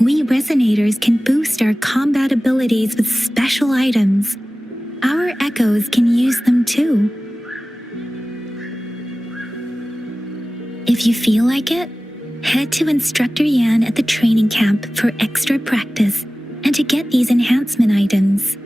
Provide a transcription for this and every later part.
We resonators can boost our combat abilities with special items. Our echoes can use them too. If you feel like it, head to Instructor Yan at the training camp for extra practice and to get these enhancement items.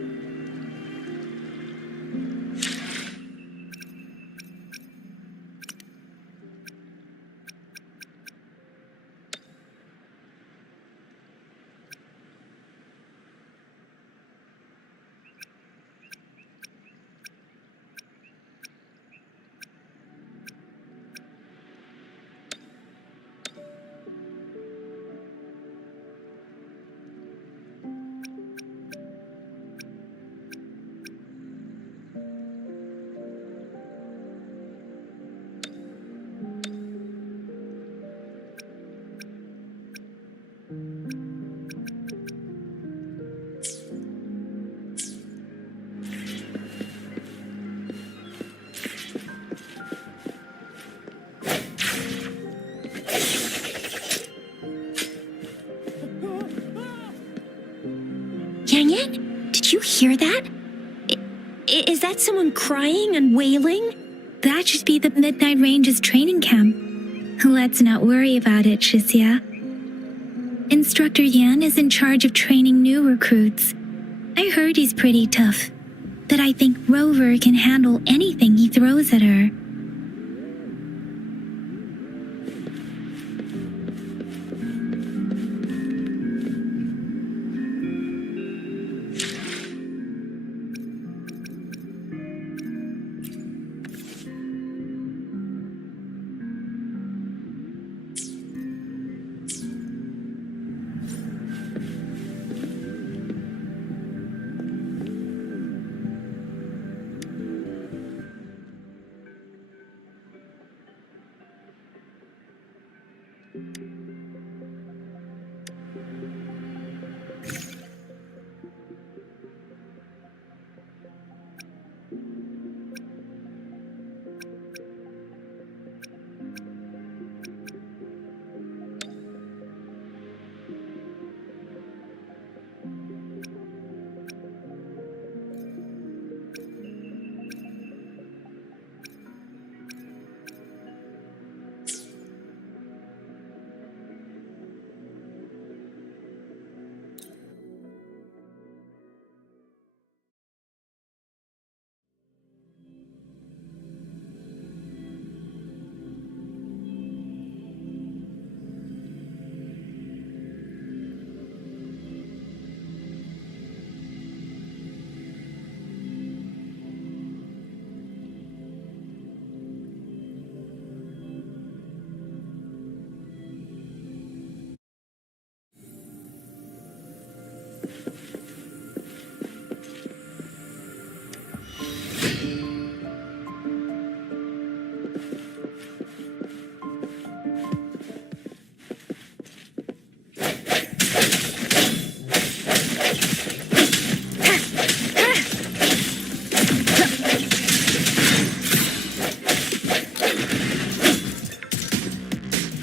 Yan, did you hear that? Is that someone crying and wailing? That should be the Midnight Range's training camp. Let's not worry about it, Shixia. Instructor Yan is in charge of training new recruits. I heard he's pretty tough, but I think Rover can handle anything he throws at her.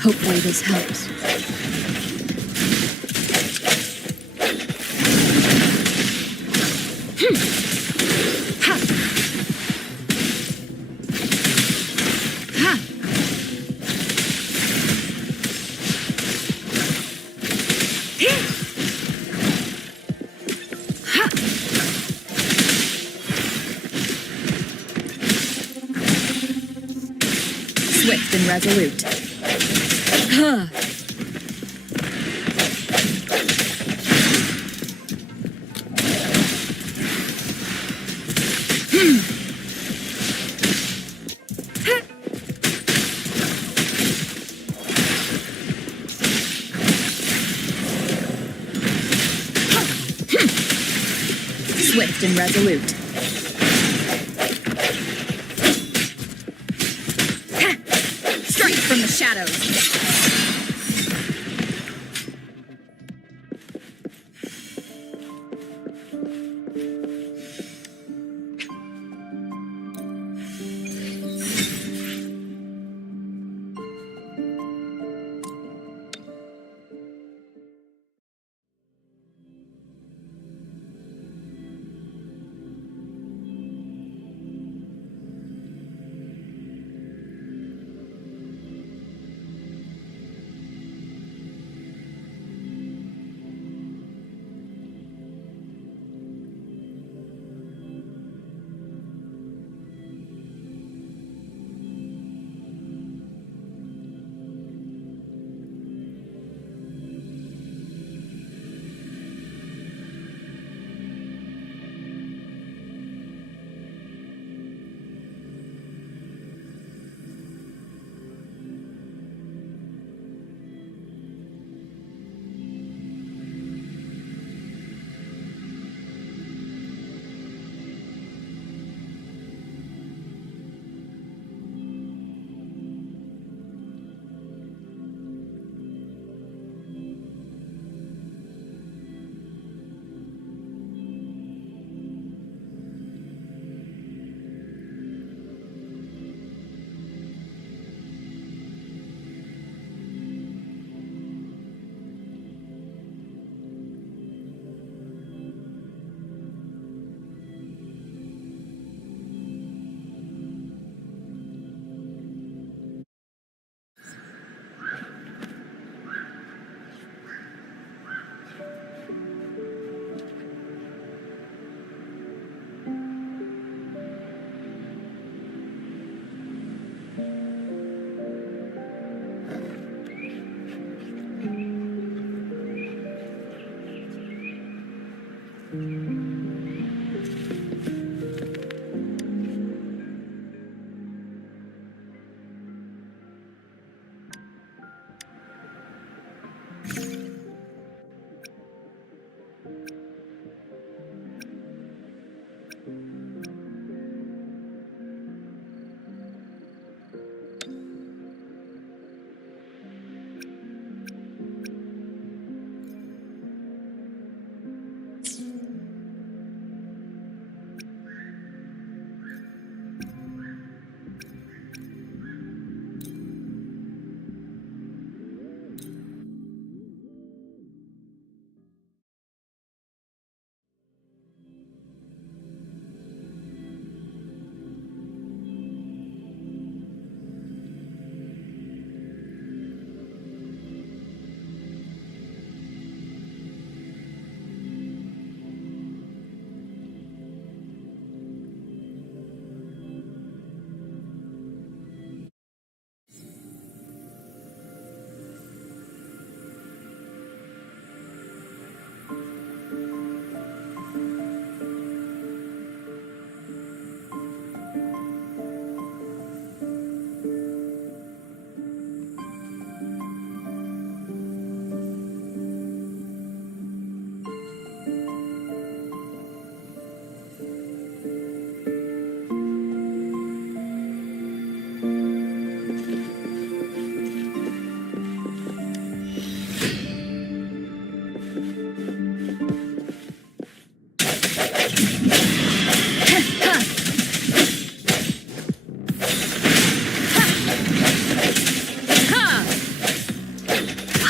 Hopefully this helps. Swift and resolute. Swift and resolute. Strike from the shadows.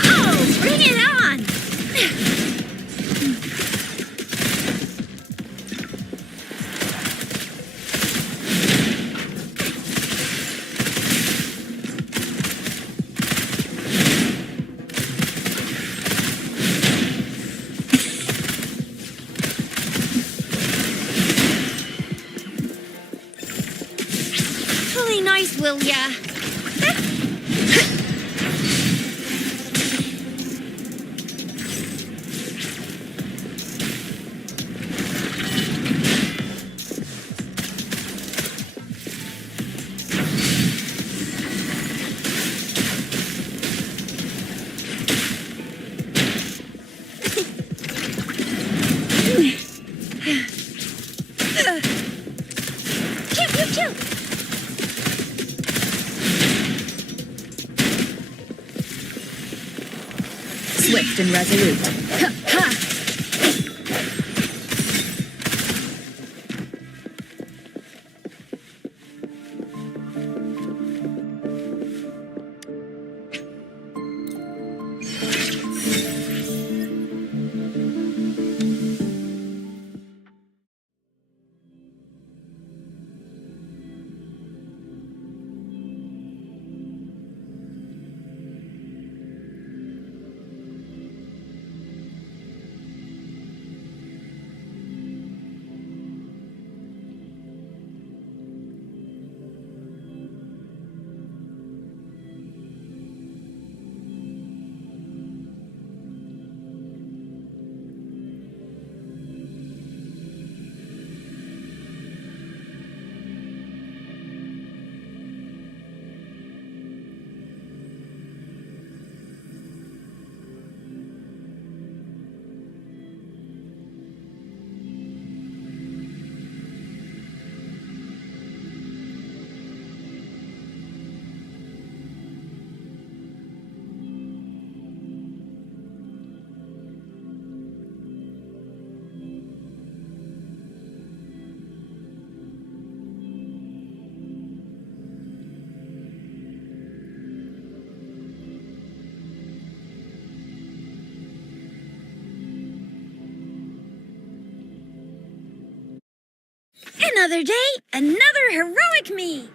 Oh, bring it on! Really nice, will ya? Pew, pew, pew! Swift and resolute. Ha! Ha! Another day, another heroic me!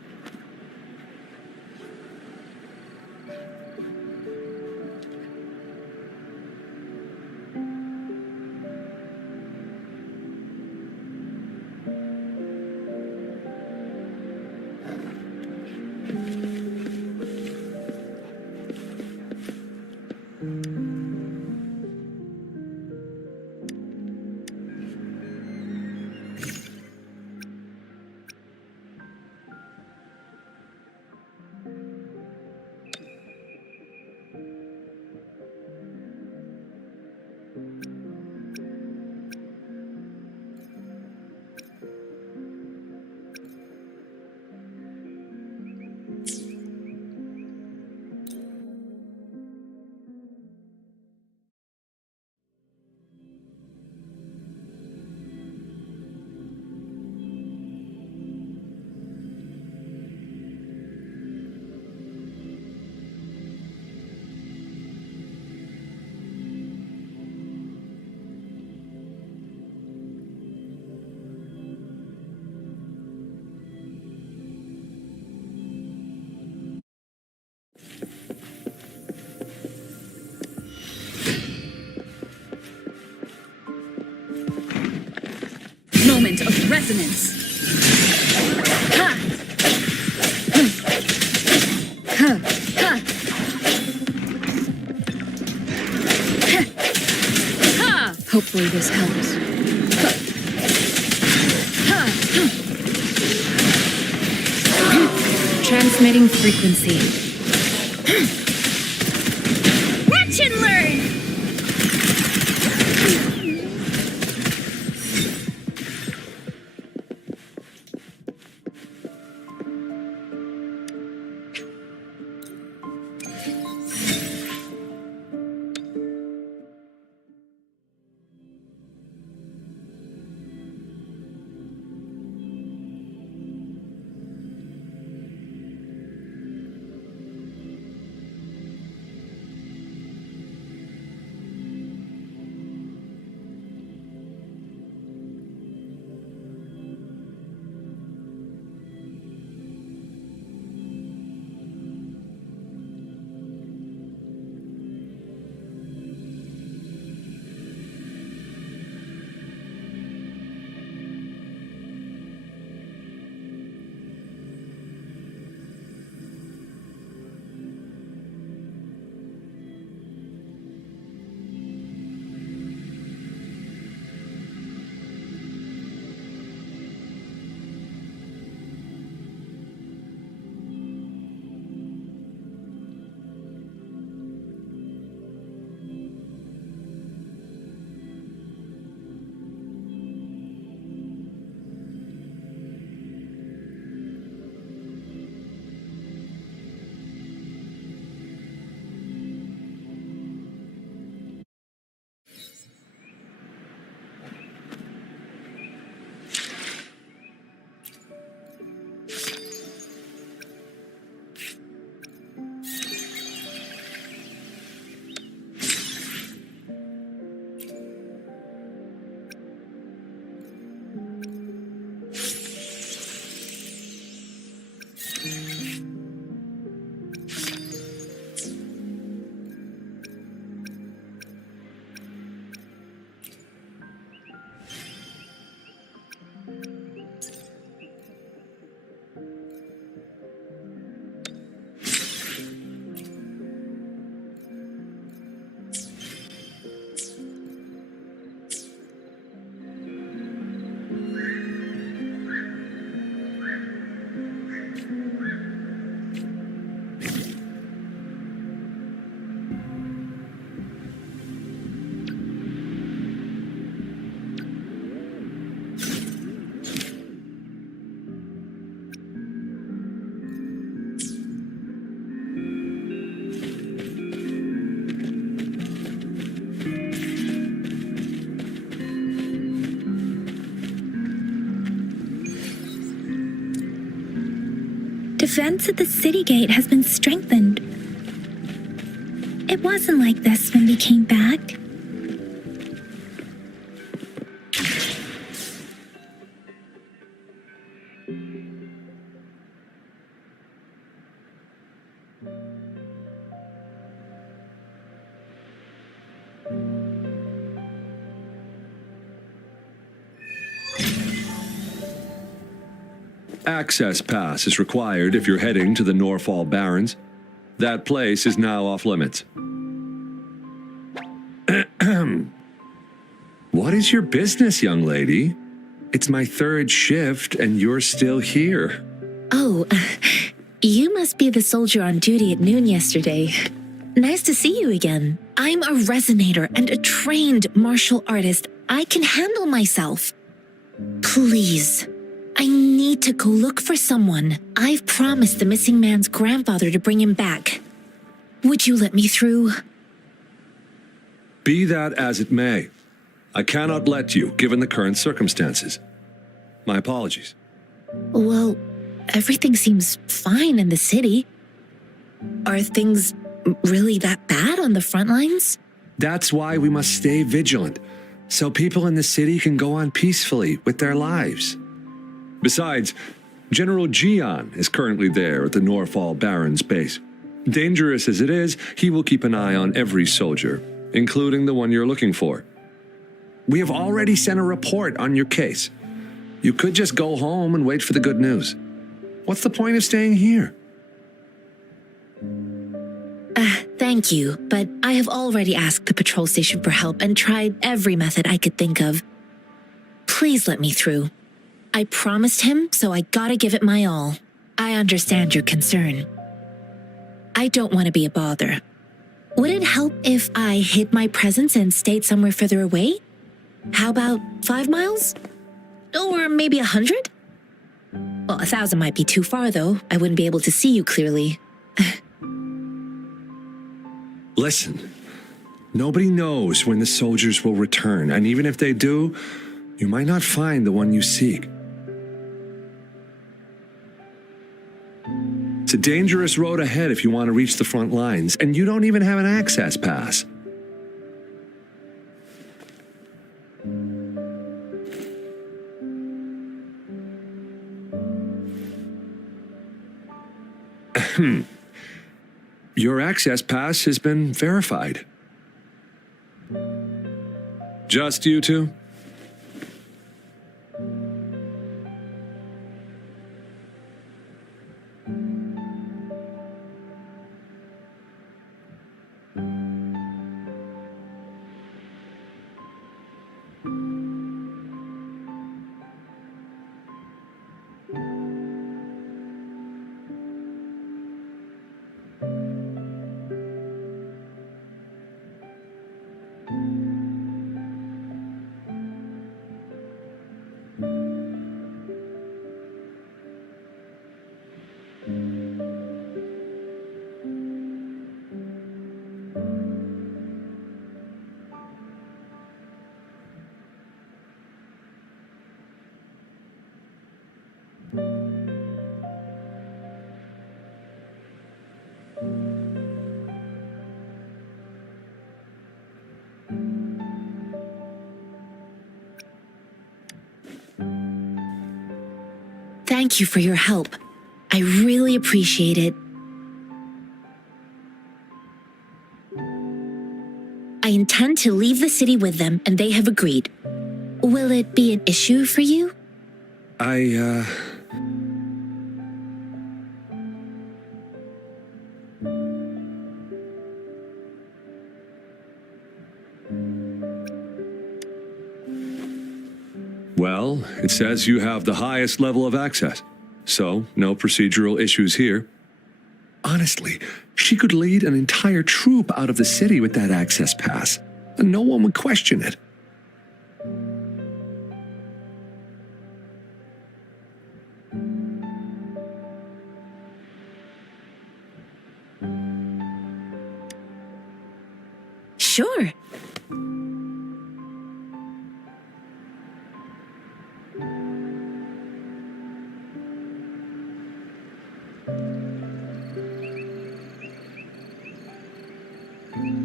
Moment of resonance. Ha! Ha! Ha! Ha! Hopefully this helps. Ha! Transmitting frequency. Watch and learn! Defense at the city gate has been strengthened. It wasn't like this when we came back. Access pass is required if you're heading to the Norfall Barrens. That place is now off limits. What is your business, young lady? It's my third shift and you're still here. Oh, you must be the soldier on duty at noon yesterday. Nice to see you again. I'm a resonator and a trained martial artist. I can handle myself. Please, I need to go look for someone. I've promised the missing man's grandfather to bring him back. Would you let me through? Be that as it may, I cannot let you, given the current circumstances. My apologies. Well, everything seems fine in the city. Are things really that bad on the front lines? That's why we must stay vigilant, so people in the city can go on peacefully with their lives. Besides, General Gian is currently there at the Norfall Barrens base. Dangerous as it is, he will keep an eye on every soldier, including the one you're looking for. We have already sent a report on your case. You could just go home and wait for the good news. What's the point of staying here? Thank you, but I have already asked the patrol station for help and tried every method I could think of. Please let me through. I promised him, so I gotta give it my all. I understand your concern. I don't want to be a bother. Would it help if I hid my presence and stayed somewhere further away? How about 5 miles? Or maybe 100? Well, 1,000 might be too far, though. I wouldn't be able to see you clearly. Listen, nobody knows when the soldiers will return, and even if they do, you might not find the one you seek. It's a dangerous road ahead if you want to reach the front lines, and you don't even have an access pass. Your access pass has been verified. Just you two? thank you for your help. I really appreciate it. I intend to leave the city with them, and they have agreed. Will it be an issue for you? Well, it says you have the highest level of access, so no procedural issues here. Honestly, she could lead an entire troop out of the city with that access pass, and no one would question it. Sure.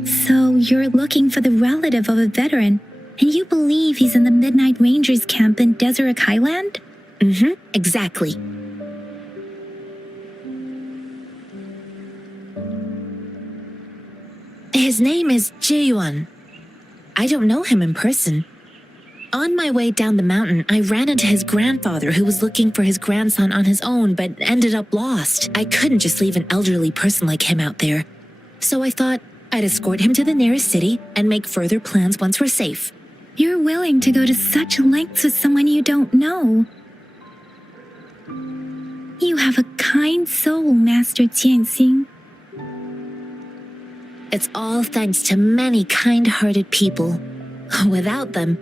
So you're looking for the relative of a veteran, and you believe he's in the Midnight Rangers camp in Deseret Highland? Mm-hmm, exactly. His name is Ji-yuan. I don't know him in person. On my way down the mountain, I ran into his grandfather who was looking for his grandson on his own but ended up lost. I couldn't just leave an elderly person like him out there. So I thought I'd escort him to the nearest city and make further plans once we're safe. You're willing to go to such lengths with someone you don't know. You have a kind soul, Master Jianxing. It's all thanks to many kind-hearted people. Without them,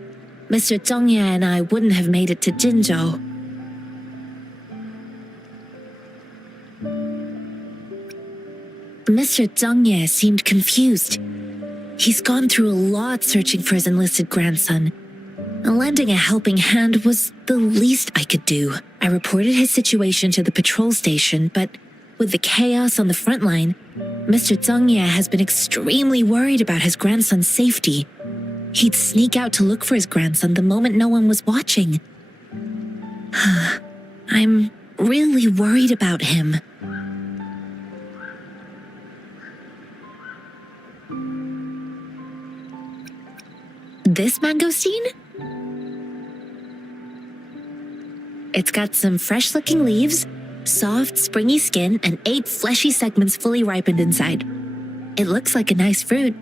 Mr. Zhongye and I wouldn't have made it to Jinzhou. Mr. Zhongye seemed confused. He's gone through a lot searching for his enlisted grandson. Lending a helping hand was the least I could do. I reported his situation to the patrol station, but with the chaos on the front line, Mr. Zhongye has been extremely worried about his grandson's safety. He'd sneak out to look for his grandson the moment no one was watching. I'm really worried about him. This mangosteen? It's got some fresh-looking leaves, soft, springy skin, and 8 fleshy segments fully ripened inside. It looks like a nice fruit.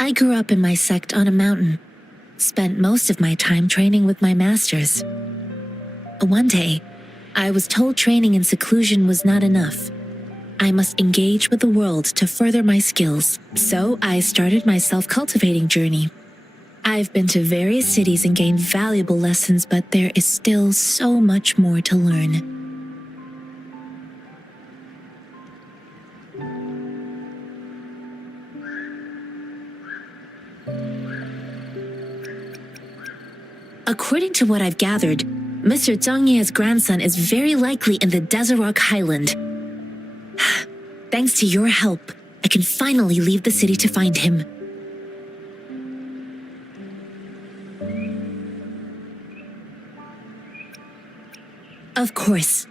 I grew up in my sect on a mountain. Spent most of my time training with my masters. One day, I was told training in seclusion was not enough. I must engage with the world to further my skills. So I started my self-cultivating journey. I've been to various cities and gained valuable lessons, but there is still so much more to learn. According to what I've gathered, Mr. Zhongye's grandson is very likely in the Deseret Highland. Thanks to your help, I can finally leave the city to find him. Of course.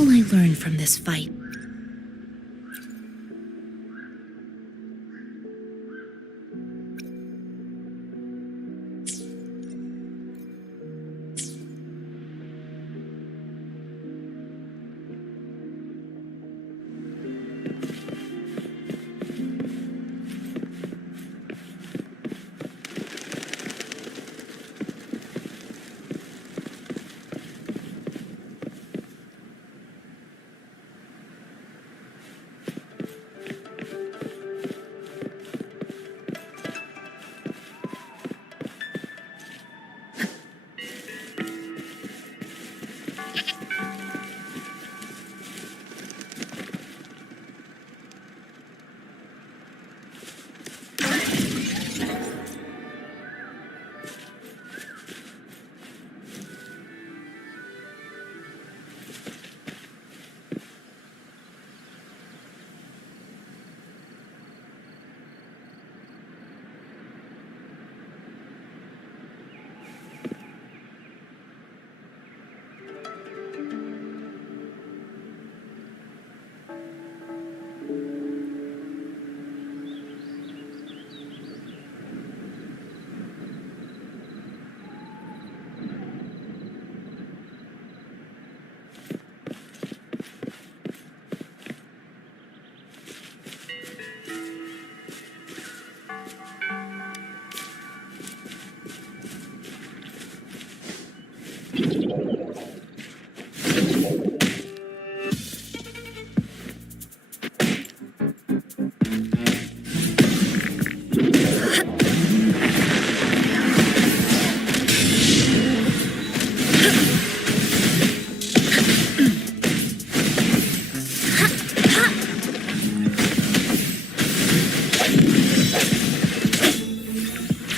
will I learn from this fight?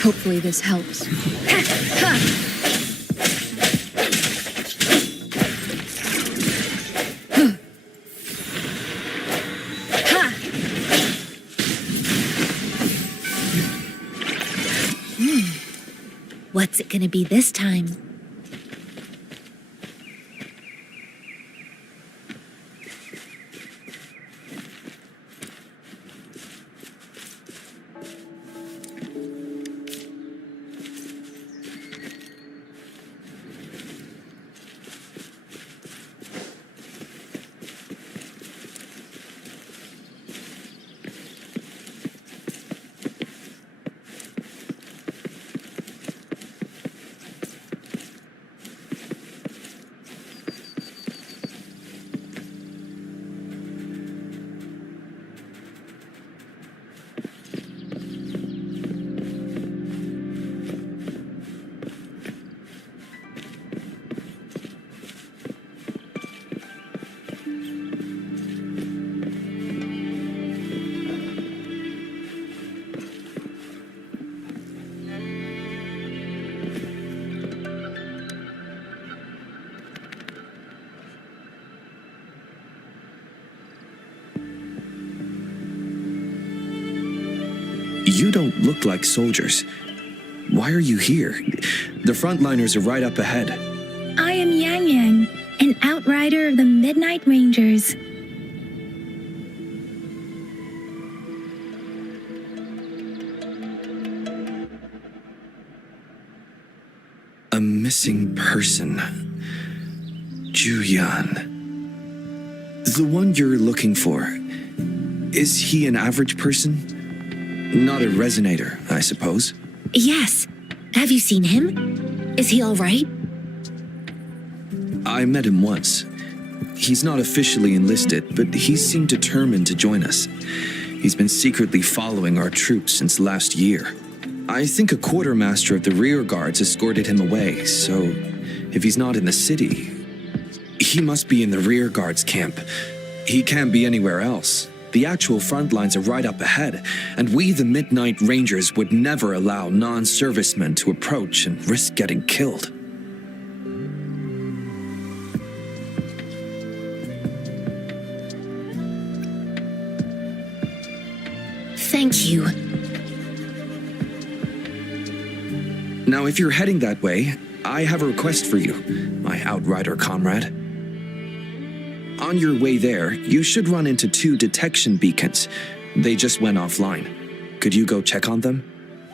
Hopefully this helps. What's it gonna be this time? You don't look like soldiers. Why are you here? The frontliners are right up ahead. I am Yang Yang, an outrider of the Midnight Rangers. A missing person. Juyan. The one you're looking for. Is he an average person? Not a resonator, I suppose. Yes. Have you seen him? Is he all right? I met him once. He's not officially enlisted, but he seemed determined to join us. He's been secretly following our troops since last year. I think a quartermaster of the rear guards escorted him away, so if he's not in the city, he must be in the rear guards camp. He can't be anywhere else. The actual front lines are right up ahead, and we, the Midnight Rangers, would never allow non-servicemen to approach and risk getting killed. Thank you. Now, if you're heading that way, I have a request for you, my outrider comrade. On your way there, you should run into 2 detection beacons. They just went offline. Could you go check on them?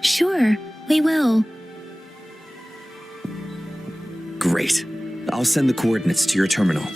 Sure, we will. Great. I'll send the coordinates to your terminal.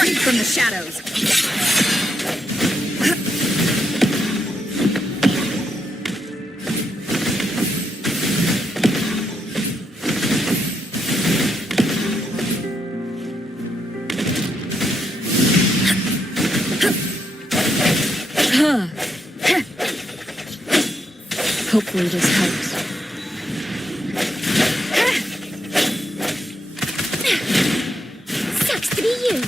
strike from the shadows. Hopefully this helps. Sucks to be you.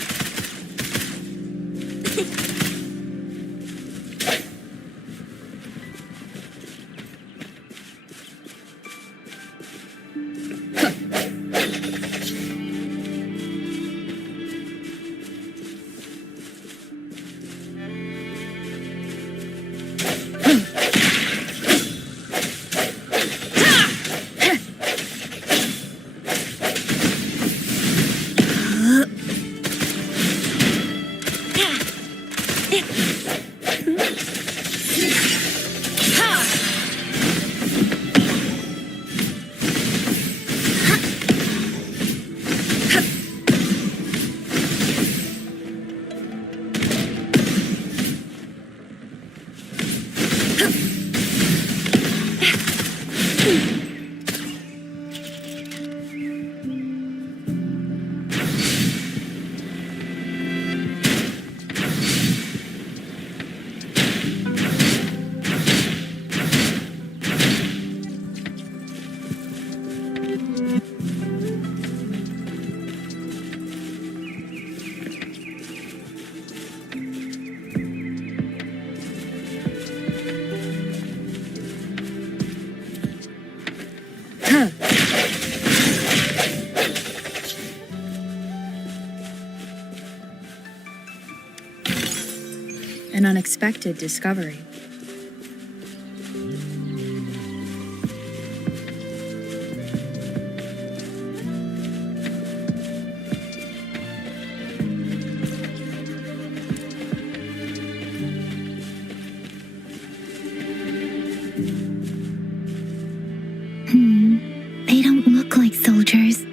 An unexpected discovery. They don't look like soldiers.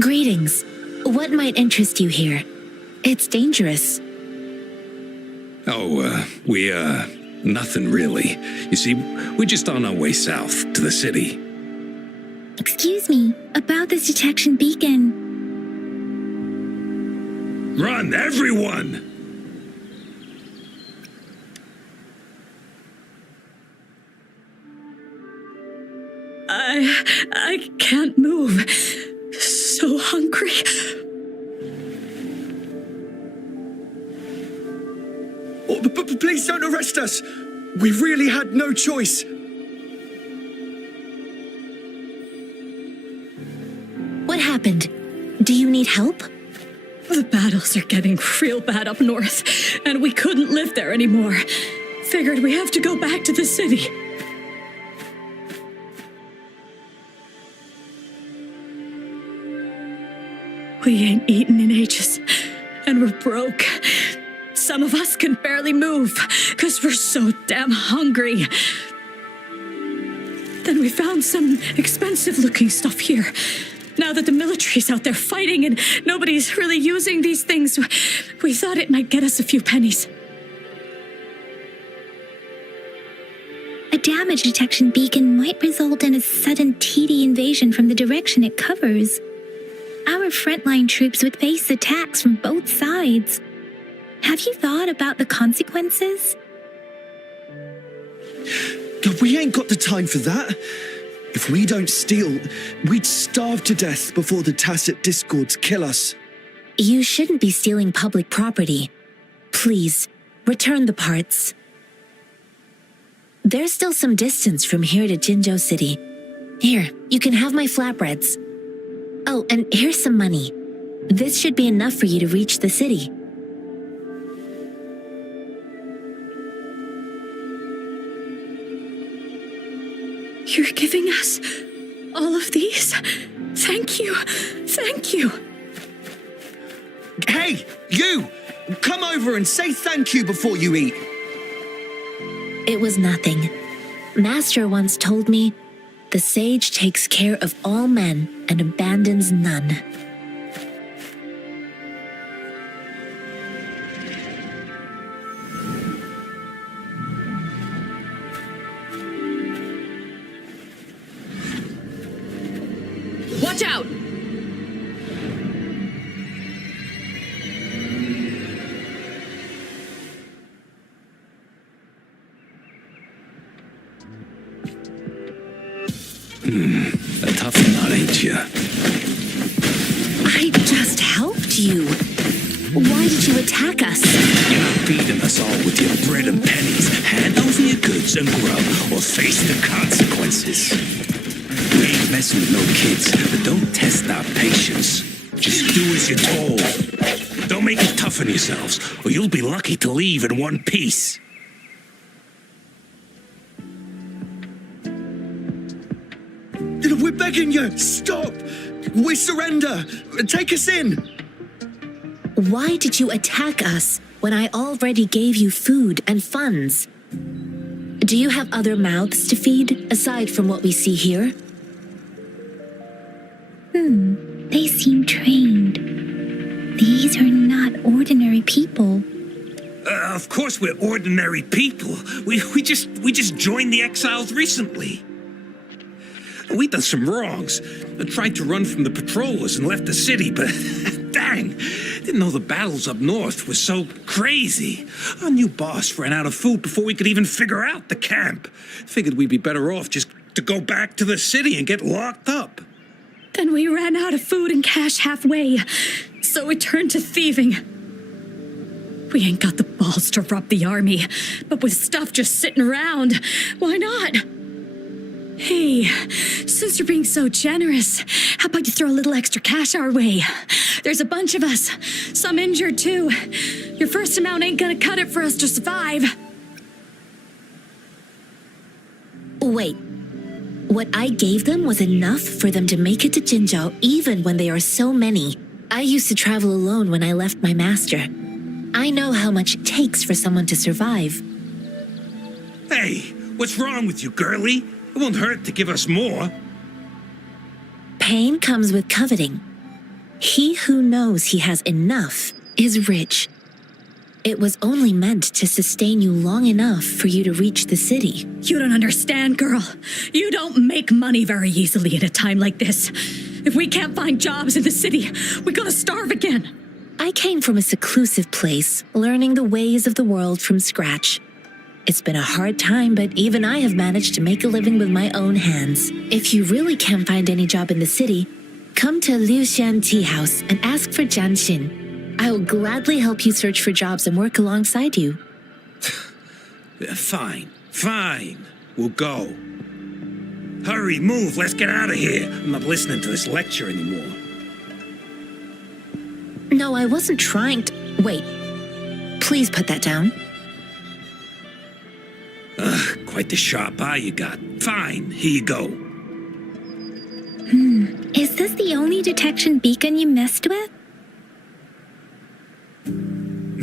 Greetings. What might interest you here? It's dangerous. Nothing really. You see, we're just on our way south to the city. Excuse me, about this detection beacon. Run, everyone! I can't move. So hungry. Oh, but please don't arrest us. We really had no choice. What happened? Do you need help? The battles are getting real bad up north, and we couldn't live there anymore. Figured we have to go back to the city. We ain't eaten in ages, and we're broke. Some of us can barely move, because we're so damn hungry. Then we found some expensive-looking stuff here. Now that the military's out there fighting and nobody's really using these things, we thought it might get us a few pennies. A damage detection beacon might result in a sudden TD invasion from the direction it covers. Our frontline troops would face attacks from both sides. Have you thought about the consequences? We ain't got the time for that. If we don't steal, we'd starve to death before the tacit discords kill us. You shouldn't be stealing public property. Please, return the parts. There's still some distance from here to Jinzhou City. Here, you can have my flatbreads. Oh, and here's some money. This should be enough for you to reach the city. You're giving us all of these? Thank you. Thank you. Hey, you! Come over and say thank you before you eat. It was nothing. Master once told me, the sage takes care of all men and abandons none. Watch out! A tough nut, ain't ya? I just helped you. Why did you attack us? You're not feeding us all with your bread and pennies. Hand over your goods and grub, or face the consequences. We ain't messing with no kids, but don't test our patience. Just do as you're told. Don't make it tough on yourselves, or you'll be lucky to leave in one piece. We're begging you, stop! We surrender! Take us in! Why did you attack us when I already gave you food and funds? Do you have other mouths to feed aside from what we see here? They seem trained. These are not ordinary people. Of course we're ordinary people. We just joined the exiles recently. We done some wrongs. I tried to run from the patrollers and left the city, but dang, didn't know the battles up north were so crazy. Our new boss ran out of food before we could even figure out the camp. Figured we'd be better off just to go back to the city and get locked up. Then we ran out of food and cash halfway, so we turned to thieving. We ain't got the balls to rob the army, but with stuff just sitting around, why not? Hey, since you're being so generous, how about you throw a little extra cash our way? There's a bunch of us, some injured too. Your first amount ain't gonna cut it for us to survive. Wait. What I gave them was enough for them to make it to Jinzhou even when they are so many. I used to travel alone when I left my master. I know how much it takes for someone to survive. Hey, what's wrong with you, girlie? It won't hurt to give us more. Pain comes with coveting. He who knows he has enough is rich. It was only meant to sustain you long enough for you to reach the city. You don't understand, girl. You don't make money very easily at a time like this. If we can't find jobs in the city, we're gonna starve again. I came from a seclusive place, learning the ways of the world from scratch. It's been a hard time, but even I have managed to make a living with my own hands. If you really can't find any job in the city, come to Liu Xian Tea House and ask for Jian Xin. I will gladly help you search for jobs and work alongside you. Fine. We'll go. Hurry, move, let's get out of here. I'm not listening to this lecture anymore. No, I wasn't trying to... Wait. Please put that down. Quite the sharp eye you got. Fine, here you go. Is this the only detection beacon you messed with?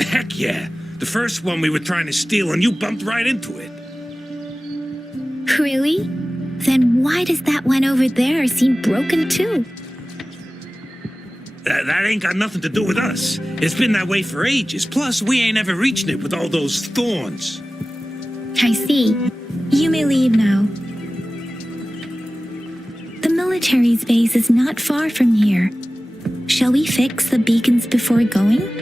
Heck yeah. The first one we were trying to steal and you bumped right into it. Really? Then why does that one over there seem broken too? That ain't got nothing to do with us. It's been that way for ages. Plus, we ain't ever reaching it with all those thorns. I see. You may leave now. The military's base is not far from here. Shall we fix the beacons before going?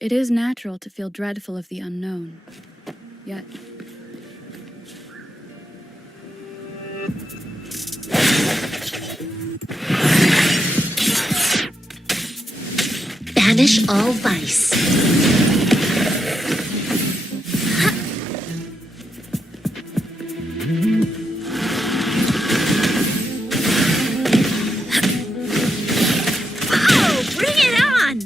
It is natural to feel dreadful of the unknown. Yet, Banish all vice. Oh, bring it on!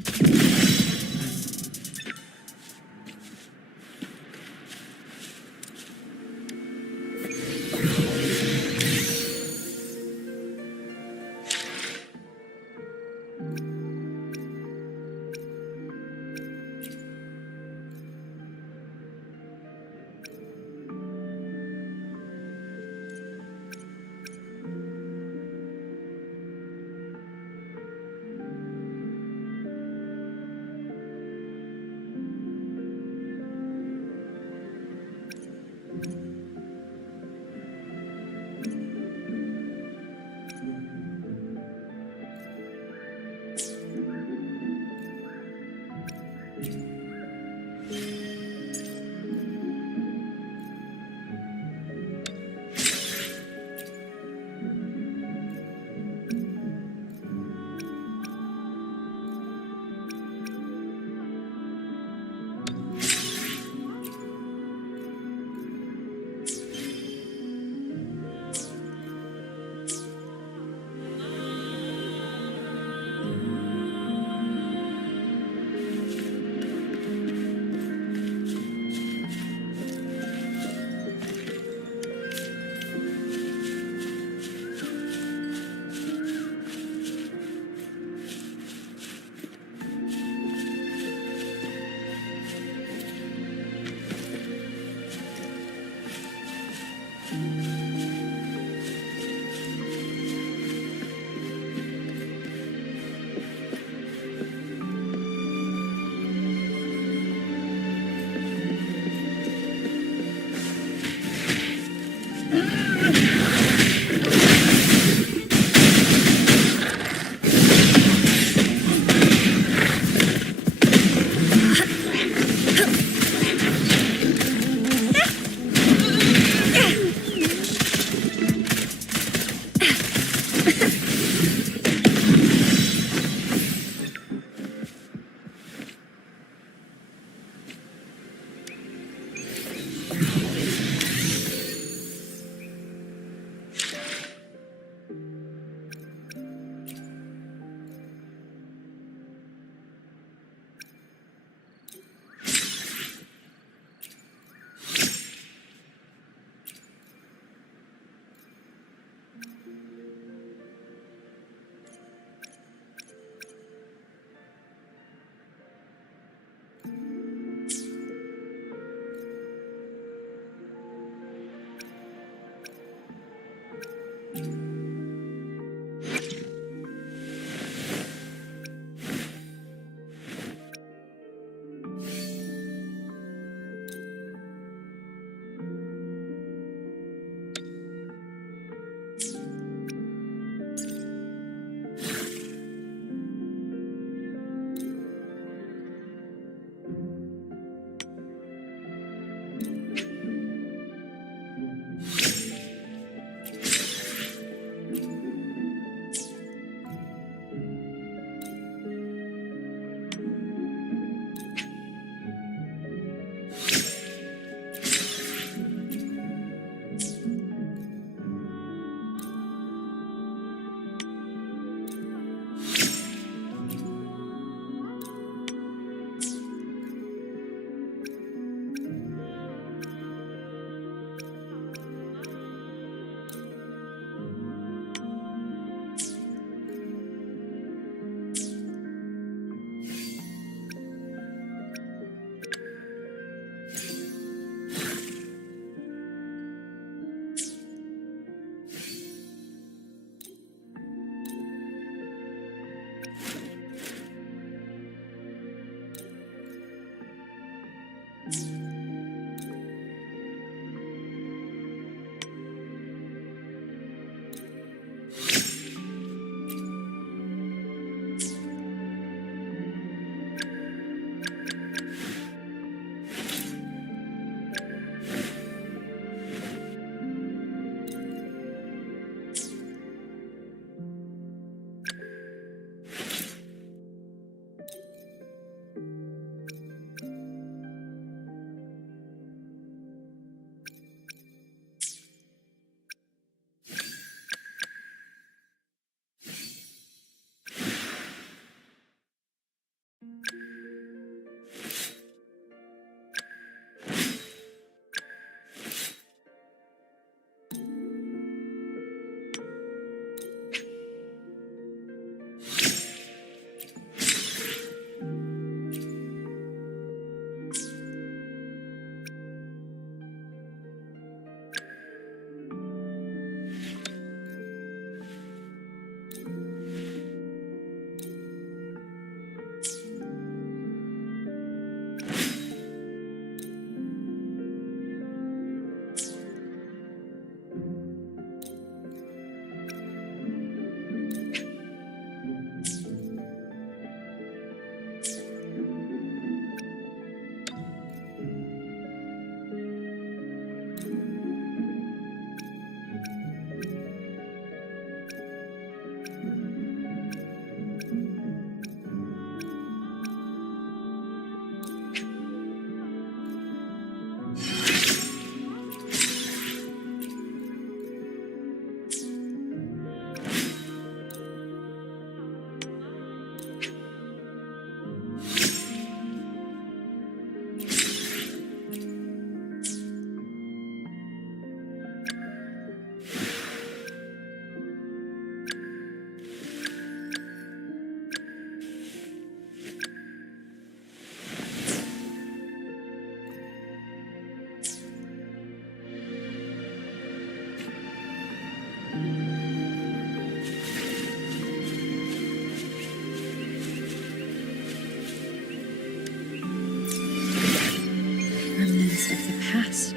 ghost of the past.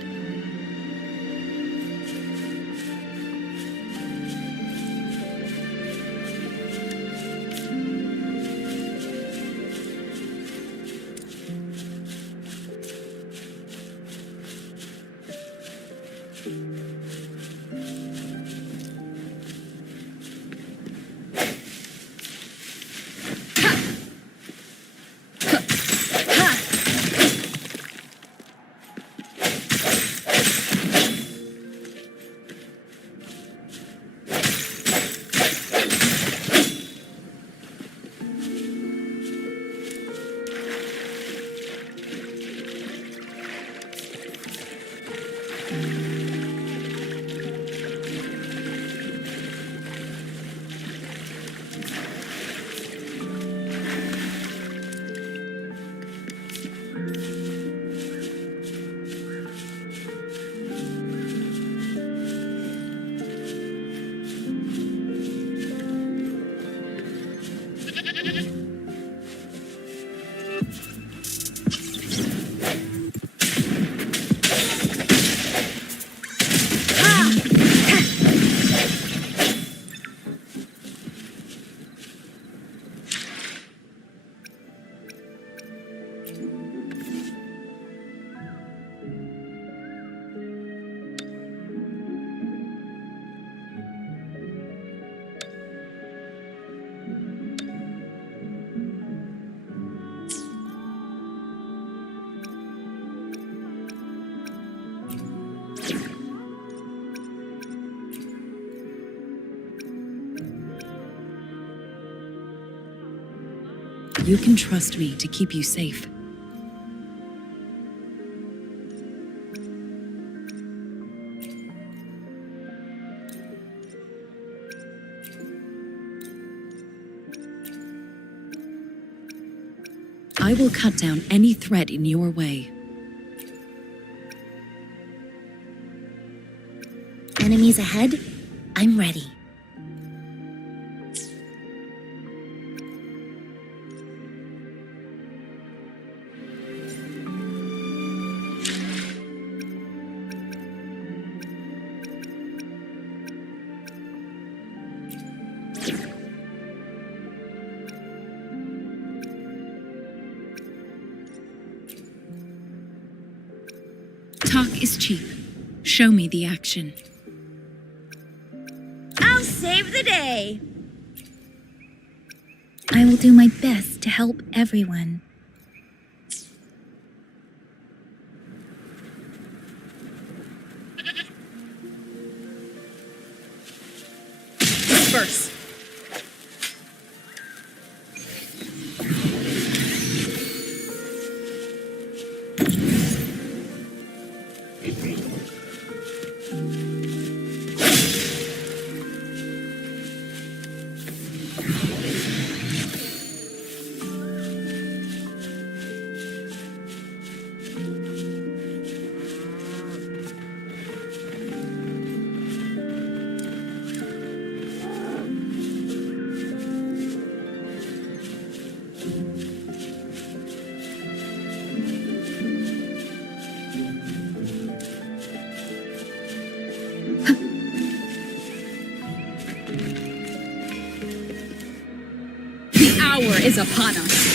You can trust me to keep you safe. I will cut down any threat in your way. Enemies ahead? I'm ready. Talk is cheap. Show me the action. I'll save the day. I will do my best to help everyone. Disperse. The hour is upon us.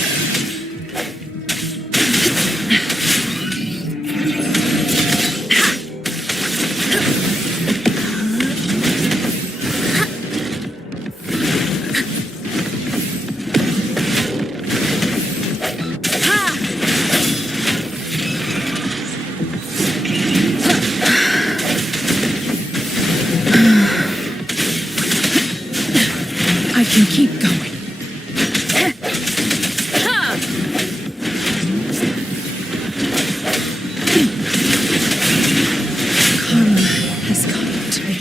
I can keep going. Karma has come to me.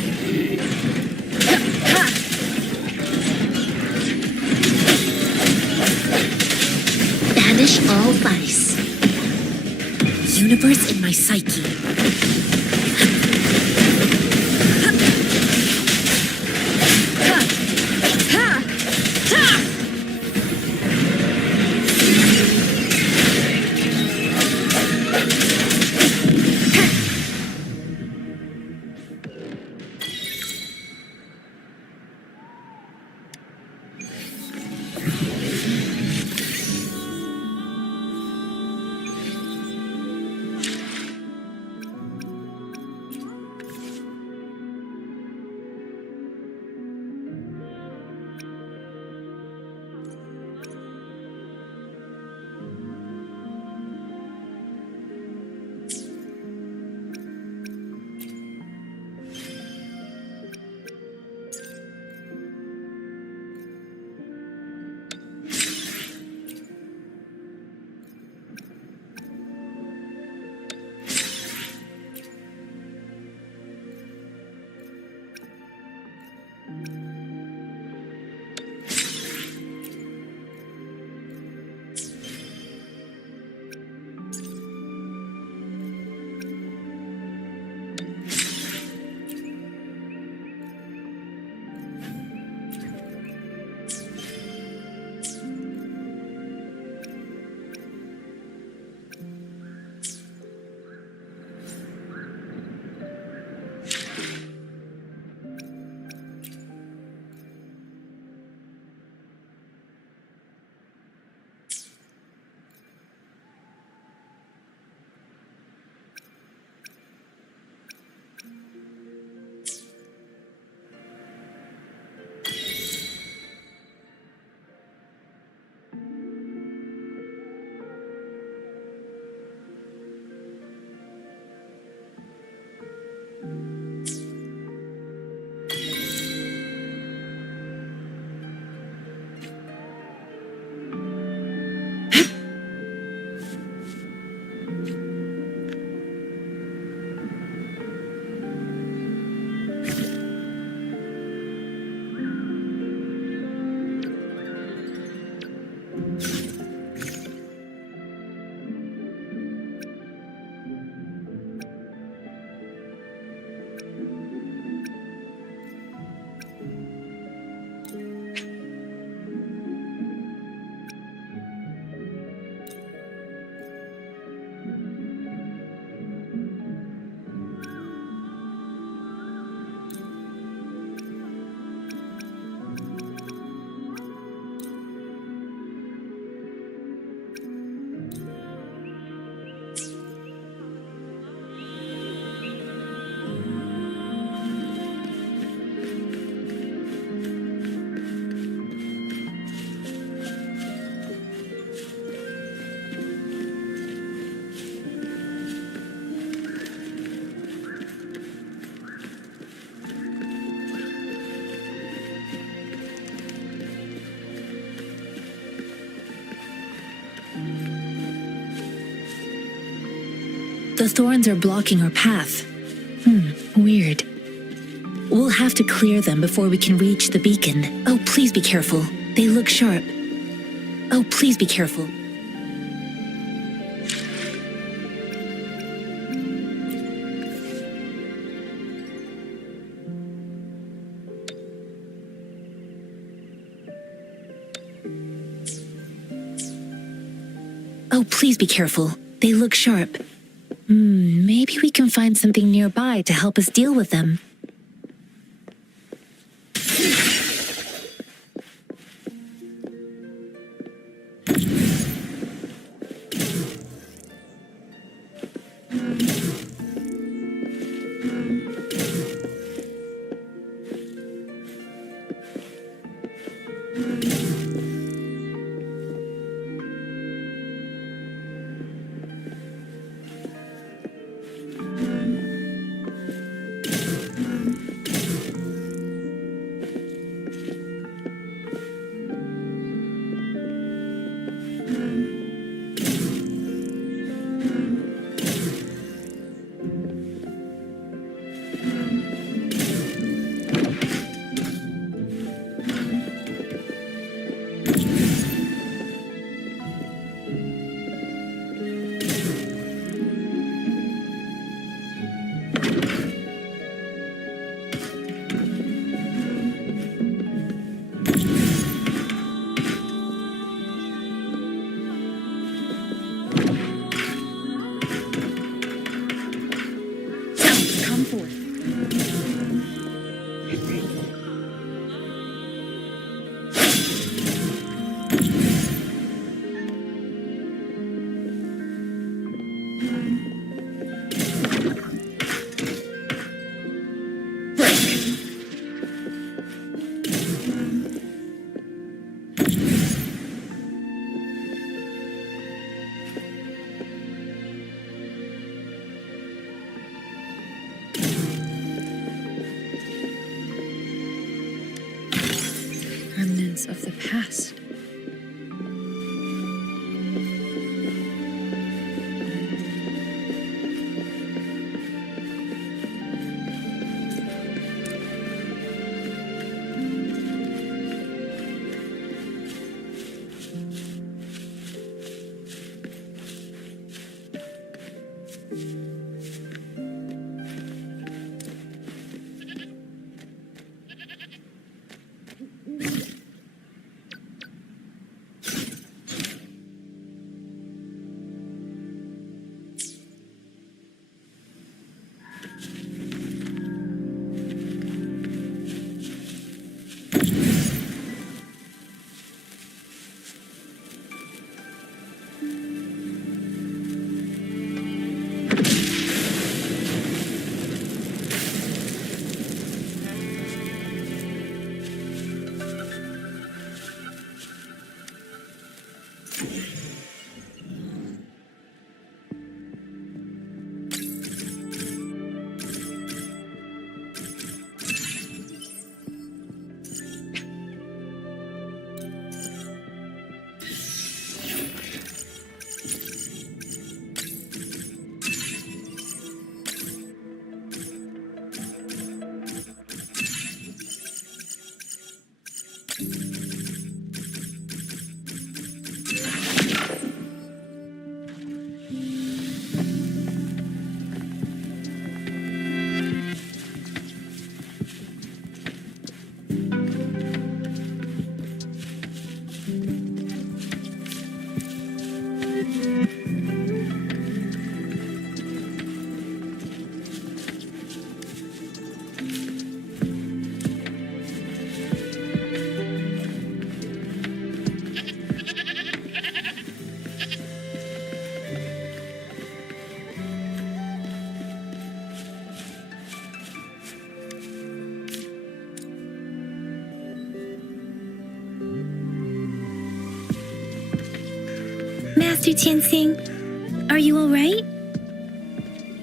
Banish all vice. Universe in my psyche. The thorns are blocking our path. Weird. We'll have to clear them before we can reach the beacon. Oh, please be careful. They look sharp. Oh, please be careful. Oh, please be careful. They look sharp. Maybe we can find something nearby to help us deal with them. Come forth. Remnants of the past. Master Tianxing, are you all right?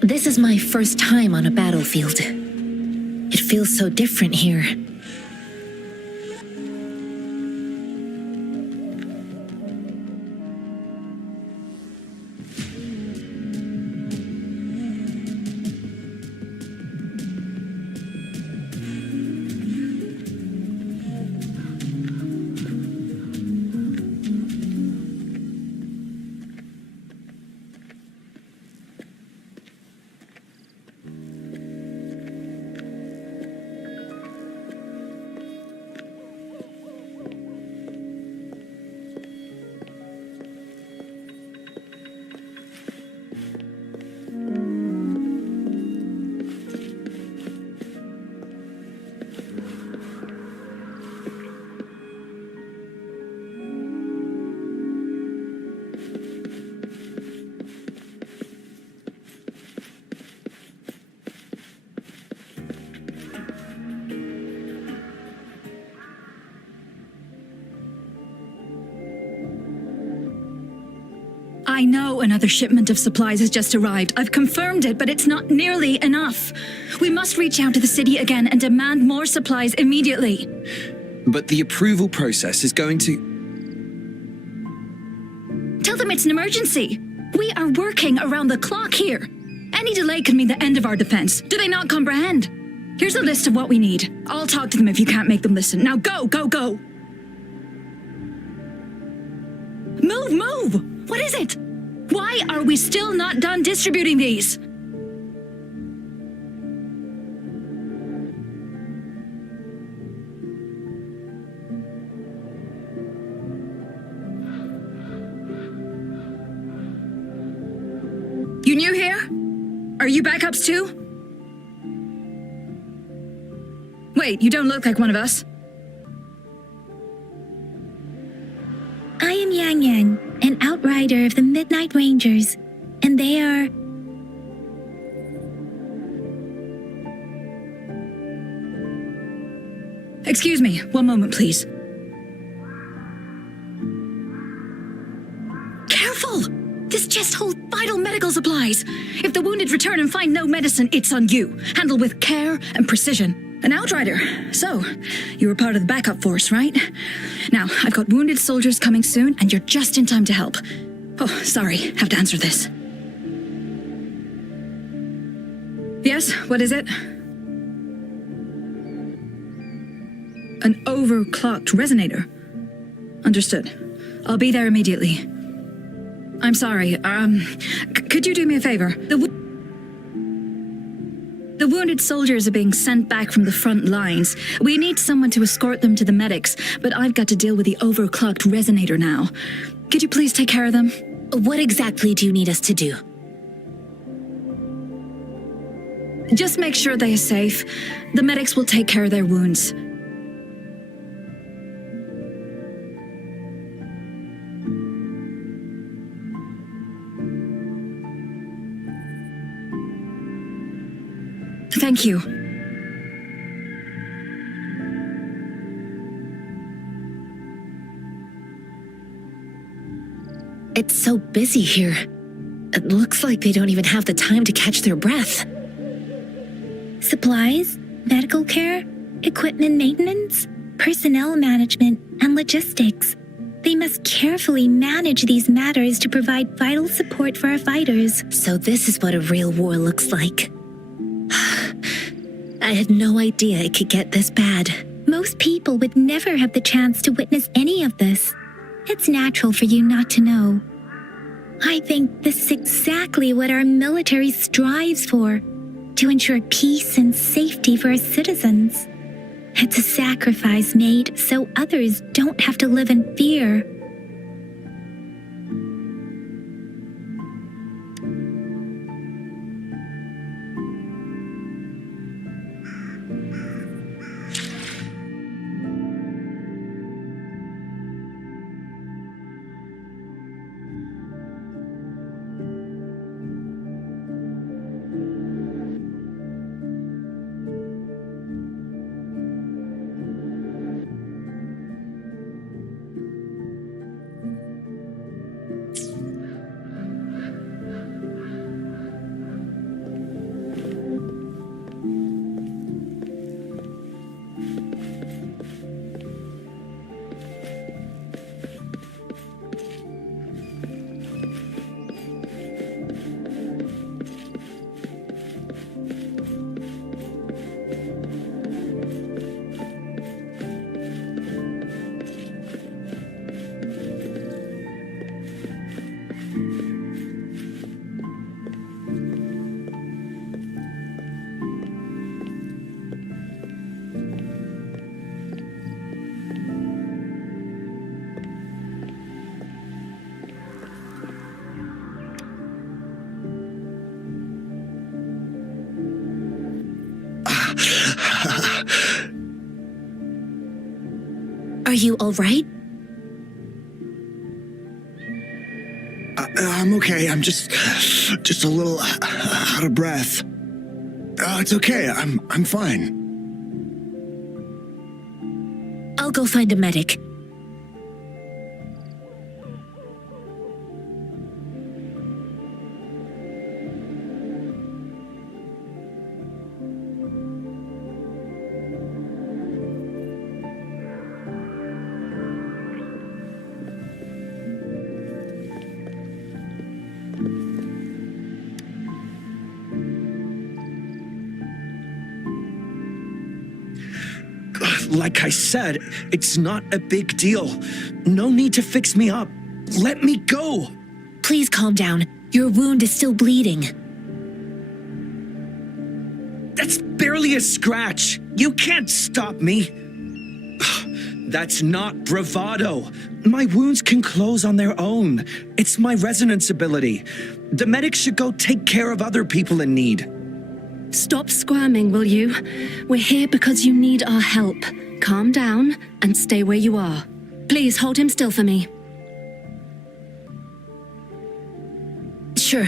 This is my first time on a battlefield. It feels so different here. I know another shipment of supplies has just arrived. I've confirmed it, but it's not nearly enough. We must reach out to the city again and demand more supplies immediately. But the approval process is going to... Tell them it's an emergency. We are working around the clock here. Any delay could mean the end of our defense. Do they not comprehend? Here's a list of what we need. I'll talk to them if you can't make them listen. Now go, go, go! Move, move! What is it? Why are we still not done distributing these? You new here? Are you backups too? Wait, you don't look like one of us. I am Yang Yang, an outrider of the Midnight Rangers, and they are... Excuse me, one moment, please. Careful! This chest holds vital medical supplies. If the wounded return and find no medicine, it's on you. Handle with care and precision. An outrider. So, you were part of the backup force, right? Now, I've got wounded soldiers coming soon, and you're just in time to help. Oh, sorry, have to answer this. Yes, what is it? An overclocked resonator. Understood. I'll be there immediately. I'm sorry, could you do me a favor? The wounded soldiers are being sent back from the front lines. We need someone to escort them to the medics, but I've got to deal with the overclocked resonator now. Could you please take care of them? What exactly do you need us to do? Just make sure they are safe. The medics will take care of their wounds. Thank you. It's so busy here. It looks like they don't even have the time to catch their breath. Supplies, medical care, equipment maintenance, personnel management, and logistics. They must carefully manage these matters to provide vital support for our fighters. So this is what a real war looks like. I had no idea it could get this bad. Most people would never have the chance to witness any of this. It's natural for you not to know. I think this is exactly what our military strives for, to ensure peace and safety for our citizens. It's a sacrifice made so others don't have to live in fear. Are you all right? I'm okay. I'm just a little out of breath. It's okay. I'm fine. I'll go find a medic. Like I said, it's not a big deal. No need to fix me up. Let me go. Please calm down. Your wound is still bleeding. That's barely a scratch. You can't stop me. That's not bravado. My wounds can close on their own. It's my resonance ability. The medics should go take care of other people in need. Stop squirming, will you? We're here because you need our help. Calm down and stay where you are. Please hold him still for me. Sure.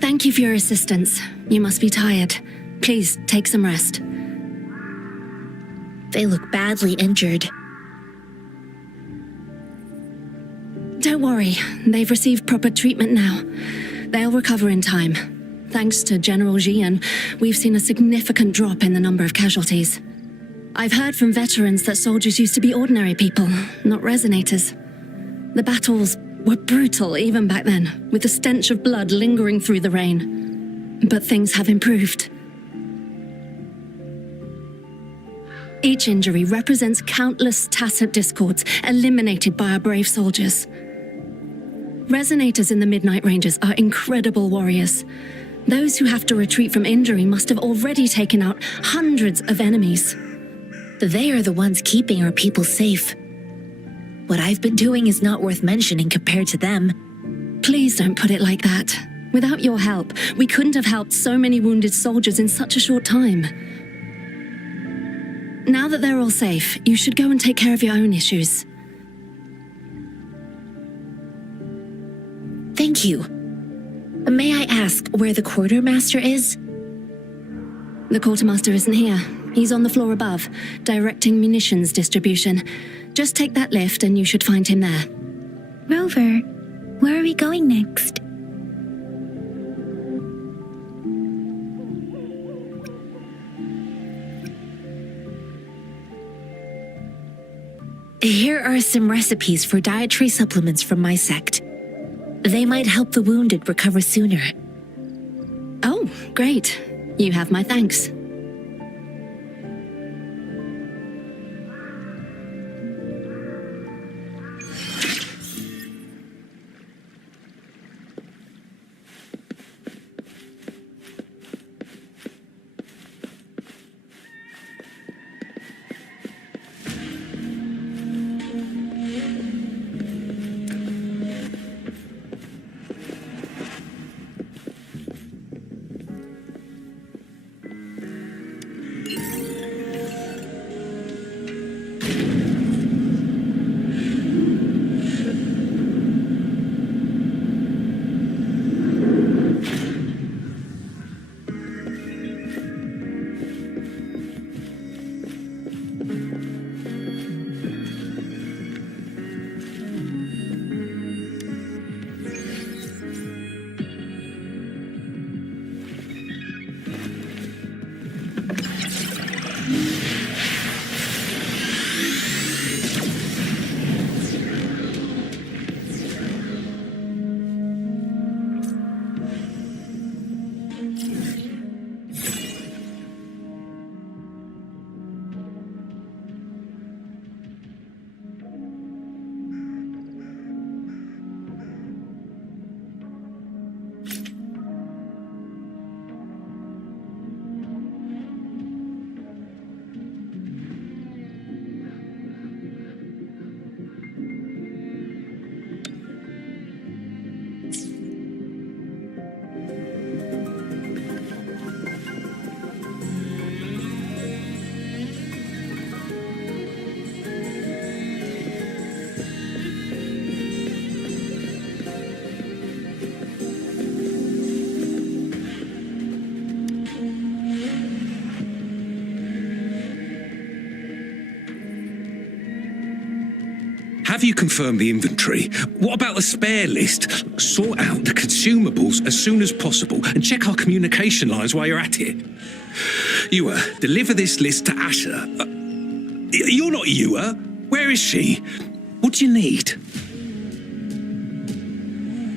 Thank you for your assistance. You must be tired. Please take some rest. They look badly injured. Don't worry, they've received proper treatment now. They'll recover in time. Thanks to General Jian, we've seen a significant drop in the number of casualties. I've heard from veterans that soldiers used to be ordinary people, not resonators. The battles were brutal even back then, with the stench of blood lingering through the rain. But things have improved. Each injury represents countless tacit discords eliminated by our brave soldiers. Resonators in the Midnight Rangers are incredible warriors. Those who have to retreat from injury must have already taken out hundreds of enemies. They are the ones keeping our people safe. What I've been doing is not worth mentioning compared to them. Please don't put it like that. Without your help, we couldn't have helped so many wounded soldiers in such a short time. Now that they're all safe, you should go and take care of your own issues. Thank you. May I ask where the quartermaster is? The quartermaster isn't here. He's on the floor above, directing munitions distribution. Just take that lift and you should find him there. Rover, where are we going next? Here are some recipes for dietary supplements from my sect. They might help the wounded recover sooner. Oh, great. You have my thanks. Have you confirmed the inventory? What about the spare list? Sort out the consumables as soon as possible and check our communication lines while you're at it. Ewa, deliver this list to Asher. You're not Ewa. Where is she? What do you need?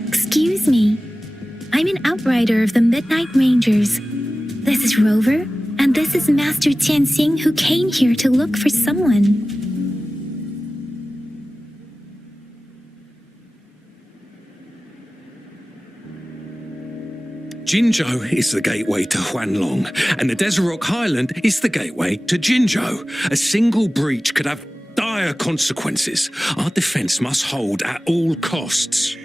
Excuse me. I'm an outrider of the Midnight Rangers. This is Rover, and this is Master Tianxing, who came here to look for someone. Jinzhou is the gateway to Huanlong, and the Desert Rock Highland is the gateway to Jinzhou. A single breach could have dire consequences. Our defense must hold at all costs.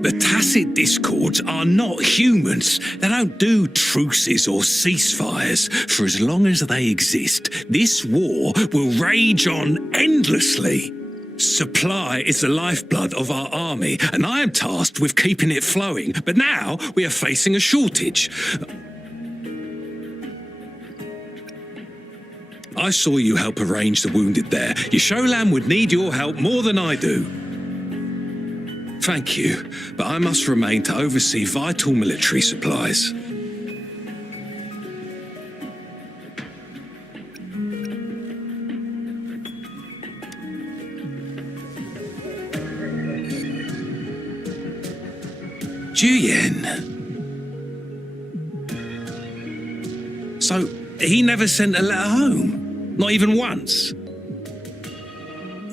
The tacit discords are not humans. They don't do truces or ceasefires. For as long as they exist, this war will rage on endlessly. Supply is the lifeblood of our army, and I am tasked with keeping it flowing. But now we are facing a shortage. I saw you help arrange the wounded there. Yisholam would need your help more than I do. Thank you, but I must remain to oversee vital military supplies. Juyen. So, he never sent a letter home? Not even once?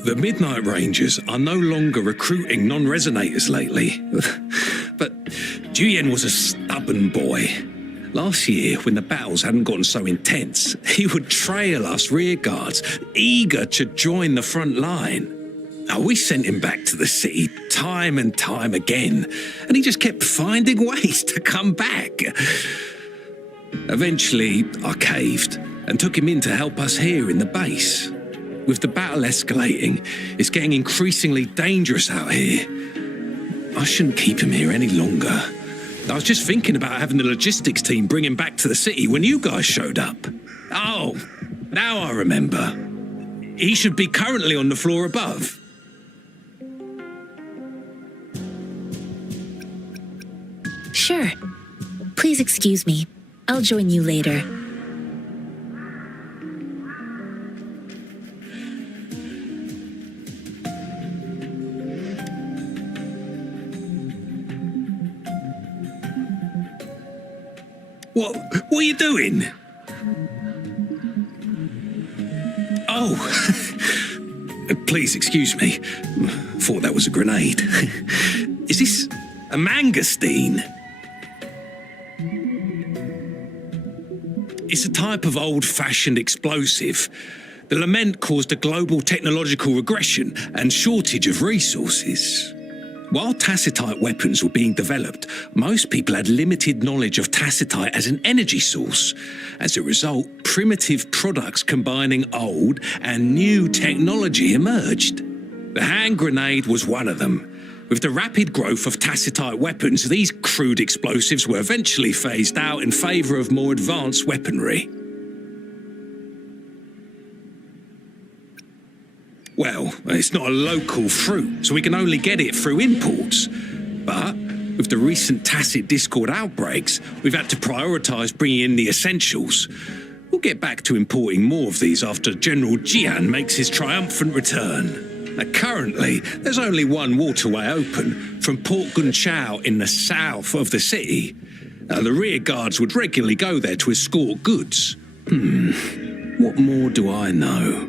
The Midnight Rangers are no longer recruiting non-resonators lately. But Juyen was a stubborn boy. Last year, when the battles hadn't gotten so intense, he would trail us rearguards, eager to join the front line. We sent him back to the city time and time again, and he just kept finding ways to come back. Eventually, I caved and took him in to help us here in the base. With the battle escalating, it's getting increasingly dangerous out here. I shouldn't keep him here any longer. I was just thinking about having the logistics team bring him back to the city when you guys showed up. Oh, now I remember. He should be currently on the floor above. Sure. Please excuse me. I'll join you later. What are you doing? Oh, please excuse me. Thought that was a grenade. Is this a mangosteen? It's a type of old-fashioned explosive. The lament caused a global technological regression and shortage of resources. While tacitite weapons were being developed, most people had limited knowledge of tacitite as an energy source. As a result, primitive products combining old and new technology emerged. The hand grenade was one of them. With the rapid growth of tacitite weapons, these crude explosives were eventually phased out in favour of more advanced weaponry. Well, it's not a local fruit, so we can only get it through imports. But with the recent tacit discord outbreaks, we've had to prioritise bringing in the essentials. We'll get back to importing more of these after General Jian makes his triumphant return. Currently, there's only one waterway open, from Port Gunchao in the south of the city. The rear guards would regularly go there to escort goods. What more do I know?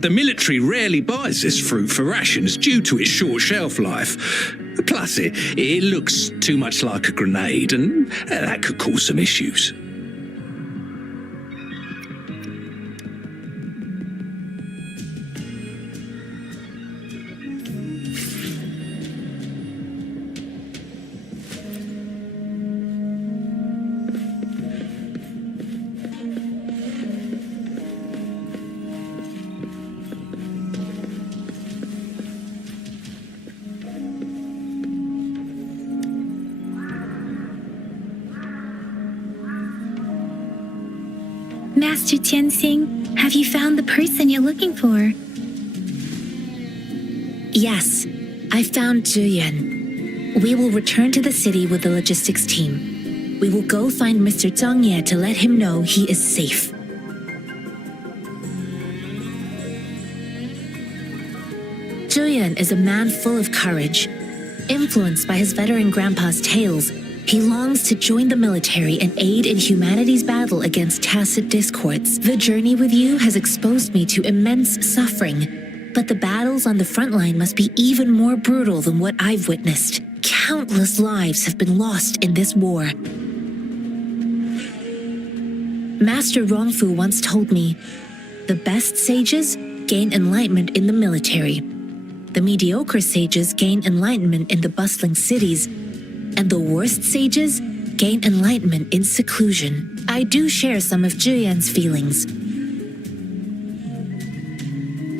The military rarely buys this fruit for rations due to its short shelf life. Plus, it looks too much like a grenade, and that could cause some issues. Master Tianxing, have you found the person you're looking for? Yes, I found Zhuyan. We will return to the city with the logistics team. We will go find Mr. Zhang Ye to let him know he is safe. Zhuyan is a man full of courage. Influenced by his veteran grandpa's tales, he longs to join the military and aid in humanity's battle against tacit discords. The journey with you has exposed me to immense suffering, but the battles on the front line must be even more brutal than what I've witnessed. Countless lives have been lost in this war. Master Rongfu once told me, the best sages gain enlightenment in the military. The mediocre sages gain enlightenment in the bustling cities, and the worst sages gain enlightenment in seclusion. I do share some of Zhuyan's feelings.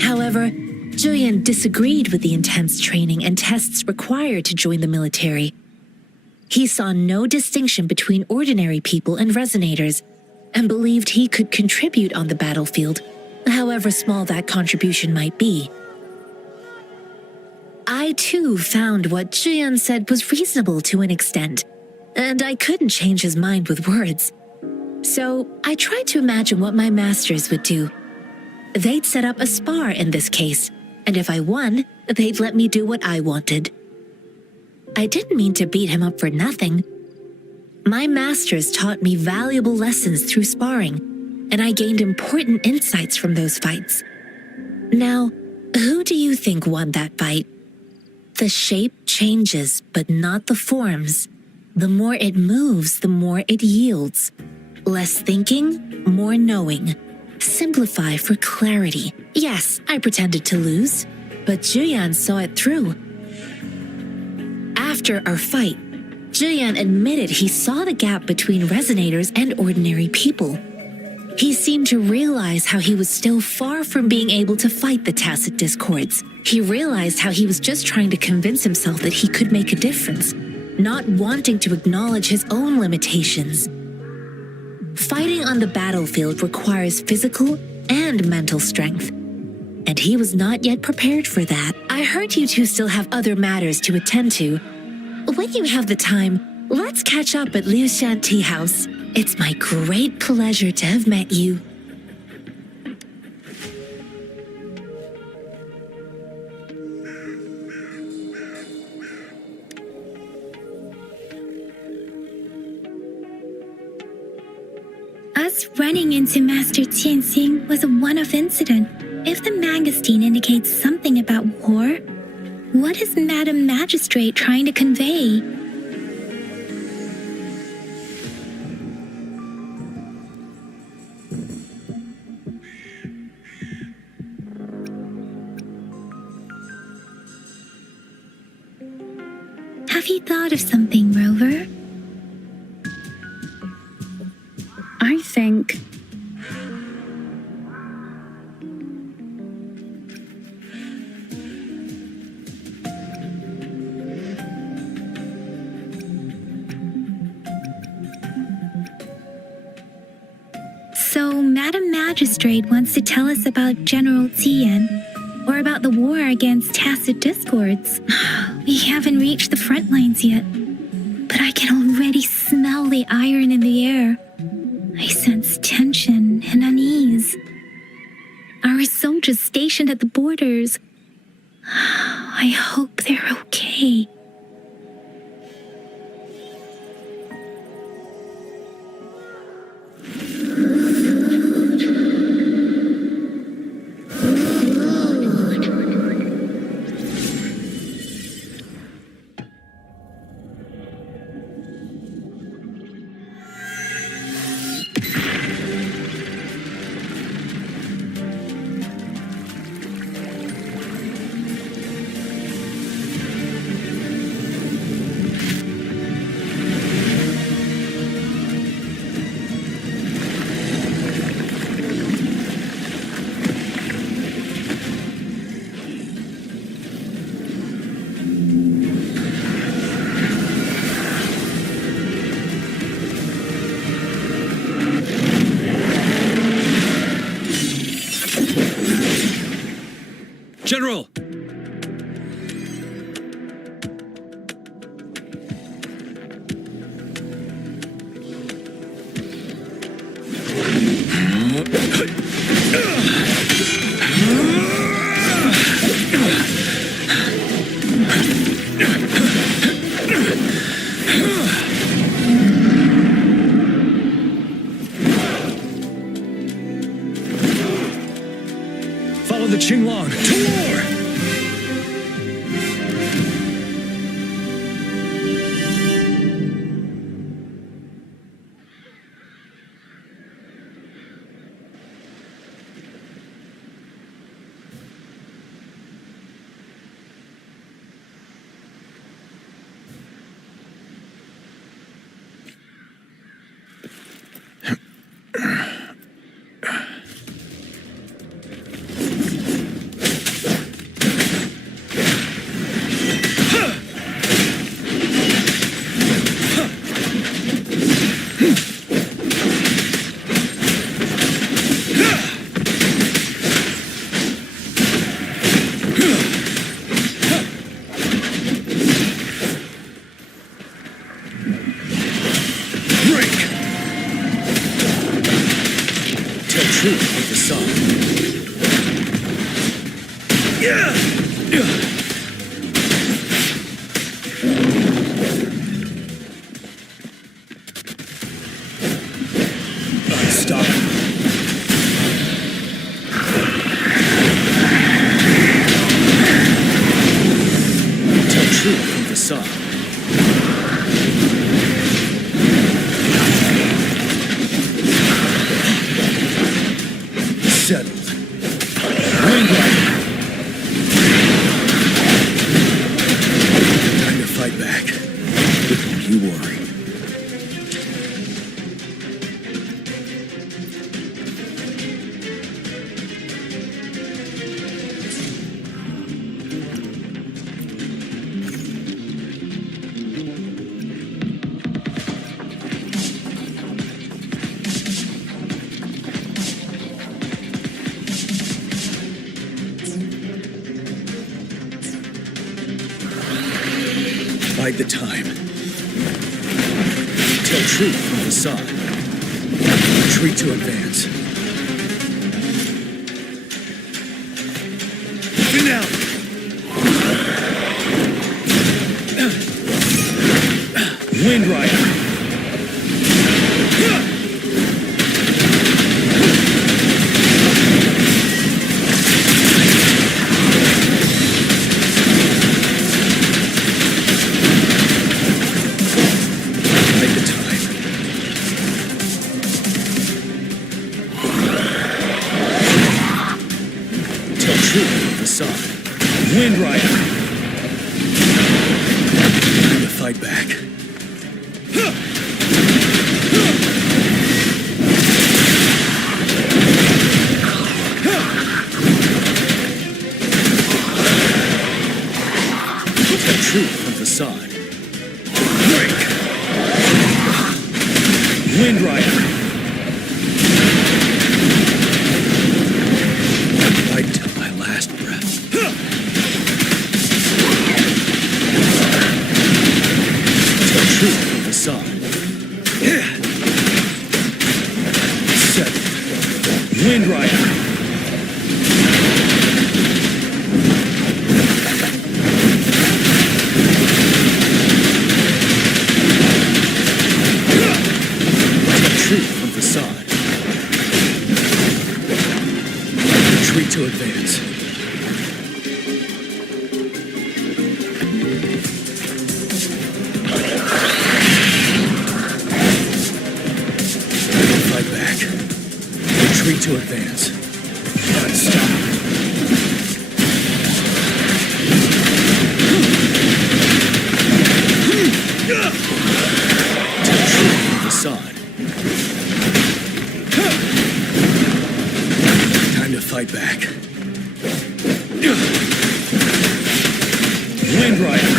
However, Zhuyan disagreed with the intense training and tests required to join the military. He saw no distinction between ordinary people and resonators, and believed he could contribute on the battlefield, however small that contribution might be. I too found what Zhuyan said was reasonable to an extent, and I couldn't change his mind with words. So I tried to imagine what my masters would do. They'd set up a spar in this case, and if I won, they'd let me do what I wanted. I didn't mean to beat him up for nothing. My masters taught me valuable lessons through sparring, and I gained important insights from those fights. Now, who do you think won that fight? The shape changes, but not the forms. The more it moves, the more it yields. Less thinking, more knowing. Simplify for clarity. Yes, I pretended to lose, but Zhuyan saw it through. After our fight, Zhuyan admitted he saw the gap between resonators and ordinary people. He seemed to realize how he was still far from being able to fight the tacit discords. He realized how he was just trying to convince himself that he could make a difference, not wanting to acknowledge his own limitations. Fighting on the battlefield requires physical and mental strength, and he was not yet prepared for that. I heard you two still have other matters to attend to. When you have the time, let's catch up at Liu Shan Tea House. It's my great pleasure to have met you. Us running into Master Tianxing was a one-off incident. If the magazine indicates something about war, what is Madam Magistrate trying to convey? Have you thought of something, Rover? I think... So, Madam Magistrate wants to tell us about General Tian, or about the war against tacit discords. We haven't reached the front lines yet, but I can already smell the iron in the air. I sense tension and unease. Our soldiers stationed at the borders. I hope they're okay. truth with the sun. Unstoppable. Tell truth with the sun. Settled. Wingrider. Time to fight back. Don't you worry. Bide the time. Tell truth from the sun. Retreat to advance. Finale. Windrider. Windrider. Time to fight back. The truth from facade. Break. Windrider. Fight till my last breath. Truth from the sun. Settled. Windrider. Truth from facade. Retreat to advance. Retreat to advance. Unstoppable. Tell truth from facade. Time to fight back. Windrider.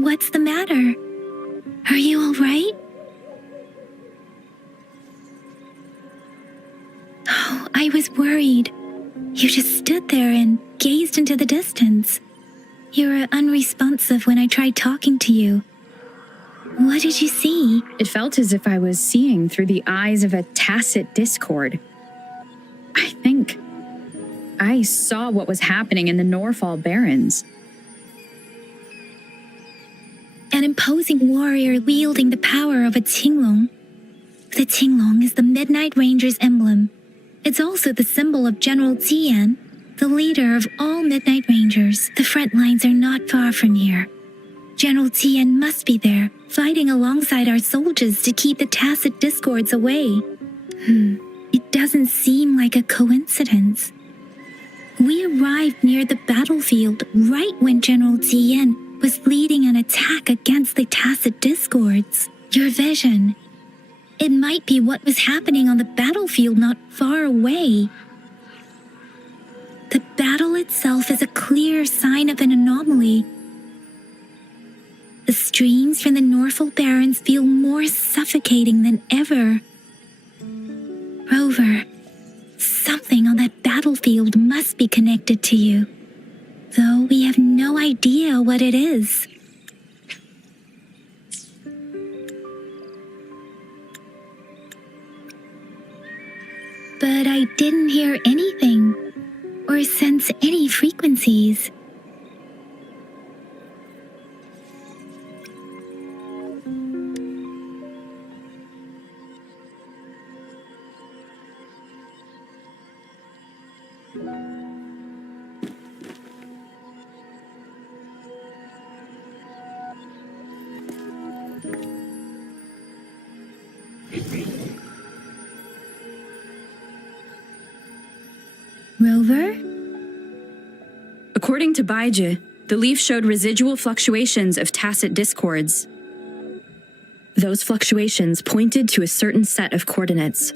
What's the matter? Are you all right? Oh, I was worried. You just stood there and gazed into the distance. You were unresponsive when I tried talking to you. What did you see? It felt as if I was seeing through the eyes of a tacit discord. I think I saw what was happening in the Norfall Barrens. An imposing warrior wielding the power of a Tinglong. The Tinglong is the Midnight Ranger's emblem. It's also the symbol of General Tian, the leader of all Midnight Rangers. The front lines are not far from here. General Tian must be there, fighting alongside our soldiers to keep the tacit discords away. It doesn't seem like a coincidence. We arrived near the battlefield right when General Tien was leading an attack against the Tacit Discords. Your vision. It might be what was happening on the battlefield not far away. The battle itself is a clear sign of an anomaly. The streams from the Norfolk Barrens feel more suffocating than ever. Rover, something on that battlefield must be connected to you, though we have no idea what it is. But I didn't hear anything or sense any frequencies. Rover? According to Baiji, the leaf showed residual fluctuations of tacit discords. Those fluctuations pointed to a certain set of coordinates.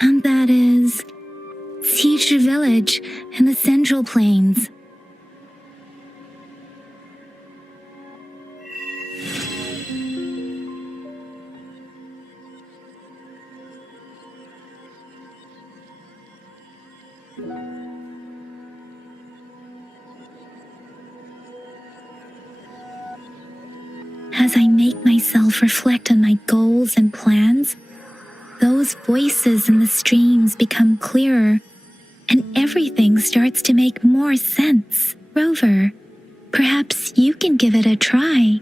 And that is Teacher Village in the Central Plains. As I make myself reflect on my goals and plans, those voices in the streams become clearer, and everything starts to make more sense. Rover, perhaps you can give it a try.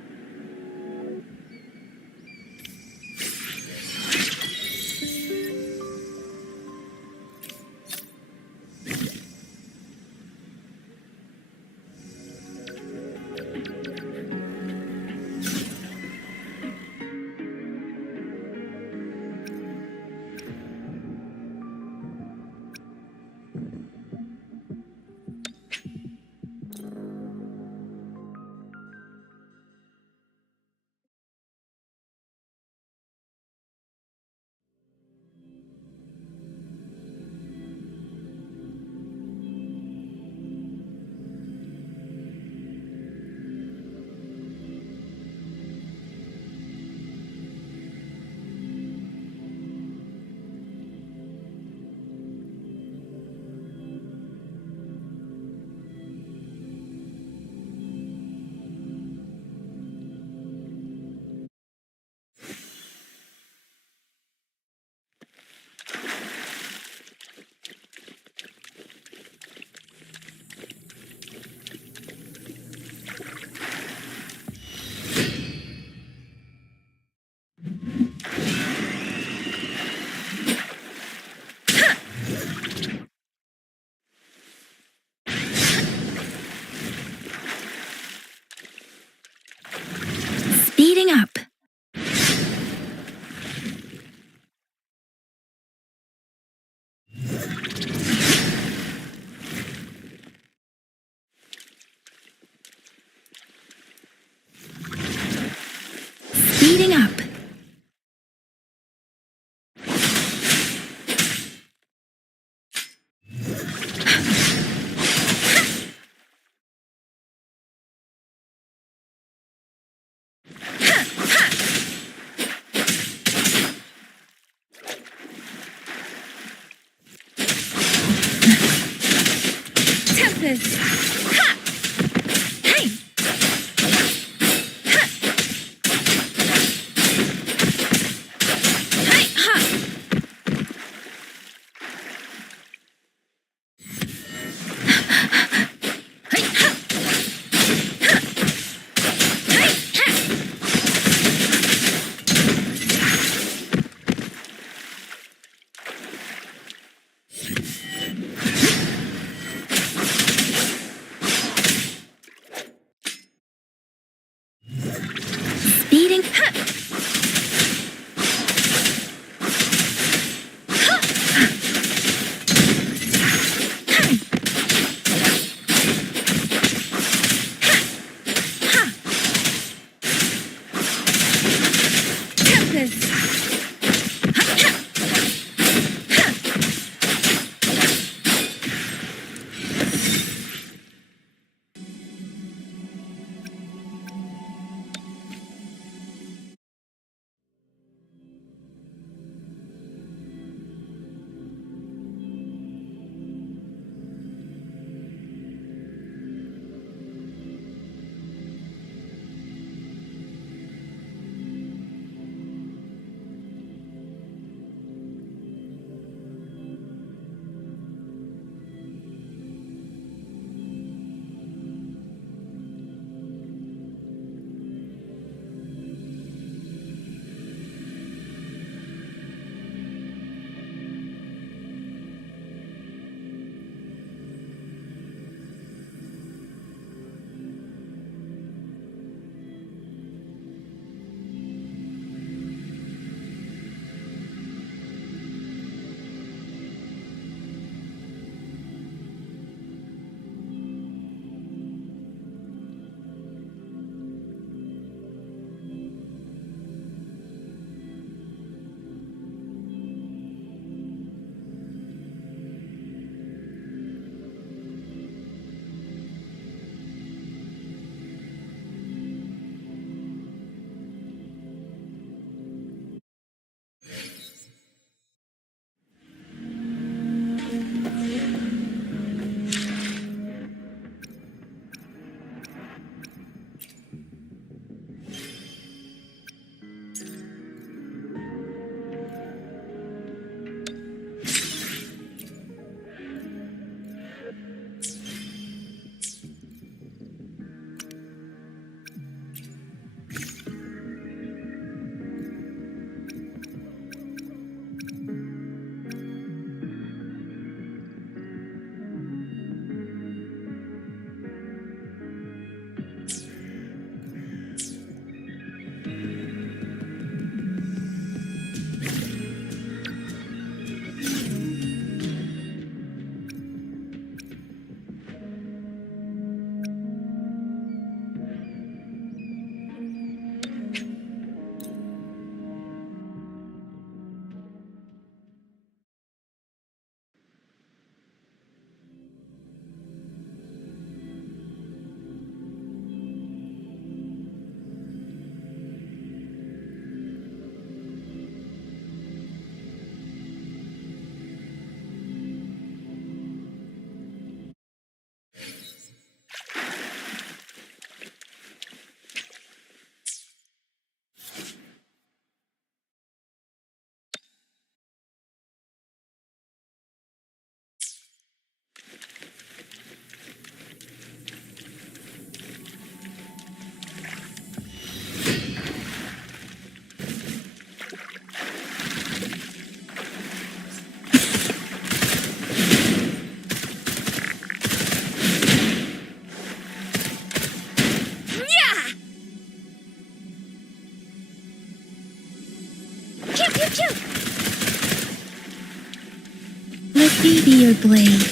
Speeding up. Speeding up. Tempest. Ha! Hey! Ha! Hey! Ha! Hey! Ha! Ha! Hey! Ha! Let me be your blade.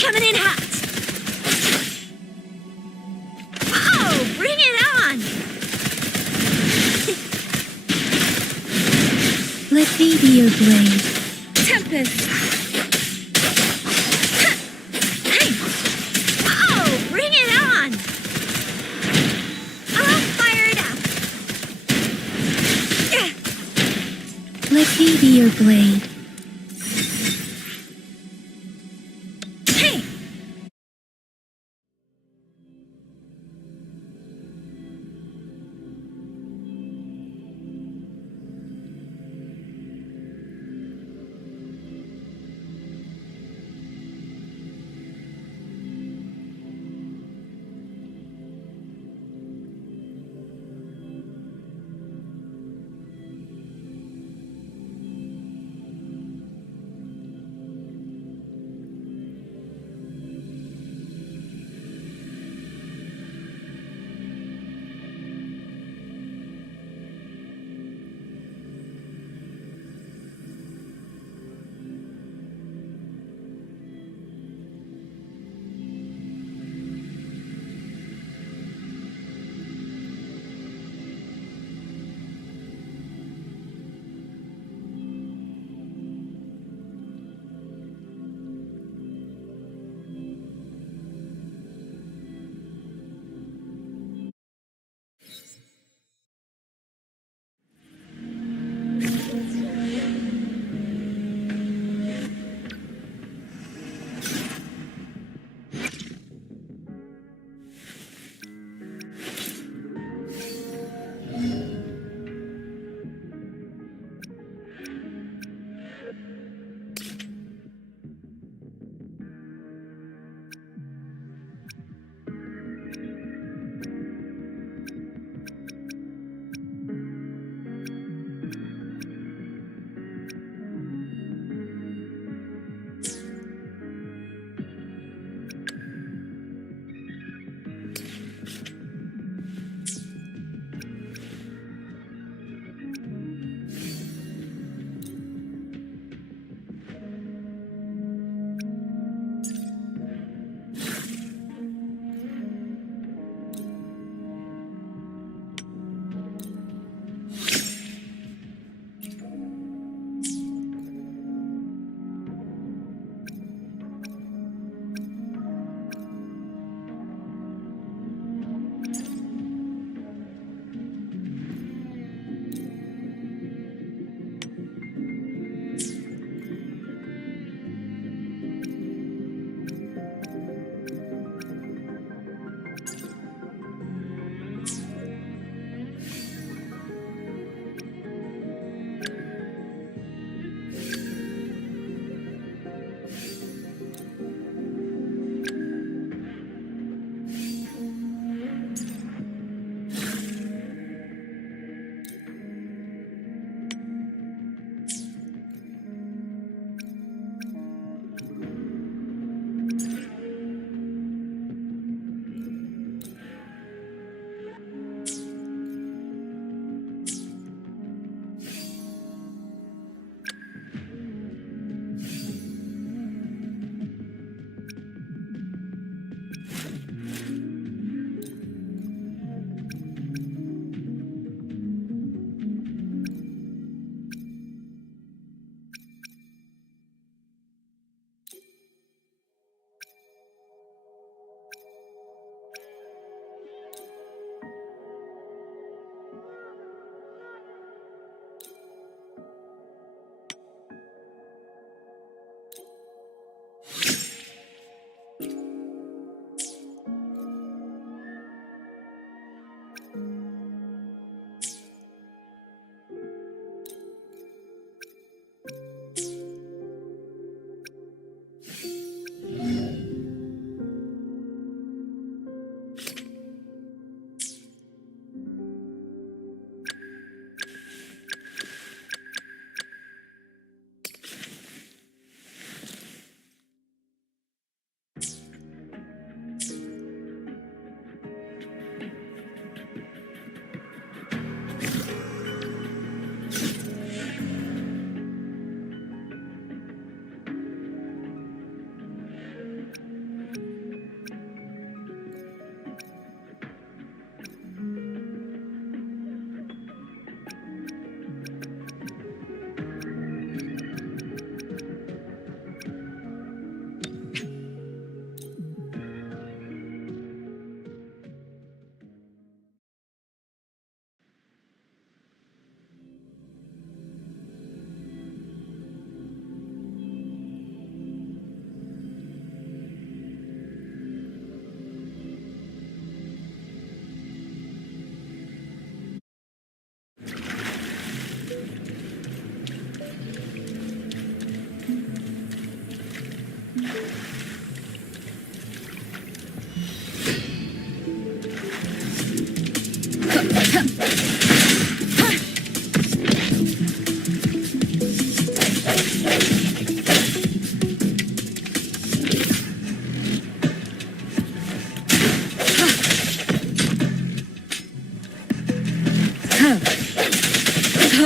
Coming in hot. Oh, bring it on. Let me be your blade. Tempest. Oh, bring it on. I'll fire it up. Let me be your blade. Hey.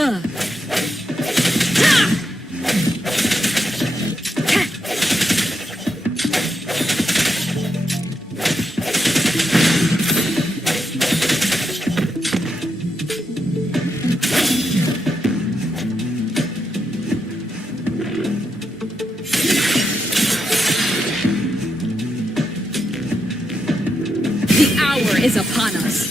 The hour is upon us.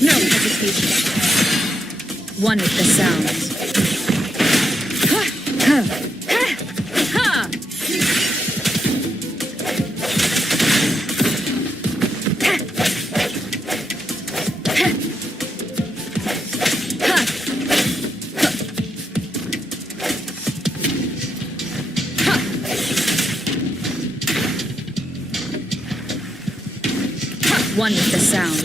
No hesitation. One with the sounds. One with the sounds.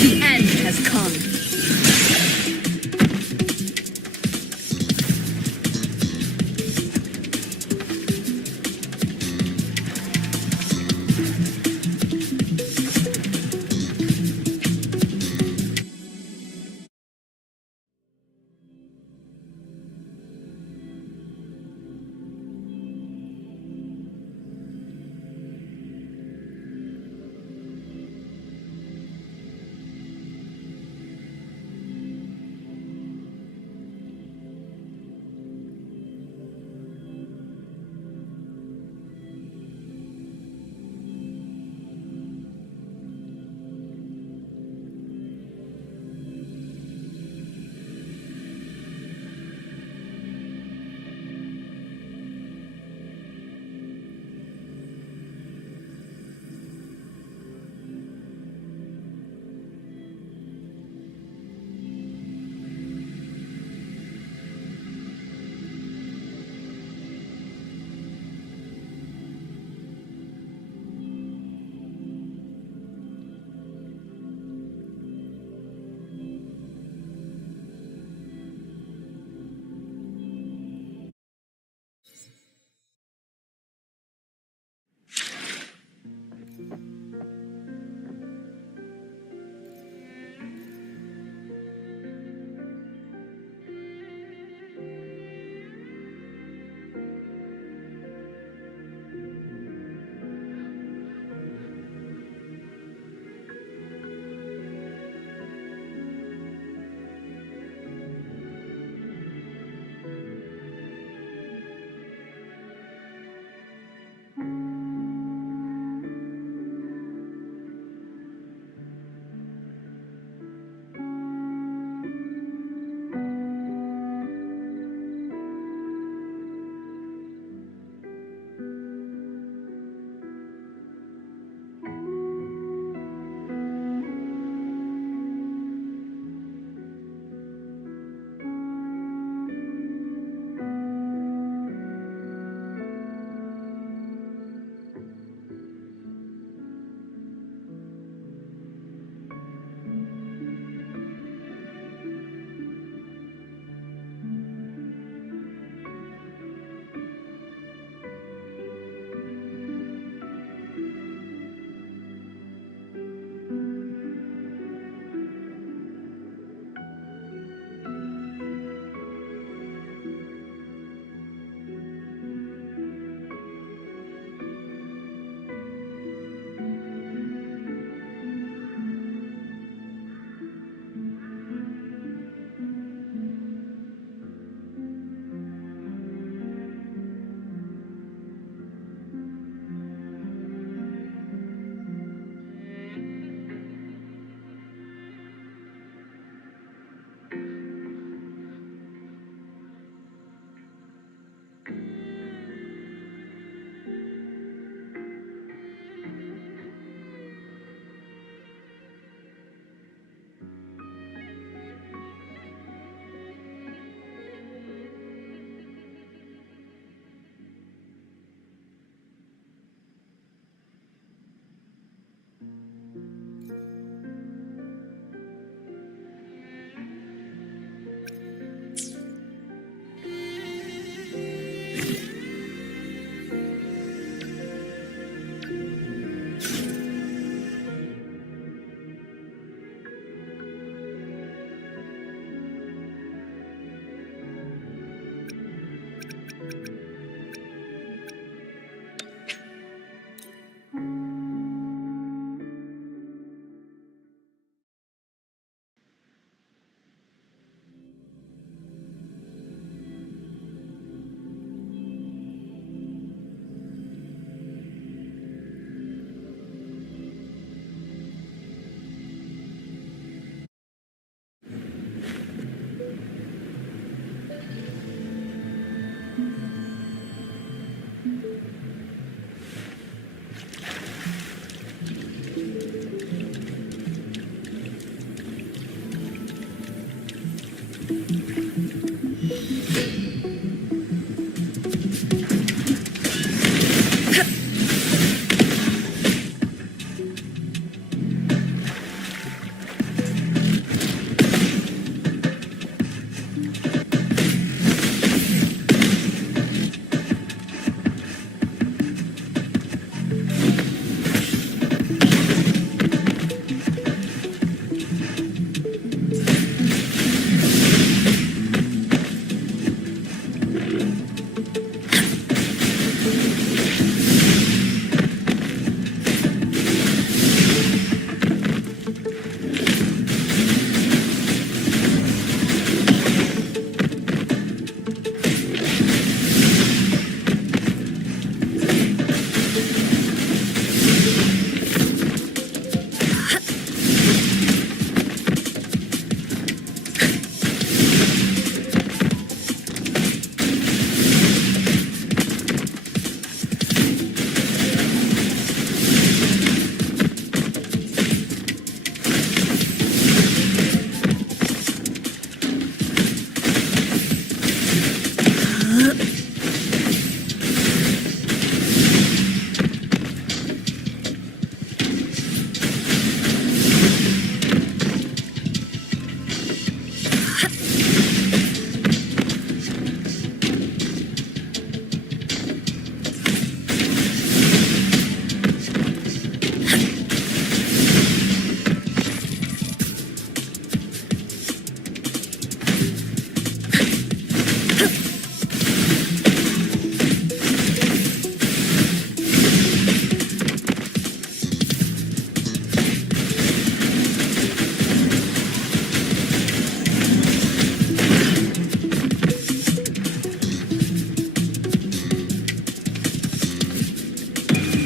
The end has come.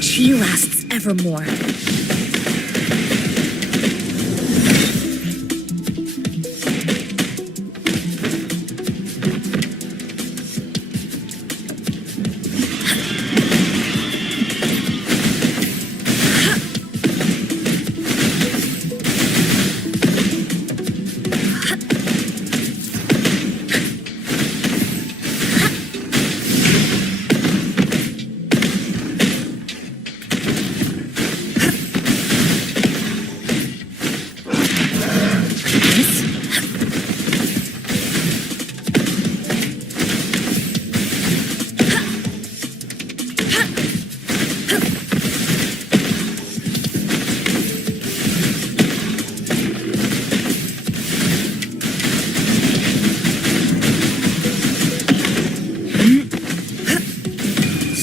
She lasts evermore.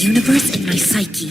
Universe in my psyche.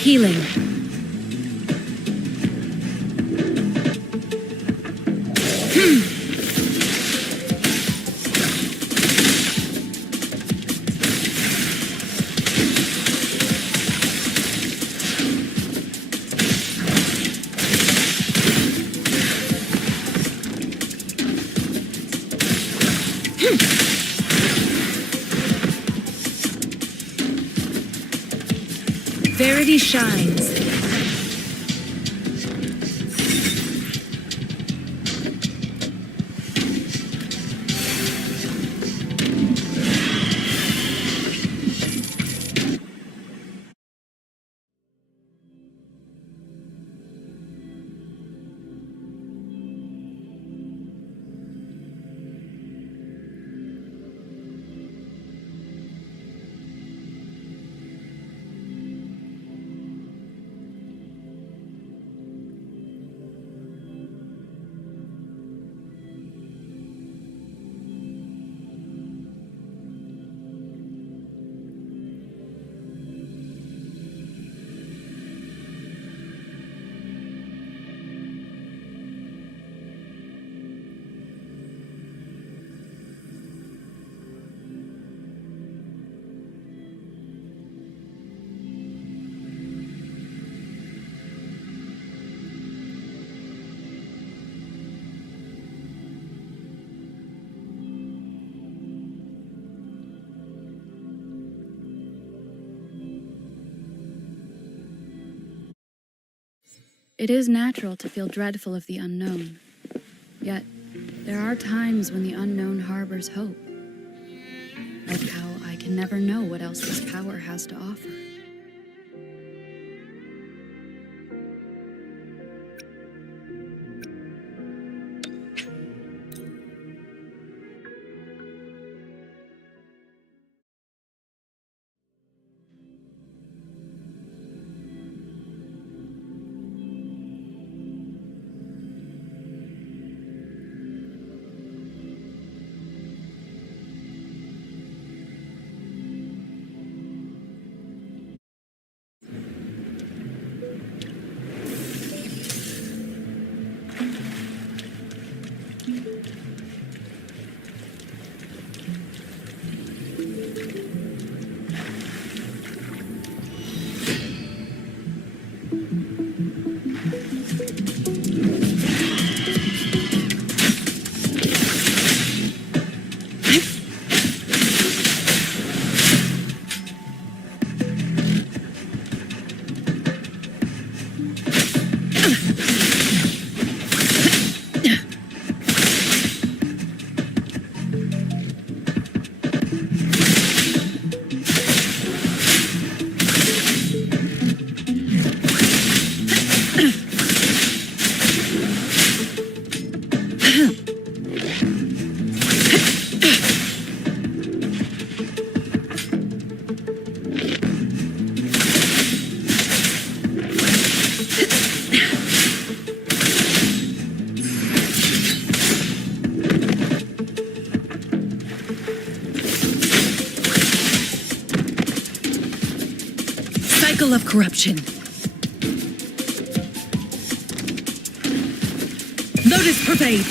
healing. Verity shines. It is natural to feel dreadful of the unknown. Yet, there are times when the unknown harbors hope. Like how I can never know what else this power has to offer. Cycle of corruption. Lotus pervade.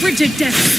Frigid death.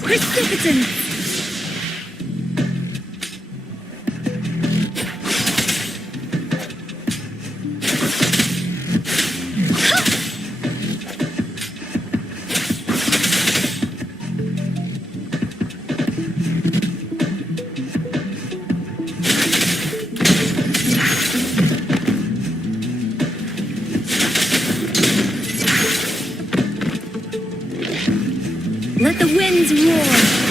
Precipitance! Let the winds roar!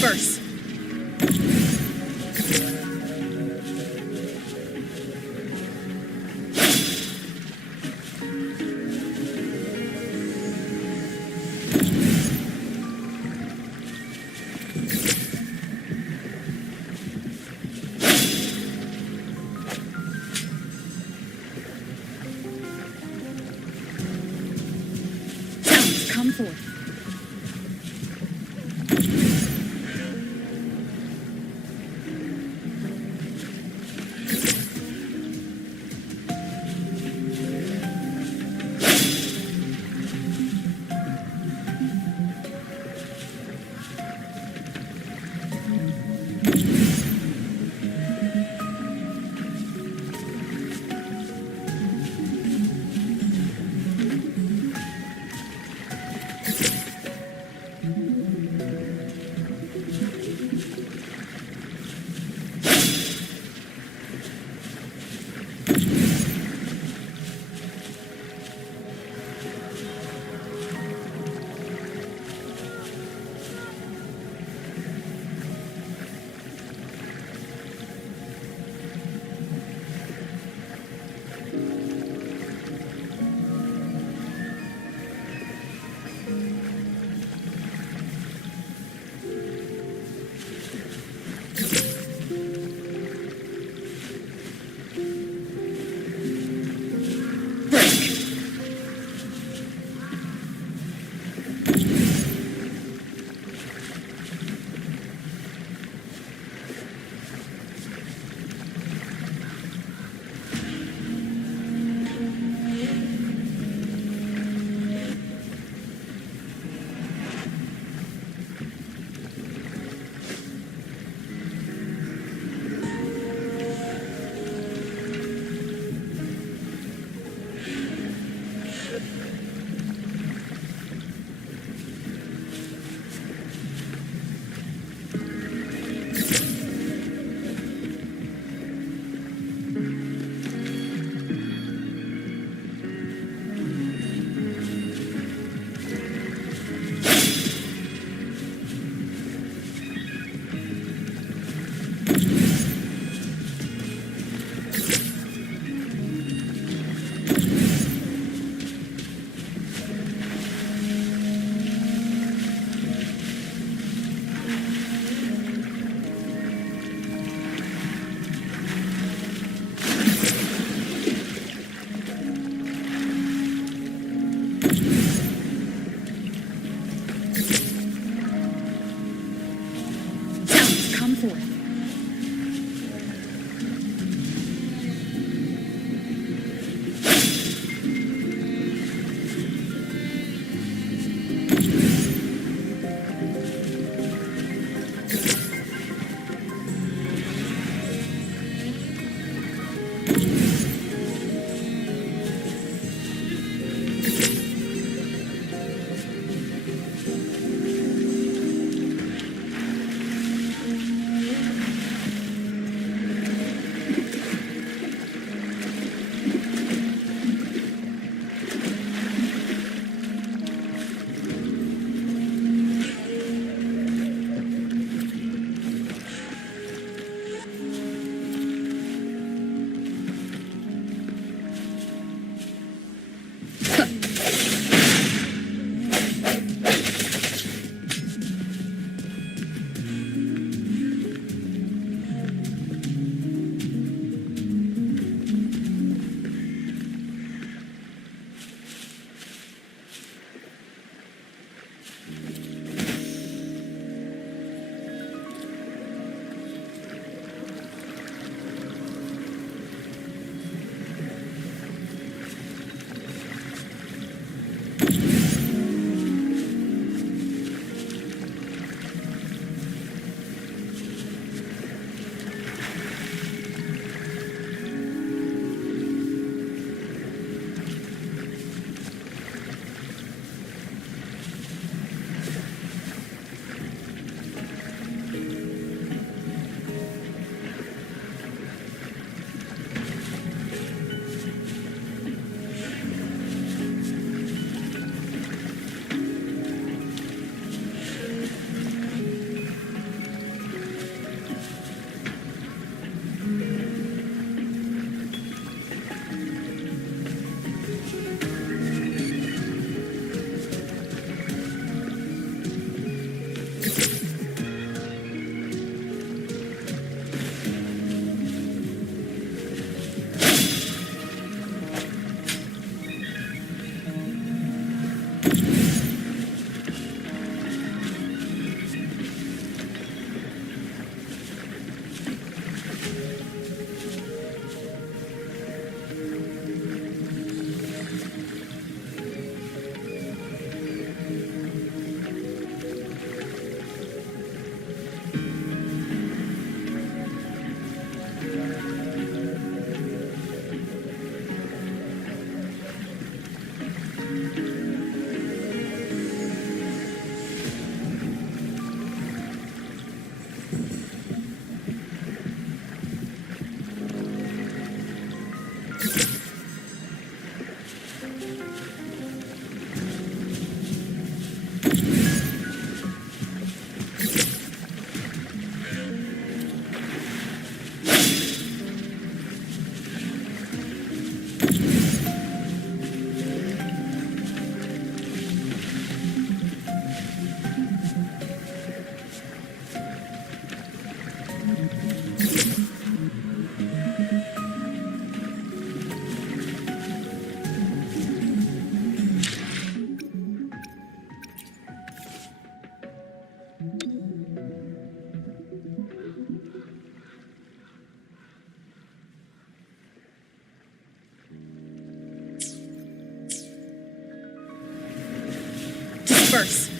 disperse. Sounds come forth. worse.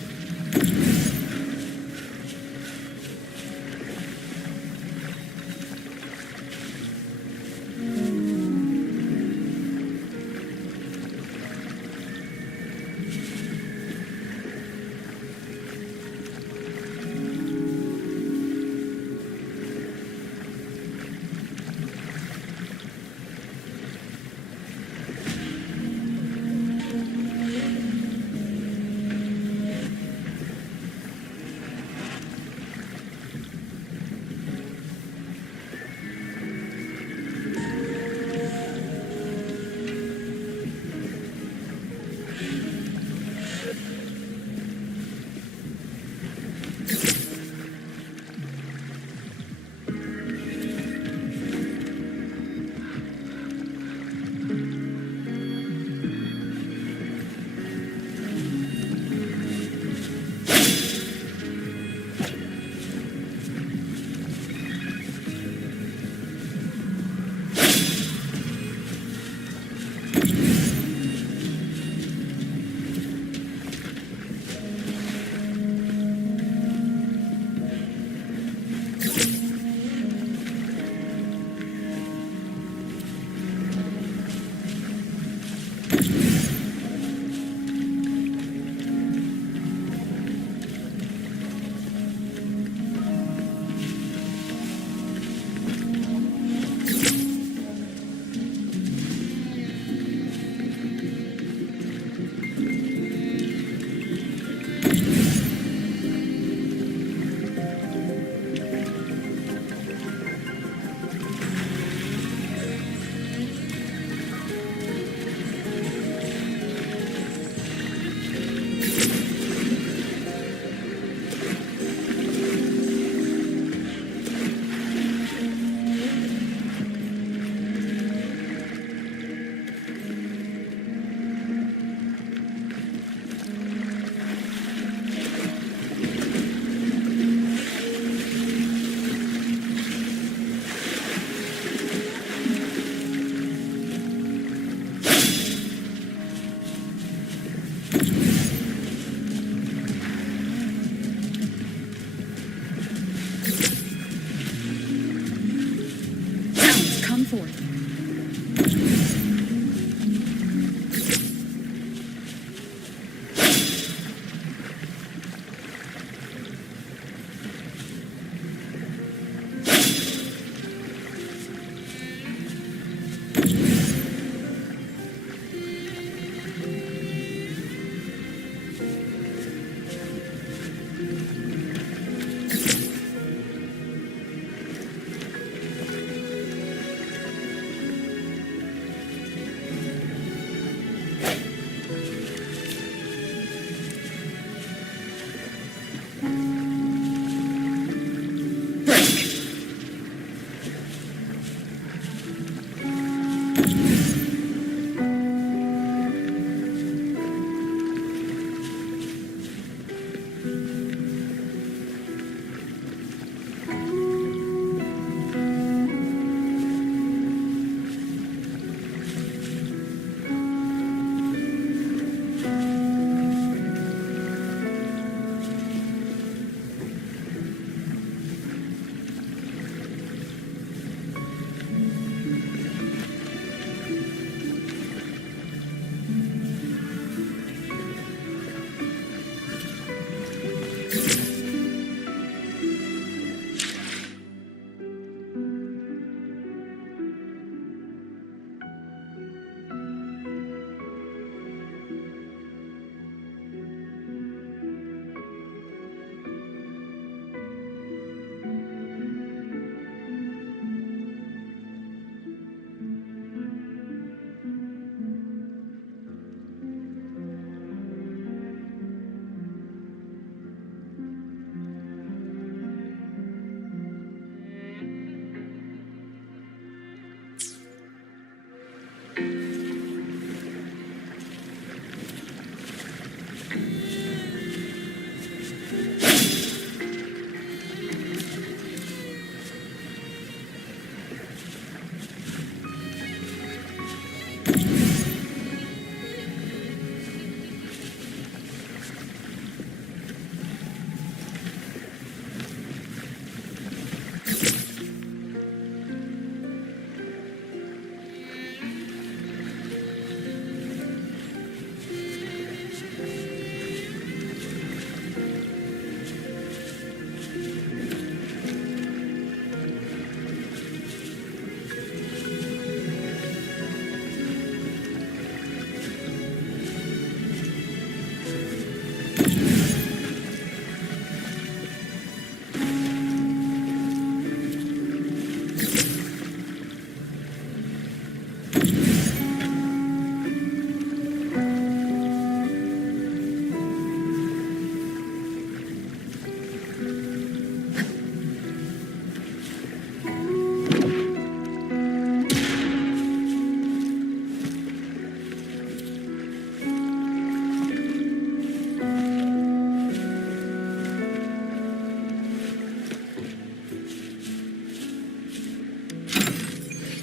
Come forth.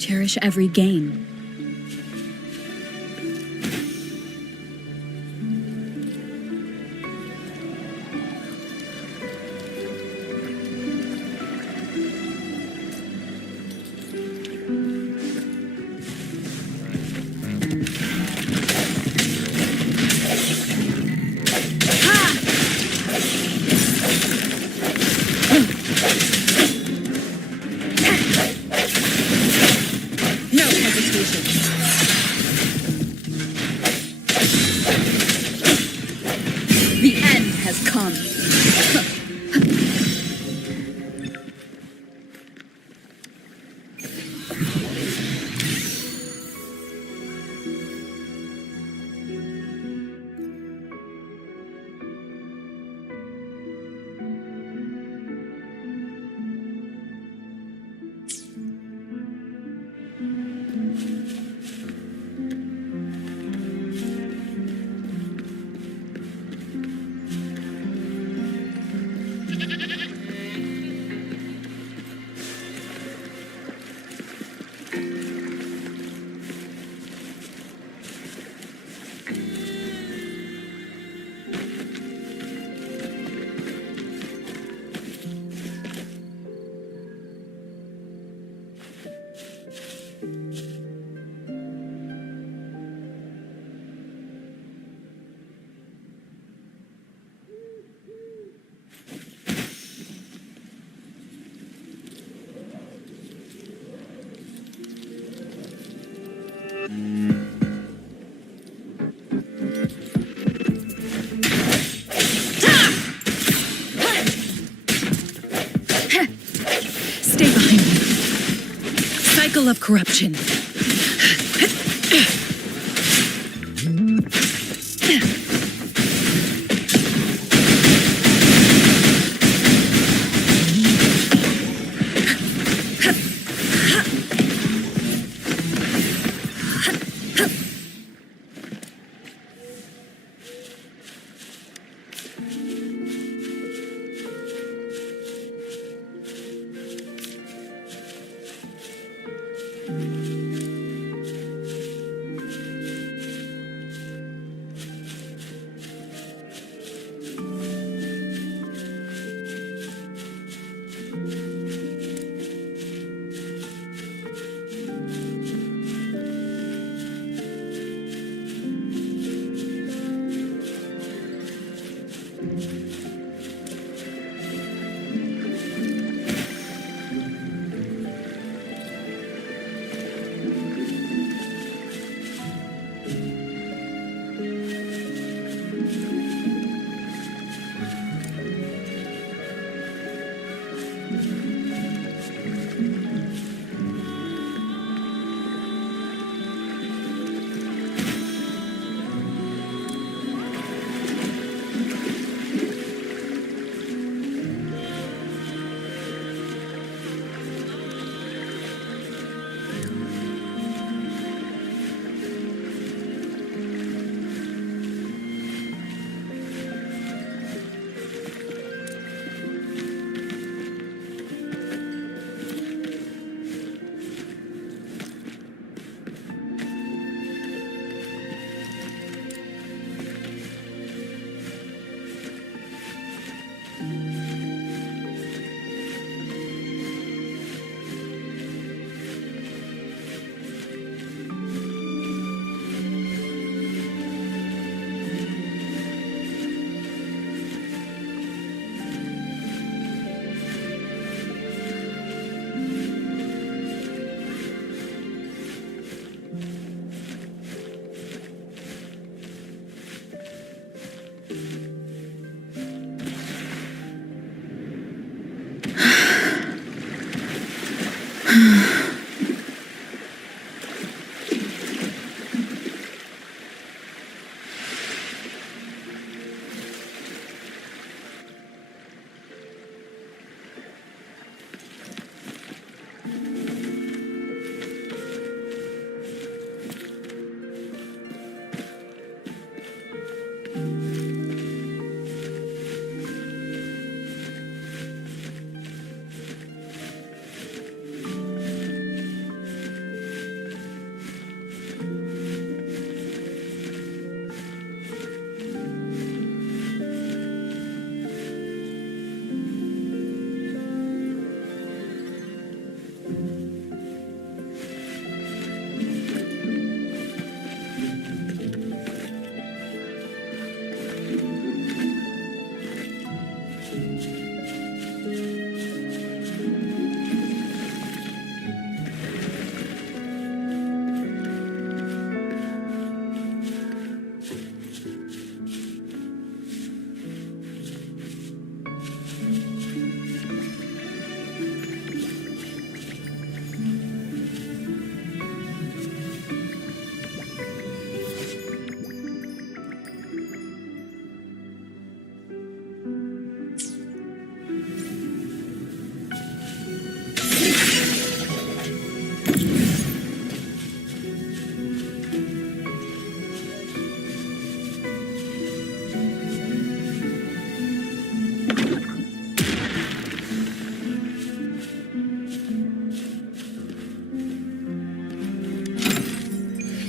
cherish every gain. No hesitation. The end has come. Stay behind me. Cycle of corruption.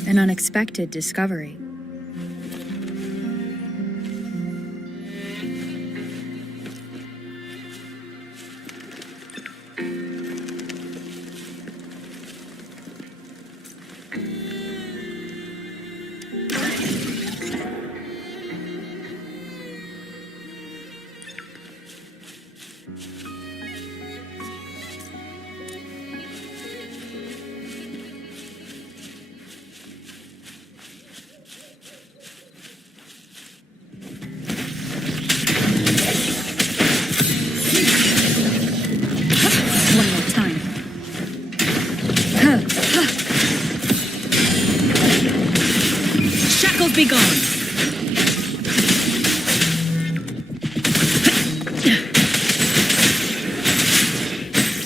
An unexpected discovery. One more time. Shackles be gone!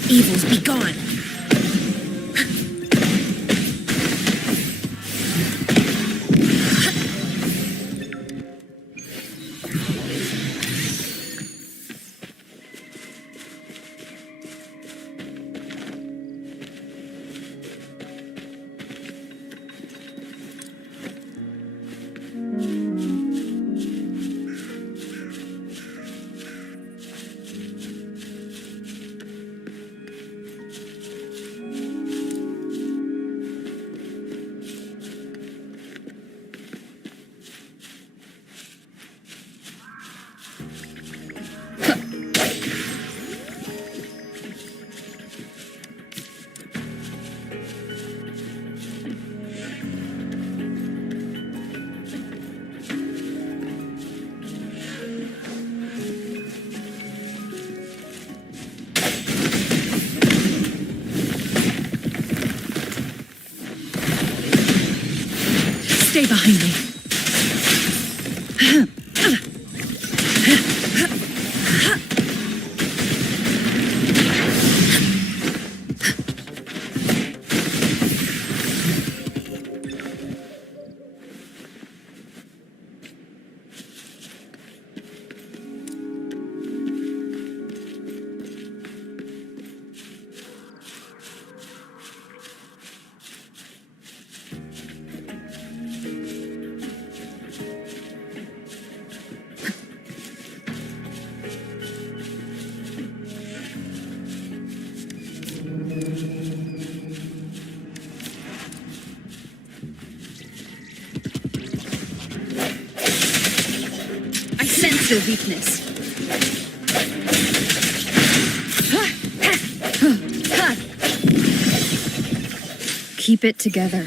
Evils be gone. Stay behind me. I sense your weakness. Keep it together.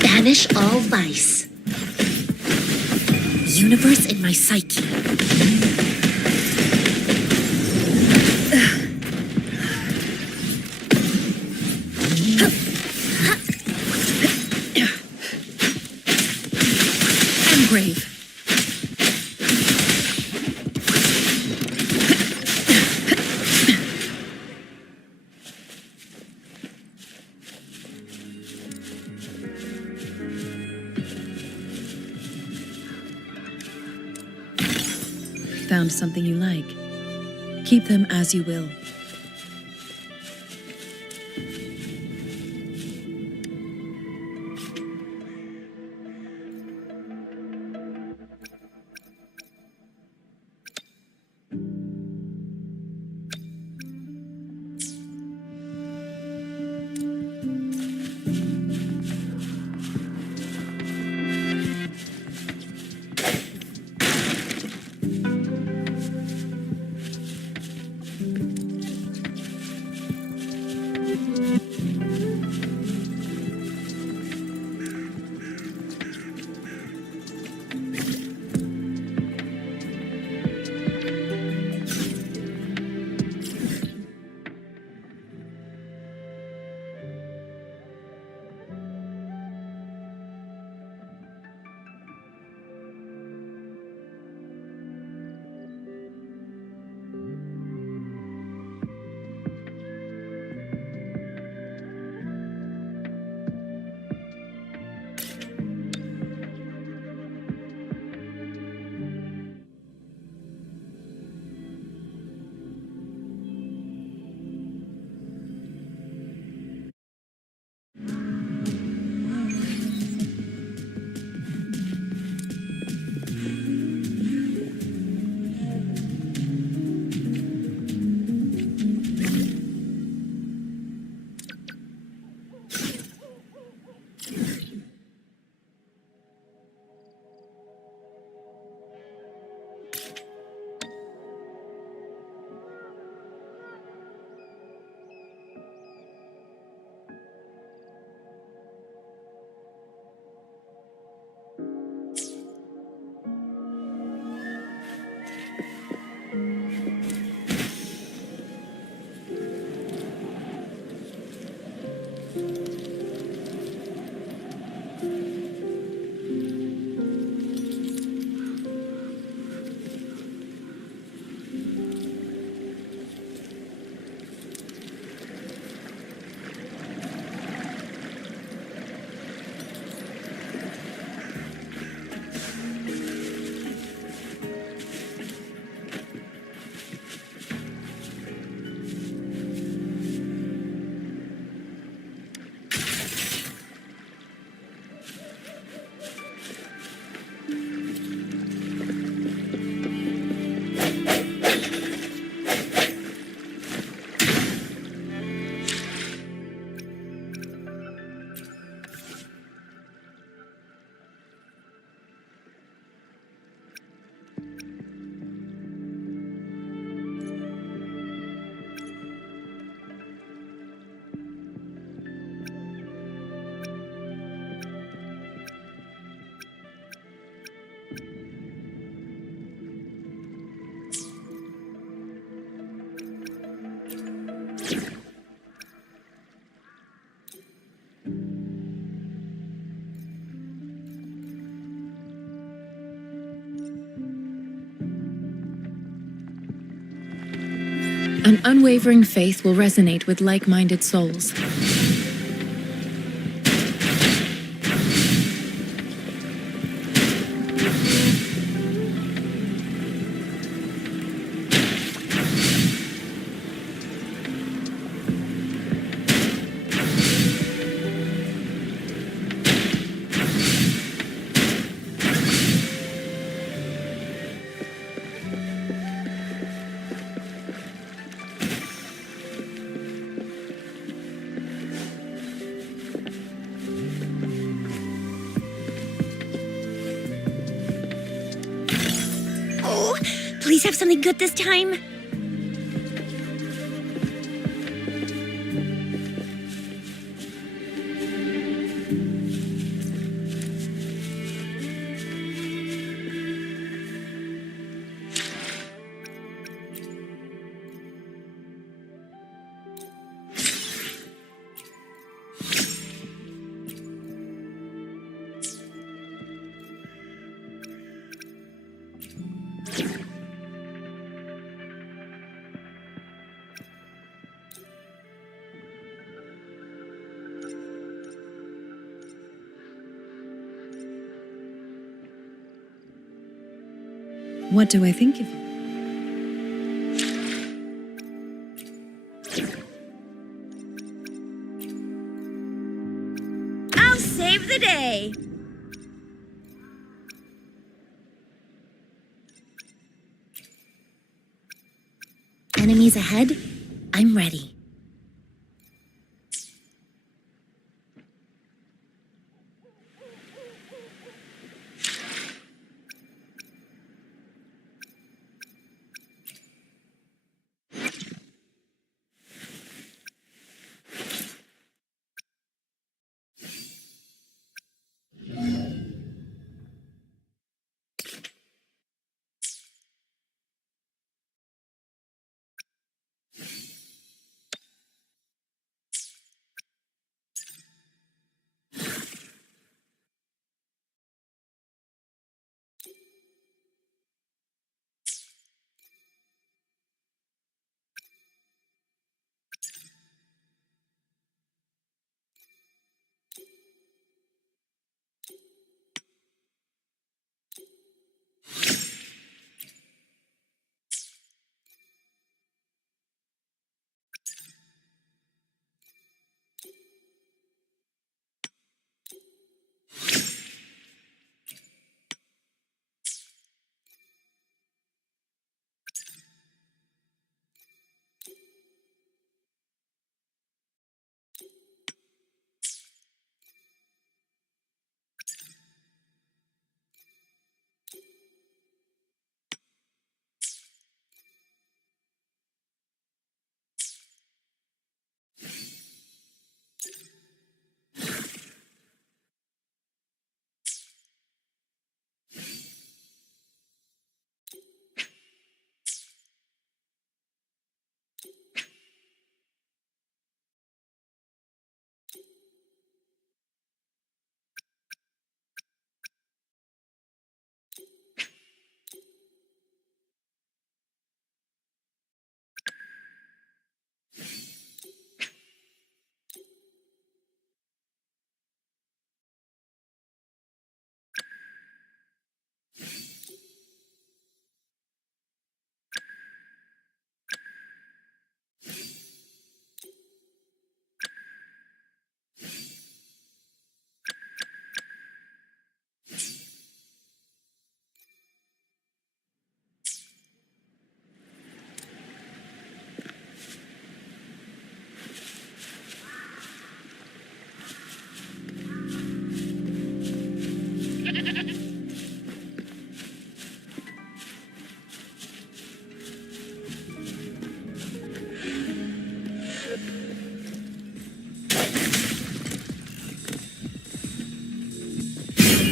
Banish all vice. Universe in my psyche. Engrave. Found something you like. Keep them as you will. An unwavering faith will resonate with like-minded souls. Oh, please have something good this time. What do I think of you? I'll save the day. Enemies ahead? I'm ready.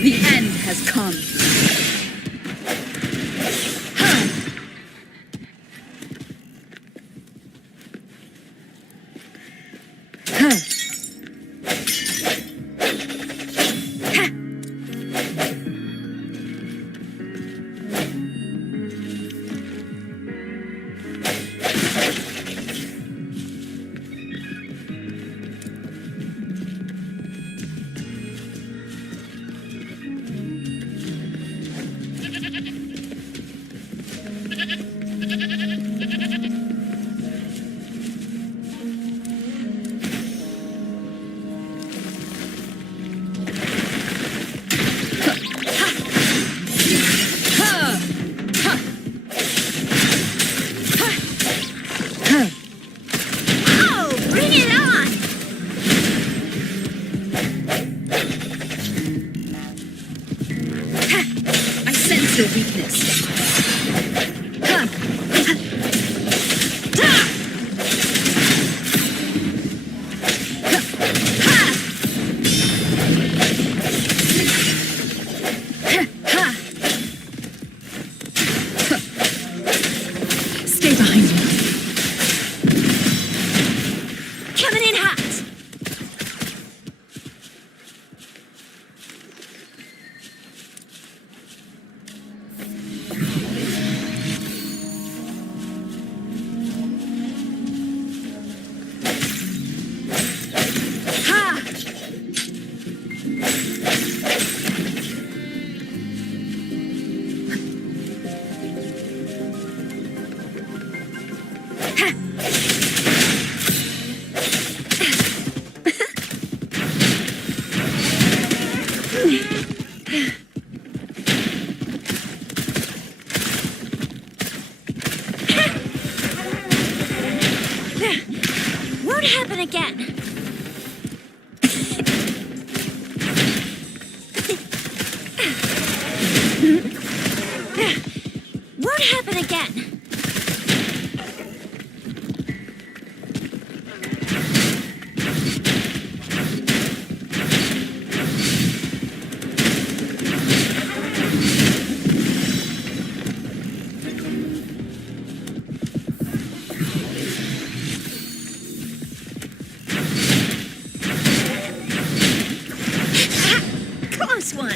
The end has come. sense your weakness. Stay behind me. Coming in hot. Won't happen again. Won't happen again. Close one.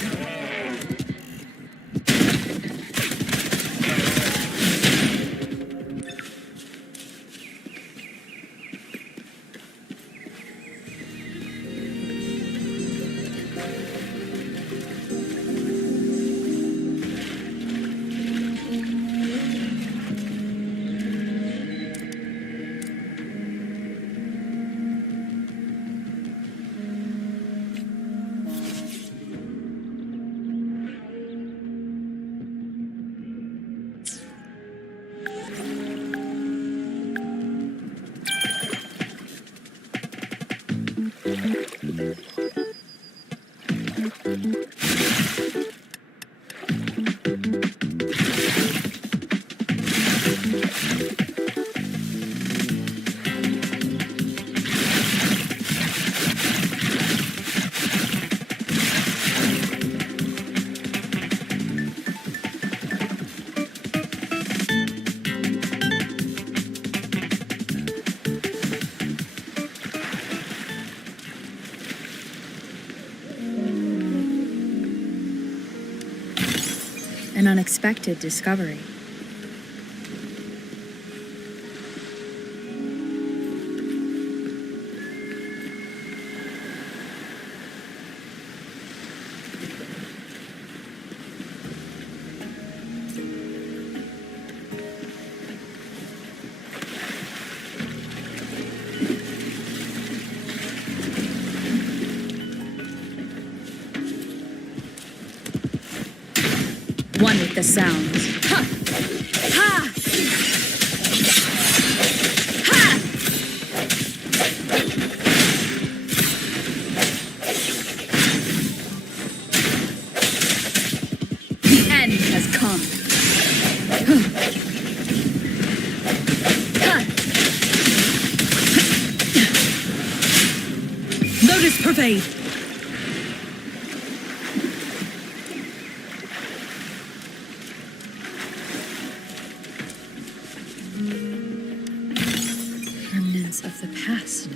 An unexpected discovery. One with the sounds. Ha! Ha! Ha! The end has come. Lotus pervade. Remnants of the past.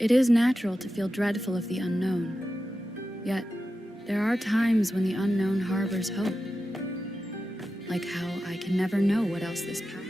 It is natural to feel dreadful of the unknown. Yet, there are times when the unknown harbors hope. Like how I can never know what else this power.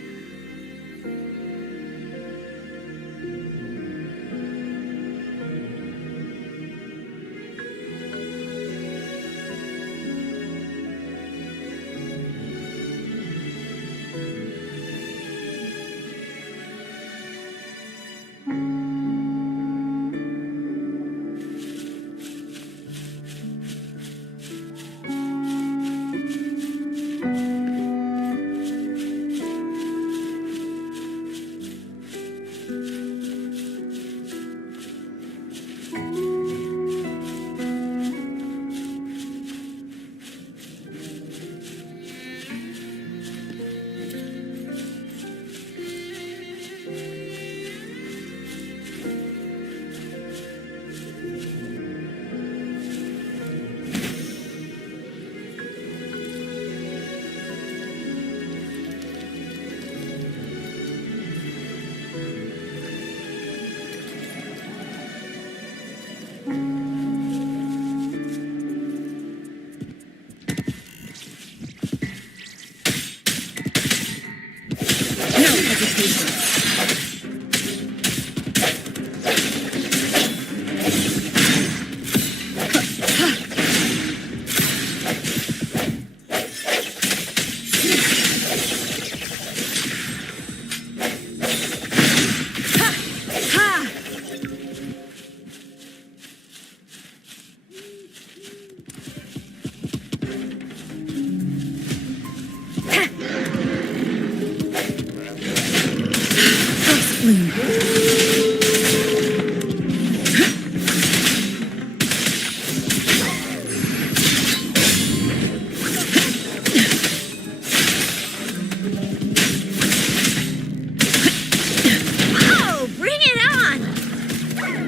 Oh, bring it on!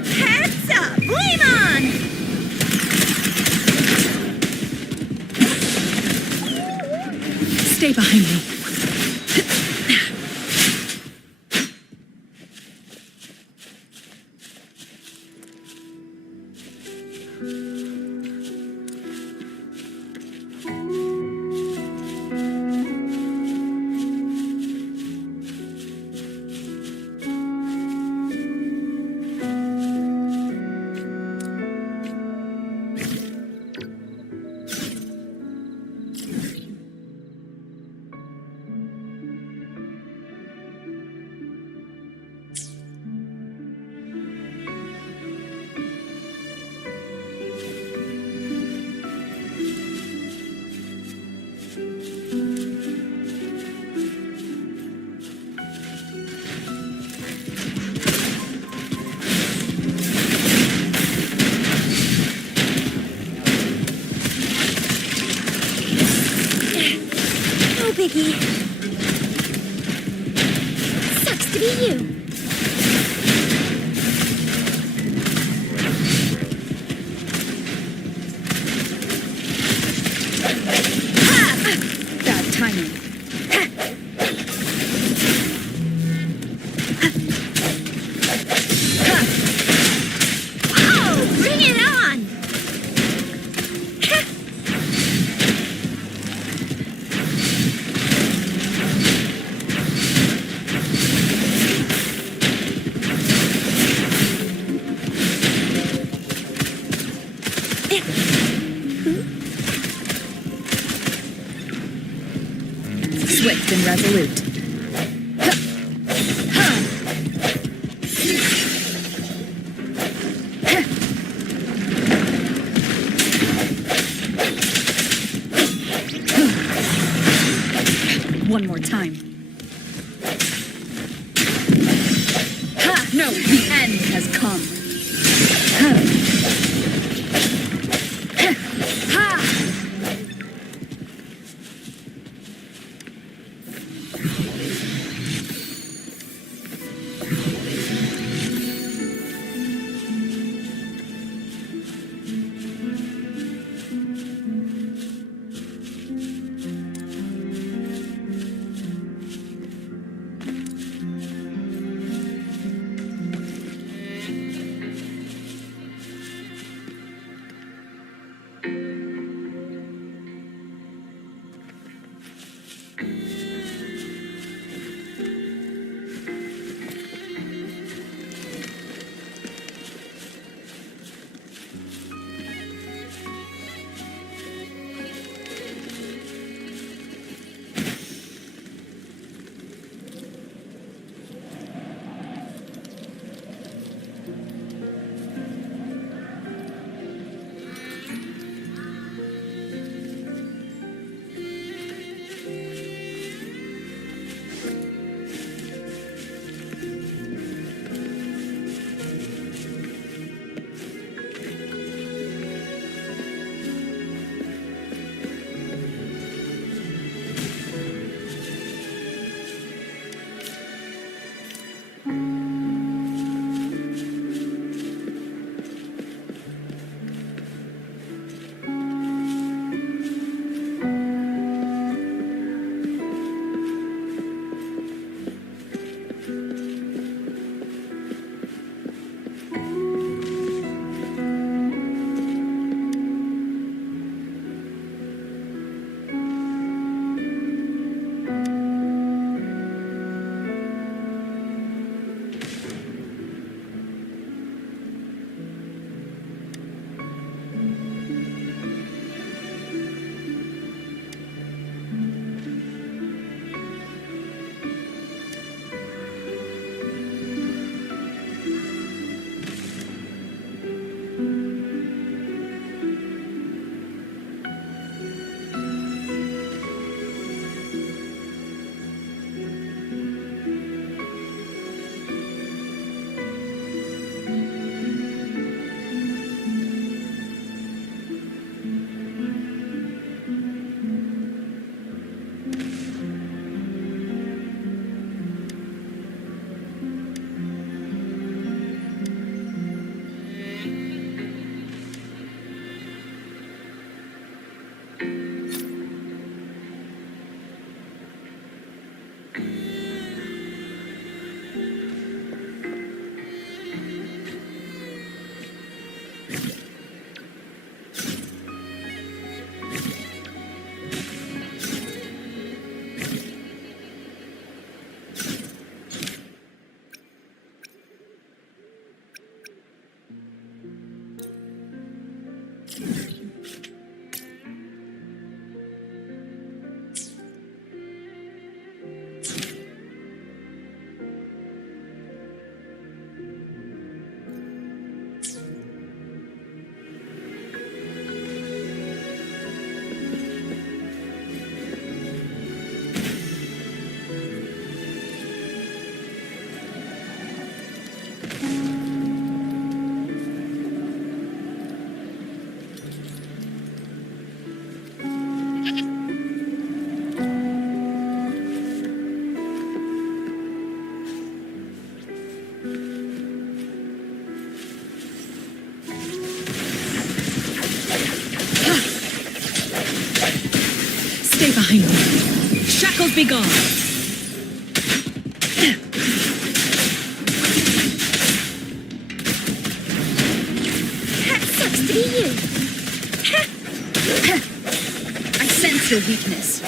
Heads up! Flame on! Stay behind me. No biggie. Sucks to be you. Bad timing. Oh, bring it on! Swift and resolute. One more time. Ha! No, the end has come. Ha! Stay behind me. Shackles be gone. That sucks to be you. I sense your weakness.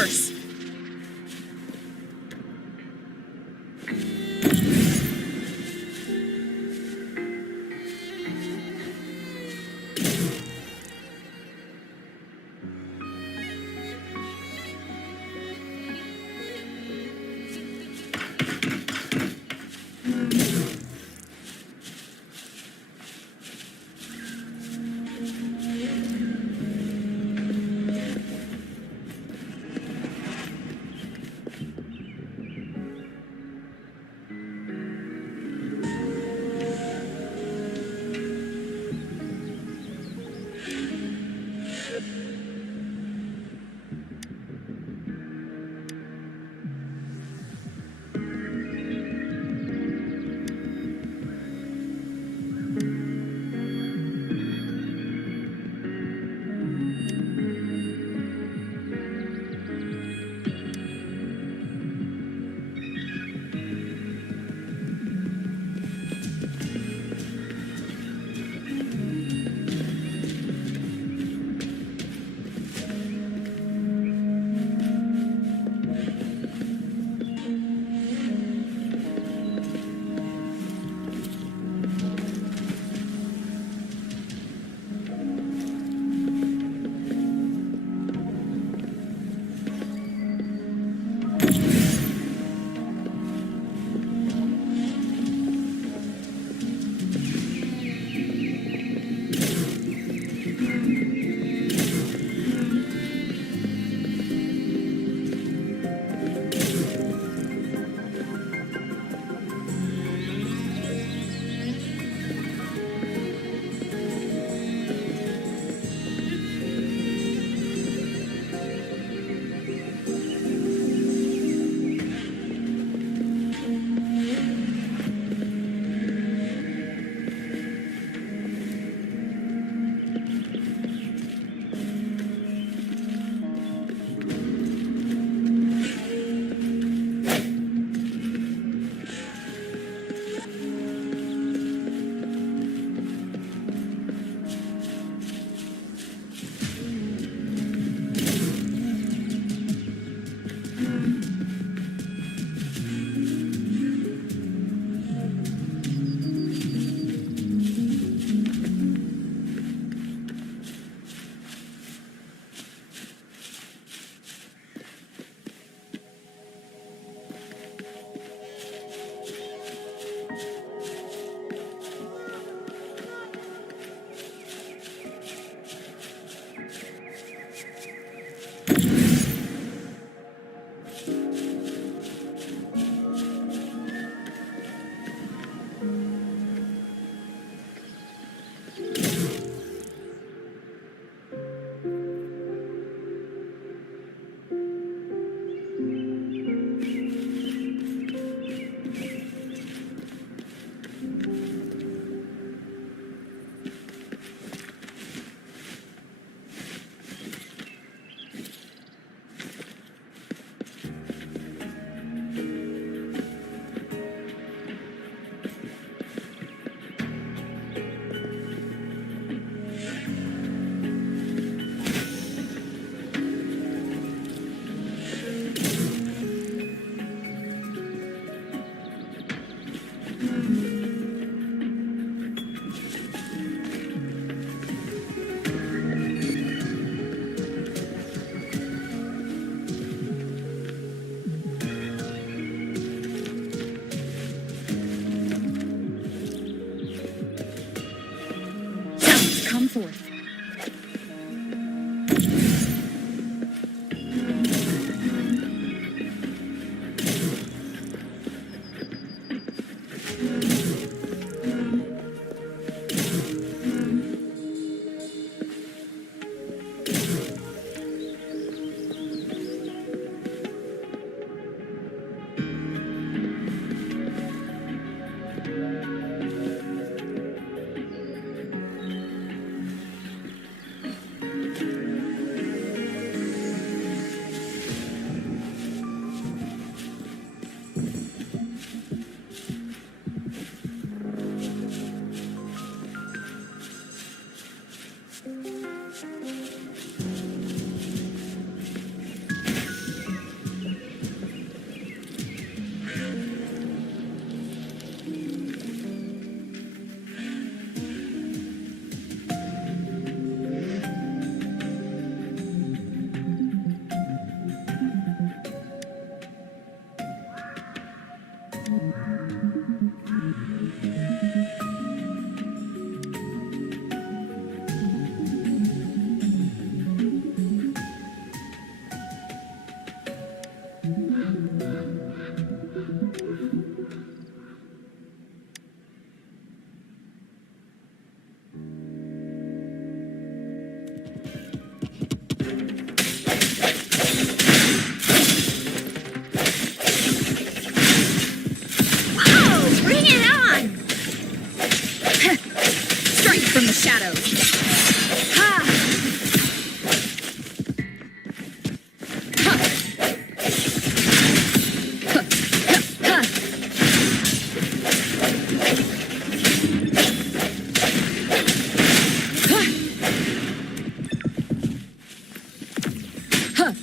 universe. Come forth. from the shadows. Ha! Ha! Ha! Ha! Ha! Ha!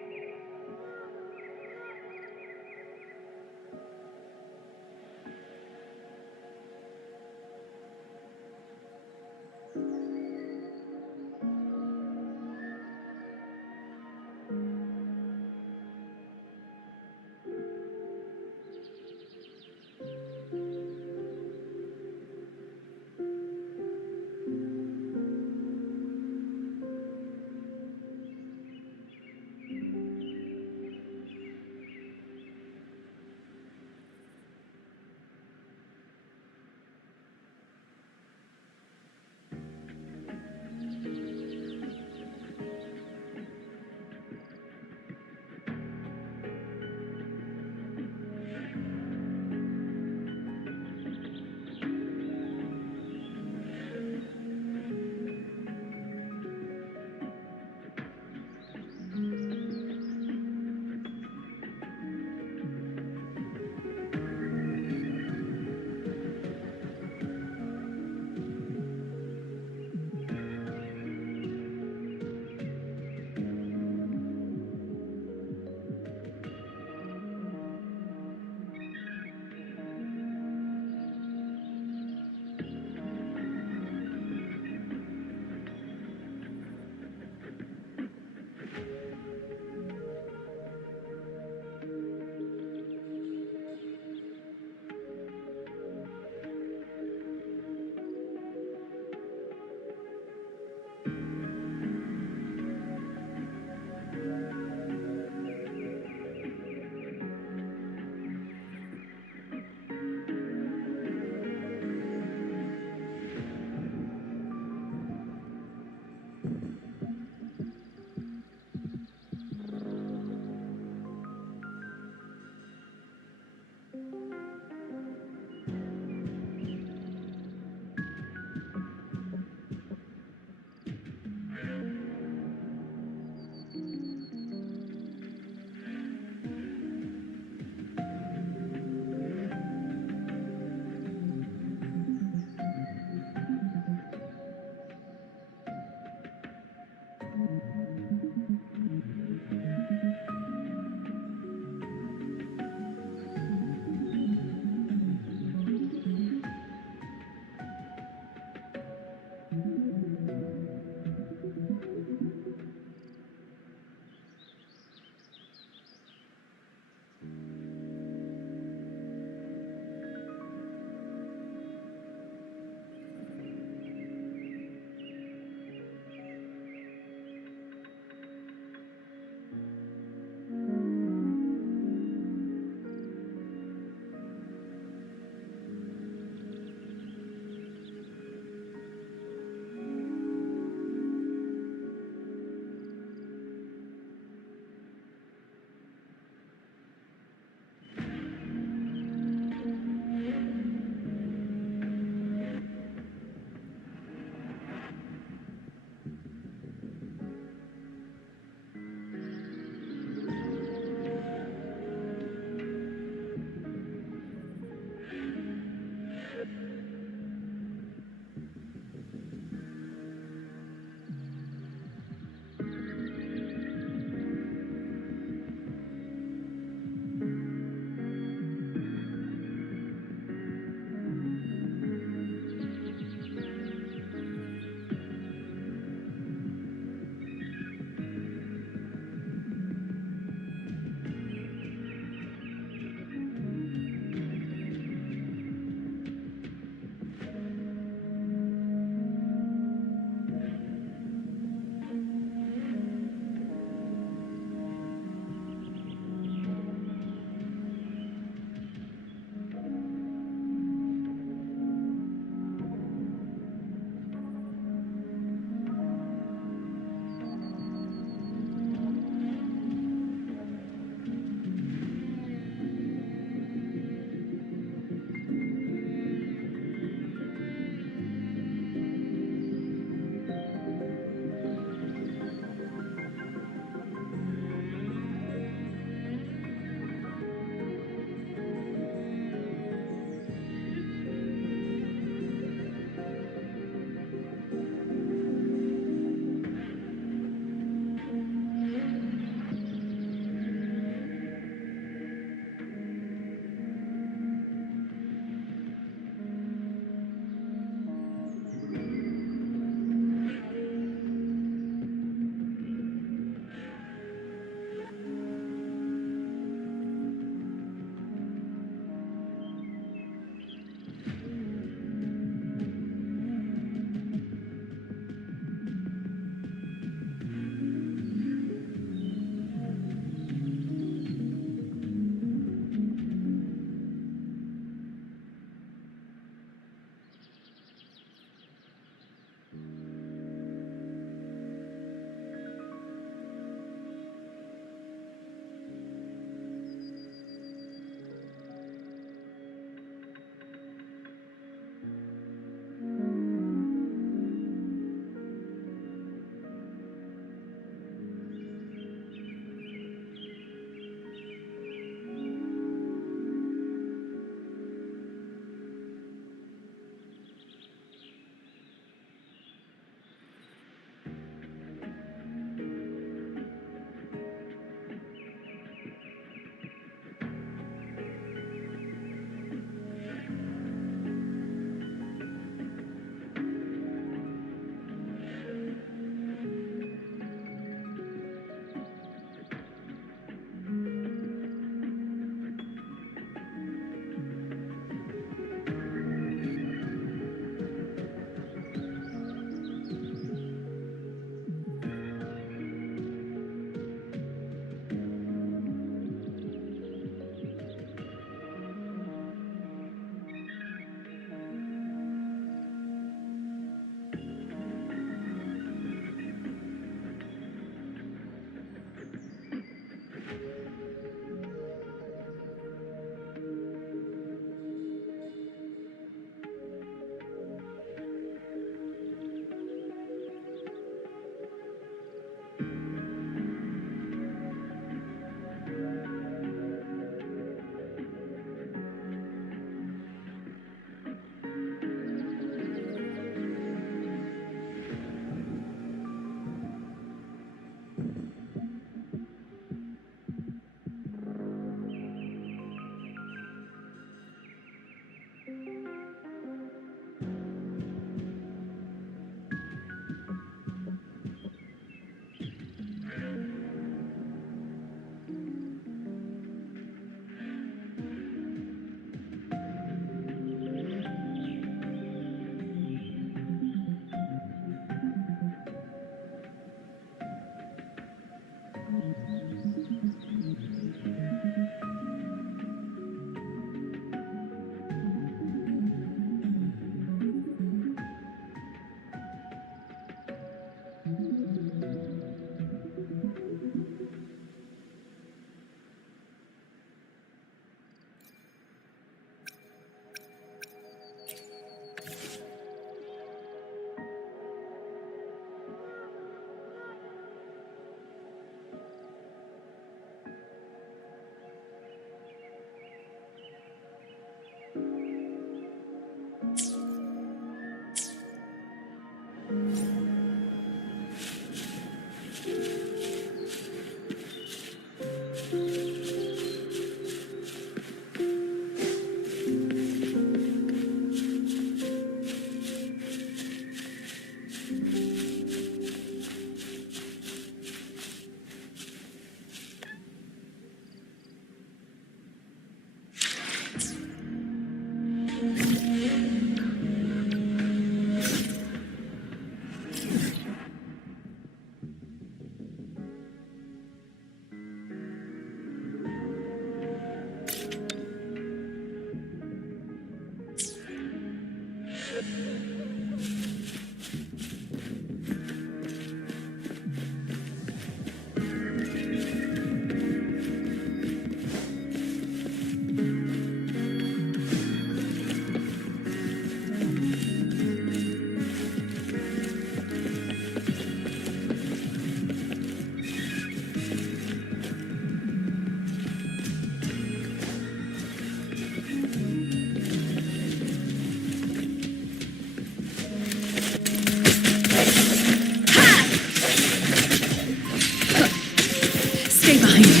Stay behind me.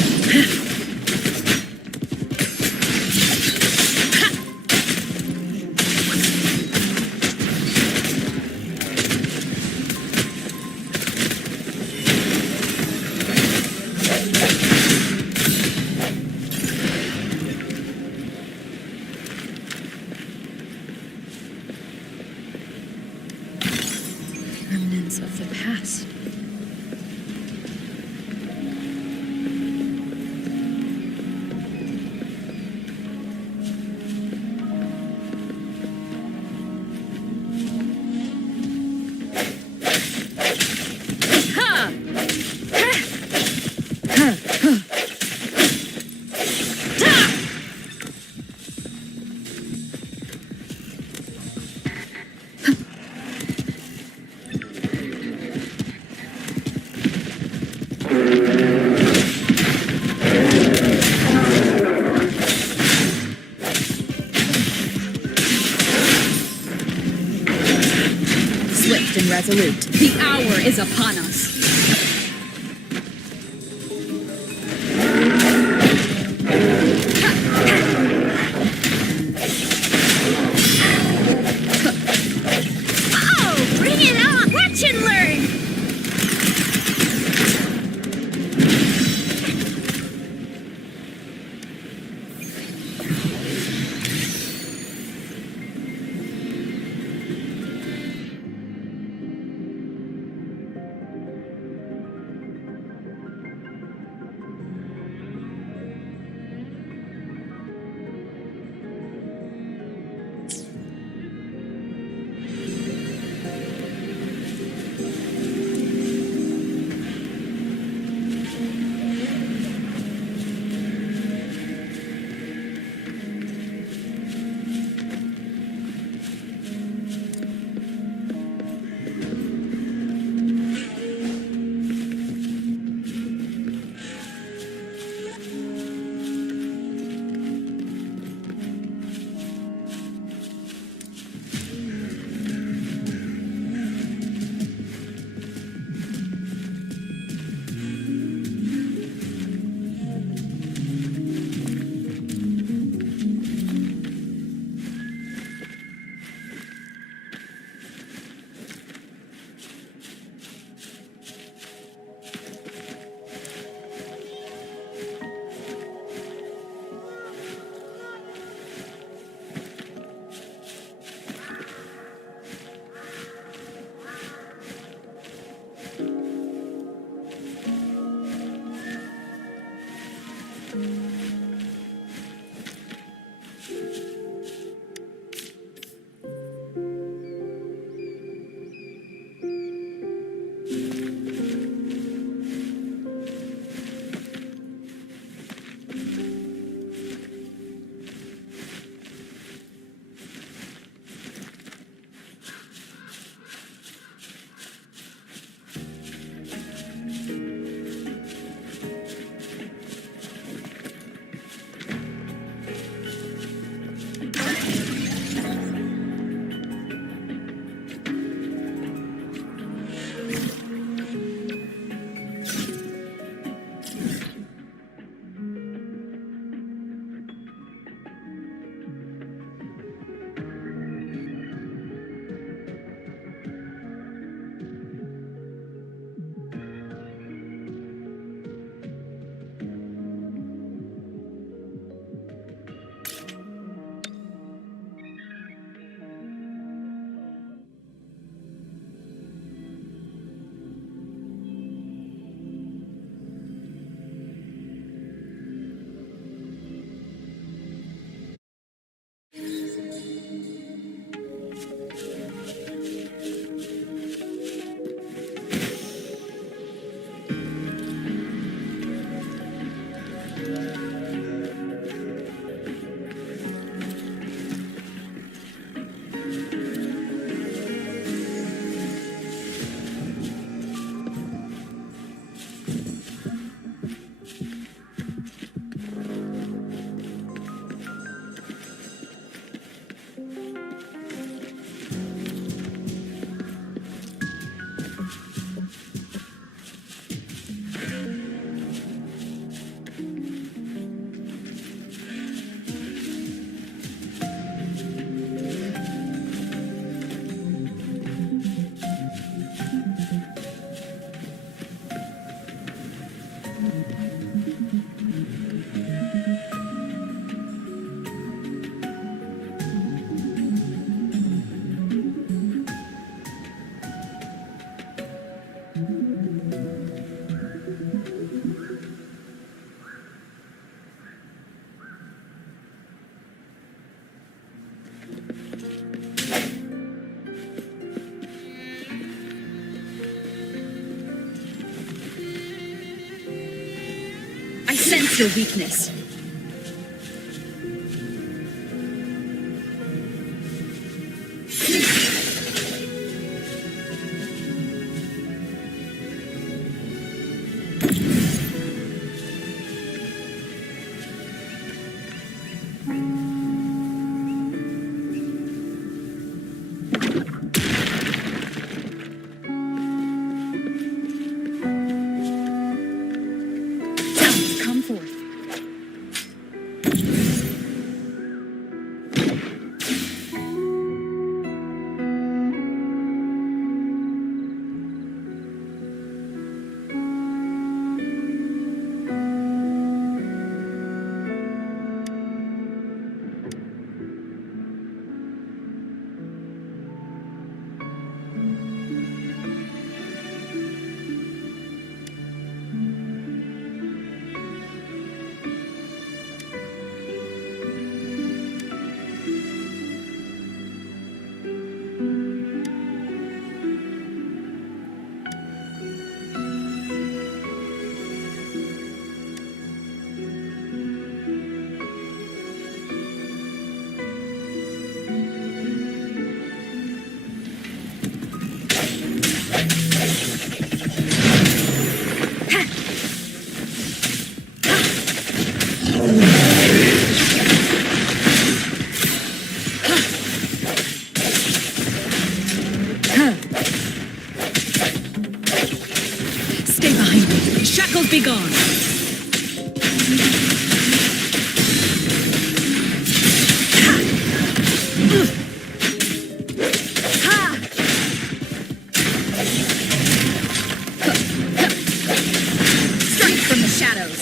Remnants of the past. Swift and resolute, the hour is upon us. Oh, bring it on! Watch and learn! I sense your weakness. Come forth. Stay behind me. Shackles be gone. Strike from the shadows.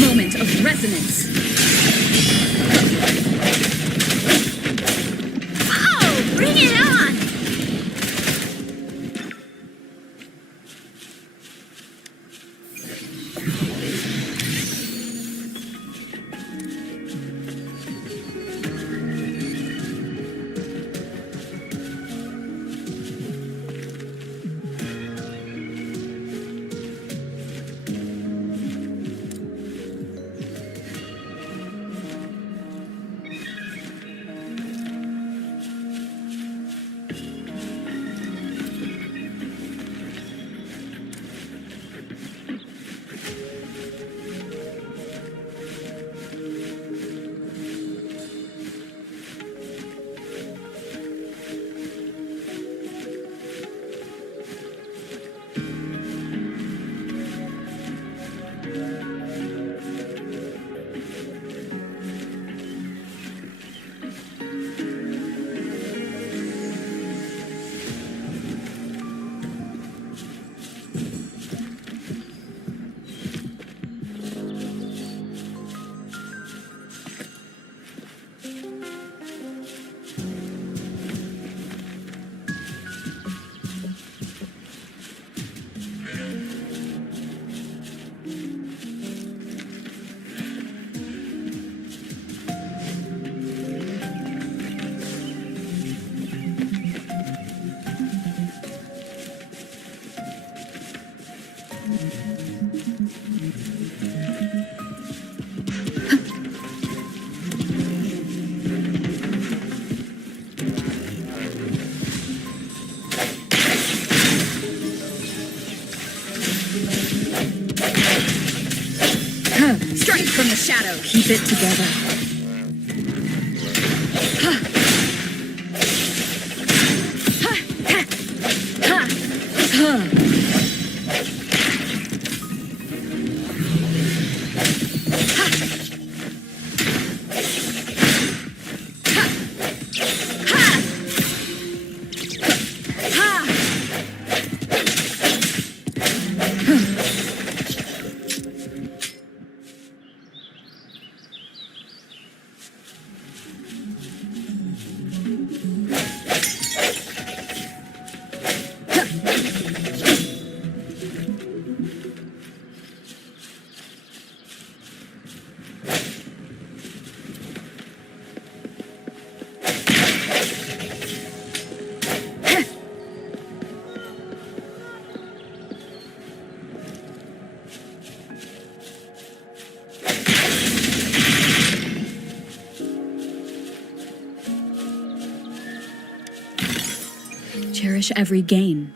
Moment of resonance. Oh, bring it on! Strength from the shadow. Keep it together. Cherish every gain.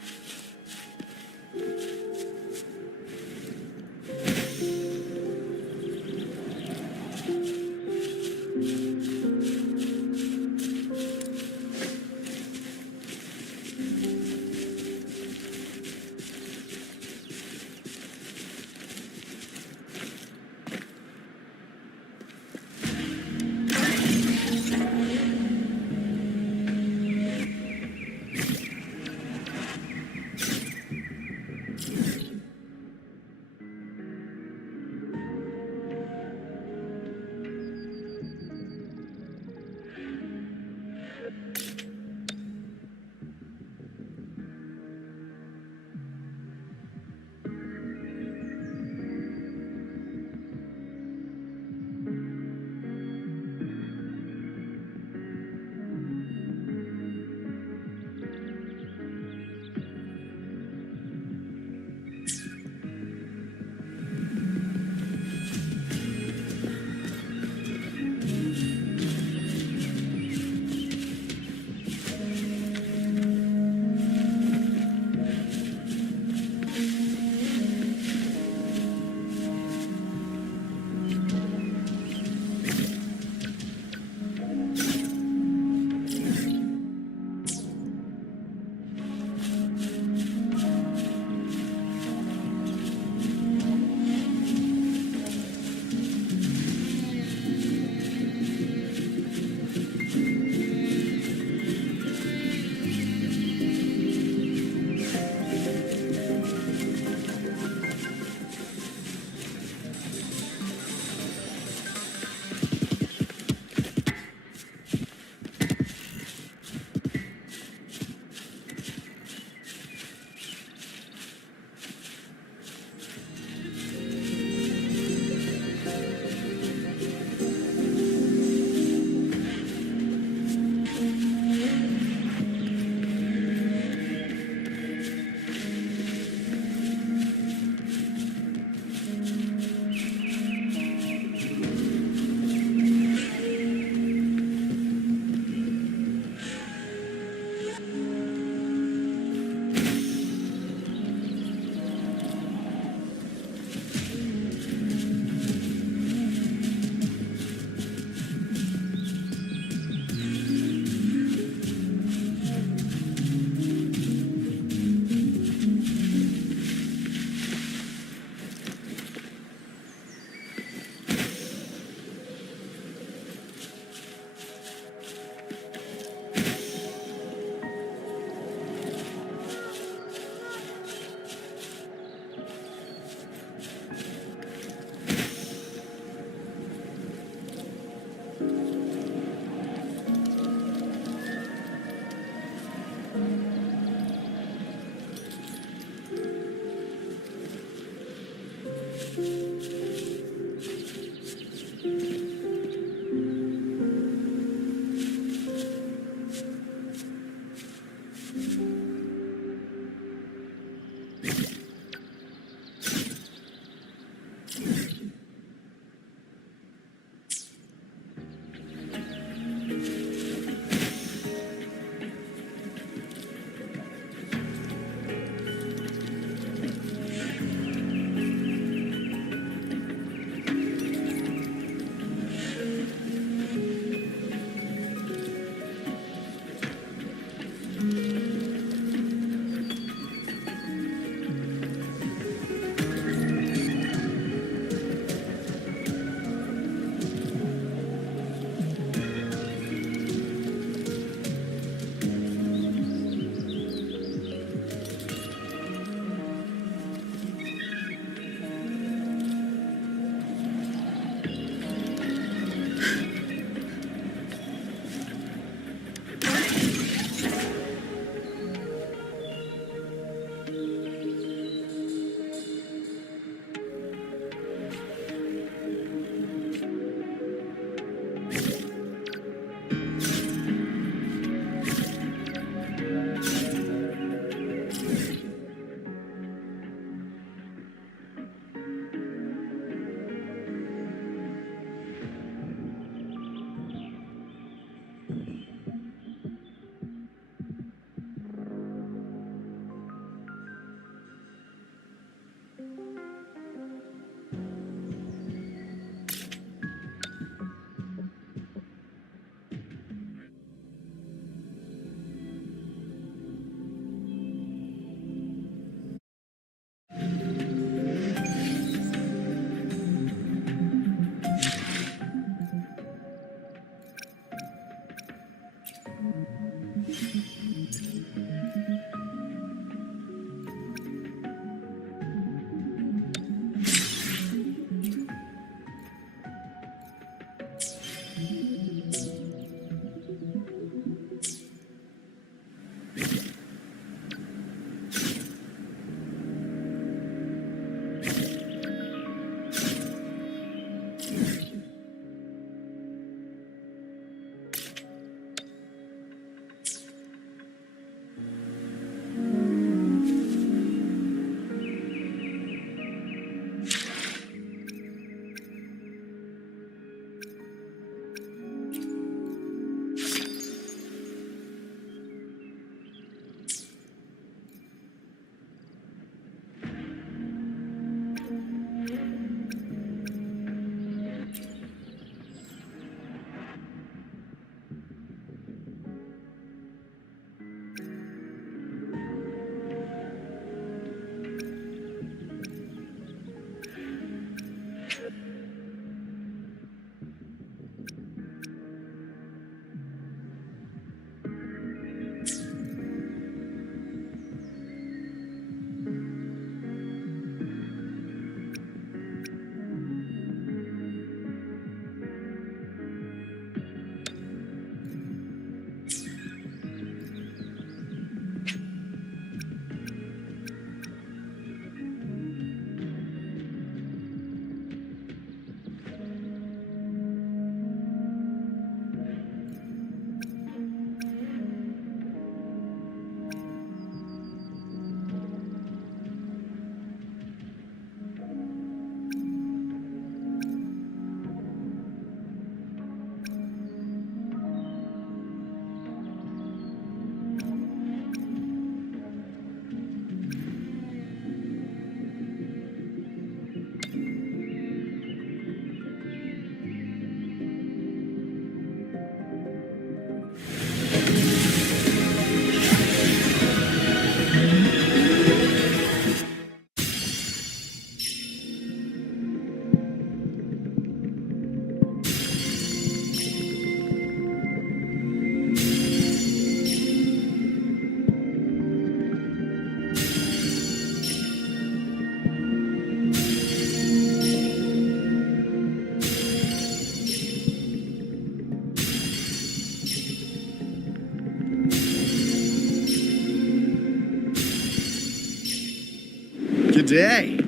G'day.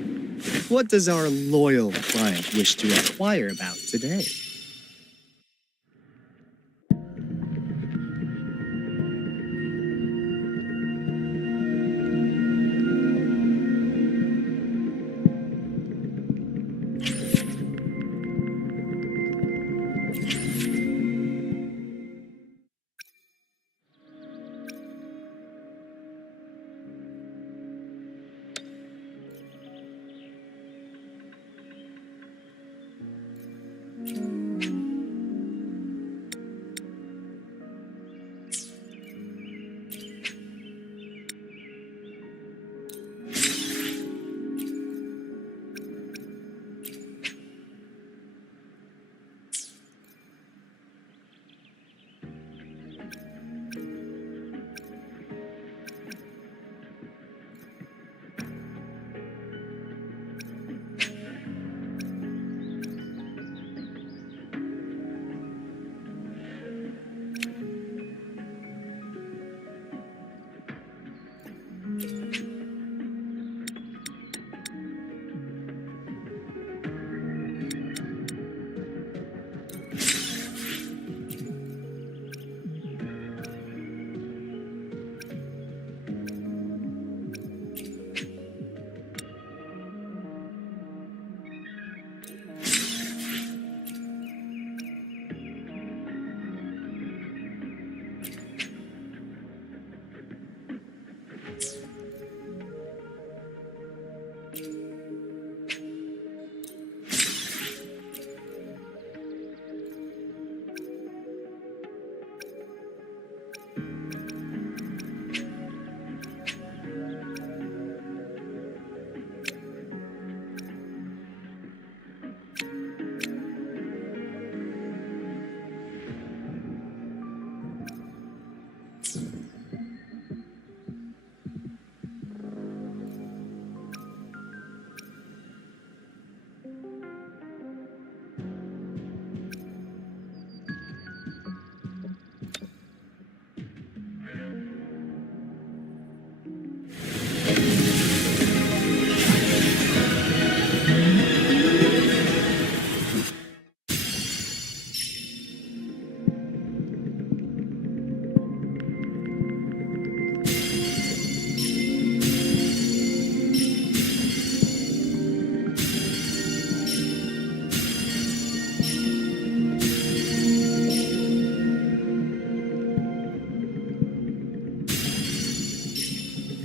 What does our loyal client wish to inquire about today?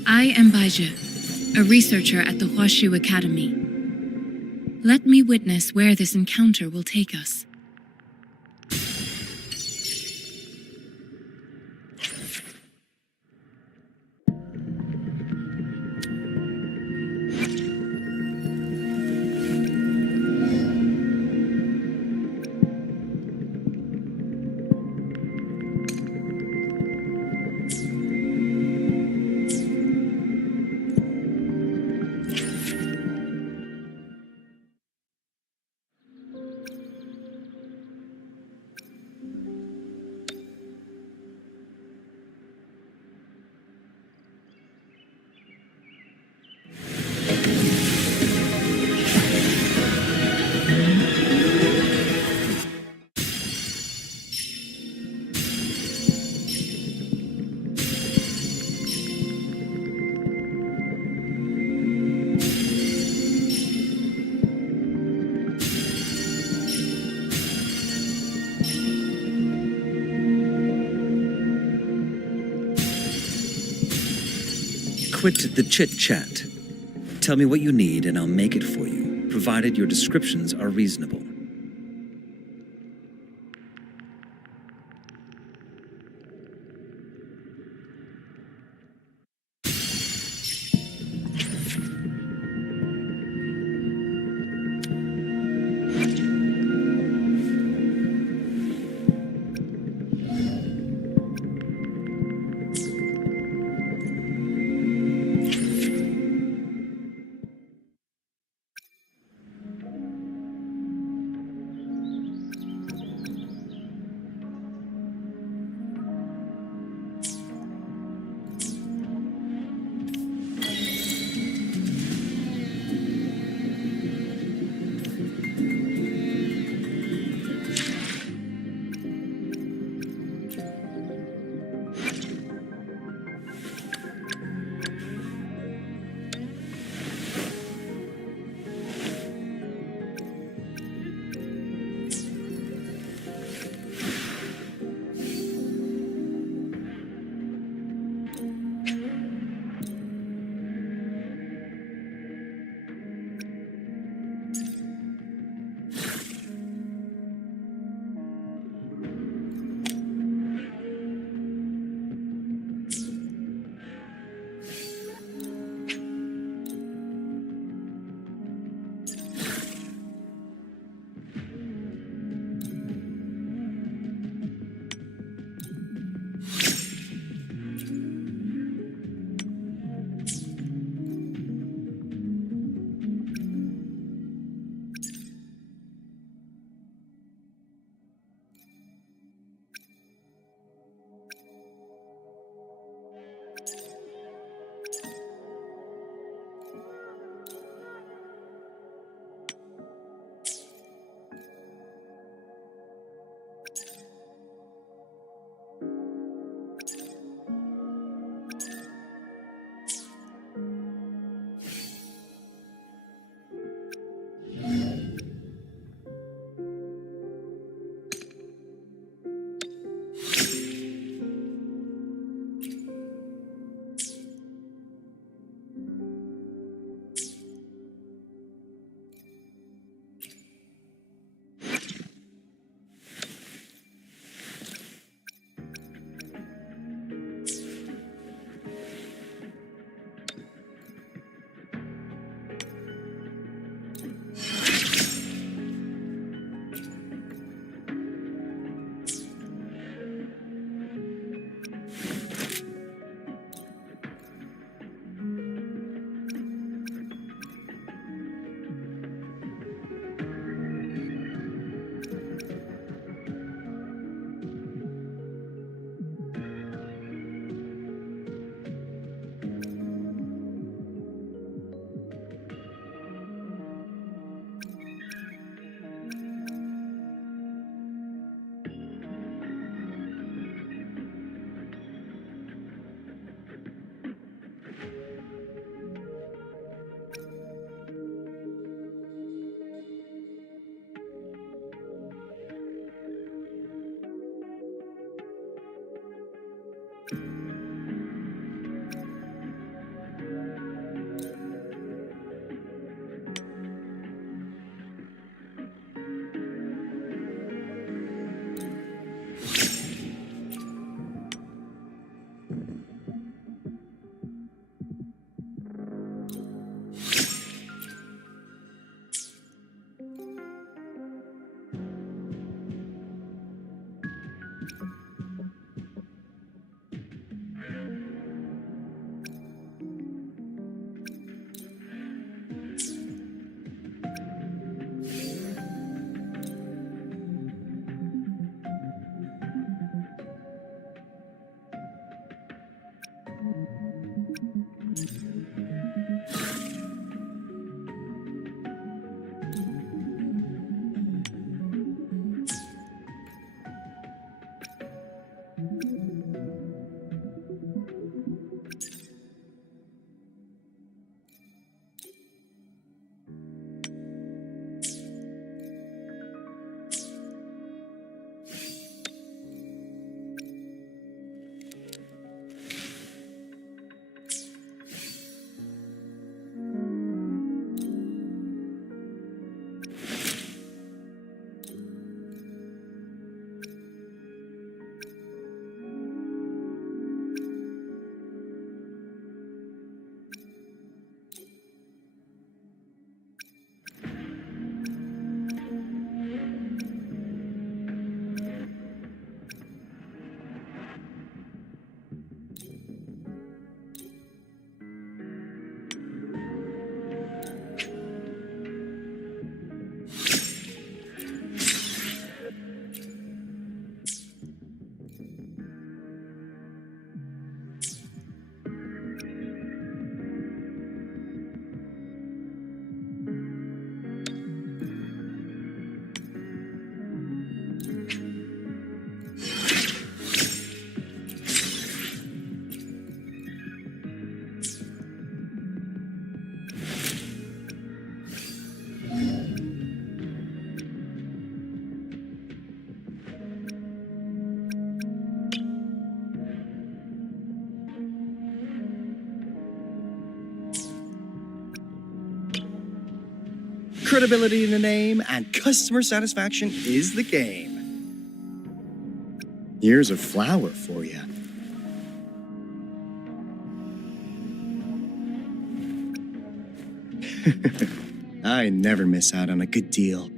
I am Baizhi, a researcher at the Huashu Academy. Let me witness where this encounter will take us. Quit the chit-chat. Tell me what you need and I'll make it for you, provided your descriptions are reasonable. Credibility in the name and customer satisfaction is the game. Here's a flower for you. I never miss out on a good deal.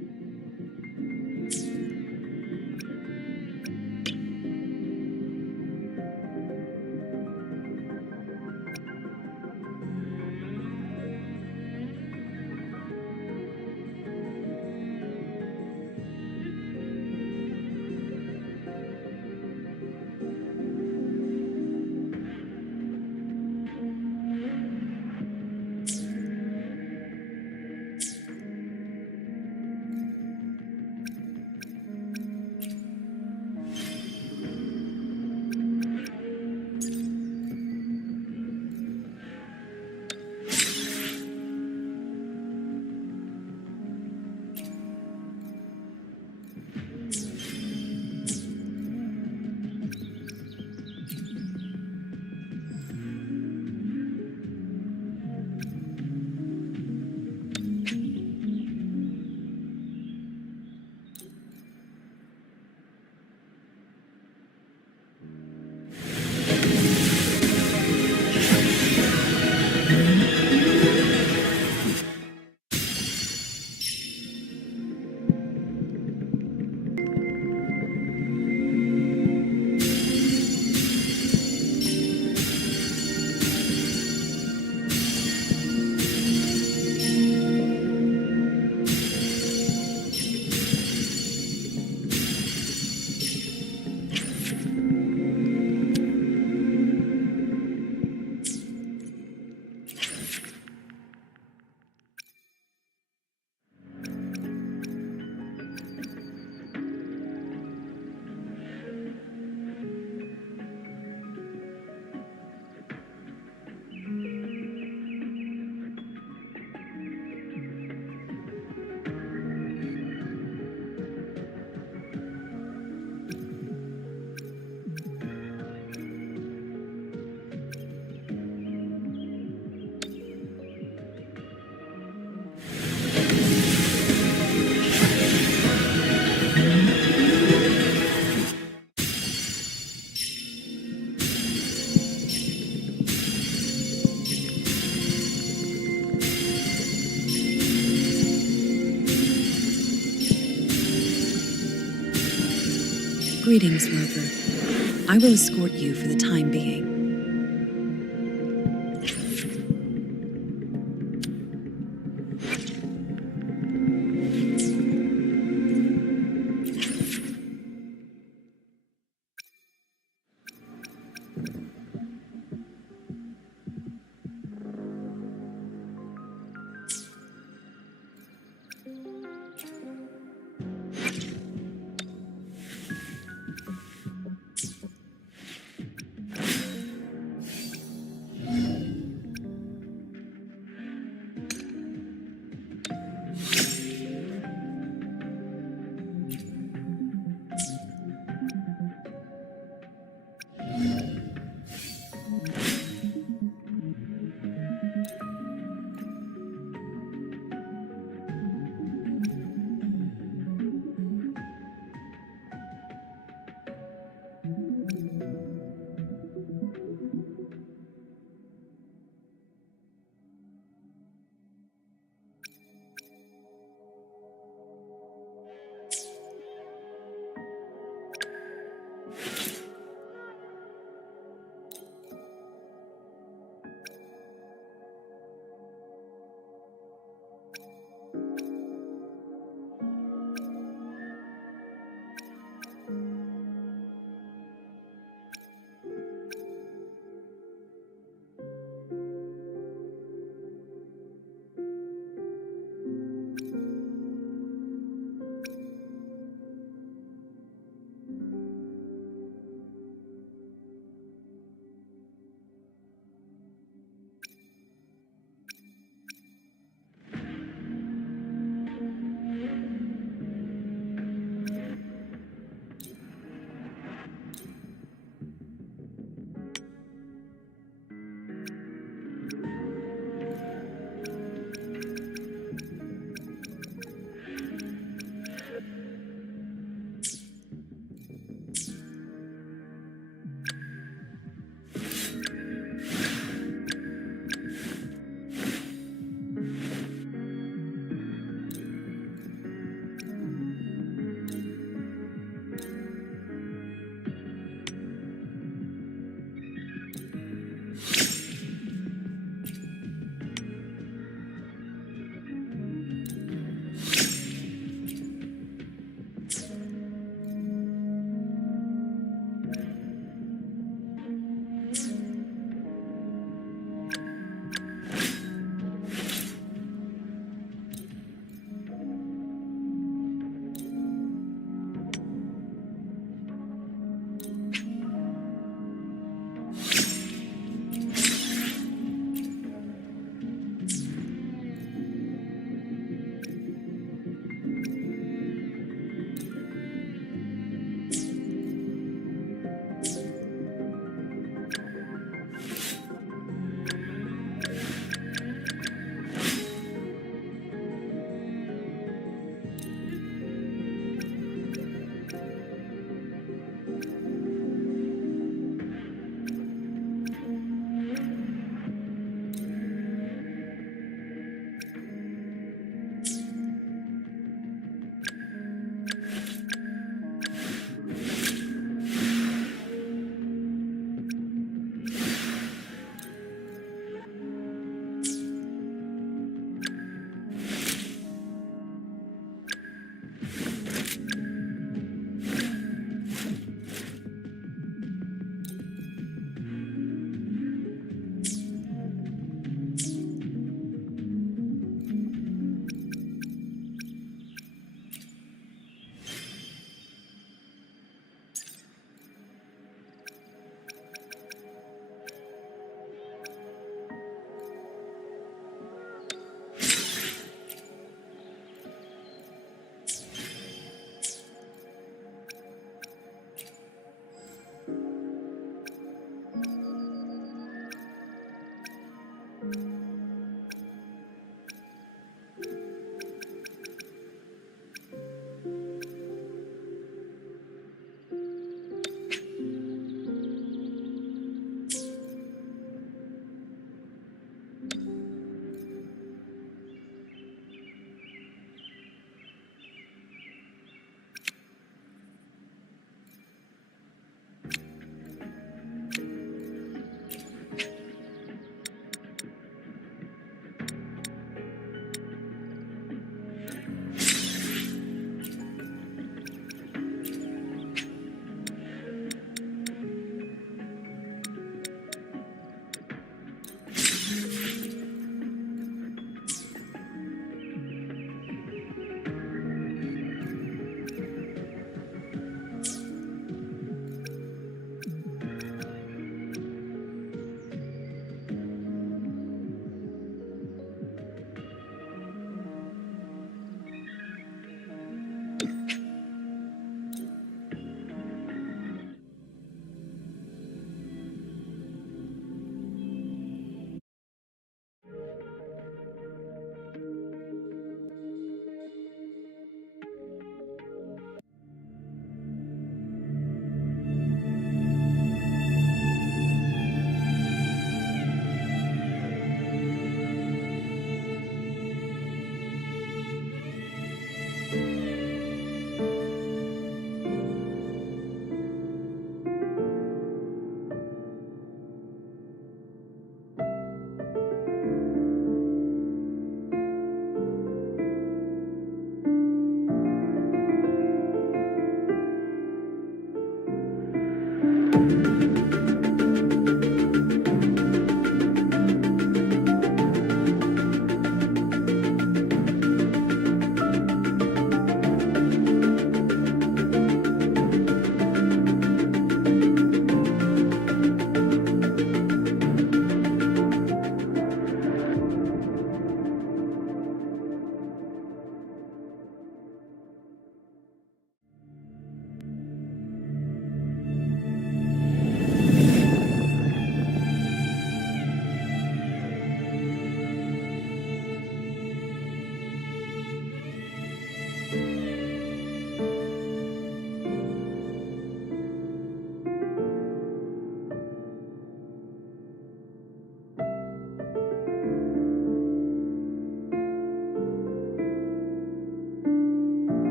Greetings, Rover. I will escort you for the time being.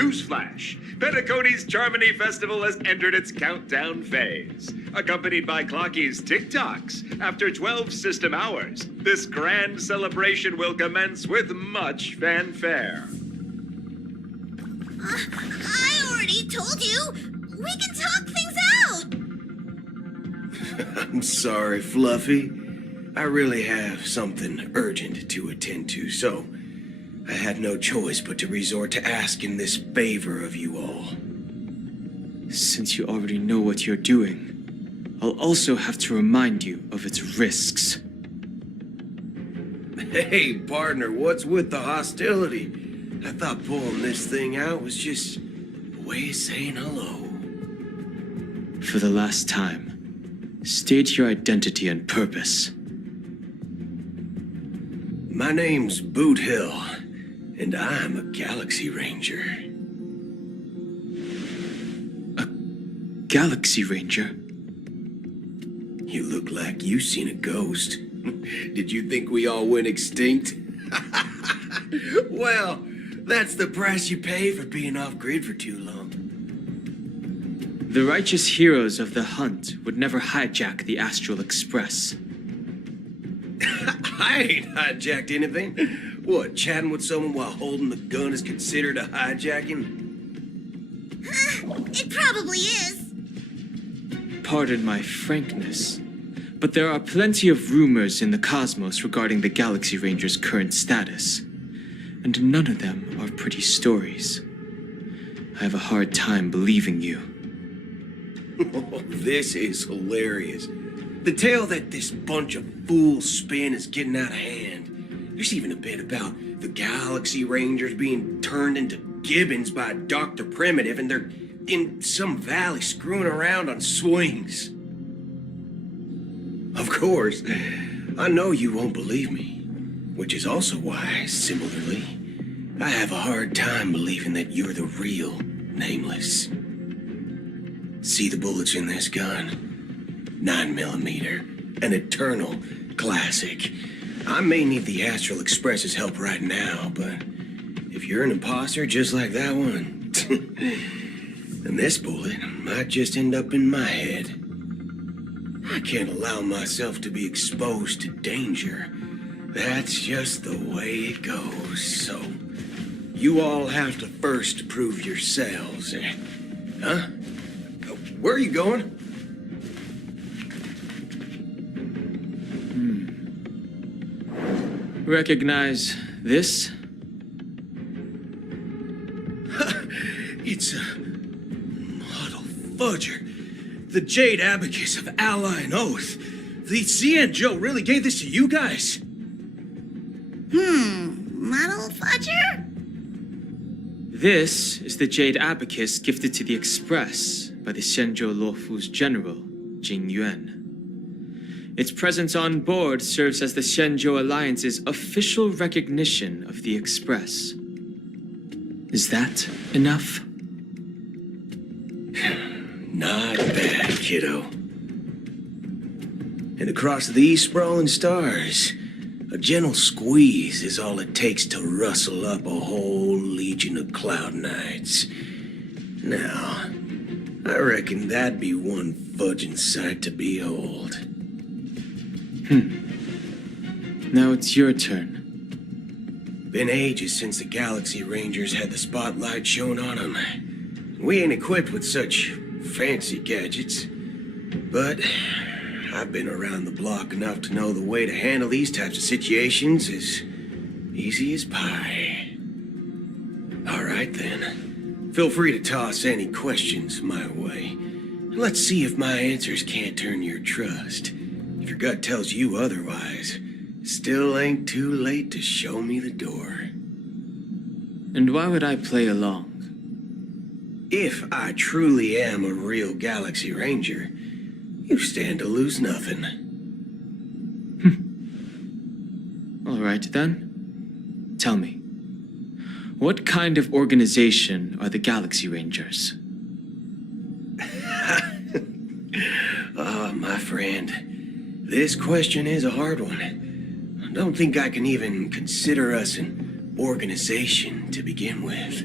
Newsflash! Penacony's Charmony Festival has entered its countdown phase. Accompanied by Clocky's TikToks, after 12 system hours, this grand celebration will commence with much fanfare. I already told you! We can talk things out! I'm sorry, Fluffy. I really have something urgent to attend to, so I had no choice but to resort to asking this favor of you all. Since you already know what you're doing, I'll also have to remind you of its risks. Hey, partner, what's with the hostility? I thought pulling this thing out was just a way of saying hello. For the last time, state your identity and purpose. My name's Boot Hill, and I'm a Galaxy Ranger. A Galaxy Ranger? You look like you seen a ghost. Did you think we all went extinct? Well, that's the price you pay for being off-grid for too long. The righteous heroes of the hunt would never hijack the Astral Express. I ain't hijacked anything. What, chatting with someone while holding the gun is considered a hijacking? It probably is. Pardon my frankness, but there are plenty of rumors in the cosmos regarding the Galaxy Ranger's current status, and none of them are pretty stories. I have a hard time believing you. Oh, this is hilarious. The tale that this bunch of fools spin is getting out of hand. There's even a bit about the Galaxy Rangers being turned into gibbons by Dr. Primitive, and they're in some valley screwing around on swings. Of course, I know you won't believe me, which is also why, similarly, I have a hard time believing that you're the real Nameless. See the bullets in this gun? 9mm, an eternal classic. I may need the Astral Express's help right now, but if you're an imposter just like that one, then this bullet might just end up in my head. I can't allow myself to be exposed to danger. That's just the way it goes, so you all have to first prove yourselves. Huh? Where are you going? Recognize this? It's a model fudger. The Jade Abacus of Ally and Oath. The CN Joe really gave this to you guys? Model fudger? This is the Jade Abacus gifted to the Express by the Xianzhou Luofu's general, Jing Yuan. Its presence on board serves as the Xianzhou Alliance's official recognition of the Express. Is that enough? Not bad, kiddo. And across these sprawling stars, a gentle squeeze is all it takes to rustle up a whole legion of Cloud Knights. Now, I reckon that'd be one fudging sight to behold. Now it's your turn. Been ages since the Galaxy Rangers had the spotlight shone on them. We ain't equipped with such fancy gadgets, but I've been around the block enough to know the way to handle these types of situations is easy as pie. All right then, feel free to toss any questions my way. Let's see if my answers can't turn your trust. If your gut tells you otherwise, still ain't too late to show me the door. And why would I play along? If I truly am a real Galaxy Ranger, you stand to lose nothing. All right then. Tell me, what kind of organization are the Galaxy Rangers? Oh, my friend, this question is a hard one. I don't think I can even consider us an organization to begin with.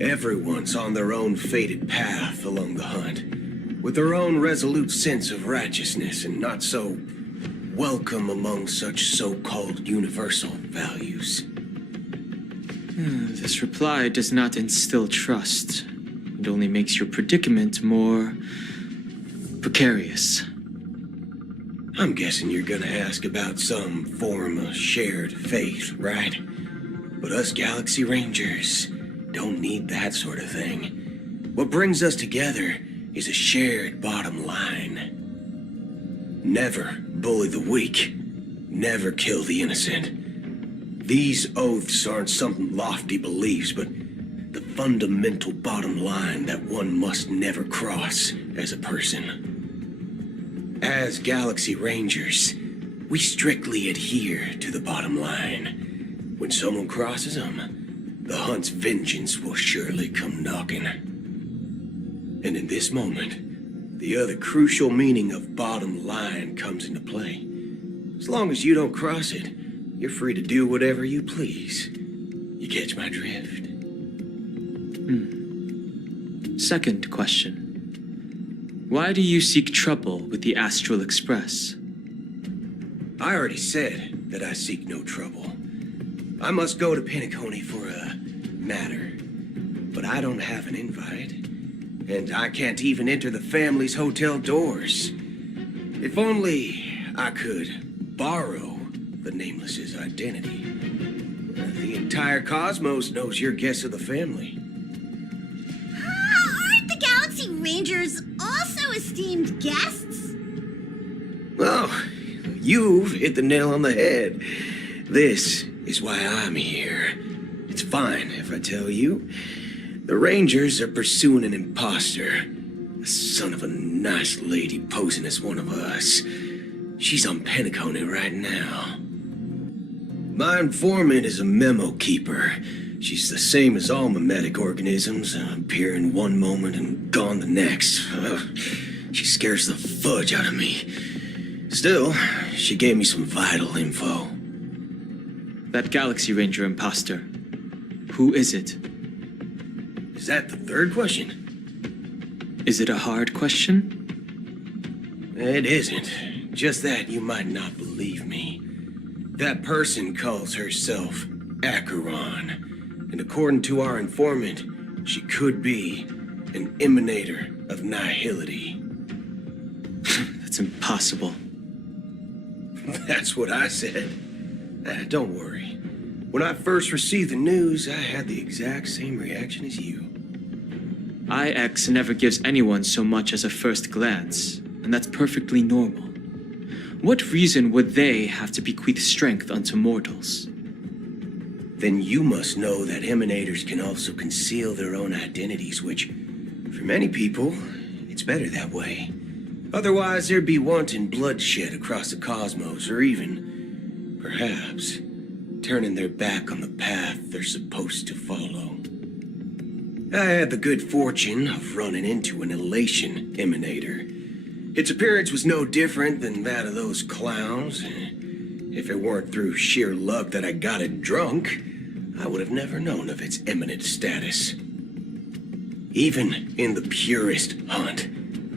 Everyone's on their own fated path along the hunt, with their own resolute sense of righteousness and not so welcome among such so-called universal values. This reply does not instill trust. It only makes your predicament more precarious. I'm guessing you're gonna ask about some form of shared faith, right? But us Galaxy Rangers don't need that sort of thing. What brings us together is a shared bottom line. Never bully the weak. Never kill the innocent. These oaths aren't some lofty beliefs, but the fundamental bottom line that one must never cross as a person. As Galaxy Rangers, we strictly adhere to the bottom line. When someone crosses them, the hunt's vengeance will surely come knocking. And in this moment, the other crucial meaning of bottom line comes into play. As long as you don't cross it, you're free to do whatever you please. You catch my drift? Second question. Why do you seek trouble with the Astral Express? I already said that I seek no trouble. I must go to Penacony for a matter, but I don't have an invite, and I can't even enter the family's hotel doors. If only I could borrow the Nameless's identity. The entire cosmos knows you're guests of the family. Aren't the Galaxy Rangers also esteemed guests? Well, you've hit the nail on the head. This is why I'm here. It's fine if I tell you. The Rangers are pursuing an imposter. A son of a nice lady posing as one of us. She's on Penacony right now. My informant is a memo keeper. She's the same as all mimetic organisms, appearing one moment and gone the next. She scares the fudge out of me. Still, she gave me some vital info. That Galaxy Ranger imposter. Who is it? Is that the third question? Is it a hard question? It isn't. Just that you might not believe me. That person calls herself Acheron. And according to our informant, she could be an emanator of nihility. That's impossible. That's what I said. Don't worry. When I first received the news, I had the exact same reaction as you. IX never gives anyone so much as a first glance, and that's perfectly normal. What reason would they have to bequeath strength unto mortals? Then you must know that emanators can also conceal their own identities, which, for many people, it's better that way. Otherwise, there'd be wanton bloodshed across the cosmos, or even, perhaps, turning their back on the path they're supposed to follow. I had the good fortune of running into an elation emanator. Its appearance was no different than that of those clowns. If it weren't through sheer luck that I got it drunk, I would have never known of its eminent status. Even in the purest hunt,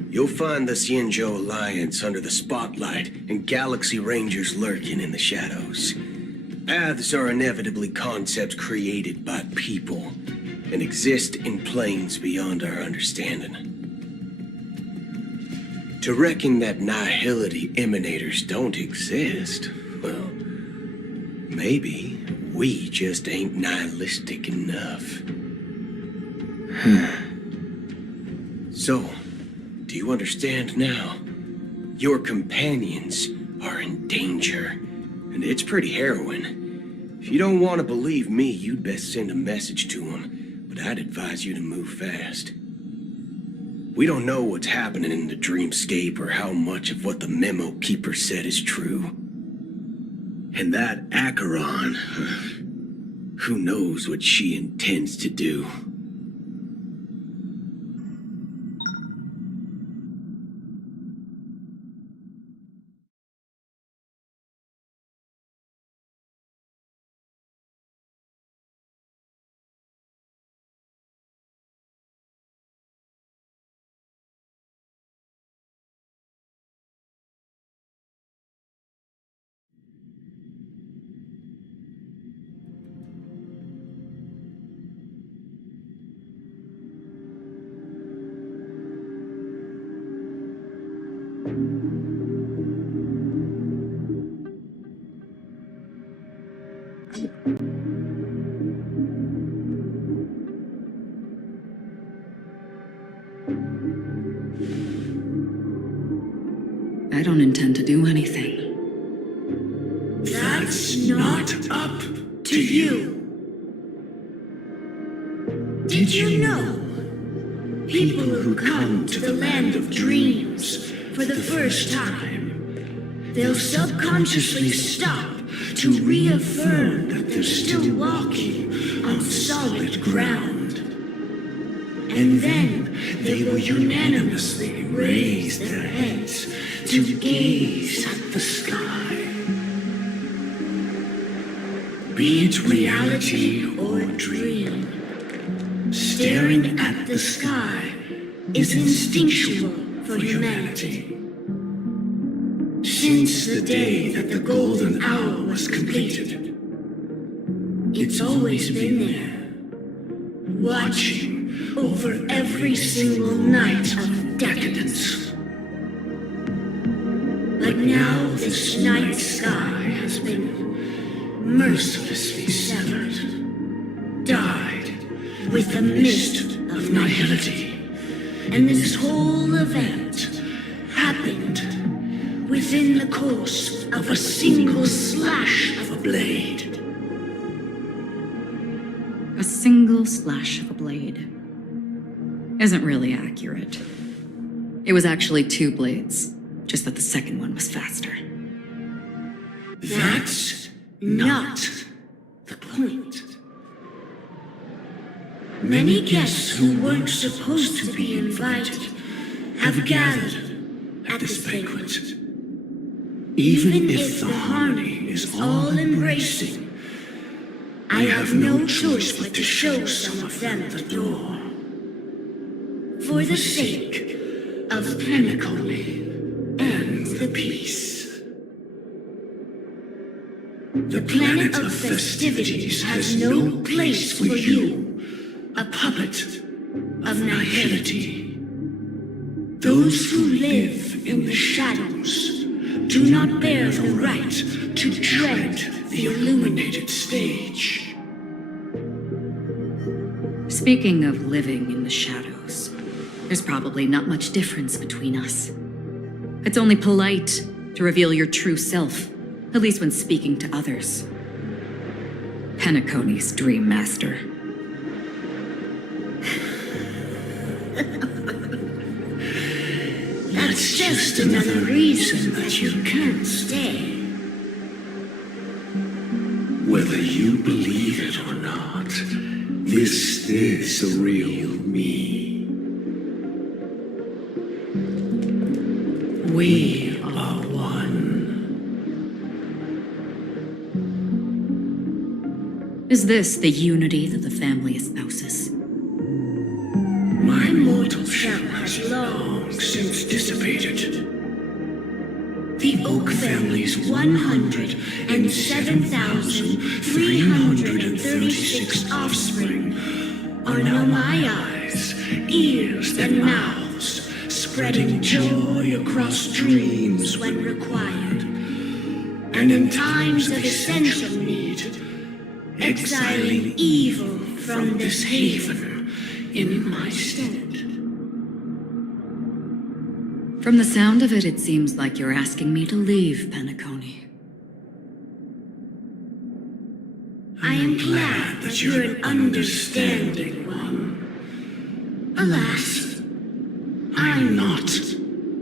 you'll find the Xianzhou Alliance under the spotlight and Galaxy Rangers lurking in the shadows. Paths are inevitably concepts created by people and exist in planes beyond our understanding. To reckon that nihility emanators don't exist, well, maybe we just ain't nihilistic enough. So, do you understand now? Your companions are in danger, and it's pretty harrowing. If you don't want to believe me, you'd best send a message to them, but I'd advise you to move fast. We don't know what's happening in the dreamscape or how much of what the memo keeper said is true. And that Acheron, who knows what she intends to do? I don't intend to do anything. That's not up to you. Did you know? People who come to the land of dreams for the first time, they'll subconsciously stop to reaffirm that they're still walking on solid ground. And then they will unanimously raise their heads to gaze at the sky. Be it reality or dream, staring at the sky is instinctual for humanity. Since the day that the golden hour was completed, it's always been there, watching over every single night of decadence. But now this night sky has been mercilessly severed, dyed with the mist of nihility. And this whole event happened within the course of a single slash of a blade. A single slash of a blade isn't really accurate. It was actually 2 blades, just that the second one was faster. That's not the point. Many guests who weren't supposed to be invited have gathered at this banquet. Even if the harmony is all-embracing, I have no choice but to show some of them the door. For the sake of Penacony and the peace. The planet of festivities has no place for you, a puppet of nihility. Those who live in the shadows do not bear the right to tread the illuminated stage. Speaking of living in the shadows, there's probably not much difference between us. It's only polite to reveal your true self, at least when speaking to others. Penacony's Dream Master. That's just another reason that you can't stay. Whether you believe it or not, this is the real me. We are one. Is this the unity that the family espouses? My mortal shell has long since dissipated. The Oak family's 107,336 offspring are now my eyes, ears, and mouths, spreading joy across dreams when required, and in times of essential need, exiling evil from this haven in my stead. From the sound of it, it seems like you're asking me to leave, Penacony. I am glad that you're an understanding one. Alas, I'm not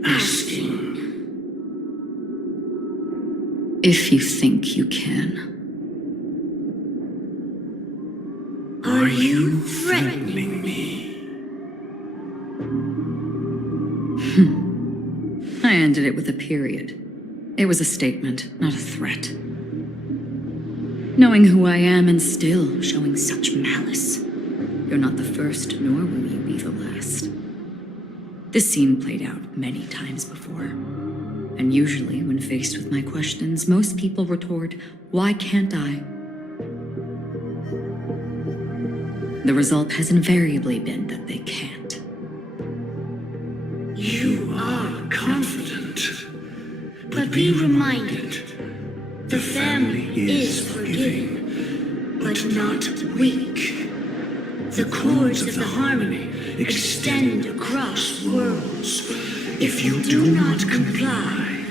asking. If you think you can. Are you threatening me? I ended it with a period. It was a statement, not a threat. Knowing who I am and still showing such malice. You're not the first, nor will you be the last. This scene played out many times before. And usually, when faced with my questions, most people retort, "Why can't I?" The result has invariably been that they can't. You are confident. But be reminded, the family is forgiving, but not weak. The chords of the harmony extend across worlds. If you do not comply,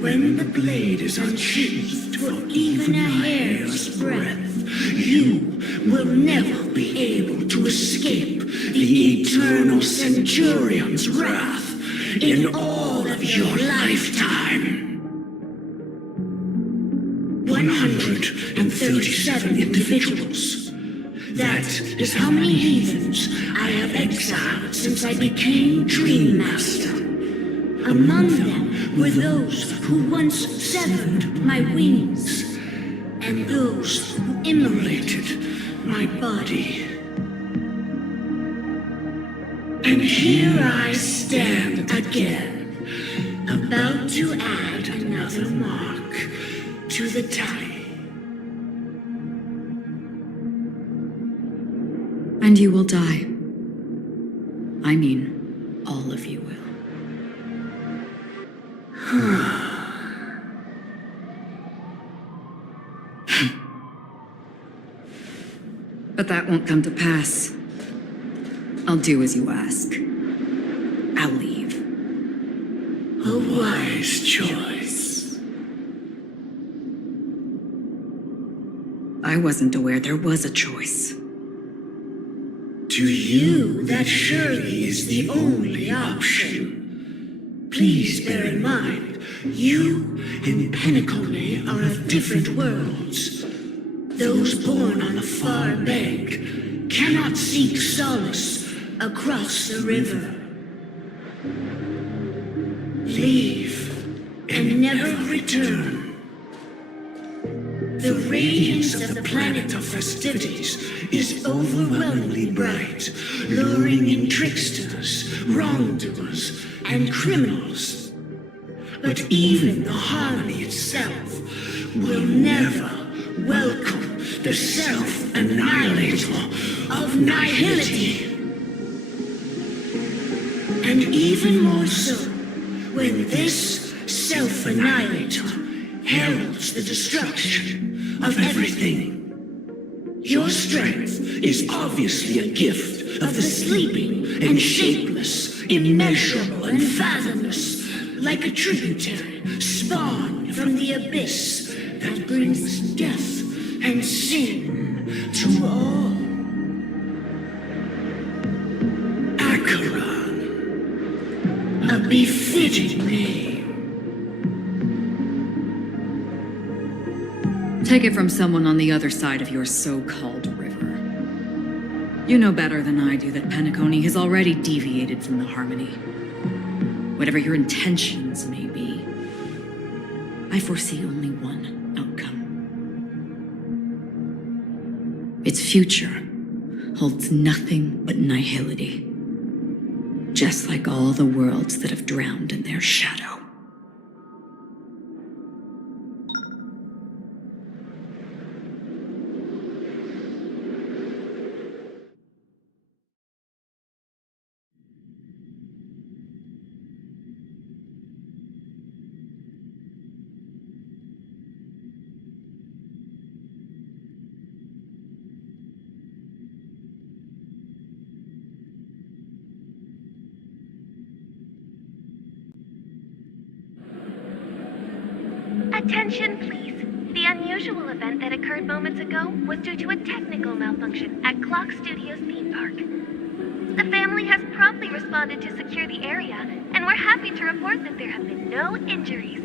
When the blade is unsheathed for even a hair's breadth, you will never be able to escape the eternal Centurion's wrath in all of your lifetime. 137 individuals. That is how many heathens I have exiled since I became Dream Master. Among them were those who once severed my wings, and those who immolated my body. And here I stand again, about to add another mark to the tally. And you will die. I mean, all of you will. But that won't come to pass. I'll do as you ask. I'll leave. A wise choice. I wasn't aware there was a choice. To you, that surely is the only option. Please bear in mind, you and Penacony are of different worlds. Those born on the far bank cannot seek solace across the river. Leave and never return. The radiance of the planet of festivities is overwhelmingly bright, luring in tricksters, wrongdoers, and criminals. But even the harmony itself will never welcome the self-annihilator of nihility. And even more so, when this self-annihilator heralds the destruction of everything. Your strength is obviously a gift of the sleeping and shapeless, immeasurable and fathomless, like a tributary spawned from the abyss that brings death and sin to all. Acheron, a befitting name. Take it from someone on the other side of your so-called river. You know better than I do that Penacony has already deviated from the harmony. Whatever your intentions may be, I foresee only one outcome. Its future holds nothing but nihility, just like all the worlds that have drowned in their shadow. Attention, please. The unusual event that occurred moments ago was due to a technical malfunction at Clock Studios theme park. The family has promptly responded to secure the area, and we're happy to report that there have been no injuries.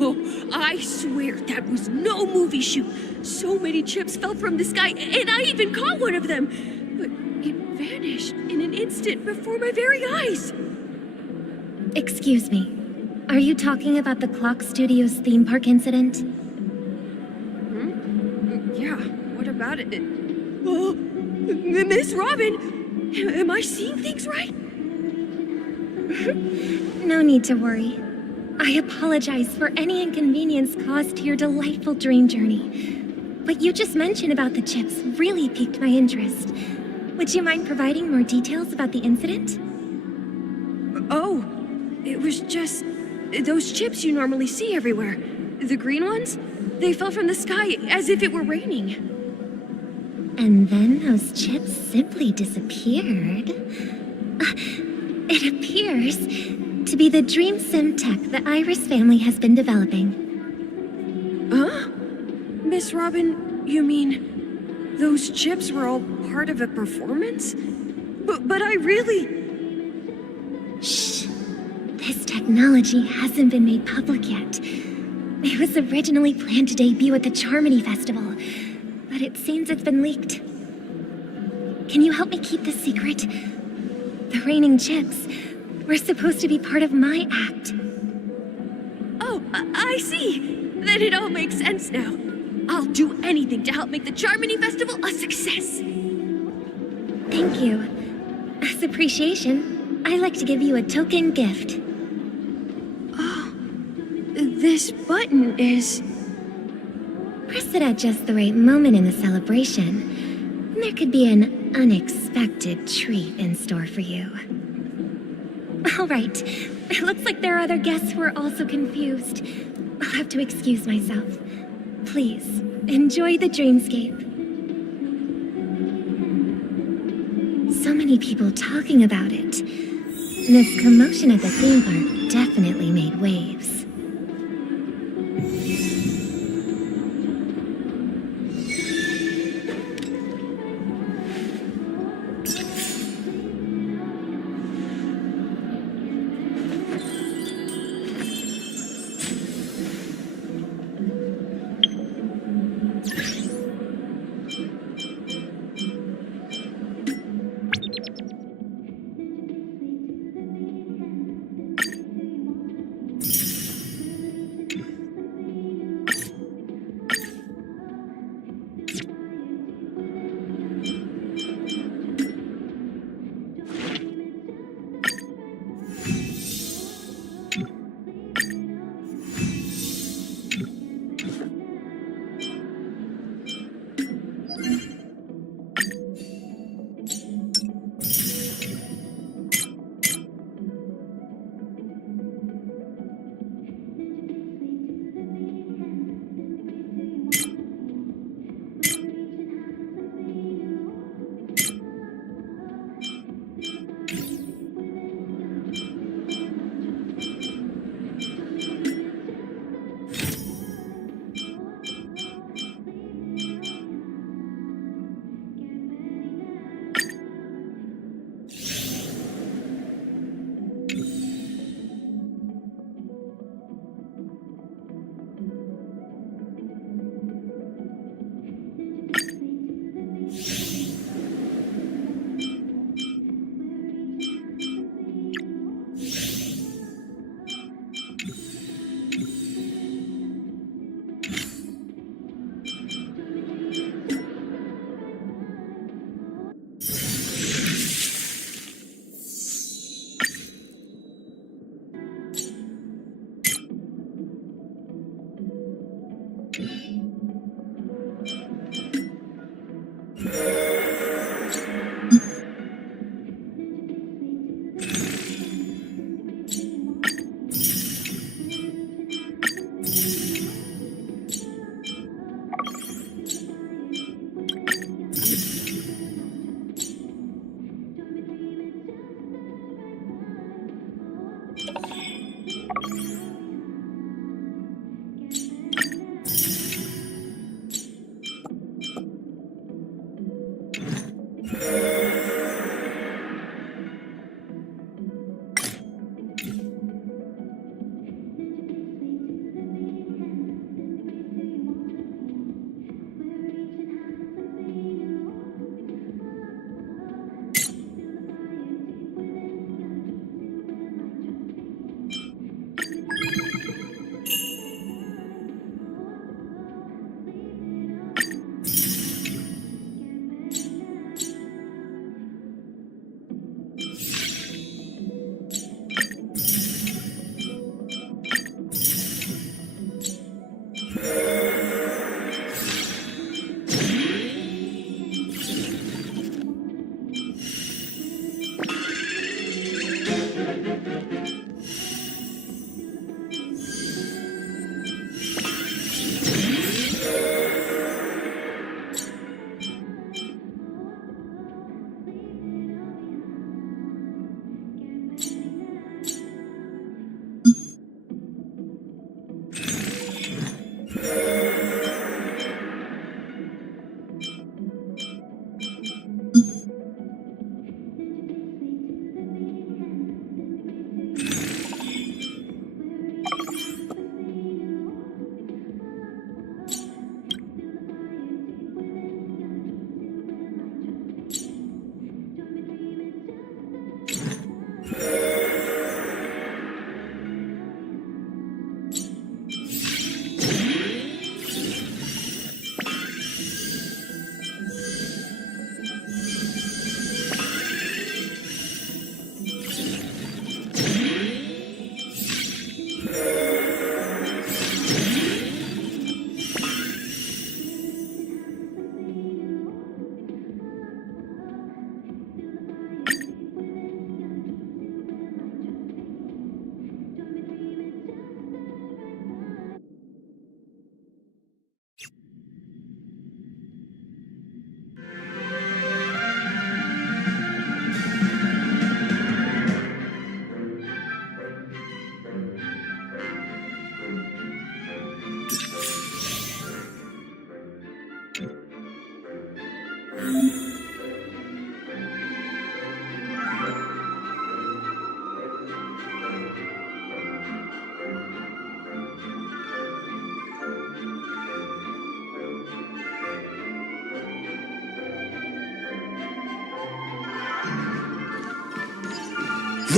Oh, I swear that was no movie shoot. So many chips fell from the sky, and I even caught one of them. But it vanished in an instant before my very eyes. Excuse me. Are you talking about the Clock Studios theme park incident? Yeah, what about it? Oh, Miss Robin, am I seeing things right? No need to worry. I apologize for any inconvenience caused to your delightful dream journey. What you just mentioned about the chips really piqued my interest. Would you mind providing more details about the incident? Oh, it was just those chips you normally see everywhere. The green ones? They fell from the sky as if it were raining. And then those chips simply disappeared. It appears to be the dream sim tech the Iris family has been developing. Huh? Miss Robin, you mean those chips were all part of a performance? But I really... Shh. This technology hasn't been made public yet. It was originally planned to debut at the Charmony Festival, but it seems it's been leaked. Can you help me keep this secret? The raining chips were supposed to be part of my act. Oh, I see. Then it all makes sense now. I'll do anything to help make the Charmony Festival a success. Thank you. As appreciation, I'd like to give you a token gift. Oh, this button is... Press it at just the right moment in the celebration, and there could be an unexpected treat in store for you. All right, it looks like there are other guests who are also confused. I'll have to excuse myself. Please, enjoy the dreamscape. So many people talking about it. This commotion at the theme park definitely made waves.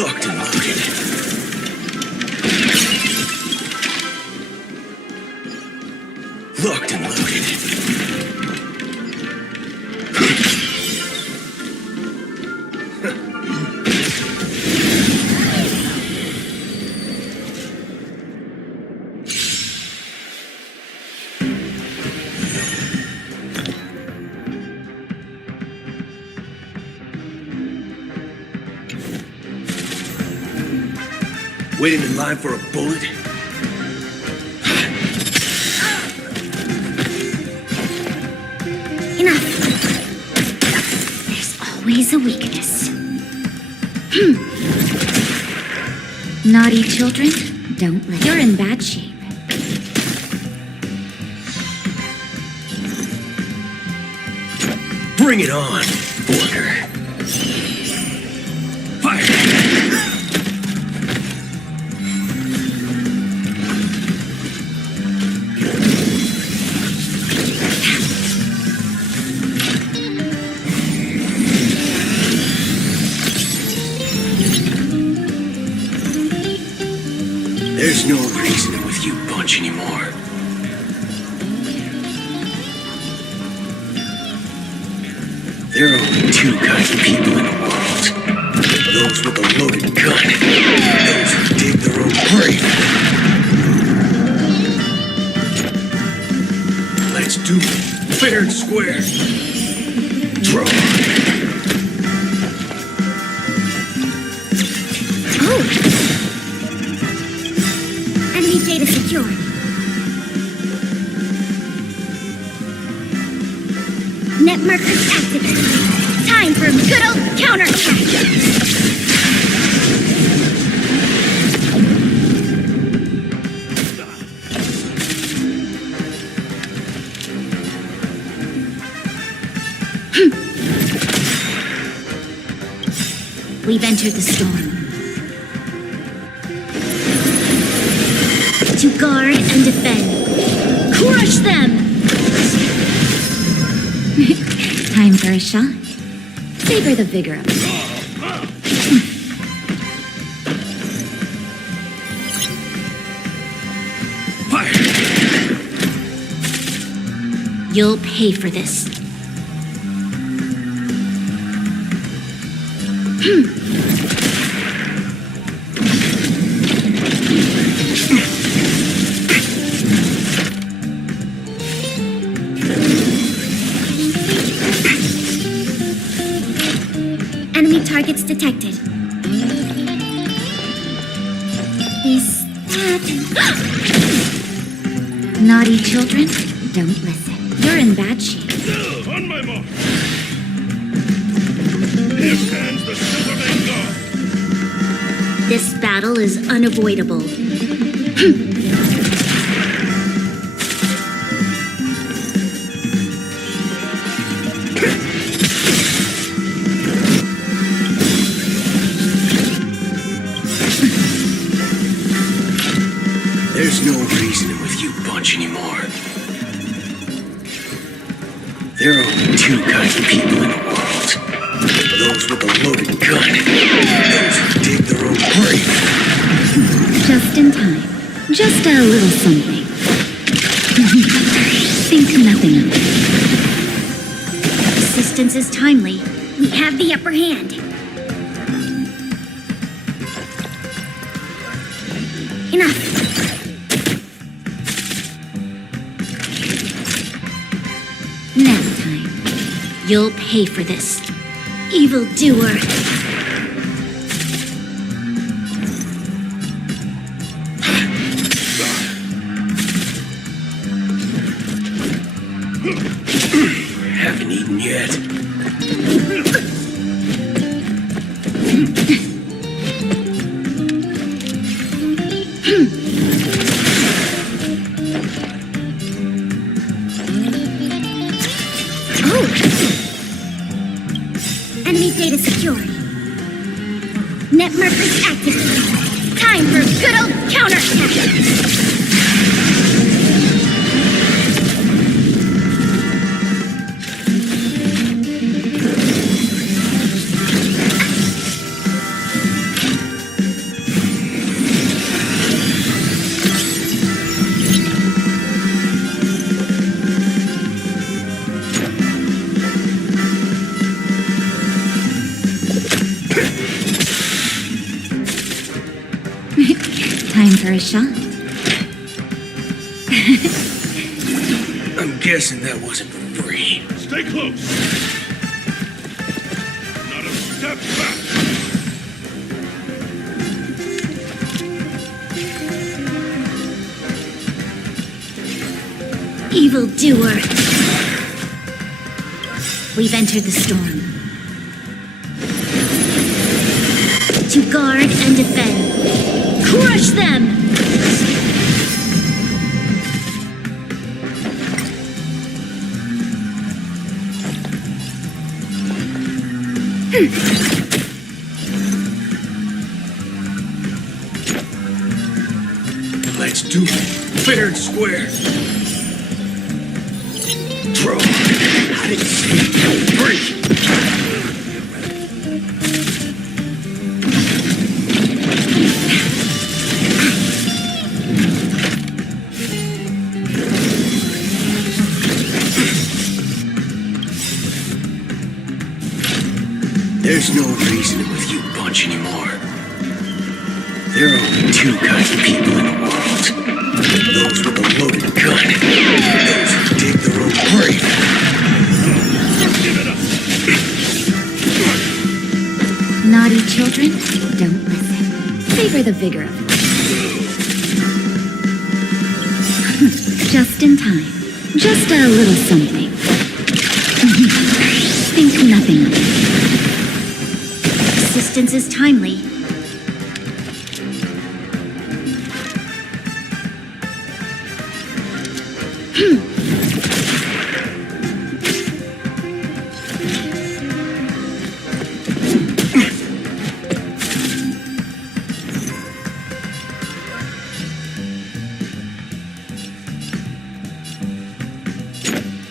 Locked and loaded. Locked and loaded. Waiting in line for a bullet? Enough. There's always a weakness. Naughty children, don't let. You're in bad shape. Bring it on, Booker. Fire! There's no reasoning with you bunch anymore. There are only two kinds of people in the world. Those with a loaded gun. Those who dig their own grave. Let's do it. Fair and square. Draw. Oh! Enemy data secure. Net markers activated. Time for a good old counterattack. We've entered the storm. To guard and defend. Crush them! Time for a shot. Savor the vigor of it. Fire! You'll pay for this. Enemy targets detected. Is that... Naughty children, don't listen. You're in bad shape. On my mark. Here stands the Superman Guard. This battle is unavoidable. There's no reasoning with you bunch anymore. There are only two kinds of people in the world. Those with a loaded gun. Those who dig their own grave. Just in time. Just a little something. Think nothing of it. Assistance is timely. We have the upper hand. Enough. Nap time. You'll pay for this. Evildoer. Haven't eaten yet. Enemy data secure. Net markers activated. Time for a good old counterattack. Time for a shot. I'm guessing that wasn't for free. Stay close. Not a step back. Evildoer. We've entered the storm. To guard and defend. Crush them! Let's do it. Fair and square. Throw. I didn't see it. Break. There's no reasoning with you bunch anymore. There are only two kinds of people in the world. Those with a loaded gun, and those who dig their own grave. Naughty children, don't listen. Savor the vigor of it. Just in time. Just a little something. Think nothing of it. Assistance is timely.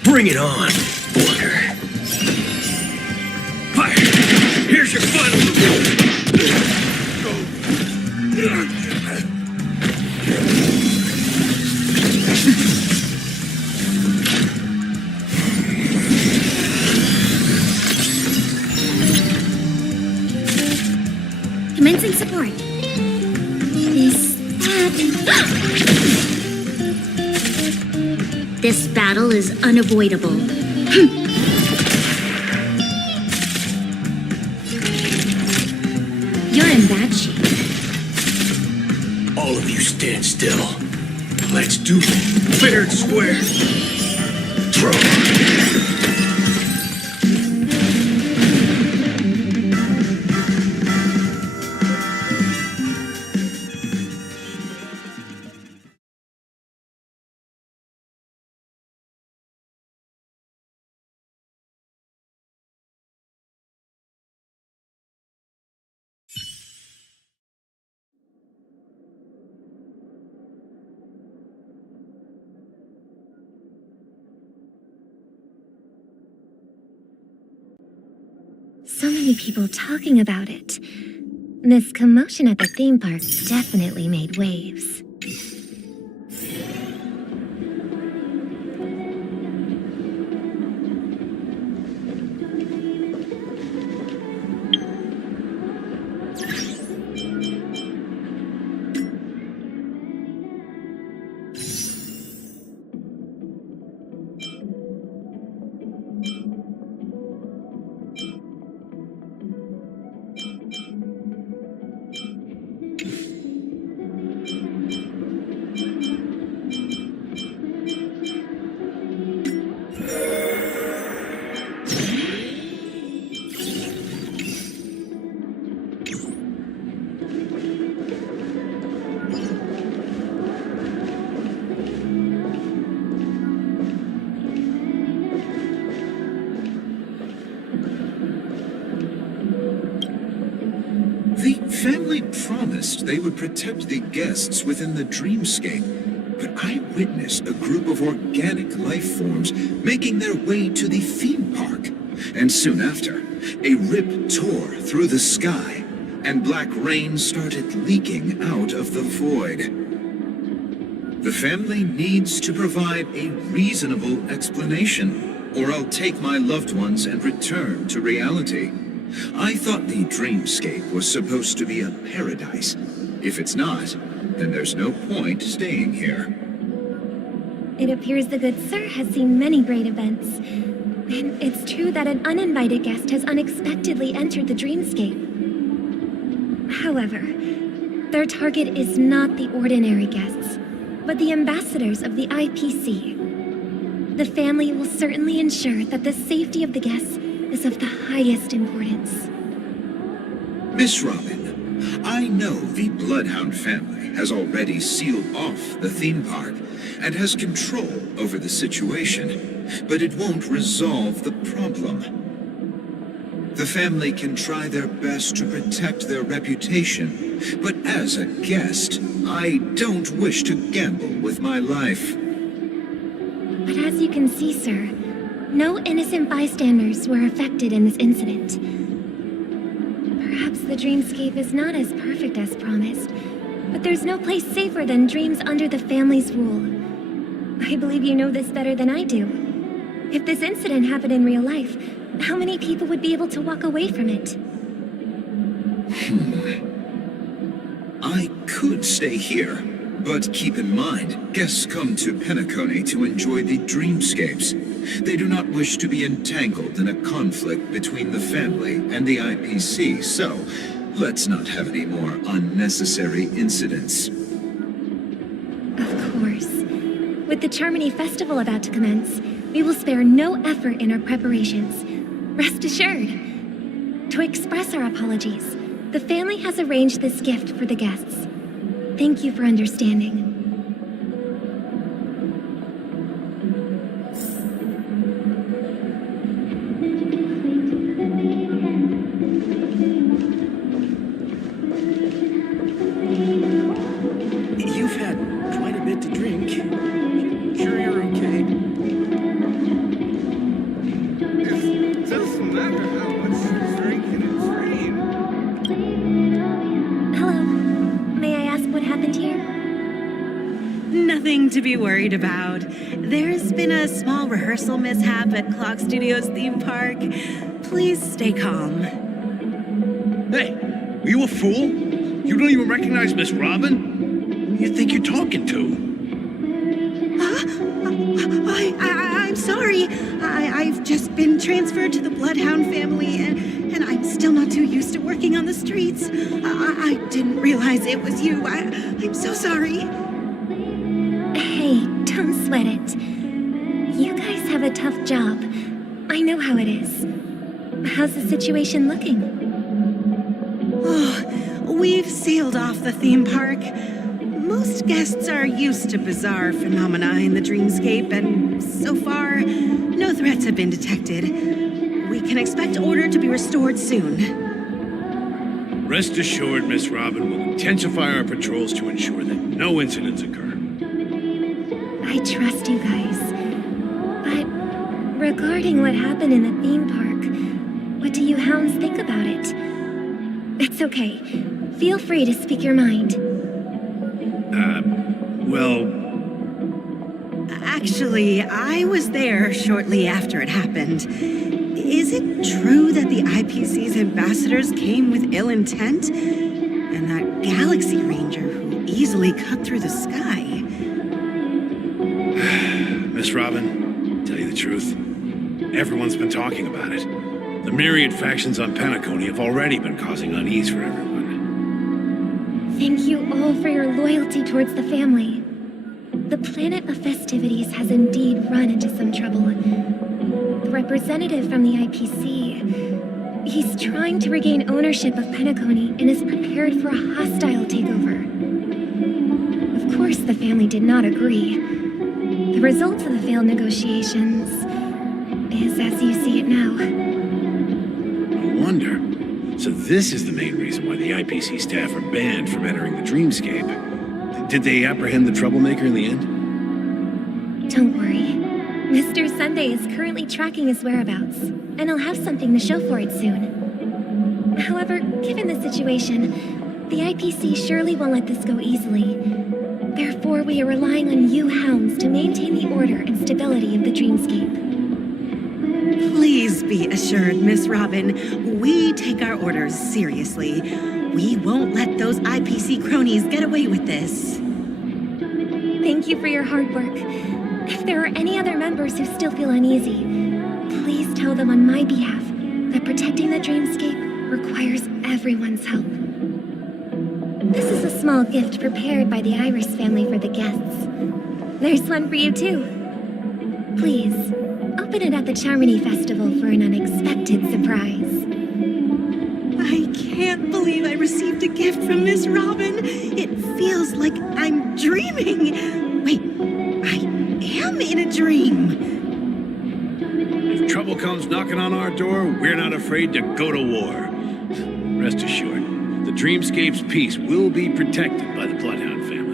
Bring it on, Blunder. Fire! Here's your final reward. Commencing support. This battle is unavoidable. You're in bad shape. All of you stand still. Let's do it. Fair and square. Throw. So many people talking about it. This commotion at the theme park definitely made waves. The family promised they would protect the guests within the dreamscape, but I witnessed a group of organic life forms making their way to the theme park. And soon after, a rip tore through the sky, and black rain started leaking out of the void. The family needs to provide a reasonable explanation, or I'll take my loved ones and return to reality. I thought the dreamscape was supposed to be a paradise, If it's not, then there's no point staying here. It appears the good sir has seen many great events. And it's true that an uninvited guest has unexpectedly entered the dreamscape. However, their target is not the ordinary guests, but the ambassadors of the IPC. The family will certainly ensure that the safety of the guests is of the highest importance. Miss Robin, I know the Bloodhound family has already sealed off the theme park and has control over the situation, but it won't resolve the problem. The family can try their best to protect their reputation, but as a guest, I don't wish to gamble with my life. But as you can see, sir, no innocent bystanders were affected in this incident. Perhaps the dreamscape is not as perfect as promised, but there's no place safer than dreams under the family's rule. I believe you know this better than I do. If this incident happened in real life, how many people would be able to walk away from it? I could stay here, but keep in mind, guests come to Penacony to enjoy the dreamscapes. They do not wish to be entangled in a conflict between the family and the IPC, so let's not have any more unnecessary incidents. Of course. With the Charmony Festival about to commence, we will spare no effort in our preparations. Rest assured. To express our apologies, the family has arranged this gift for the guests. Thank you for understanding. You've had quite a bit to drink. Sure you're okay? It doesn't matter how much you drink in a dream. Hello. May I ask what happened here? Nothing to be worried about. There's been a small rehearsal mishap at Clock Studios theme park. Please stay calm. Hey, are you a fool? You don't even recognize Miss Robin? Who you think you're talking to? I'm sorry. I've just been transferred to the Bloodhound family, and I'm still not too used to working on the streets. I didn't realize it was you. I'm so sorry. Hey, don't sweat it. You guys have a tough job. I know how it is. How's the situation looking? Oh, we've sealed off the theme park. Most guests are used to bizarre phenomena in the dreamscape, and so far, no threats have been detected. We can expect order to be restored soon. Rest assured, Miss Robin will intensify our patrols to ensure that no incidents occur. I trust you guys. But regarding what happened in the theme park, what do you hounds think about it? It's okay. Feel free to speak your mind. Well... Actually, I was there shortly after it happened. Is it true that the IPC's ambassadors came with ill intent? And that Galaxy Ranger who easily cut through the sky? Miss Robin, tell you the truth, everyone's been talking about it. The myriad factions on Penacony have already been causing unease for everyone. Thank you all for your loyalty towards the family. The planet of festivities has indeed run into some trouble. The representative from the IPC, he's trying to regain ownership of Penacony and is prepared for a hostile takeover. Of course, the family did not agree. The results of the failed negotiations is as you see it now. I wonder. So this is the main reason why the IPC staff are banned from entering the dreamscape. Did they apprehend the troublemaker in the end? Don't worry. Mr. Sunday is currently tracking his whereabouts, and he'll have something to show for it soon. However, given the situation, the IPC surely won't let this go easily. Therefore, we are relying on you hounds to maintain the order and stability of the dreamscape. Please Be assured, Miss Robin, we take our orders seriously. We won't let those IPC cronies get away with this. Thank you for your hard work. If there are any other members who still feel uneasy, please tell them on my behalf that protecting the dreamscape requires everyone's help. This is a small gift prepared by the Iris family for the guests. There's one for you too. Please, open it at the Charmony Festival for an unexpected surprise. I can't believe I received a gift from Miss Robin. It feels like I'm dreaming. Wait, I am in a dream. If trouble comes knocking on our door, we're not afraid to go to war. Rest assured, the Dreamscape's peace will be protected by the Bloodhound family.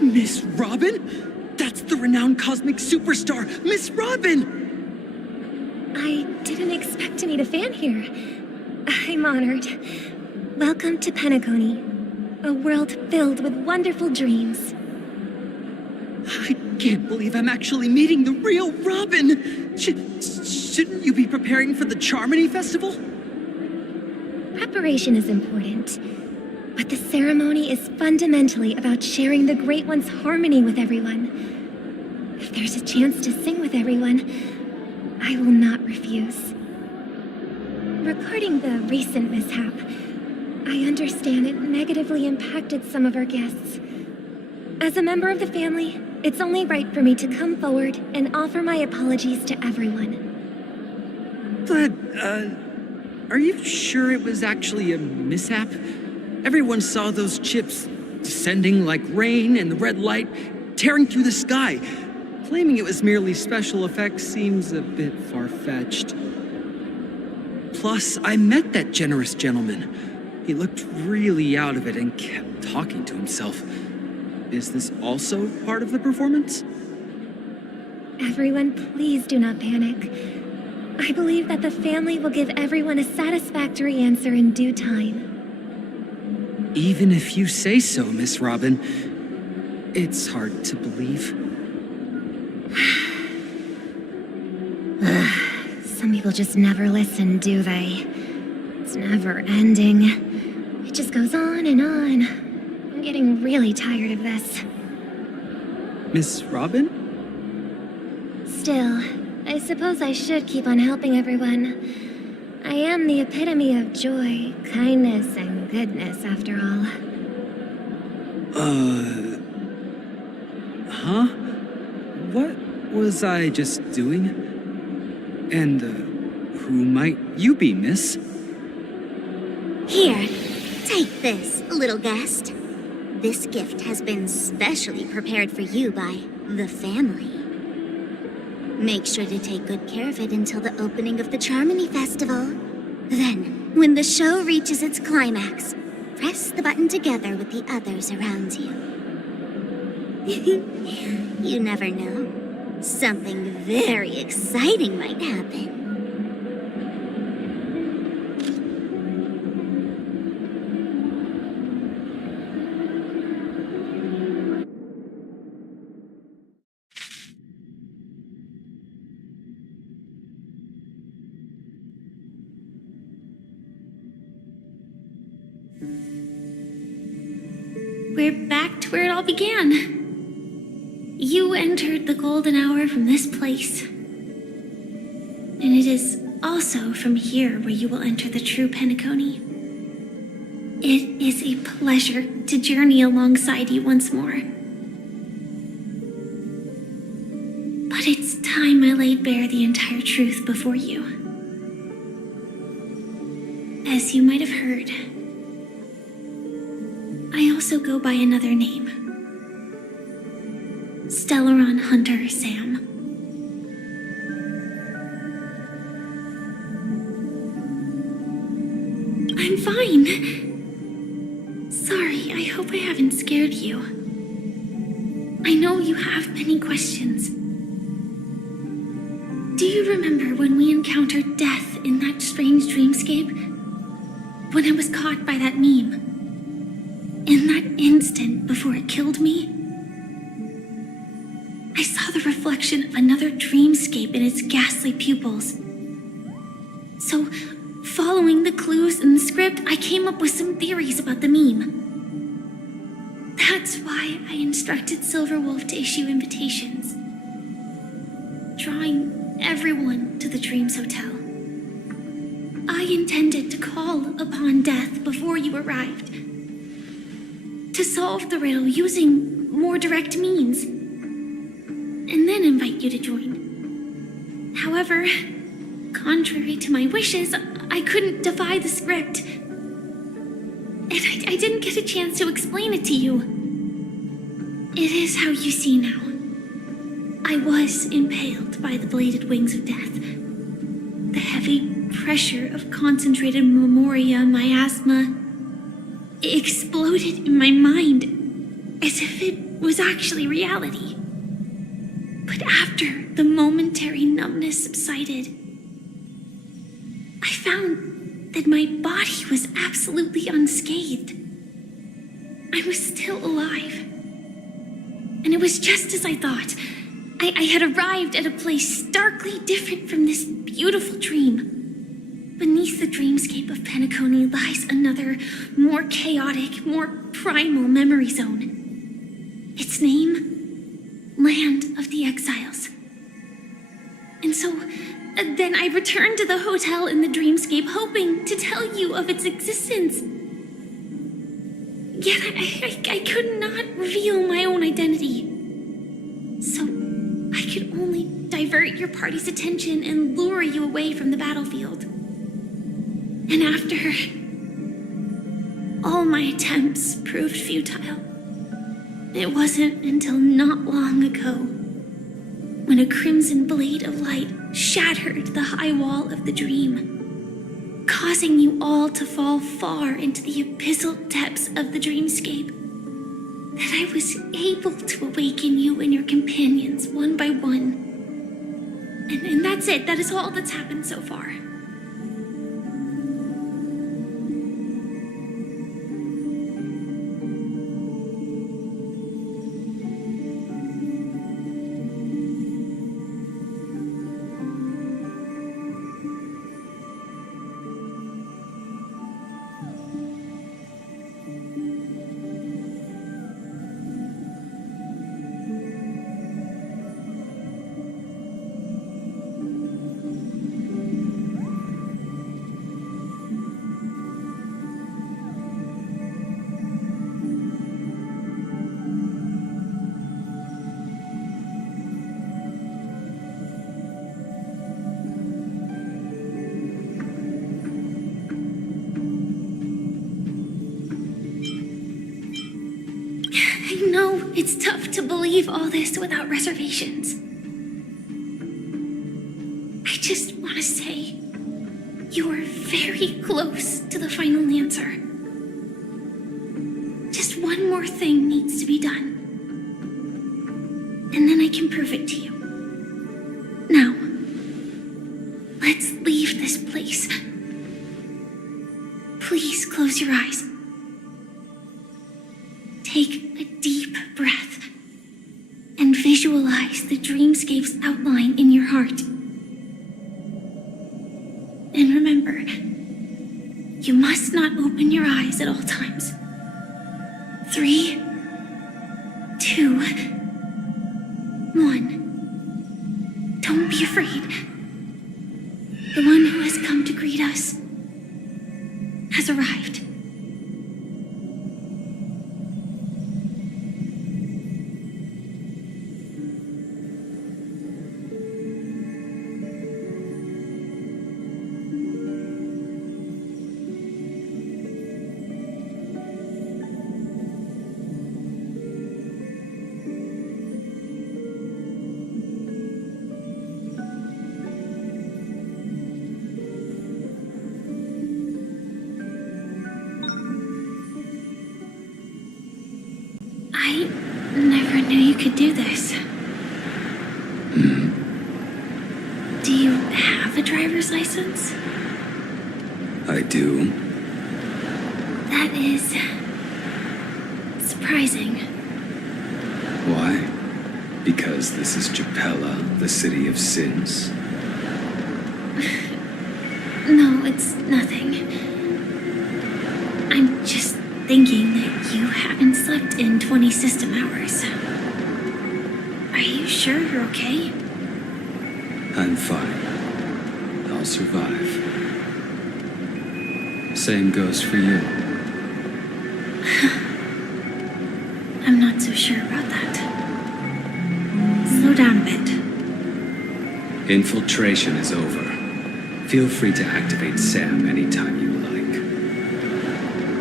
Miss Robin? That's the renowned cosmic superstar, Miss Robin! I didn't expect to meet a fan here. I'm honored. Welcome to Penacony, a world filled with wonderful dreams. I can't believe I'm actually meeting the real Robin! Shouldn't you be preparing for the Charmony Festival? Preparation is important, but the ceremony is fundamentally about sharing the Great One's harmony with everyone. If there's a chance to sing with everyone, I will not refuse. Regarding the recent mishap, I understand it negatively impacted some of our guests. As a member of the family, it's only right for me to come forward and offer my apologies to everyone. But, are you sure it was actually a mishap? Everyone saw those chips descending like rain and the red light tearing through the sky. Claiming it was merely special effects seems a bit far-fetched. Plus, I met that generous gentleman. He looked really out of it and kept talking to himself. Is this also part of the performance? Everyone, please do not panic. I believe that the family will give everyone a satisfactory answer in due time. Even if you say so, Miss Robin, it's hard to believe. Some people just never listen, do they? It's never ending. It just goes on and on. I'm getting really tired of this. Miss Robin? Still, I suppose I should keep on helping everyone. I am the epitome of joy, kindness, and goodness, after all. Huh? What was I just doing? And, who might you be, miss? Here, take this, little guest. This gift has been specially prepared for you by the family. Make sure to take good care of it until the opening of the Charmony Festival. Then, when the show reaches its climax, press the button together with the others around you. You never know. Something very exciting might happen. We're back to where it all began. You entered the golden hour from this place. And it is also from here where you will enter the true Penacony. It is a pleasure to journey alongside you once more. But it's time I laid bare the entire truth before you. As you might have heard, I also go by another name. Stellaron Hunter Sam. I'm I'm fine. Sorry, I hope I haven't scared you. I know you have many questions. Do you remember when we encountered death in that strange dreamscape? When I was caught by that meme? In that instant before it killed me? I saw the reflection of another dreamscape in its ghastly pupils. So, following the clues in the script, I came up with some theories about the meme. That's why I instructed Silverwolf to issue invitations, drawing everyone to the Dreams Hotel. I intended to call upon death before you arrived, to solve the riddle using more direct means, and then invite you to join. However, contrary to my wishes, I couldn't defy the script. And I didn't get a chance to explain it to you. It is how you see now. I was impaled by the bladed wings of death. The heavy pressure of concentrated memoria miasma exploded in my mind as if it was actually reality. But after the momentary numbness subsided, I found that my body was absolutely unscathed. I was still alive. And it was just as I thought. I had arrived at a place starkly different from this beautiful dream. Beneath the dreamscape of Penacony lies another, more chaotic, more primal memory zone. Its name? Land of the Exiles. And so, then I returned to the hotel in the dreamscape, hoping to tell you of its existence. Yet I could not reveal my own identity. So, I could only divert your party's attention and lure you away from the battlefield. And after all my attempts proved futile, it wasn't until not long ago when a crimson blade of light shattered the high wall of the dream, causing you all to fall far into the abyssal depths of the dreamscape, that I was able to awaken you and your companions one by one. And that's it. That is all that's happened so far. I know it's tough to believe all this without reservations. I just want to say, you are very close to the final answer. Just one more thing needs to be done. And then I can prove it to you. Now, let's leave this place. Please close your eyes. Take a deep breath and visualize the dreamscape's outline in your heart. And remember, you must not open your eyes at all times. 3, 2, 1. Don't be afraid. The one who has come to greet us has arrived. could do this. Do you have a driver's license? I do. That is surprising. Why? Because this is Japella, the city of sins? No, it's nothing. I'm just thinking that you haven't slept in 20 system hours. Are you sure you're okay? I'm fine. I'll survive. Same goes for you. I'm not so sure about that. Slow down a bit. Infiltration is over. Feel free to activate Sam anytime you like.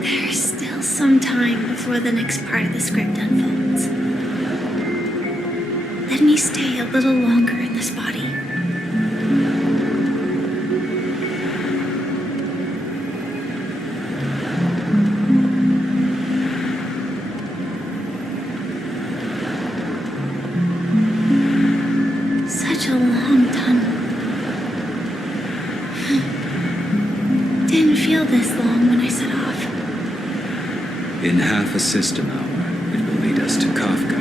There's still some time before the next part of the script unfolds. Let me stay a little longer in this body. Such a long tunnel. Didn't feel this long when I set off. In half a system hour, it will lead us to Kafka.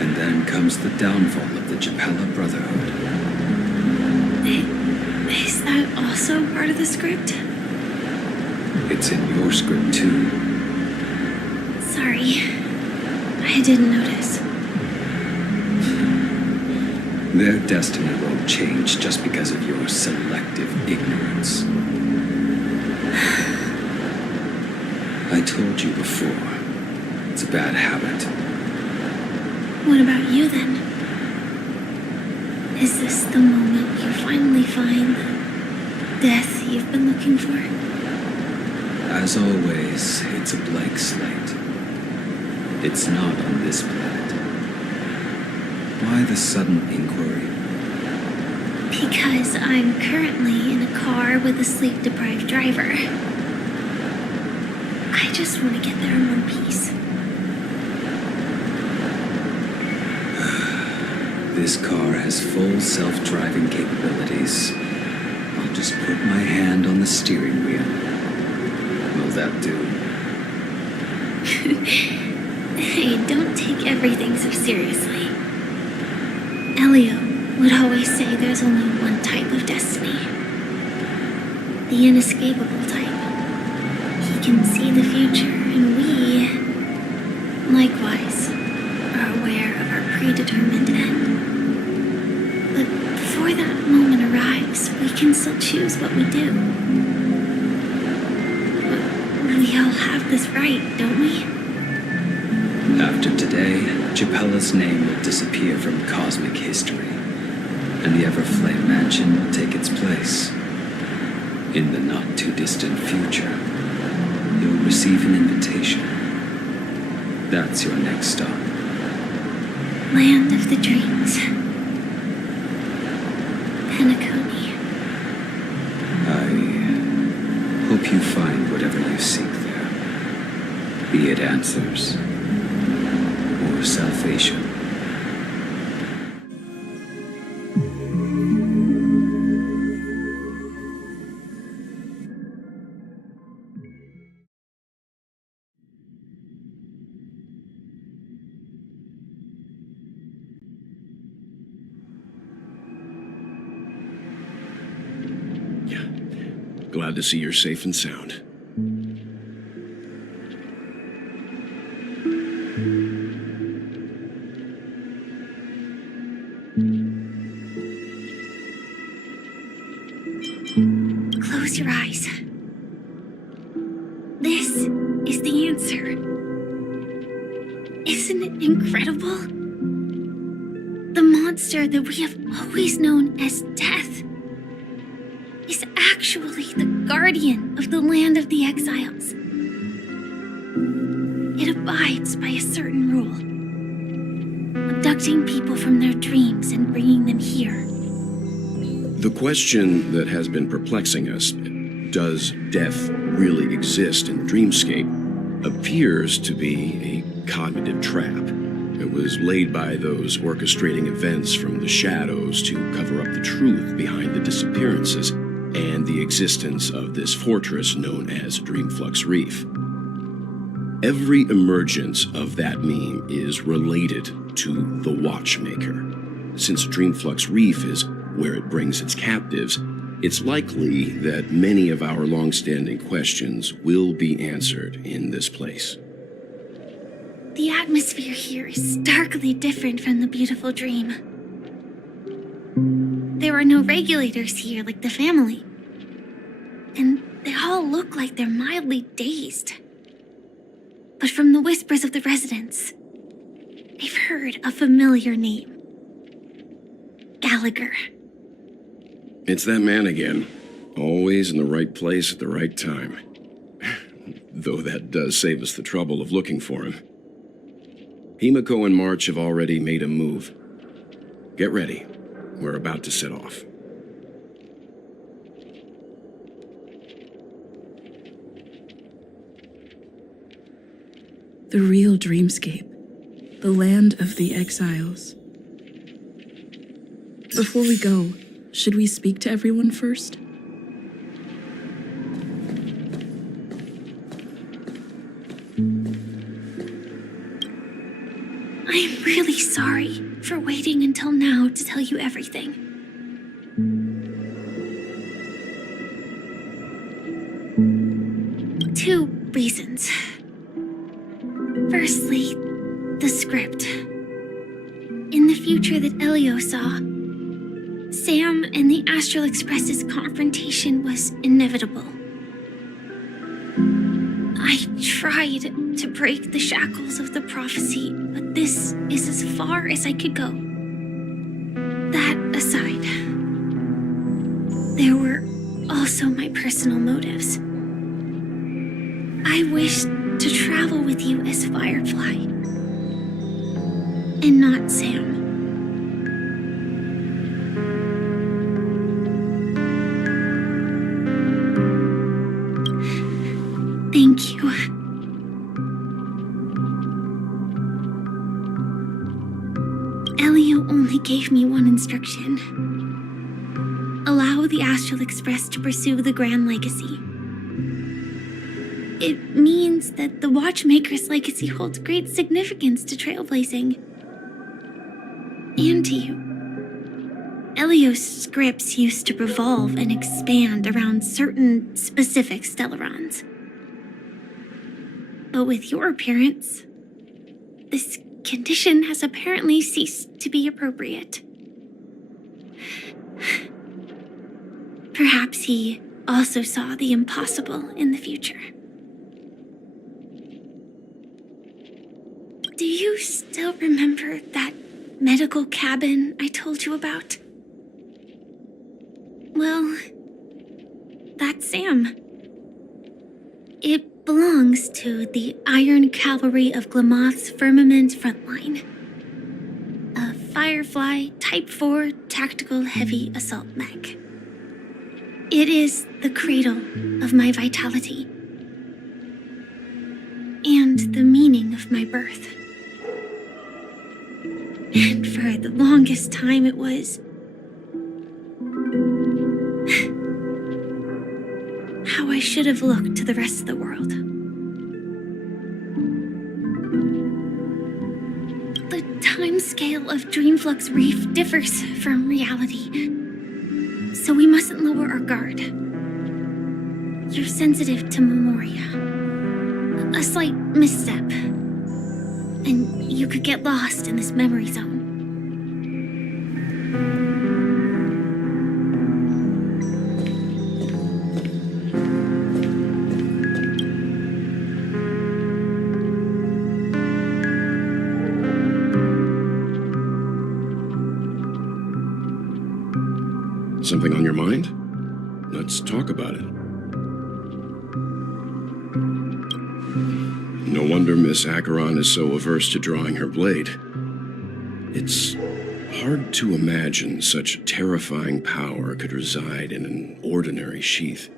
And then comes the downfall of the Japella Brotherhood. Is that also part of the script? It's in your script too. Sorry. I didn't notice. Their destiny won't change just because of your selective ignorance. I told you before, it's a bad habit. What about you then? Is this the moment you finally find the death you've been looking for? As always, it's a blank slate. It's not on this planet. Why the sudden inquiry? Because I'm currently in a car with a sleep-deprived driver. I just want to get there in one piece. This car has full self-driving capabilities. I'll just put my hand on the steering wheel. Will that do? Hey, don't take everything so seriously. Elio would always say there's only one type of destiny. The inescapable type. He can see the future, and we, likewise, are aware of our predetermined end. But before that moment arrives, we can still choose what we do. We all have this right, don't we? After today, Japella's name will disappear from cosmic history, and the Everflame Mansion will take its place. In the not-too-distant future, you'll receive an invitation. That's your next stop. Land of the Dreams. Penacony. I hope you find whatever you seek there. Be it answers or salvation. Glad to see you're safe and sound. Close your eyes. This is the answer. Isn't it incredible? The monster that we have always known as Death is actually the guardian of the land of the exiles. It abides by a certain rule, abducting people from their dreams and bringing them here. The question that has been perplexing us, does death really exist in the dreamscape, appears to be a cognitive trap. It was laid by those orchestrating events from the shadows to cover up the truth behind the disappearances and the existence of this fortress known as Dreamflux Reef. Every emergence of that meme is related to the Watchmaker. Since Dreamflux Reef is where it brings its captives, it's likely that many of our long-standing questions will be answered in this place. The atmosphere here is starkly different from the beautiful dream. There are no regulators here like the family. And they all look like they're mildly dazed. But from the whispers of the residents, they've heard a familiar name. Gallagher. It's that man again. Always in the right place at the right time. Though that does save us the trouble of looking for him. Himiko and March have already made a move. Get ready. We're about to set off. The real dreamscape. The land of the exiles. Before we go, should we speak to everyone first? I'm really sorry for waiting until now to tell you everything. Two reasons. Firstly, the script. In the future that Elio saw, Sam and the Astral Express's confrontation was inevitable. I tried to break the shackles of the prophecy, but this is as far as I could go. That aside, there were also my personal motives. I wished to travel with you as Firefly, and not Sam. Thank you. Elio only gave me one instruction. Allow the Astral Express to pursue the Grand Legacy. It means that the Watchmaker's legacy holds great significance to trailblazing. And to you. Elio's scripts used to revolve and expand around certain specific Stellarons. But with your appearance, this condition has apparently ceased to be appropriate. Perhaps he also saw the impossible in the future. Do you still remember that medical cabin I told you about? Well, that's Sam. It belongs to the Iron Cavalry of Glamoth's Firmament Frontline. A Firefly Type 4 Tactical Heavy Assault Mech. It is the cradle of my vitality. And the meaning of my birth. And for the longest time it was how I should have looked to the rest of the world. The timescale of Dreamflux Reef differs from reality, so we mustn't lower our guard. You're sensitive to Memoria. A slight misstep, and you could get lost in this memory zone. Something on your mind? Let's talk about it. No wonder Miss Acheron is so averse to drawing her blade. It's hard to imagine such terrifying power could reside in an ordinary sheath.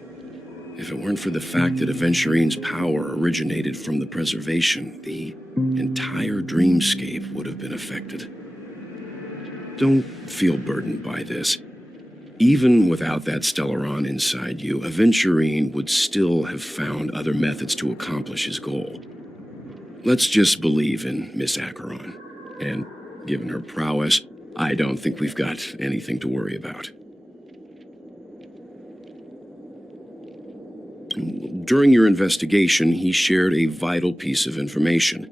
If it weren't for the fact that Aventurine's power originated from the preservation, the entire dreamscape would have been affected. Don't feel burdened by this. Even without that Stellaron inside you, Aventurine would still have found other methods to accomplish his goal. Let's just believe in Miss Acheron. And given her prowess, I don't think we've got anything to worry about. During your investigation, he shared a vital piece of information.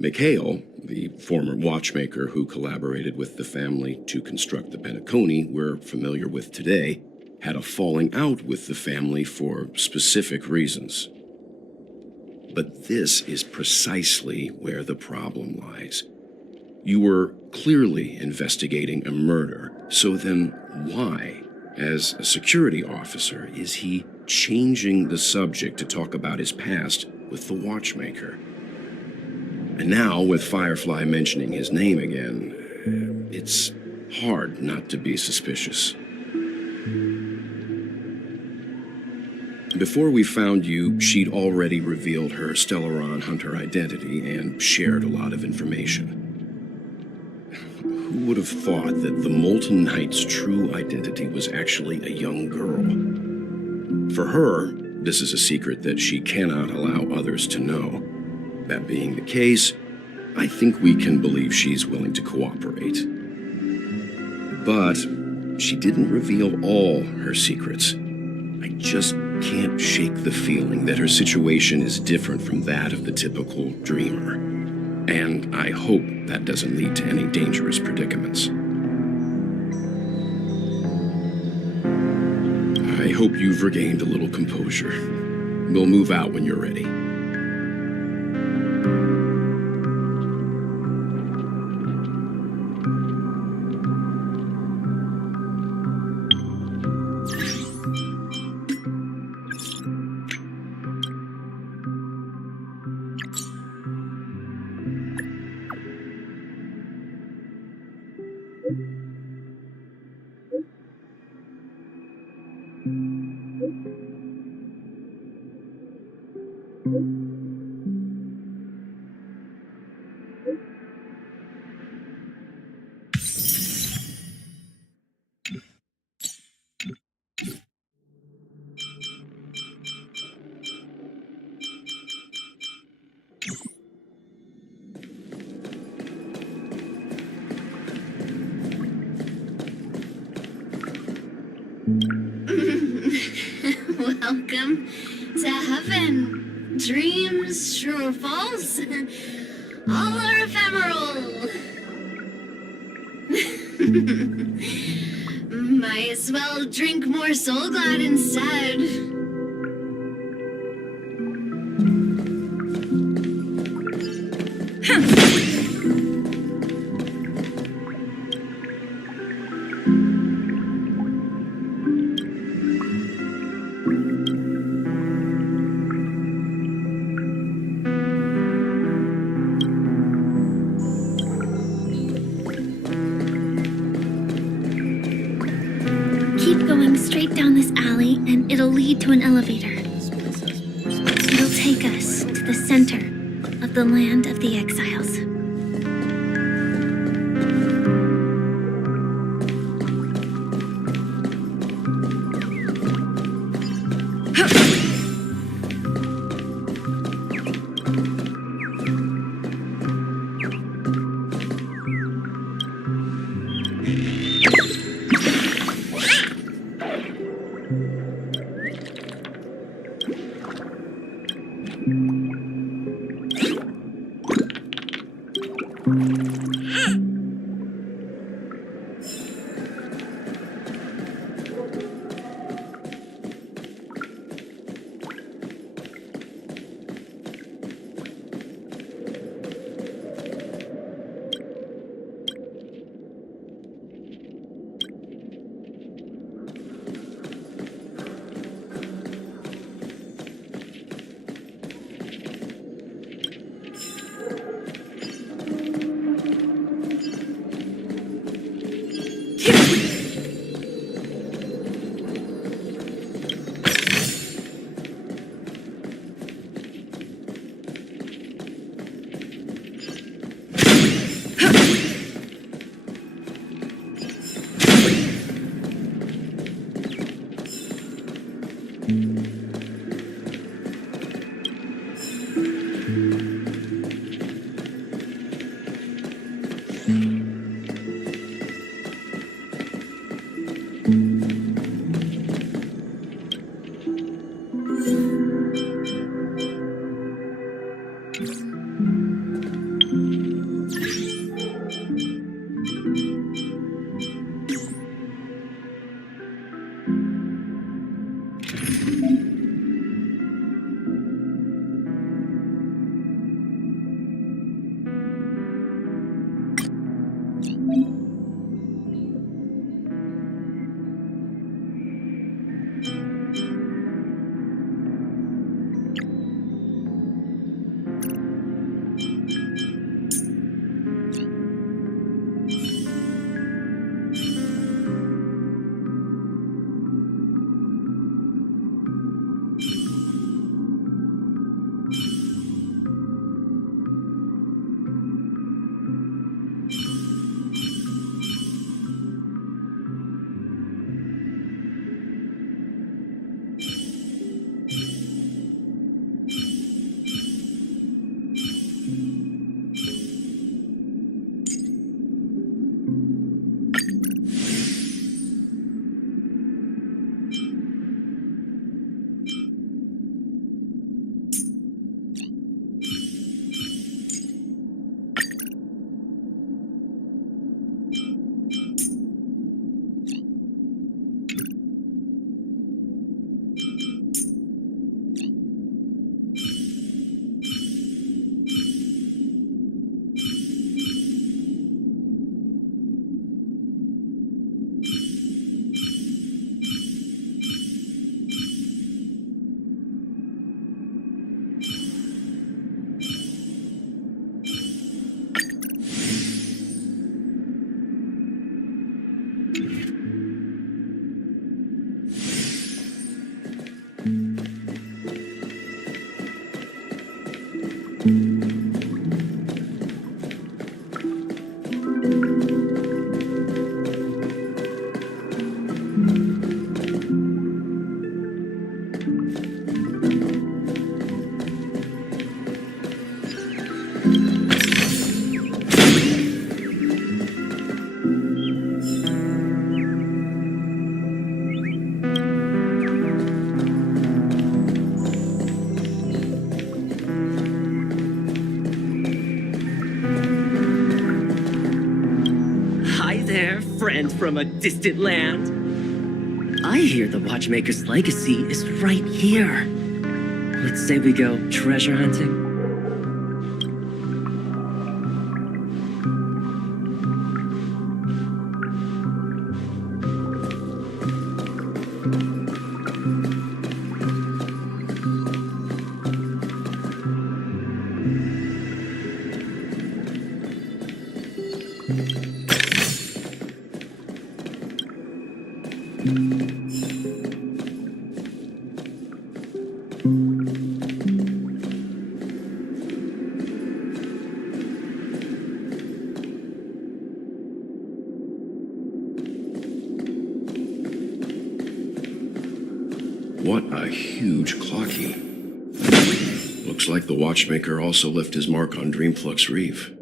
Mikhail, the former watchmaker who collaborated with the family to construct the Penacony we're familiar with today, had a falling out with the family for specific reasons. But this is precisely where the problem lies. You were clearly investigating a murder, so then why, as a security officer, is he changing the subject to talk about his past with the watchmaker? And now, with Firefly mentioning his name again, it's hard not to be suspicious. Before we found you, she'd already revealed her Stellaron Hunter identity and shared a lot of information. Who would have thought that the Molten Knight's true identity was actually a young girl? For her, this is a secret that she cannot allow others to know. That being the case, I think we can believe she's willing to cooperate. But she didn't reveal all her secrets. I just can't shake the feeling that her situation is different from that of the typical dreamer. And I hope that doesn't lead to any dangerous predicaments. I hope you've regained a little composure. We'll move out when you're ready. Welcome to heaven. Dreams, true or false, all are ephemeral. Might as well drink more Soul Glad instead. Keep going straight down this alley, and it'll lead to an elevator. It'll take us to the center of the land of the exiles. Friend from a distant land. I hear the Watchmaker's legacy is right here. Let's say we go treasure hunting. What a huge clocky. Looks like the Watchmaker also left his mark on Dreamflux Reef.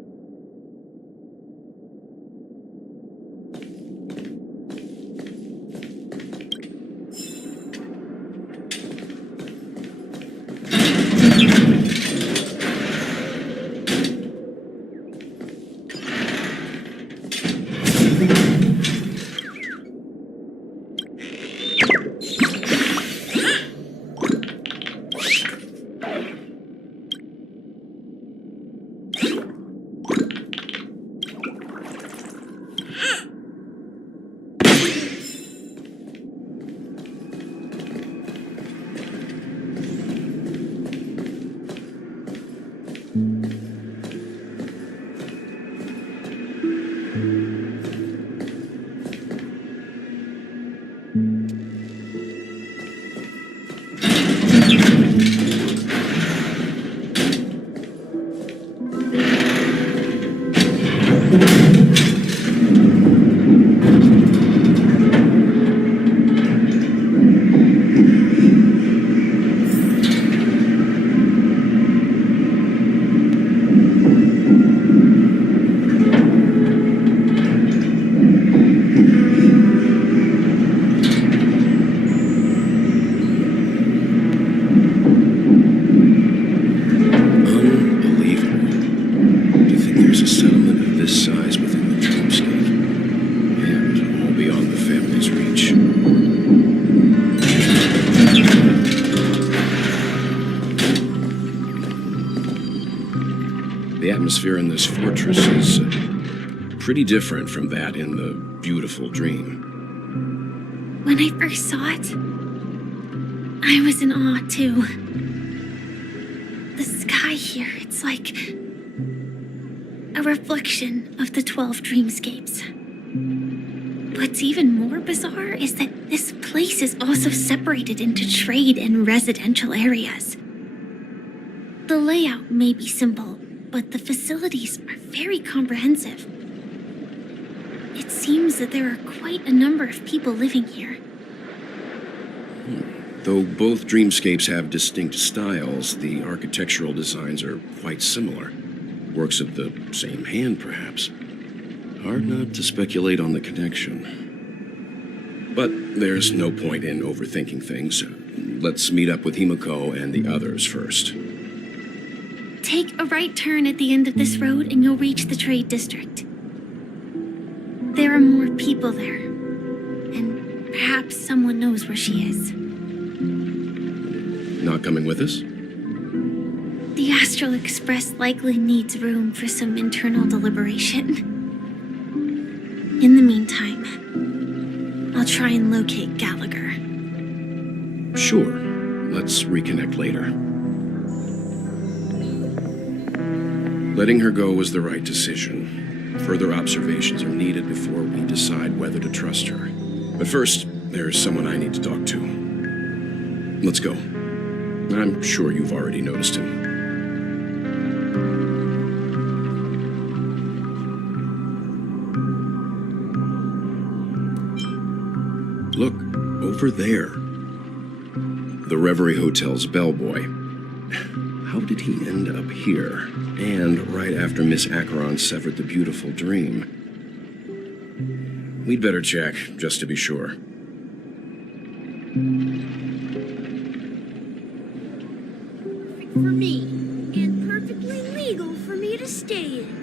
atmosphere in this fortress is pretty different from that in the beautiful dream. When I first saw it, I was in awe too. The sky here, it's like a reflection of the 12 dreamscapes. What's even more bizarre is that this place is also separated into trade and residential areas. The layout may be simple, but the facilities are very comprehensive. It seems that there are quite a number of people living here. Though both dreamscapes have distinct styles, the architectural designs are quite similar. Works of the same hand, perhaps. Hard not to speculate on the connection. But there's no point in overthinking things. Let's meet up with Himiko and the others first. Take a right turn at the end of this road and you'll reach the trade district. There are more people there, and perhaps someone knows where she is. Not coming with us? The Astral Express likely needs room for some internal deliberation. In the meantime, I'll try and locate Gallagher. Sure. Let's reconnect later. Letting her go was the right decision. Further observations are needed before we decide whether to trust her. But first, there's someone I need to talk to. Let's go. I'm sure you've already noticed him. Look, over there. The Reverie Hotel's bellboy. How did he end up here? And right after Miss Acheron severed the beautiful dream. We'd better check, just to be sure. For me, and perfectly legal for me to stay in.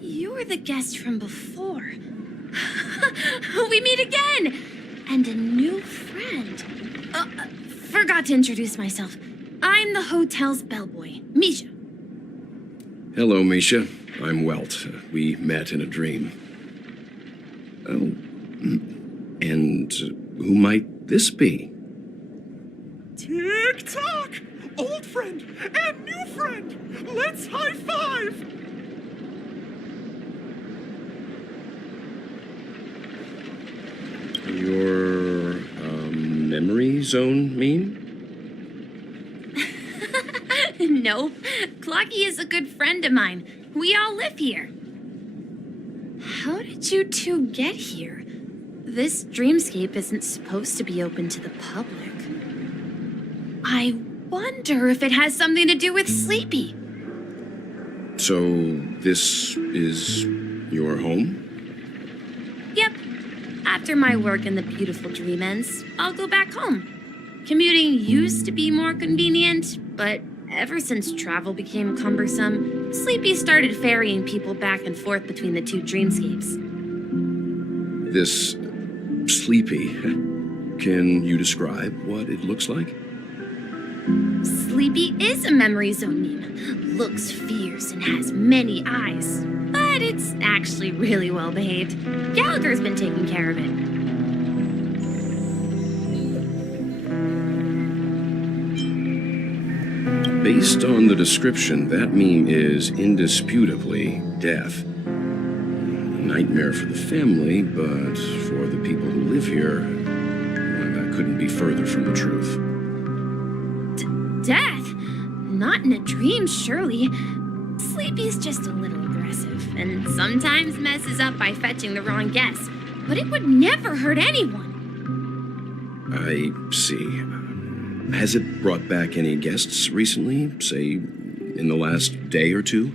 You're the guest from before. We meet again! And a new friend. Forgot to introduce myself. I'm the hotel's bellboy, Misha. Hello, Misha. I'm Welt. We met in a dream. Oh. And who might this be? Tick-tock! Old friend and new friend! Let's high-five! Your, memory zone mean? Nope. Clocky is a good friend of mine. We all live here. How did you two get here? This dreamscape isn't supposed to be open to the public. I wonder if it has something to do with Sleepy. So, this is your home? Yep. After my work in the beautiful dream ends, I'll go back home. Commuting used to be more convenient, but ever since travel became cumbersome, Sleepy started ferrying people back and forth between the two dreamscapes. This Sleepy. Can you describe what it looks like? Sleepy is a memory zone meme. Looks fierce and has many eyes. But it's actually really well behaved. Gallagher's been taking care of it. Based on the description, that meme is indisputably death. A nightmare for the family, but for the people who live here, well, that couldn't be further from the truth. Death? Not in a dream, surely. Sleepy's just a little aggressive, and sometimes messes up by fetching the wrong guess. But it would never hurt anyone. I see. Has it brought back any guests recently, say, in the last day or two?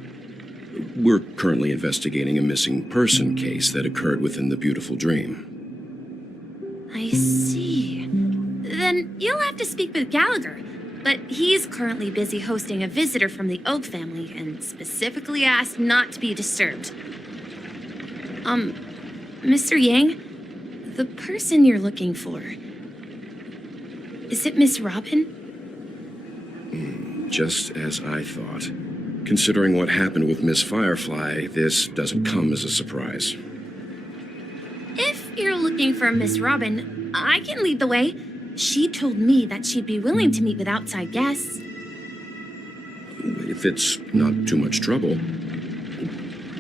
We're currently investigating a missing person case that occurred within the beautiful dream. I see. Then you'll have to speak with Gallagher. But he's currently busy hosting a visitor from the Oak family and specifically asked not to be disturbed. Mr. Yang, the person you're looking for, is it Miss Robin? Just as I thought. Considering what happened with Miss Firefly, this doesn't come as a surprise. If you're looking for Miss Robin, I can lead the way. She told me that she'd be willing to meet with outside guests. If it's not too much trouble.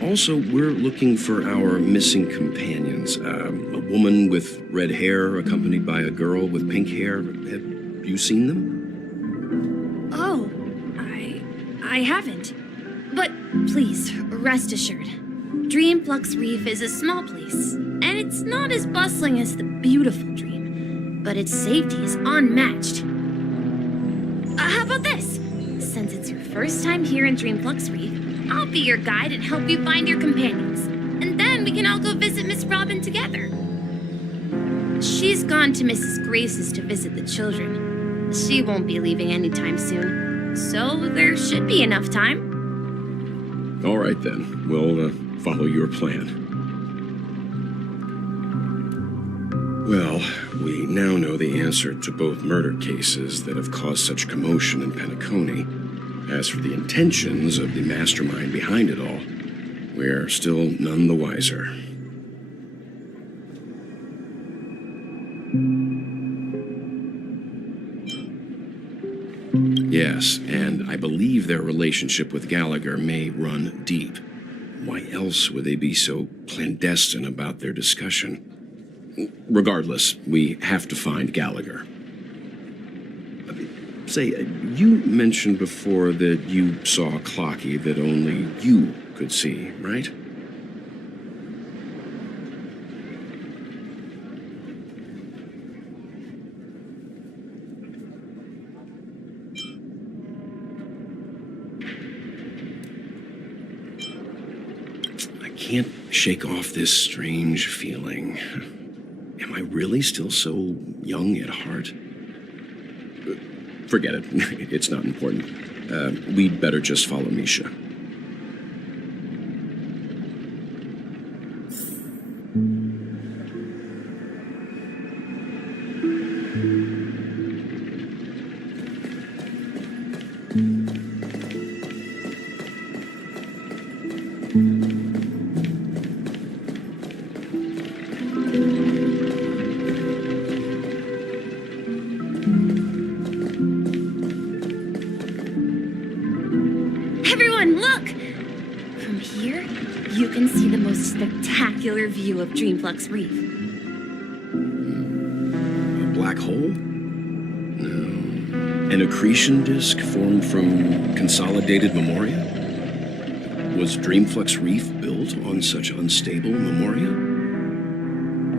Also, we're looking for our missing companions. A woman with red hair accompanied by a girl with pink hair. Have you seen them? Oh, I haven't. But please, rest assured. Dreamflux Reef is a small place, and it's not as bustling as the beautiful dream, but its safety is unmatched. How about this? Since it's your first time here in Dreamflux Reef, I'll be your guide and help you find your companions. And then we can all go visit Miss Robin together. She's gone to Mrs. Grace's to visit the children. She won't be leaving anytime soon, so there should be enough time. All right, then. We'll follow your plan. Well, we now know the answer to both murder cases that have caused such commotion in Penacony. As for the intentions of the mastermind behind it all, we're still none the wiser. Yes, and I believe their relationship with Gallagher may run deep. Why else would they be so clandestine about their discussion? Regardless, we have to find Gallagher. Say, you mentioned before that you saw a clocky that only you could see, right? I can't shake off this strange feeling. Am I really still so young at heart? Forget it. It's not important. We'd better just follow Misha. Everyone, look! From here, you can see the most spectacular view of Dreamflux Reef. A black hole? No. An accretion disk formed from consolidated memoria? Was Dreamflux Reef built on such unstable memoria?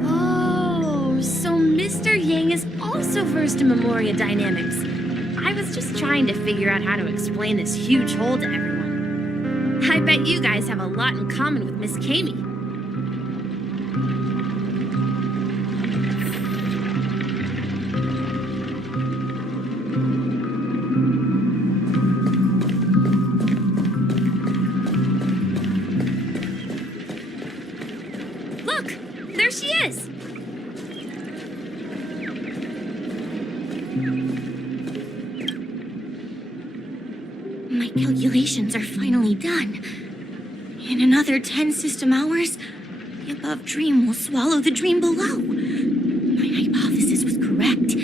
Oh, so Mr. Yang is also versed in memoria dynamics. I was just trying to figure out how to explain this huge hole to everyone. I bet you guys have a lot in common with Miss Kami. Look, there she is. My calculations are finally done. In another 10 system hours, the above dream will swallow the dream below. My hypothesis was correct.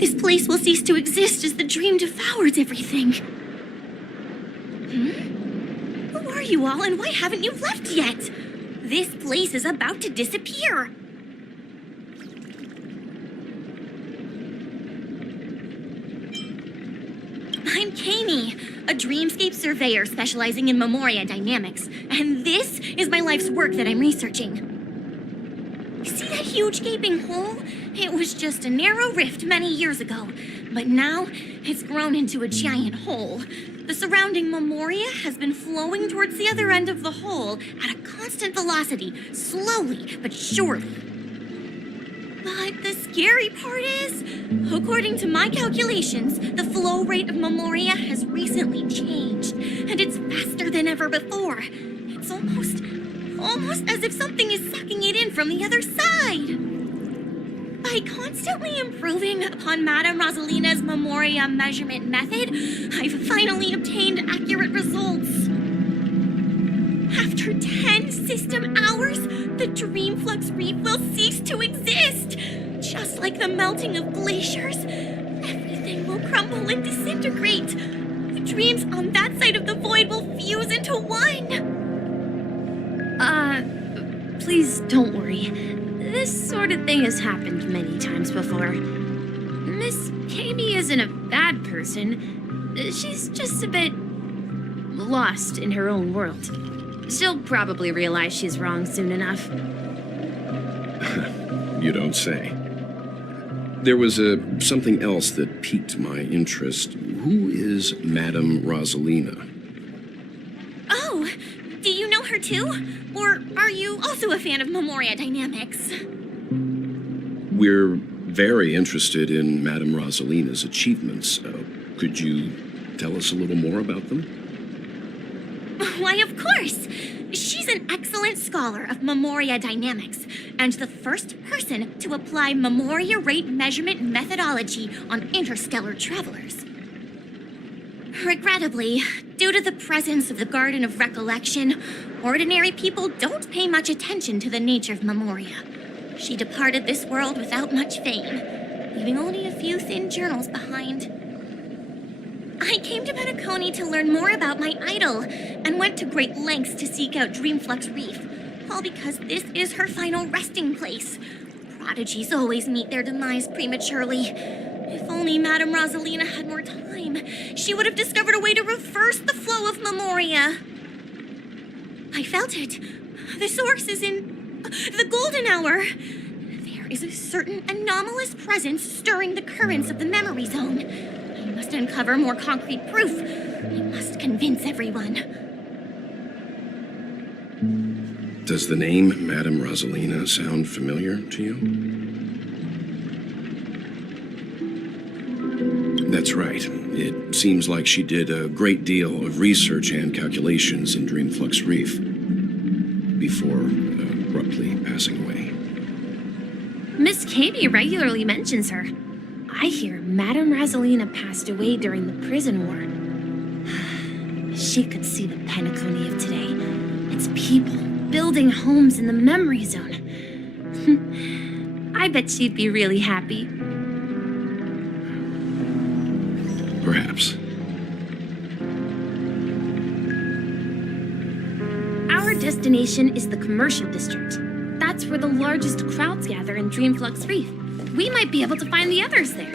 This place will cease to exist as the dream devours everything. Who are you all, and why haven't you left yet? This place is about to disappear. I'm Kami, a dreamscape surveyor specializing in memoria dynamics, and this is my life's work that I'm researching. See that huge gaping hole? It was just a narrow rift many years ago, but now it's grown into a giant hole. The surrounding memoria has been flowing towards the other end of the hole at a constant velocity, slowly but surely. But the scary part is, according to my calculations, the flow rate of memoria has recently changed, and it's faster than ever before. It's almost as if something is sucking it in from the other side. By constantly improving upon Madame Rosalina's memoria measurement method, I've finally obtained accurate results. After 10 system hours, the Dreamflux Reef will cease to exist. Just like the melting of glaciers, everything will crumble and disintegrate. The dreams on that side of the void will fuse into one. Please don't worry. This sort of thing has happened many times before. Miss Kami isn't a bad person. She's just a bit lost in her own world. She'll probably realize she's wrong soon enough. You don't say. There was something else that piqued my interest. Who is Madame Rosalina? Oh, her too? Or are you also a fan of Memoria Dynamics? We're very interested in Madame Rosalina's achievements. Could you tell us a little more about them? Why, of course! She's an excellent scholar of Memoria Dynamics, and the first person to apply Memoria rate measurement methodology on interstellar travelers. Regrettably, due to the presence of the Garden of Recollection, ordinary people don't pay much attention to the nature of Memoria. She departed this world without much fame, leaving only a few thin journals behind. I came to Penacony to learn more about my idol, and went to great lengths to seek out Dreamflux Reef, all because this is her final resting place. Prodigies always meet their demise prematurely. If only Madame Rosalina had more time, she would have discovered a way to reverse the flow of Memoria. I felt it. The source is in the golden hour. There is a certain anomalous presence stirring the currents of the memory zone. I must uncover more concrete proof. I must convince everyone. Does the name Madame Rosalina sound familiar to you? That's right. It seems like she did a great deal of research and calculations in Dreamflux Reef before abruptly passing away. Miss Katie regularly mentions her. I hear Madame Rosalina passed away during the prison war. She could see the Penacony of today. Its people building homes in the memory zone. I bet she'd be really happy. Perhaps. Our destination is the commercial district. That's where the largest crowds gather in Dreamflux Reef. We might be able to find the others there.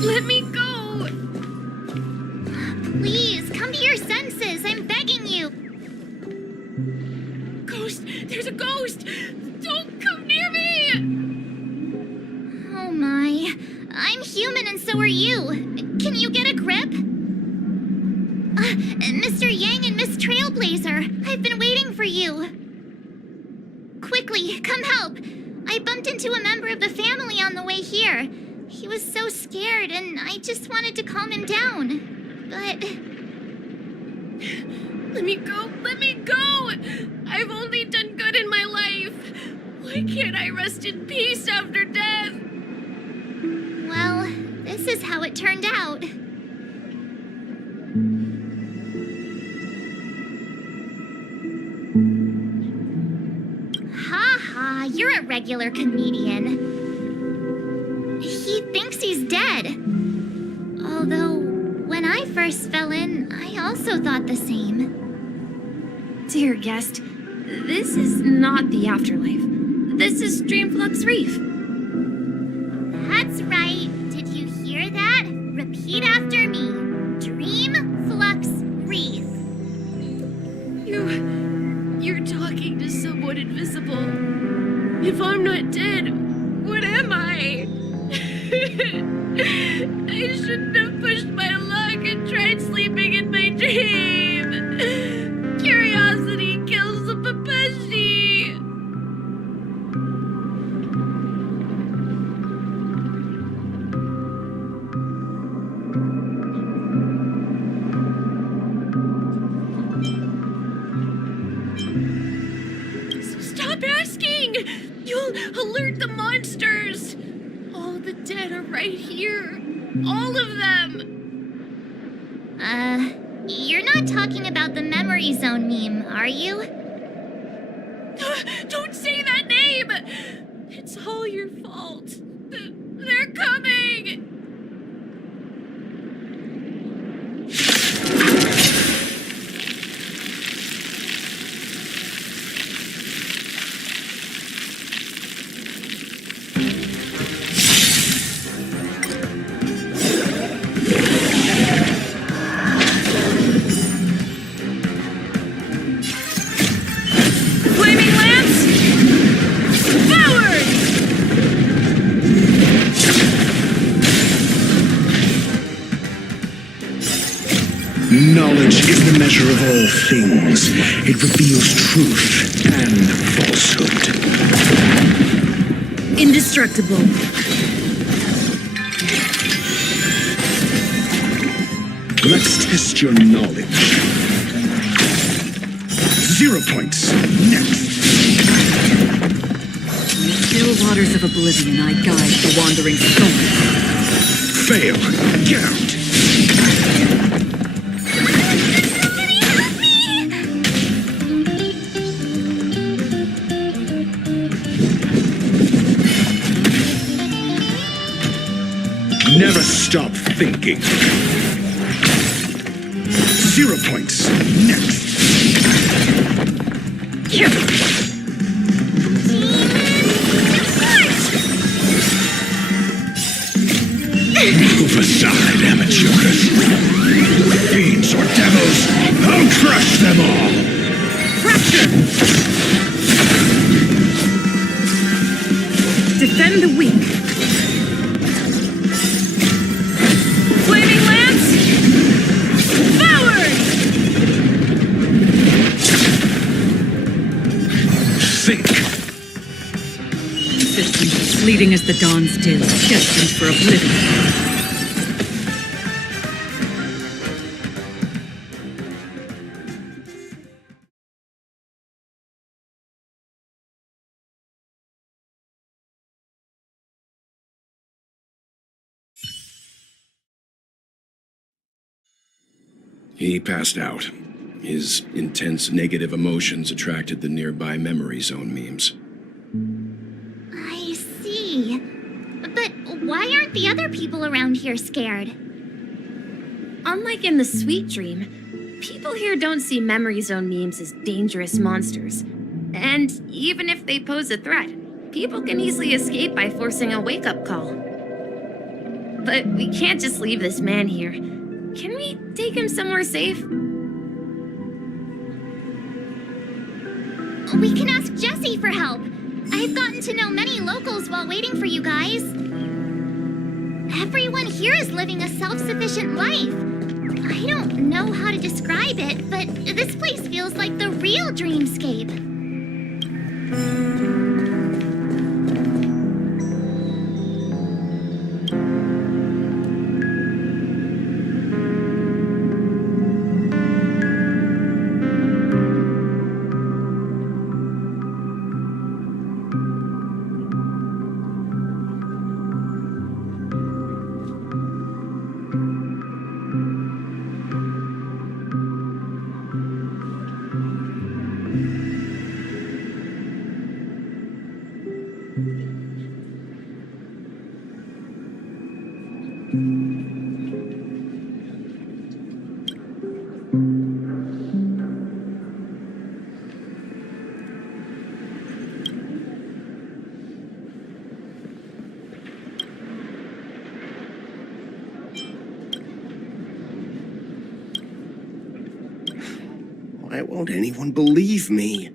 Let me go! Please, come to your senses. I'm begging you. Ghost! There's a ghost! Don't come near me! Oh my. I'm human and so are you. Can you get a grip? Mr. Yang and Miss Trailblazer, I've been waiting for you. Quickly, come help. I bumped into a member of the family on the way here. He was so scared and I just wanted to calm him down. But... Let me go! Let me go! I've only done good in my life. Why can't I rest in peace after death? Well, this is how it turned out. Ha ha, you're a regular comedian. He thinks he's dead. Although, when I first fell in, I also thought the same. Dear guest, this is not the afterlife. This is Dreamflux Reef. That's right. Did you hear that? Repeat after me. Dreamflux Reef. You're talking to someone invisible. If I'm not dead, what am I? I shouldn't have pushed my luck and tried sleeping in my dream. Curiosity kills the Papeshi. Stop asking! You'll alert the monsters! All the dead are right here. All of them! You're not talking about the memory zone meme, are you? Don't say that name! It's all your fault. They're coming! Flaming lance! Forward! Knowledge is the measure of all things. It reveals truth and falsehood. Indestructible. Let's test your knowledge. 0 points. Next. In the still waters of oblivion, I guide the wandering soul. Fail. Get out. Never stop thinking. 0 points. Next. Move aside, amateurs. Fiends or devils, I'll crush them all. Fraction! Defend the weak. Flaming lance! Forward! Think. Systems as fleeting as the dawn's dim, destined for oblivion. He passed out. His intense negative emotions attracted the nearby memory zone memes. I see. But why aren't the other people around here scared? Unlike in the Sweet Dream, people here don't see memory zone memes as dangerous monsters. And even if they pose a threat, people can easily escape by forcing a wake-up call. But we can't just leave this man here. Can we take him somewhere safe? We can ask Jessie for help. I've gotten to know many locals while waiting for you guys. Everyone here is living a self-sufficient life. I don't know how to describe it, but this place feels like the real dreamscape. Why won't anyone believe me?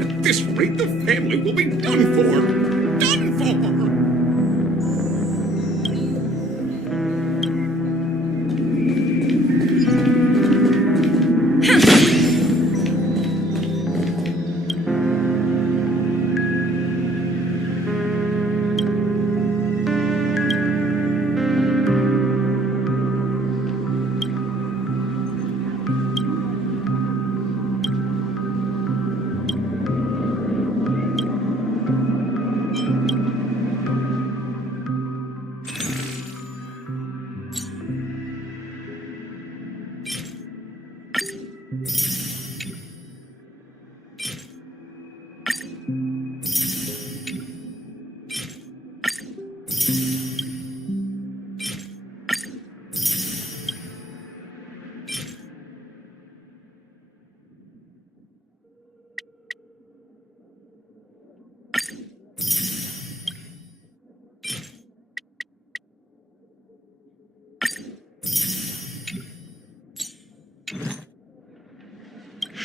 At this rate, the family will be done for. Done for!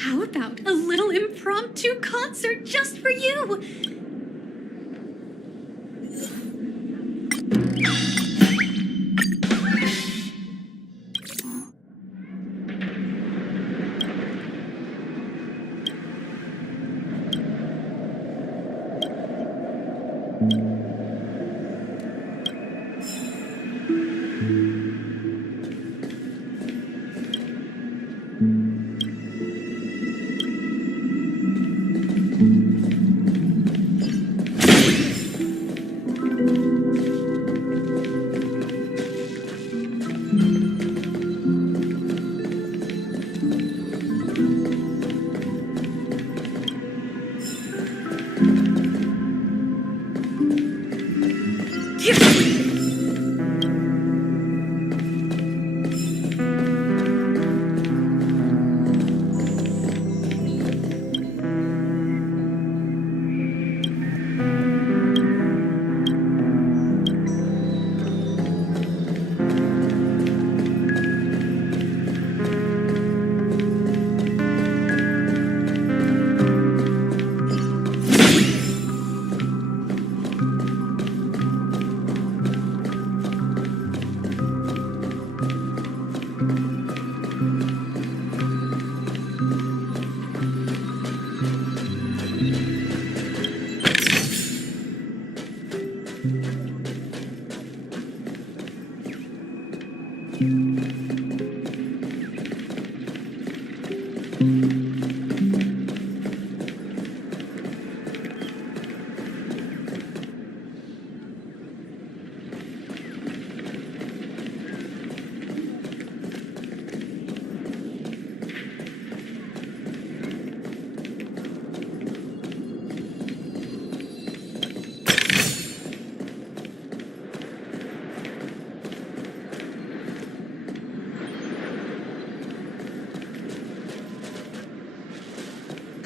How about a little impromptu concert just for you?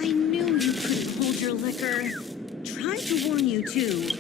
I knew you couldn't hold your liquor. Tried to warn you, too.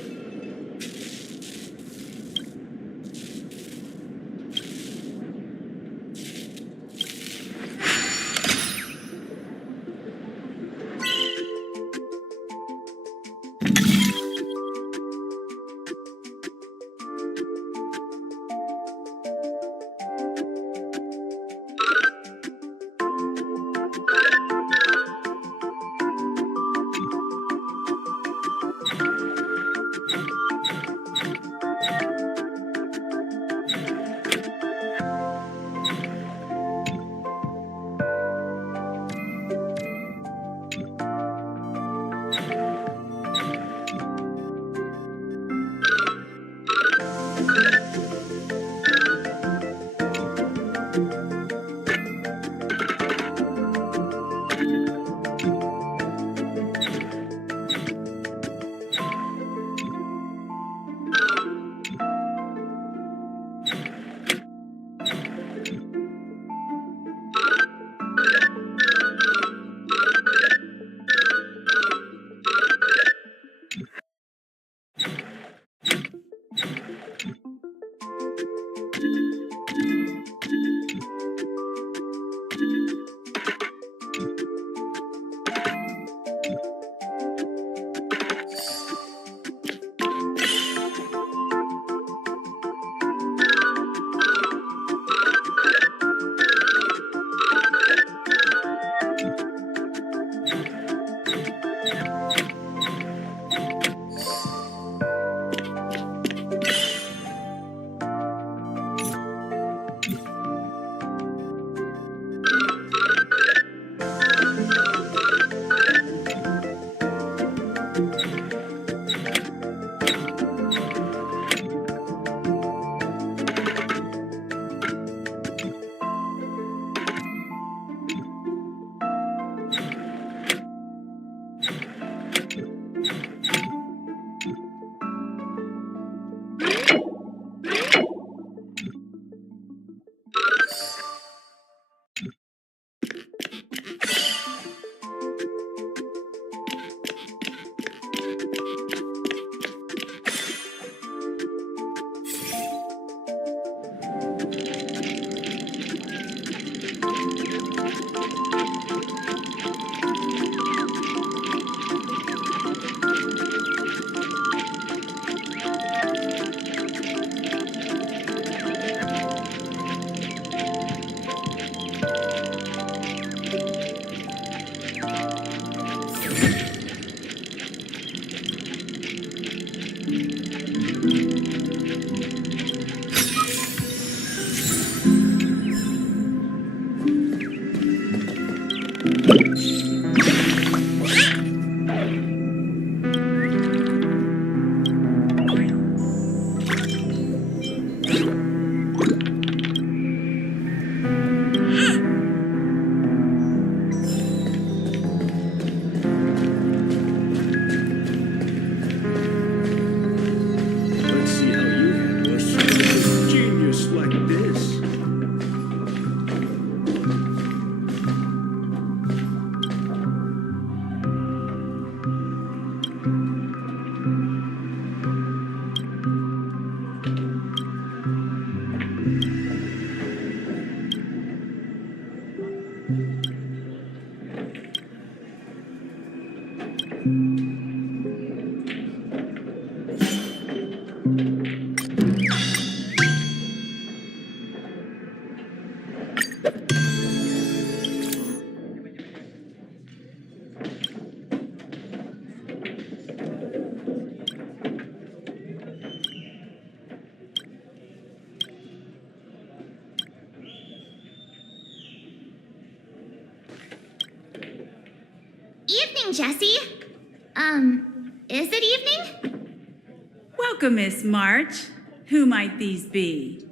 evening, Jessie. Is it evening? Welcome, Miss March. Who might these be?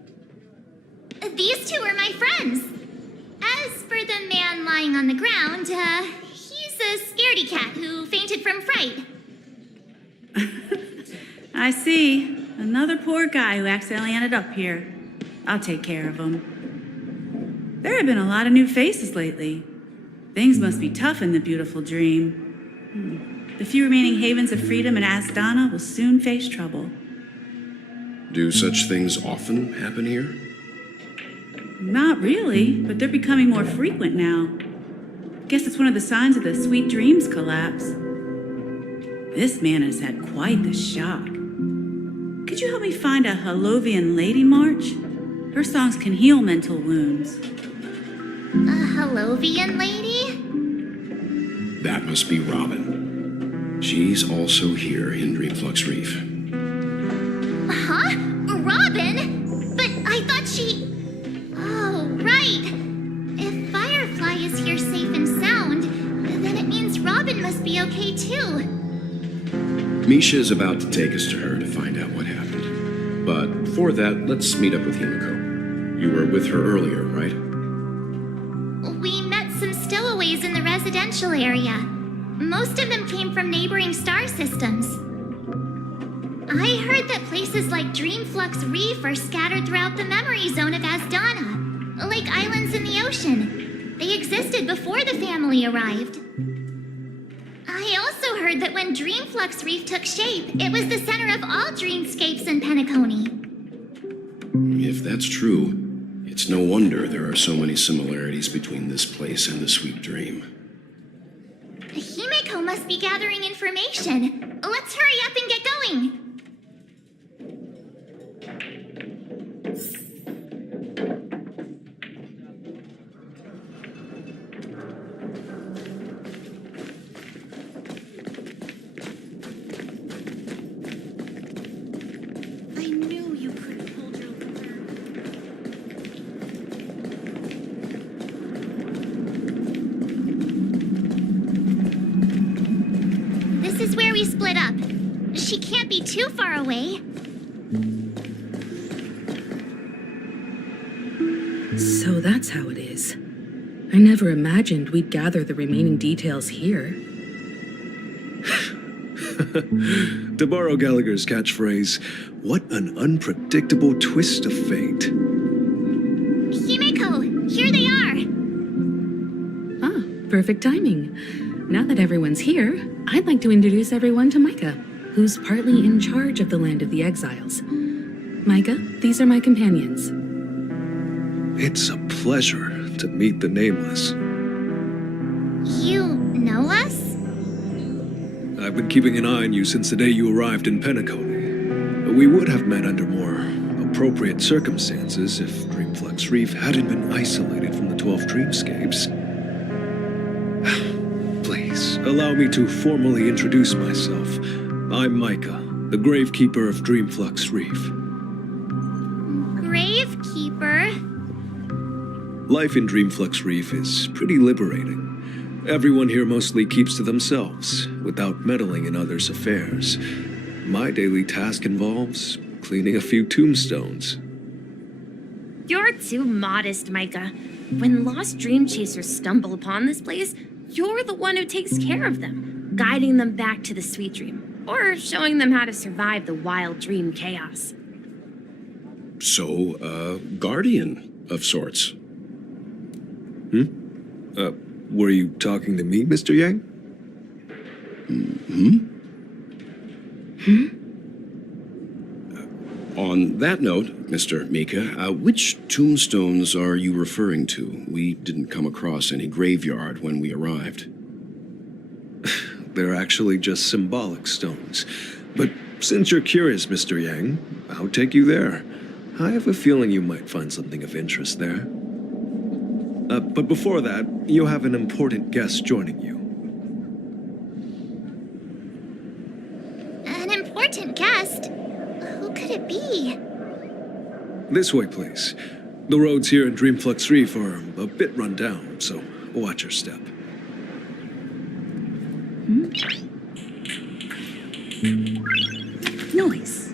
These two are my friends. As for the man lying on the ground, he's a scaredy cat who fainted from fright. I see. Another poor guy who accidentally ended up here. I'll take care of him. There have been a lot of new faces lately. Things must be tough in the beautiful dream. The few remaining havens of freedom in Asdana will soon face trouble. Do such things often happen here? Not really, but they're becoming more frequent now. Guess it's one of the signs of the Sweet Dreams collapse. This man has had quite the shock. Could you help me find a Halovian lady, March? Her songs can heal mental wounds. A Halovian lady? That must be Robin. She's also here in Dreamflux Reef. Huh? Robin? But I thought she... Oh, right. If Firefly is here safe and sound, then it means Robin must be okay too. Misha is about to take us to her to find out what happened. But before that, let's meet up with Himiko. You were with her earlier, right? We met some stowaways in the residential area. Most of them came from neighboring star systems. I heard that places like Dreamflux Reef are scattered throughout the memory zone of Asdana, like islands in the ocean. They existed before the family arrived. I also heard that when Dreamflux Reef took shape, it was the center of all dreamscapes in Penacony. If that's true, it's no wonder there are so many similarities between this place and the Sweet Dream. Himeko must be gathering information. Let's hurry up and get going. I knew you couldn't hold your liquor. This is where we split up. She can't be too far away. So that's how it is. I never imagined we'd gather the remaining details here. To borrow Gallagher's catchphrase, what an unpredictable twist of fate. Himeko, here they are. Ah, perfect timing. Now that everyone's here, I'd like to introduce everyone to Micah, who's partly in charge of the Land of the Exiles. Micah, these are my companions. It's a pleasure to meet the Nameless. You know us? I've been keeping an eye on you since the day you arrived in Penacony. We would have met under more appropriate circumstances if Dreamflux Reef hadn't been isolated from the 12 dreamscapes. Please, allow me to formally introduce myself. I'm Micah, the Gravekeeper of Dreamflux Reef. Gravekeeper? Life in Dreamflux Reef is pretty liberating. Everyone here mostly keeps to themselves, without meddling in others' affairs. My daily task involves cleaning a few tombstones. You're too modest, Micah. When lost dream chasers stumble upon this place, you're the one who takes care of them, guiding them back to the Sweet Dream, or showing them how to survive the wild dream chaos. So, a guardian of sorts. Were you talking to me, Mr. Yang? On that note, Mr. Mika, which tombstones are you referring to? We didn't come across any graveyard when we arrived. They're actually just symbolic stones. But since you're curious, Mr. Yang, I'll take you there. I have a feeling you might find something of interest there. But before that, you have an important guest joining you. An important guest? Who could it be? This way, please. The roads here in Dreamflux Reef are a bit run down, so watch your step. Noise.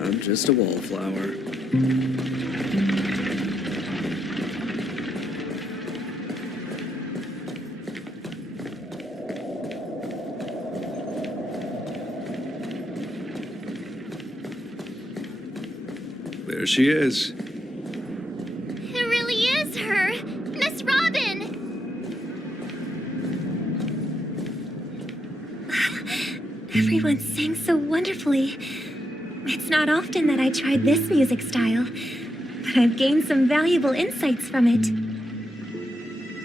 I'm just a wallflower. There she is. It really is her! Miss Robin! Everyone sang so wonderfully. It's not often that I tried this music style, but I've gained some valuable insights from it.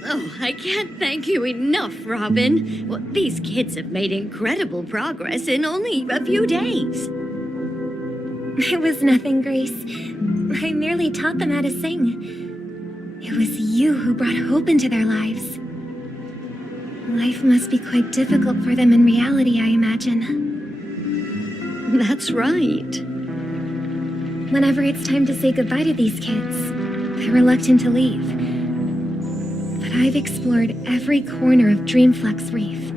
Oh, I can't thank you enough, Robin. Well, these kids have made incredible progress in only a few days. It was nothing, Grace. I merely taught them how to sing. It was you who brought hope into their lives. Life must be quite difficult for them in reality, I imagine. That's right. Whenever it's time to say goodbye to these kids, they're reluctant to leave. But I've explored every corner of Dreamflux Reef,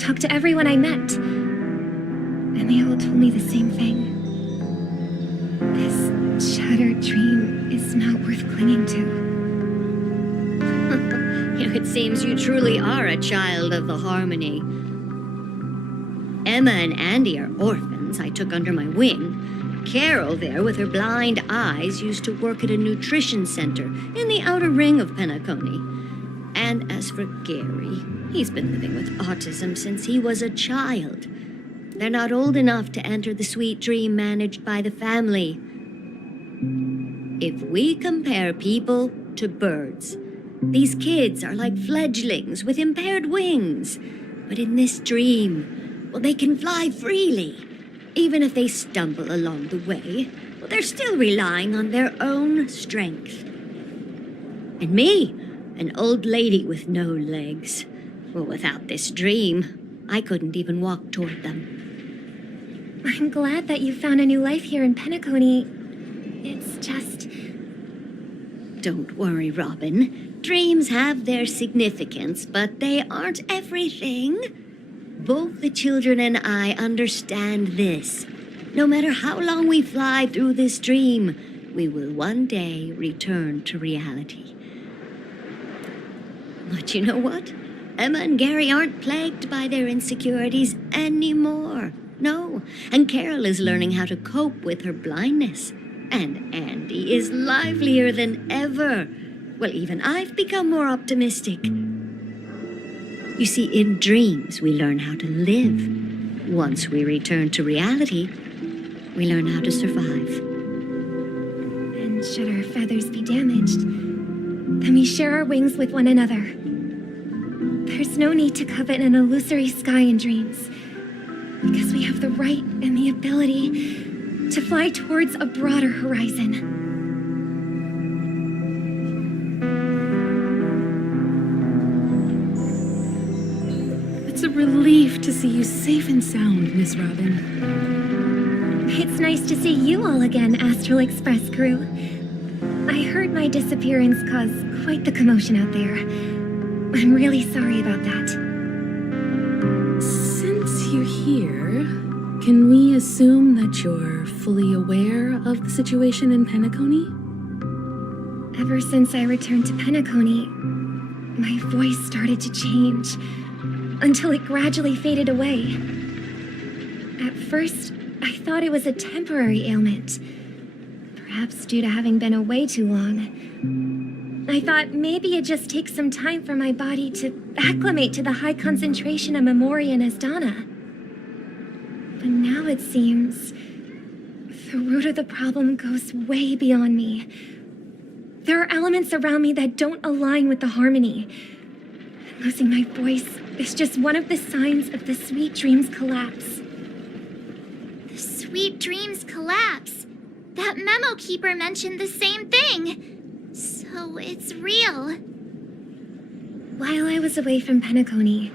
talked to everyone I met, and they all told me the same thing. This shattered dream is not worth clinging to. It seems you truly are a child of the Harmony. Emma and Andy are orphans I took under my wing. Carol there, with her blind eyes, used to work at a nutrition center in the outer ring of Penacony. And as for Gary, he's been living with autism since he was a child. They're not old enough to enter the sweet dream managed by the family. If we compare people to birds, these kids are like fledglings with impaired wings. But in this dream, well, they can fly freely. Even if they stumble along the way, well, they're still relying on their own strength. And me, an old lady with no legs. Well, without this dream, I couldn't even walk toward them. I'm glad that you found a new life here in Penacony. It's just... Don't worry, Robin. Dreams have their significance, but they aren't everything. Both the children and I understand this. No matter how long we fly through this dream, we will one day return to reality. But you know what? Emma and Gary aren't plagued by their insecurities anymore. No, and Carol is learning how to cope with her blindness. And Andy is livelier than ever. Well, even I've become more optimistic. You see, in dreams, we learn how to live. Once we return to reality, we learn how to survive. And should our feathers be damaged, then we share our wings with one another. There's no need to covet an illusory sky in dreams, because we have the right and the ability to fly towards a broader horizon. It's a relief to see you safe and sound, Miss Robin. It's nice to see you all again, Astral Express crew. I heard my disappearance caused quite the commotion out there. I'm really sorry about that. Since you're here, can we assume that you're fully aware of the situation in Penacony? Ever since I returned to Penacony, my voice started to change, until it gradually faded away. At first, I thought it was a temporary ailment, perhaps due to having been away too long. I thought maybe it just takes some time for my body to acclimate to the high concentration of Memoria and Asdana. But now it seems the root of the problem goes way beyond me. There are elements around me that don't align with the harmony. Losing my voice is just one of the signs of the Sweet Dreams collapse. The Sweet Dreams collapse. That memo keeper mentioned the same thing. So it's real. While I was away from Penacony,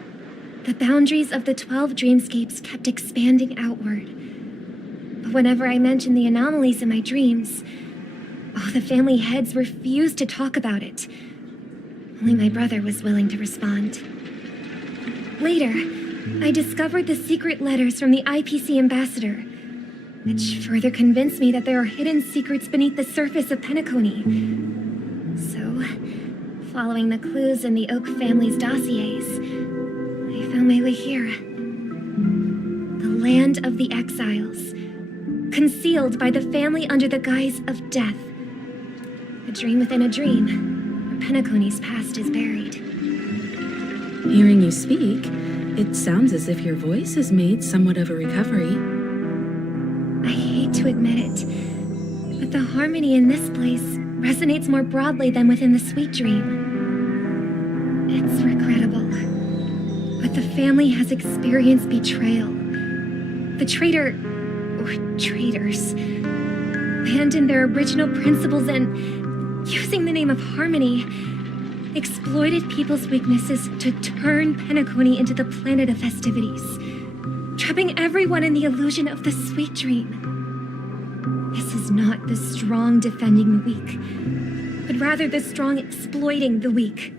the boundaries of the 12 dreamscapes kept expanding outward. But whenever I mentioned the anomalies in my dreams, the family heads refused to talk about it. Only my brother was willing to respond. Later, I discovered the secret letters from the IPC ambassador, which further convinced me that there are hidden secrets beneath the surface of Penacony. So, following the clues in the Oak family's dossiers, I found my way here. The land of the exiles, concealed by the family under the guise of death. A dream within a dream, where Penacony's past is buried. Hearing you speak, it sounds as if your voice has made somewhat of a recovery. I hate to admit it, but the harmony in this place resonates more broadly than within the Sweet Dream. It's regrettable, but the family has experienced betrayal. The traitor, or traitors, abandoned their original principles and, using the name of harmony, exploited people's weaknesses to turn Penacony into the planet of festivities, trapping everyone in the illusion of the Sweet Dream. This is not the strong defending the weak, but rather the strong exploiting the weak.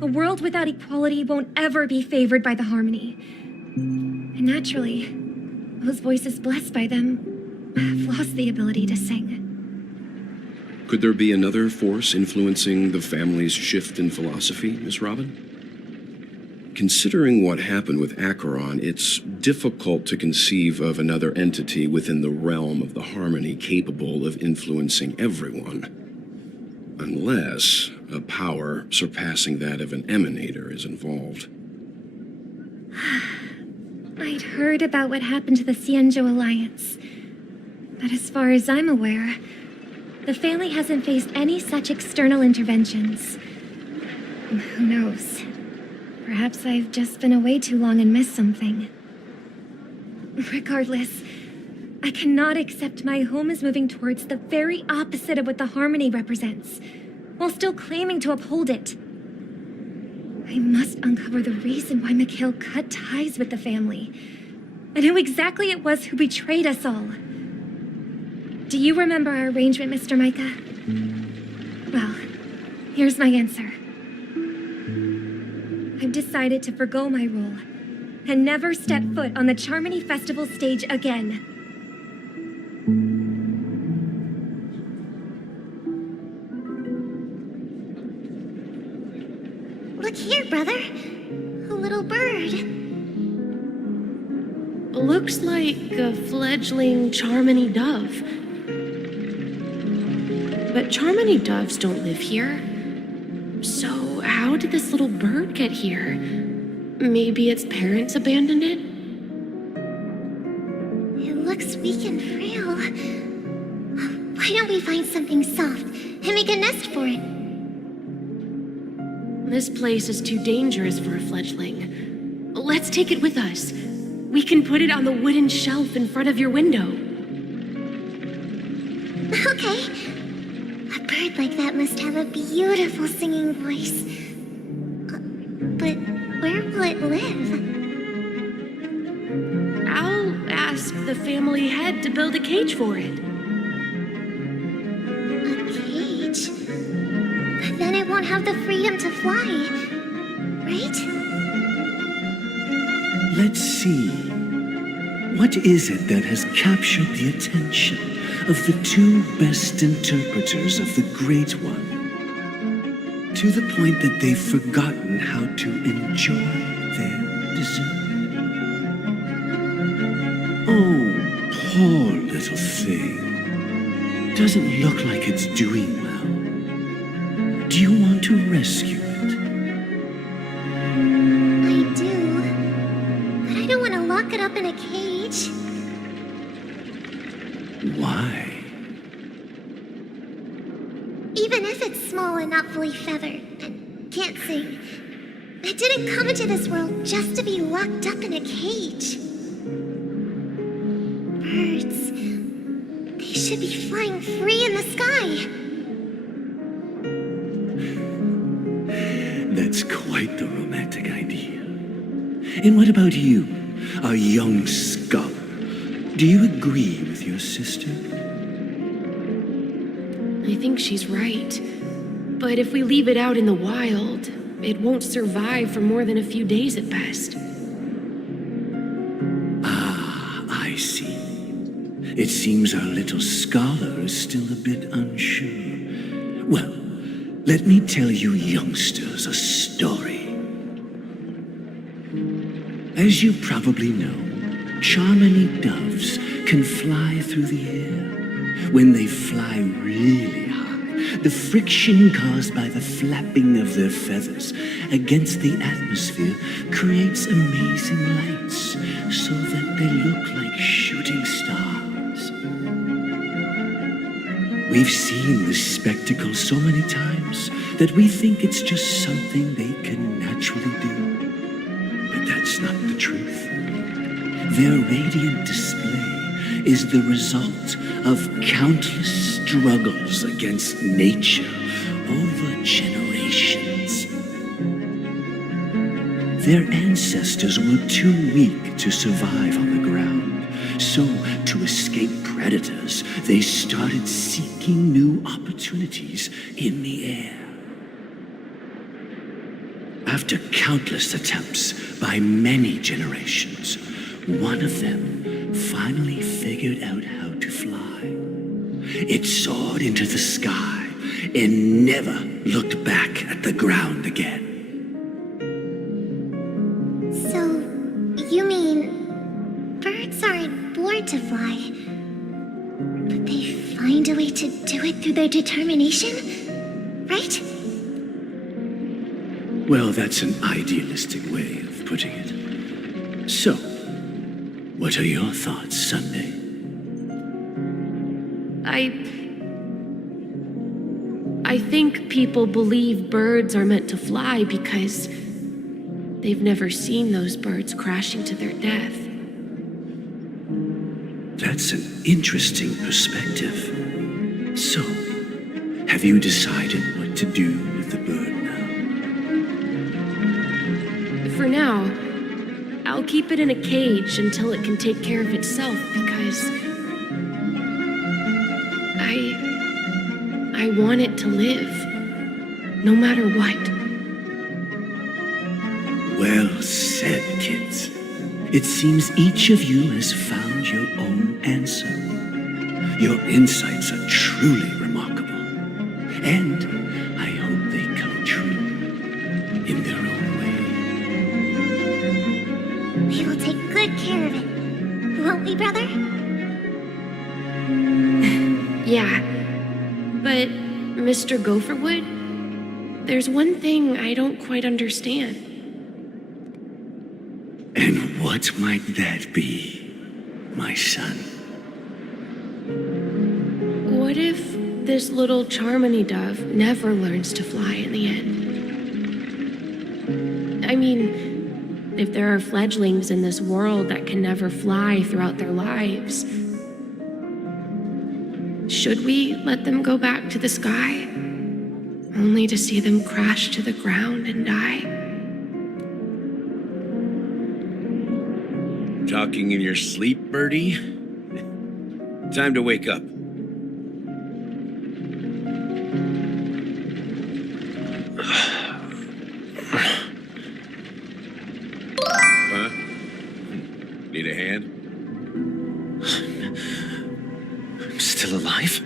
A world without equality won't ever be favored by the harmony. And naturally, those voices blessed by them have lost the ability to sing. Could there be another force influencing the family's shift in philosophy, Miss Robin? Considering what happened with Acheron, it's difficult to conceive of another entity within the realm of the harmony capable of influencing everyone. Unless a power surpassing that of an emanator is involved. I'd heard about what happened to the Cienjo Alliance, but as far as I'm aware, the family hasn't faced any such external interventions. Who knows? Perhaps I've just been away too long and missed something. Regardless, I cannot accept my home is moving towards the very opposite of what the harmony represents, while still claiming to uphold it. I must uncover the reason why Mikhail cut ties with the family, and who exactly it was who betrayed us all. Do you remember our arrangement, Mr. Micah? Well, here's my answer. I've decided to forgo my role and never step foot on the Charmony Festival stage again. Look here, brother. A little bird. Looks like a fledgling Charmony dove. But Charmony doves don't live here. So how did this little bird get here? Maybe its parents abandoned it? It looks weak and frail. Why don't we find something soft and make a nest for it? This place is too dangerous for a fledgling. Let's take it with us. We can put it on the wooden shelf in front of your window. Okay. A bird like that must have a beautiful singing voice. But where will it live? I'll ask the family head to build a cage for it. A cage? don't have the freedom to fly, right? Let's see. What is it that has captured the attention of the two best interpreters of the Great One, to the point that they've forgotten how to enjoy their dessert? Oh, poor little thing. Doesn't look like it's doing well. Do you want to rescue it? I do. But I don't want to lock it up in a cage. Why? Even if it's small and not fully feathered and can't sing, it didn't come into this world just to be locked up in a cage. Birds. They should be flying free in the sky. That's quite the romantic idea. And what about you, a young scholar? Do you agree with your sister? I think she's right. But if we leave it out in the wild, it won't survive for more than a few days at best. Ah, I see. It seems our little scholar is still a bit unsure. Well, let me tell you youngsters a story. As you probably know, Charmony doves can fly through the air. When they fly really high, the friction caused by the flapping of their feathers against the atmosphere creates amazing lights so that they look like shooting stars. We've seen this spectacle so many times that we think it's just something they can naturally do. But that's not the truth. Their radiant display is the result of countless struggles against nature over generations. Their ancestors were too weak to survive on the ground, so to escape predators, they started seeking new opportunities in the air. After countless attempts by many generations, one of them finally figured out how to fly. It soared into the sky and never looked back at the ground again. So, you mean birds aren't born to fly, but they find a way to do it through their determination, right? Well, that's an idealistic way of putting it. So, what are your thoughts, Sunday? I think people believe birds are meant to fly because they've never seen those birds crashing to their death. That's an interesting perspective. So, have you decided what to do with the bird now? For now, I'll keep it in a cage until it can take care of itself because I want it to live, no matter what. Well said, kids. It seems each of you has found your own answer. Your insights are truly remarkable, and I hope they come true in their own way. We will take good care of it, won't we, brother? Yeah, but Mr. Gopherwood, there's one thing I don't quite understand. And what might that be, my son? What if this little Charmony dove never learns to fly in the end? I mean, if there are fledglings in this world that can never fly throughout their lives, should we let them go back to the sky, only to see them crash to the ground and die? Talking in your sleep, Birdie? Time to wake up. still alive?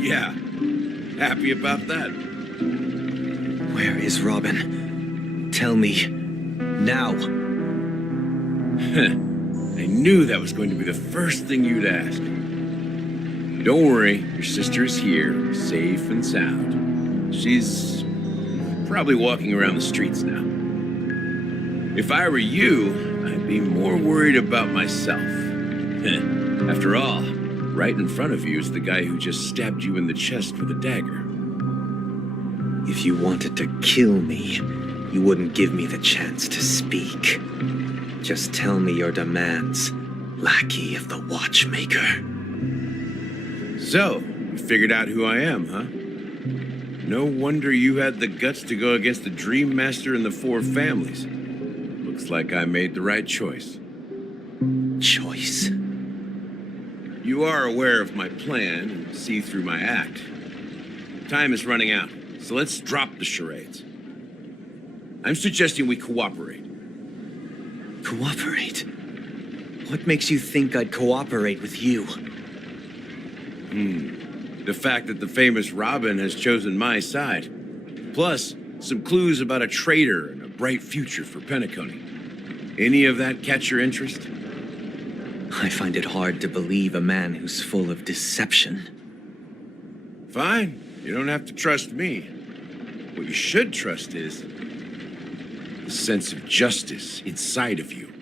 Yeah. Happy about that. Where is Robin? Tell me. Now. I knew that was going to be the first thing you'd ask. Don't worry, your sister is here, safe and sound. She's probably walking around the streets now. If I were you, I'd be more worried about myself. After all, right in front of you is the guy who just stabbed you in the chest with a dagger. If you wanted to kill me, you wouldn't give me the chance to speak. Just tell me your demands, lackey of the Watchmaker. So, you figured out who I am, huh? No wonder you had the guts to go against the Dream Master and the Four Families. Looks like I made the right choice. Choice? You are aware of my plan and see through my act. Time is running out, so let's drop the charades. I'm suggesting we cooperate. Cooperate? What makes you think I'd cooperate with you? The fact that the famous Robin has chosen my side. Plus, some clues about a traitor and a bright future for Penacony. Any of that catch your interest? I find it hard to believe a man who's full of deception. Fine. You don't have to trust me. What you should trust is the sense of justice inside of you.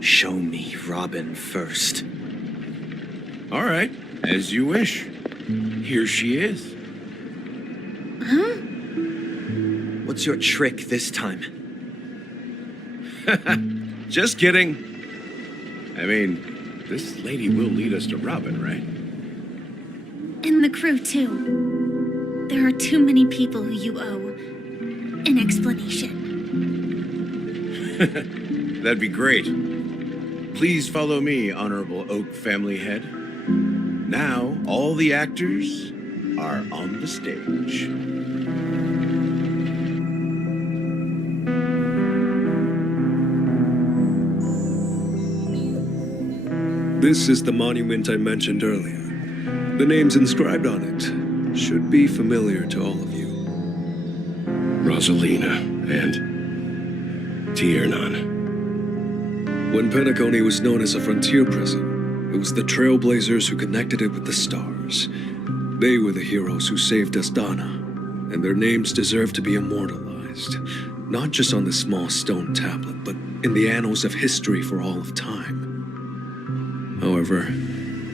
Show me Robin first. All right, as you wish. Here she is. Huh? What's your trick this time? Just kidding. I mean, this lady will lead us to Robin, right? And the crew, too. There are too many people who you owe an explanation. That'd be great. Please follow me, Honorable Oak Family Head. Now, all the actors are on the stage. This is the monument I mentioned earlier. The names inscribed on it should be familiar to all of you. Rosalina and Tiernan. When Penacony was known as a frontier prison, it was the Trailblazers who connected it with the stars. They were the heroes who saved Astana, and their names deserve to be immortalized, not just on this small stone tablet, but in the annals of history for all of time. However,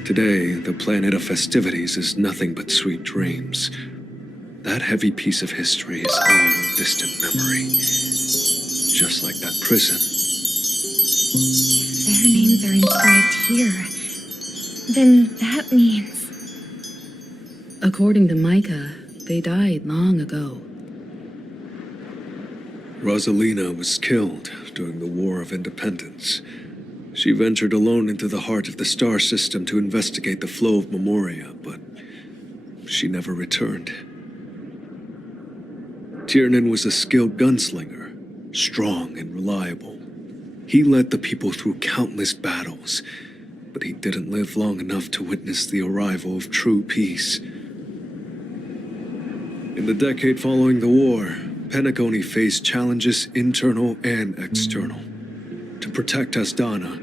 today, the planet of festivities is nothing but sweet dreams. That heavy piece of history is all distant memory, just like that prison. Their names are inscribed here. Then that means... According to Micah, they died long ago. Rosalina was killed during the War of Independence. She ventured alone into the heart of the star system to investigate the flow of Memoria, but she never returned. Tiernan was a skilled gunslinger, strong and reliable. He led the people through countless battles, but he didn't live long enough to witness the arrival of true peace. In the decade following the war, Penacony faced challenges internal and external. To protect Astana,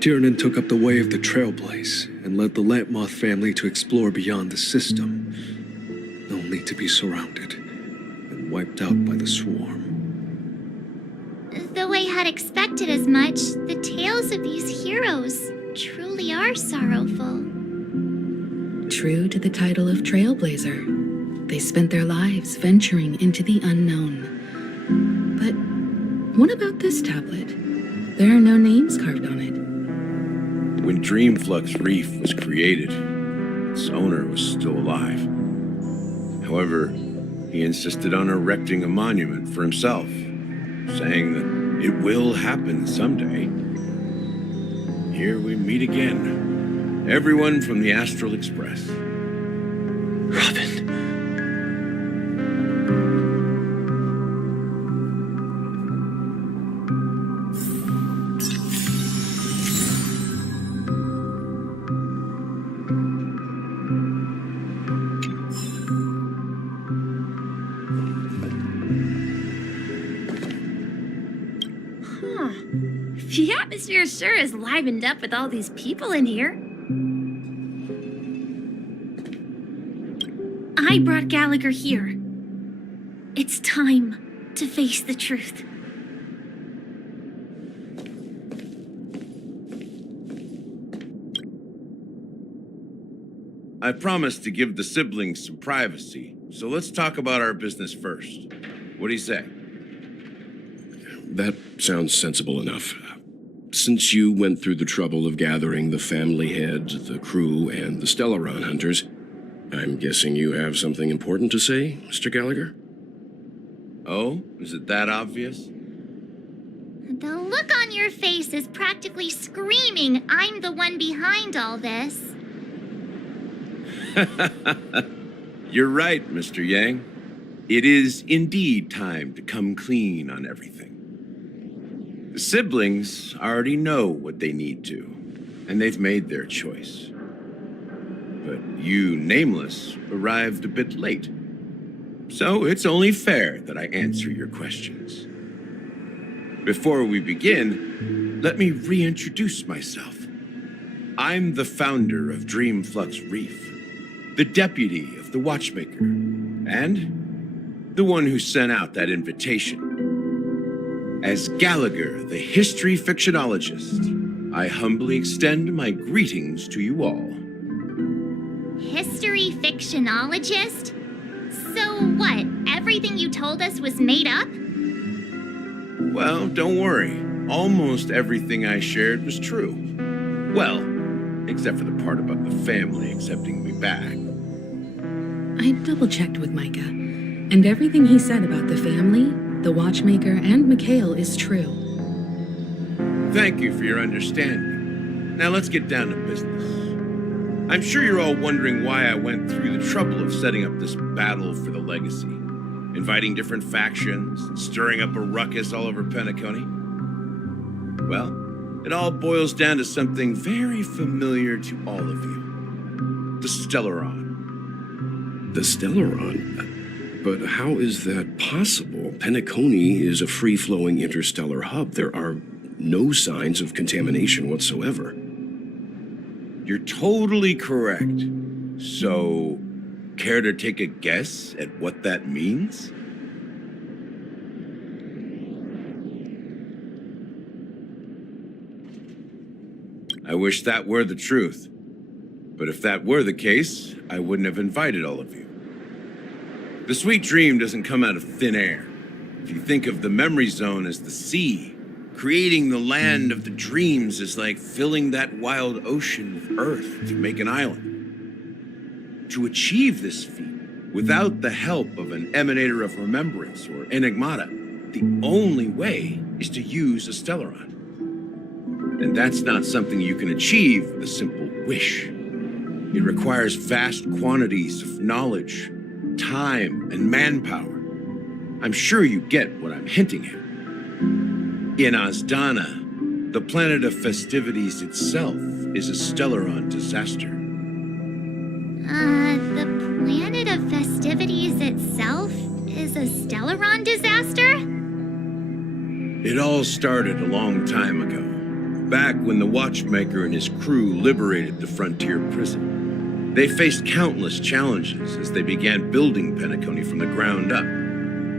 Tiernan took up the way of the Trailblaze and led the Lampmoth family to explore beyond the system, only to be surrounded and wiped out by the swarm. Though I had expected as much, the tales of these heroes truly are sorrowful. True to the title of Trailblazer, they spent their lives venturing into the unknown. But what about this tablet? There are no names carved on it. When Dreamflux Reef was created, its owner was still alive. However, he insisted on erecting a monument for himself, saying that it will happen someday. Here we meet again. Everyone from the Astral Express. Robin. Huh. The atmosphere sure is livened up with all these people in here. I brought Gallagher here. It's time to face the truth. I promised to give the siblings some privacy, so let's talk about our business first. What do you say? That sounds sensible enough. Since you went through the trouble of gathering the family heads, the crew, and the Stellaron hunters, I'm guessing you have something important to say, Mr. Gallagher? Oh? Is it that obvious? The look on your face is practically screaming I'm the one behind all this. You're right, Mr. Yang. It is indeed time to come clean on everything. The siblings already know what they need to, and they've made their choice. But you, Nameless, arrived a bit late. So it's only fair that I answer your questions. Before we begin, let me reintroduce myself. I'm the founder of Dreamflux Reef, the deputy of the Watchmaker, and the one who sent out that invitation. As Gallagher, the history fictionologist, I humbly extend my greetings to you all. History fictionologist? So what, everything you told us was made up? Well, don't worry. Almost everything I shared was true. Well, except for the part about the family accepting me back. I double-checked with Micah, and everything he said about the family, the Watchmaker, and Mikhail is true. Thank you for your understanding. Now let's get down to business. I'm sure you're all wondering why I went through the trouble of setting up this battle for the legacy, inviting different factions, and stirring up a ruckus all over Penacony. Well, it all boils down to something very familiar to all of you. The Stellaron. The Stellaron? But how is that possible? Penacony is a free-flowing interstellar hub. There are no signs of contamination whatsoever. You're totally correct. So, care to take a guess at what that means? I wish that were the truth. But if that were the case, I wouldn't have invited all of you. The sweet dream doesn't come out of thin air. If you think of the memory zone as the sea, creating the land of the dreams is like filling that wild ocean with earth to make an island. To achieve this feat, without the help of an emanator of remembrance or enigmata, the only way is to use a Stellaron. And that's not something you can achieve with a simple wish. It requires vast quantities of knowledge, time, and manpower. I'm sure you get what I'm hinting at. In Azdana, the planet of festivities itself is a Stellaron disaster. The planet of festivities itself is a Stellaron disaster? It all started a long time ago, back when the Watchmaker and his crew liberated the frontier prison. They faced countless challenges as they began building Penacony from the ground up.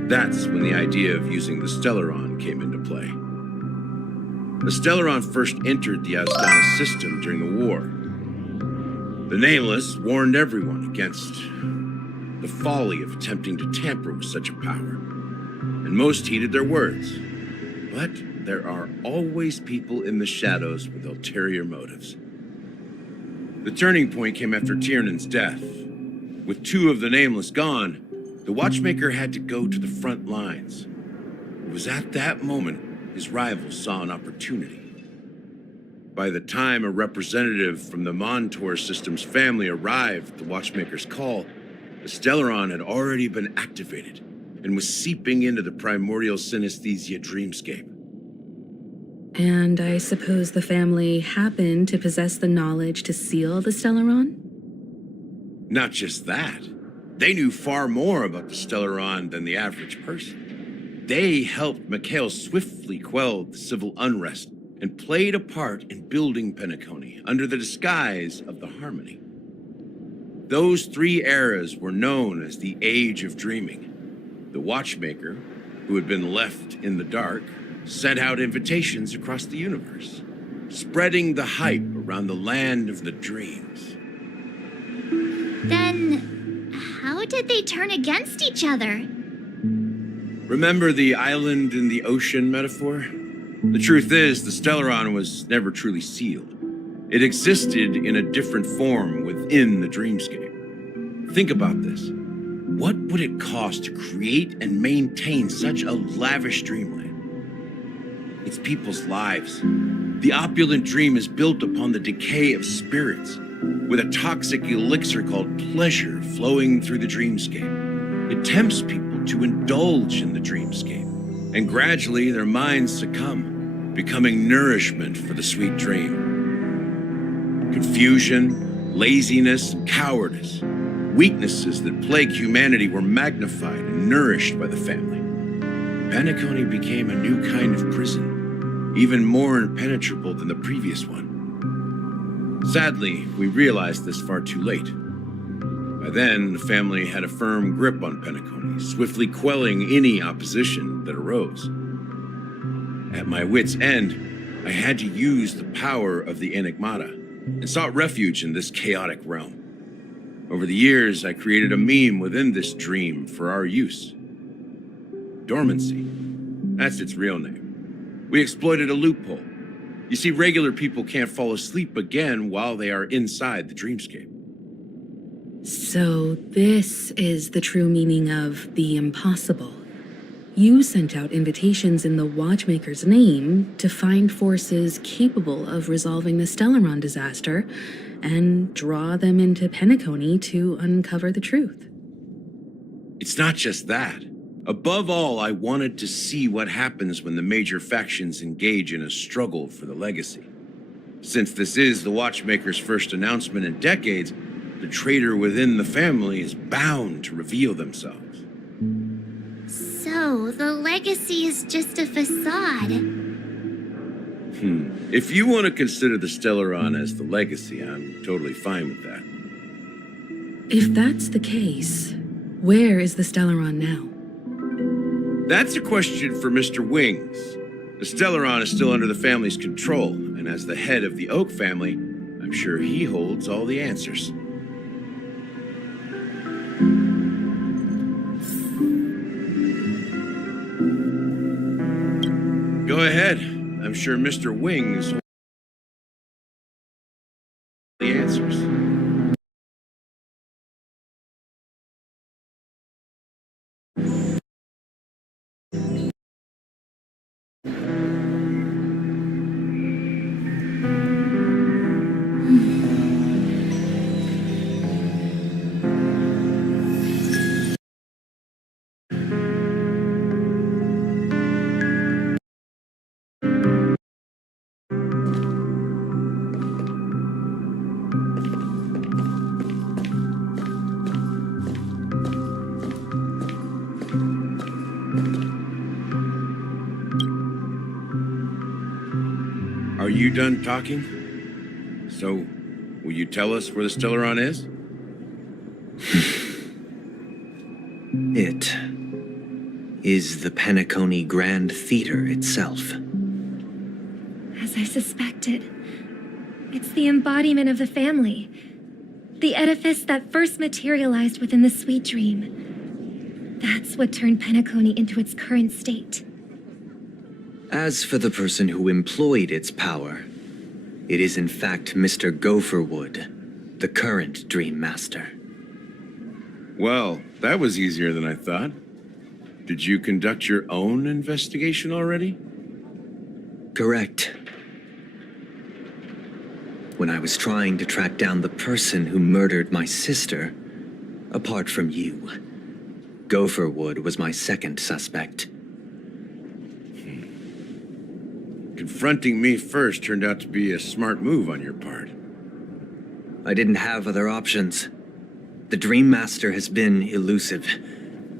That's when the idea of using the Stellaron came into play. The Stellaron first entered the Azdana system during the war. The Nameless warned everyone against the folly of attempting to tamper with such a power, and most heeded their words. But there are always people in the shadows with ulterior motives. The turning point came after Tiernan's death. With two of the Nameless gone, the Watchmaker had to go to the front lines. It was at that moment his rivals saw an opportunity. By the time a representative from the Montour Systems family arrived at the Watchmaker's call, the Stellaron had already been activated and was seeping into the primordial synesthesia dreamscape. And I suppose the family happened to possess the knowledge to seal the Stellaron? Not just that. They knew far more about the Stellaron than the average person. They helped Mikhail swiftly quell the civil unrest and played a part in building Penacony under the disguise of the Harmony. Those 3 eras were known as the Age of Dreaming. The Watchmaker, who had been left in the dark, sent out invitations across the universe, spreading the hype around the land of the dreams. Then, how did they turn against each other? Remember the island in the ocean metaphor? The truth is, the Stellaron was never truly sealed. It existed in a different form within the dreamscape. Think about this. What would it cost to create and maintain such a lavish dreamland? It's people's lives. The opulent dream is built upon the decay of spirits, with a toxic elixir called pleasure flowing through the dreamscape. It tempts people to indulge in the dreamscape, and gradually their minds succumb, becoming nourishment for the sweet dream. Confusion, laziness, and cowardice, weaknesses that plague humanity, were magnified and nourished by the family. Penacony became a new kind of prison, even more impenetrable than the previous one. Sadly, we realized this far too late. By then, the family had a firm grip on Penacony, swiftly quelling any opposition that arose. At my wit's end, I had to use the power of the Enigmata and sought refuge in this chaotic realm. Over the years, I created a meme within this dream for our use. Dormancy. That's its real name. We exploited a loophole. You see, regular people can't fall asleep again while they are inside the dreamscape. So this is the true meaning of the impossible. You sent out invitations in the Watchmaker's name to find forces capable of resolving the Stellaron disaster and draw them into Penacony to uncover the truth. It's not just that. Above all, I wanted to see what happens when the major factions engage in a struggle for the legacy. Since this is the Watchmaker's first announcement in decades, the traitor within the family is bound to reveal themselves. So, the legacy is just a facade. If you want to consider the Stellaron as the legacy, I'm totally fine with that. If that's the case, where is the Stellaron now? That's a question for Mr. Wings. The Stellaron is still under the family's control, and as the head of the Oak family, I'm sure he holds all the answers. Go ahead. I'm sure Mr. Wings holds the answers. Are you done talking? So, will you tell us where the Stellaron is? It is the Penacony Grand Theater itself. As I suspected, it's the embodiment of the family. The edifice that first materialized within the sweet dream. That's what turned Penacony into its current state. As for the person who employed its power, it is in fact Mr. Gopherwood, the current Dream Master. Well, that was easier than I thought. Did you conduct your own investigation already? Correct. When I was trying to track down the person who murdered my sister, apart from you, Gopherwood was my second suspect. Confronting me first turned out to be a smart move on your part. I didn't have other options. The Dream Master has been elusive,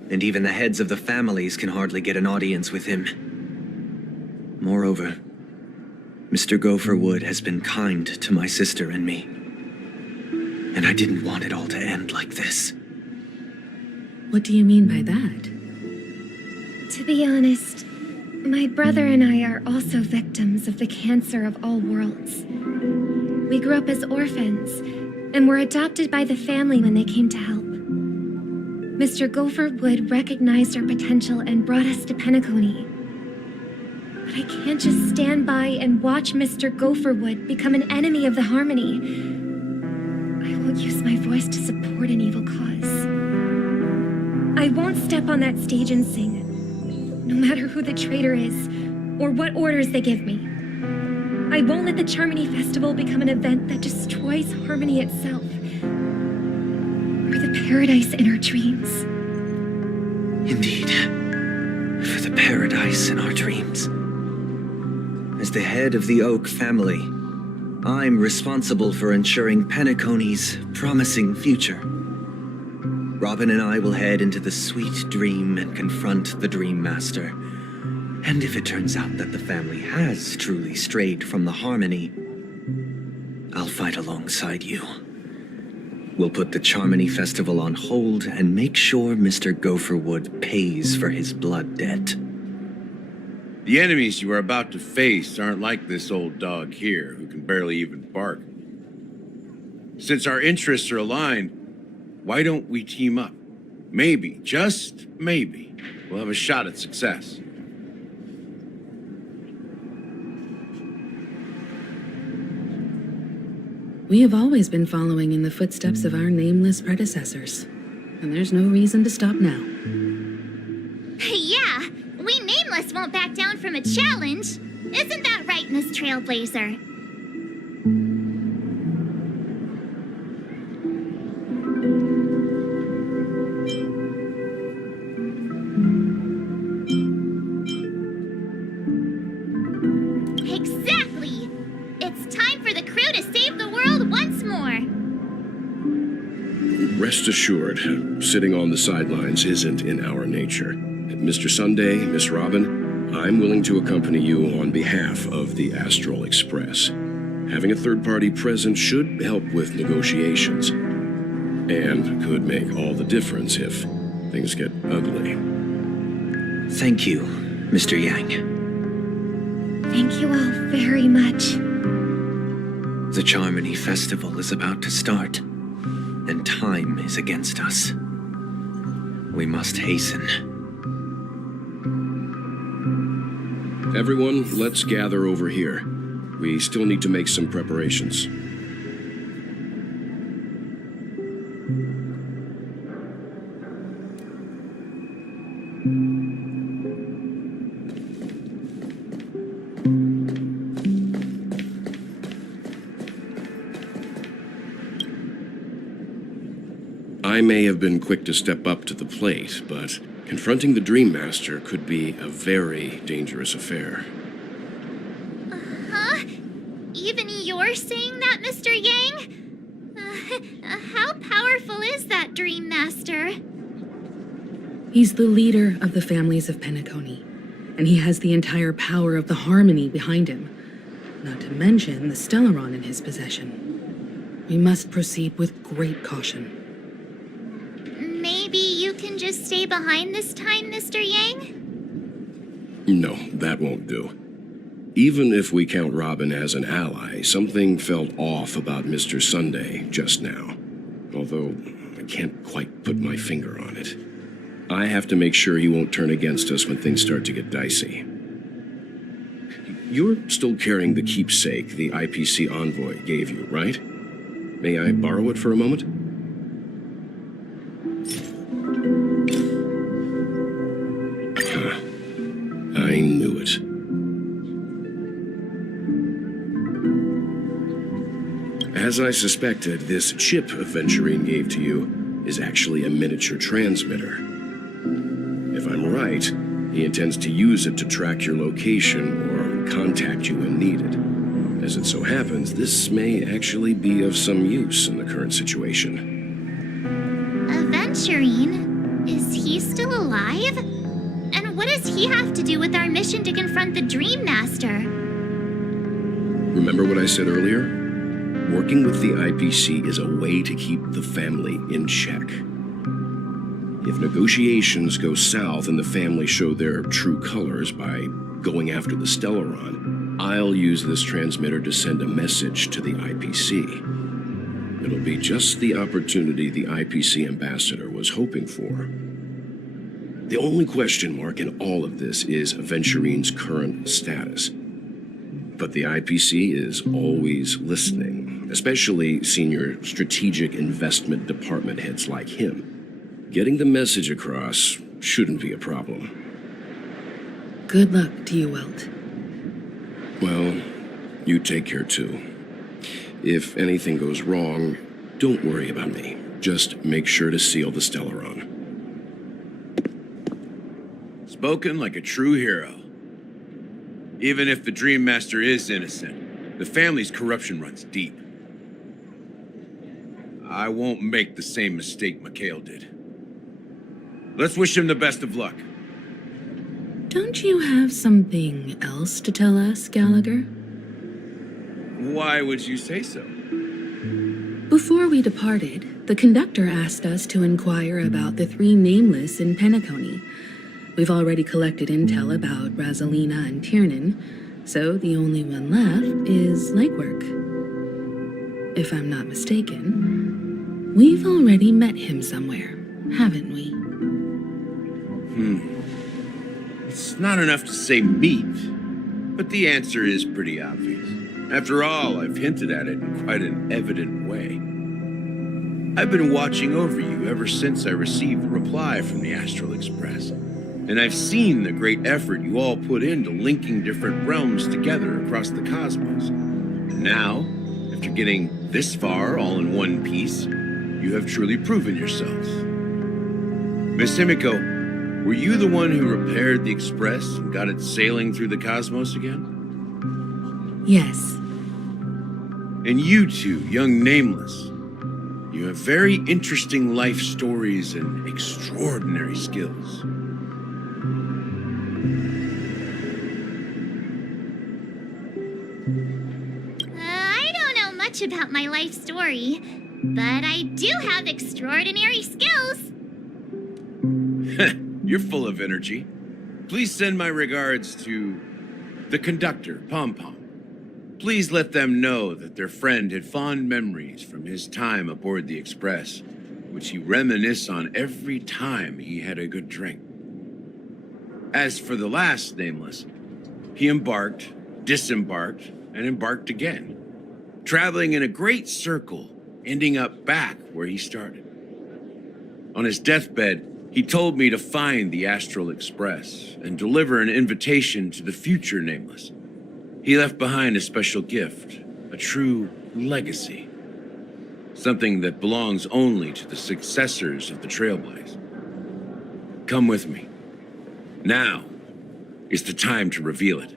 and even the heads of the families can hardly get an audience with him. Moreover, Mr. Gopherwood has been kind to my sister and me, and I didn't want it all to end like this. What do you mean by that? To be honest, my brother and I are also victims of the cancer of all worlds. We grew up as orphans and were adopted by the family when they came to help. Mr. Gopherwood recognized our potential and brought us to Penacony. But I can't just stand by and watch Mr. Gopherwood become an enemy of the Harmony. I will use my voice to support an evil cause. I won't step on that stage and sing, no matter who the traitor is or what orders they give me. I won't let the Charmony Festival become an event that destroys Harmony itself, or the paradise in our dreams. Indeed, for the paradise in our dreams. As the head of the Oak family, I'm responsible for ensuring Penacony's promising future. Robin and I will head into the Sweet Dream and confront the Dream Master. And if it turns out that the family has truly strayed from the Harmony, I'll fight alongside you. We'll put the Charmony Festival on hold and make sure Mr. Gopherwood pays for his blood debt. The enemies you are about to face aren't like this old dog here, who can barely even bark. Since our interests are aligned, why don't we team up? Maybe, just maybe, we'll have a shot at success. We have always been following in the footsteps of our nameless predecessors, and there's no reason to stop now. Yeah, we Nameless won't back down from a challenge. Isn't that right, Miss Trailblazer? Exactly! It's time for the crew to save the world once more! Rest assured, sitting on the sidelines isn't in our nature. Mr. Sunday, Miss Robin, I'm willing to accompany you on behalf of the Astral Express. Having a third party present should help with negotiations, and could make all the difference if things get ugly. Thank you, Mr. Yang. Thank you all very much. The Charmony Festival is about to start, and time is against us. We must hasten. Everyone, let's gather over here. We still need to make some preparations. I may have been quick to step up to the plate, but confronting the Dream Master could be a very dangerous affair. Huh? Even you're saying that, Mr. Yang? How powerful is that Dream Master? He's the leader of the families of Penacony, and he has the entire power of the Harmony behind him, not to mention the Stellaron in his possession. We must proceed with great caution. Maybe you can just stay behind this time, Mr. Yang? No, that won't do. Even if we count Robin as an ally, something felt off about Mr. Sunday just now. Although, I can't quite put my finger on it. I have to make sure he won't turn against us when things start to get dicey. You're still carrying the keepsake the IPC envoy gave you, right? May I borrow it for a moment? I knew it. As I suspected, this chip Aventurine gave to you is actually a miniature transmitter. If I'm right, he intends to use it to track your location or contact you when needed. As it so happens, this may actually be of some use in the current situation. Aventurine? Is he still alive? And what does he have to do with our mission to confront the Dream Master? Remember what I said earlier? Working with the IPC is a way to keep the family in check. If negotiations go south and the family show their true colors by going after the Stellaron, I'll use this transmitter to send a message to the IPC. It'll be just the opportunity the IPC ambassador was hoping for. The only question mark in all of this is Venturine's current status. But the IPC is always listening, especially senior strategic investment department heads like him. Getting the message across shouldn't be a problem. Good luck to you, Welt. Well, you take care too. If anything goes wrong, don't worry about me. Just make sure to seal the Stellaron. Spoken like a true hero. Even if the Dream Master is innocent, the family's corruption runs deep. I won't make the same mistake Mikhail did. Let's wish him the best of luck. Don't you have something else to tell us, Gallagher? Why would you say so? Before we departed, the conductor asked us to inquire about the 3 nameless in Penacony. We've already collected intel about Rosalina and Tiernan, so the only one left is legwork. If I'm not mistaken, we've already met him somewhere, haven't we? It's not enough to say meet, but the answer is pretty obvious. After all, I've hinted at it in quite an evident way. I've been watching over you ever since I received the reply from the Astral Express. And I've seen the great effort you all put into linking different realms together across the cosmos. And now, after getting this far all in one piece, you have truly proven yourselves. Miss Himiko, were you the one who repaired the Express and got it sailing through the cosmos again? Yes. And you two, young Nameless, you have very interesting life stories and extraordinary skills. I don't know much about my life story, but I do have extraordinary skills. You're full of energy. Please send my regards to the conductor, Pom Pom. Please let them know that their friend had fond memories from his time aboard the Express, which he reminisced on every time he had a good drink. As for the last Nameless, he embarked, disembarked, and embarked again, traveling in a great circle, ending up back where he started. On his deathbed, he told me to find the Astral Express and deliver an invitation to the future Nameless. He left behind a special gift, a true legacy. Something that belongs only to the successors of the Trailblaze. Come with me. Now is the time to reveal it.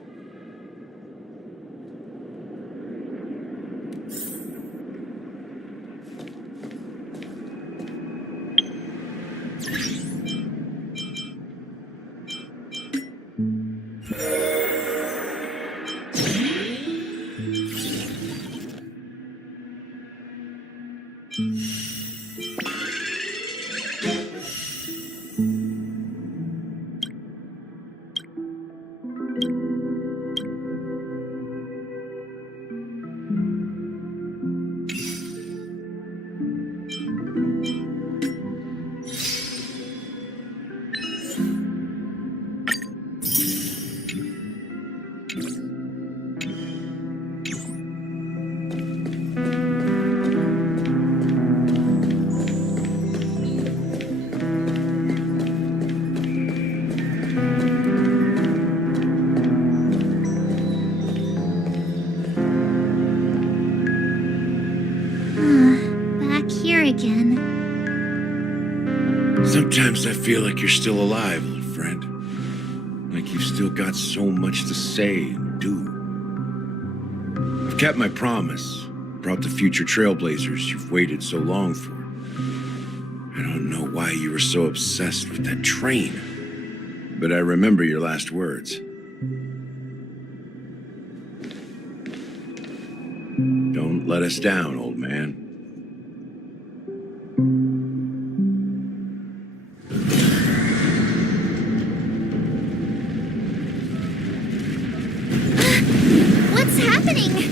Sometimes I feel like you're still alive, old friend. Like you've still got so much to say and do. I've kept my promise, brought the future Trailblazers you've waited so long for. I don't know why you were so obsessed with that train, but I remember your last words. Don't let us down, old man. What's happening?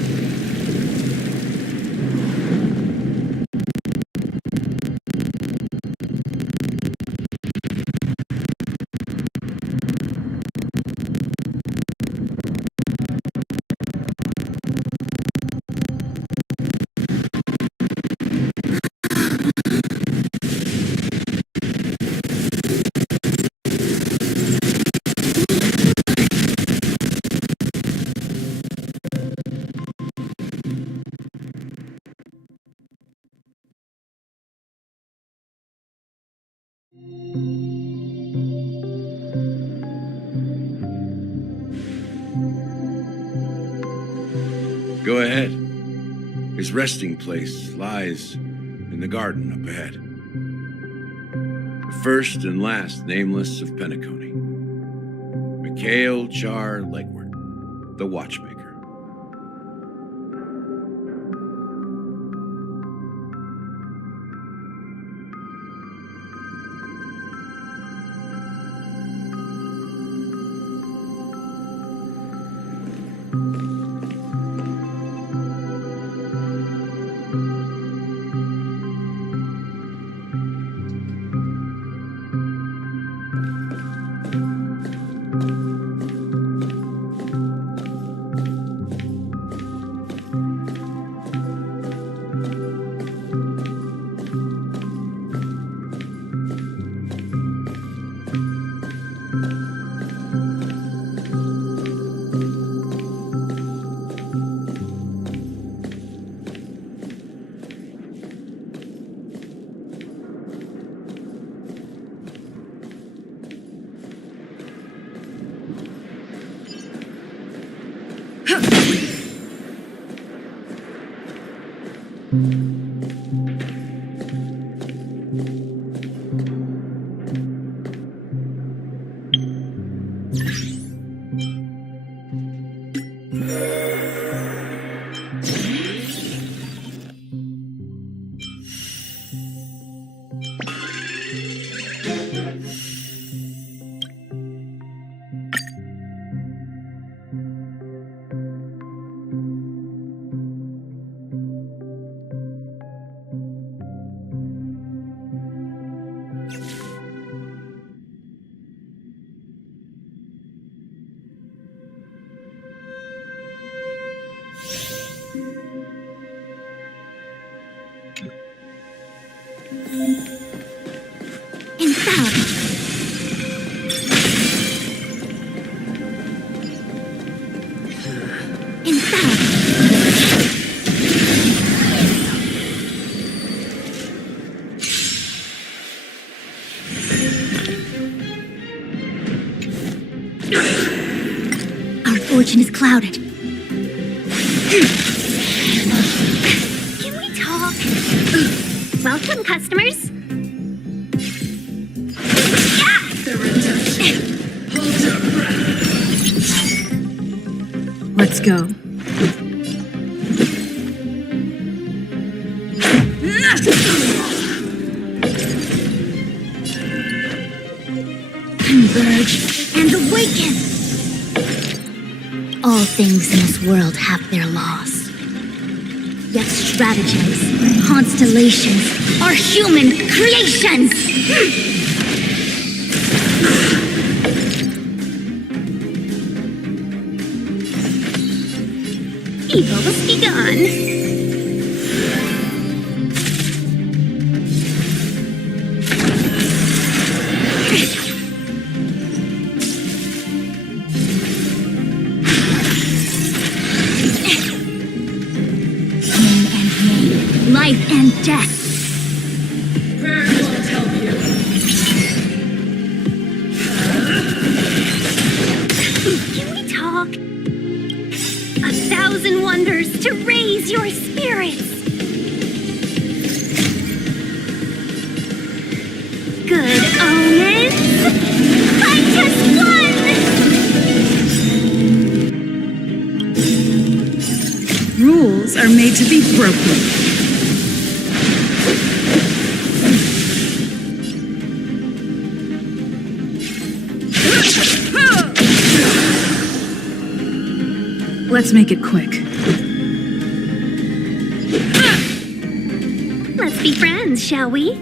Go ahead. His resting place lies in the garden up ahead. The first and last nameless of Penacony. Mikhail Char Legwart, the watchmaker. Our fortune is clouded. Can we talk? Welcome, customers. Let's go. Converge and awaken! All things in this world have their laws. Yet stratagems, constellations are human creations! Evil must be gone. Life and death. Very well help you. Can we talk? 1,000 wonders to raise your spirits. Good omens? I just won! Rules are made to be broken. Let's make it quick. Let's be friends, shall we?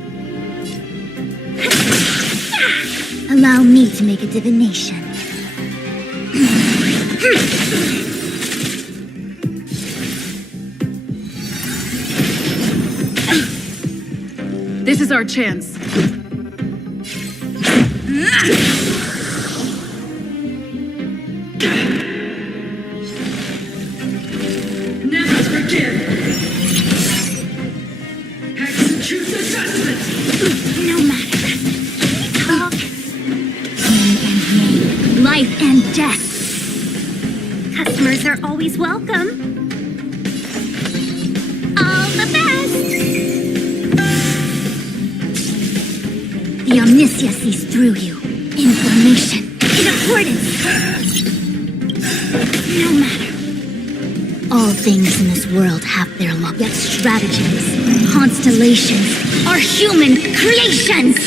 Allow me to make a divination. This is our chance. Never forgive. Execute the judgment. No matter. Talk. Name and name. Life and death. Customers are always welcome. All the best. The Omniscia sees through you. Information. In accordance. No matter. All things in this world have their luck, yet stratagems, constellations are human creations!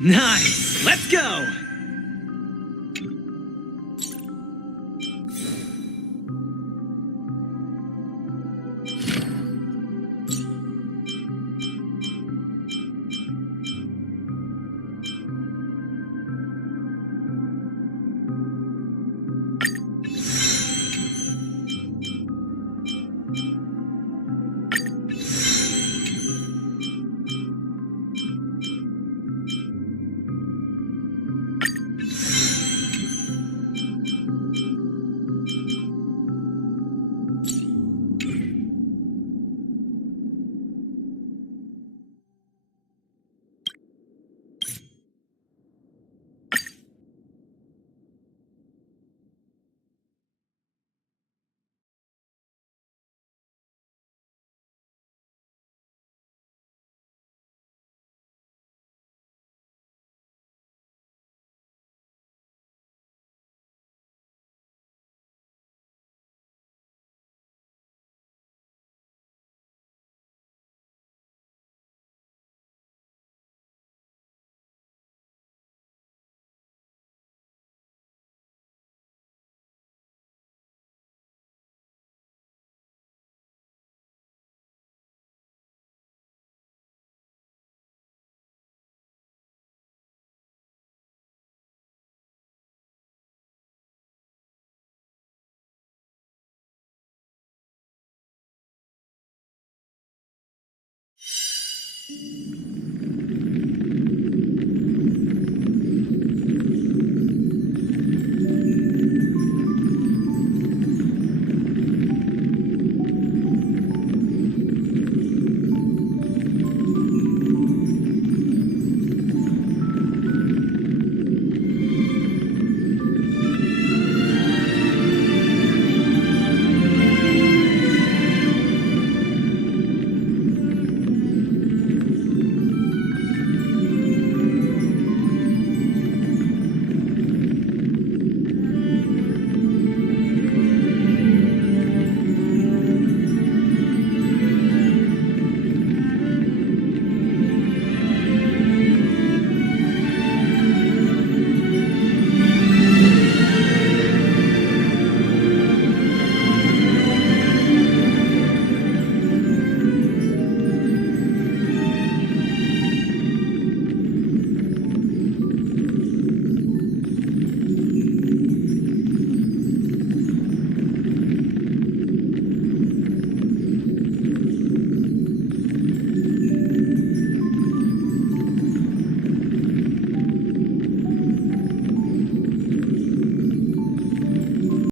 Nice! Let's go!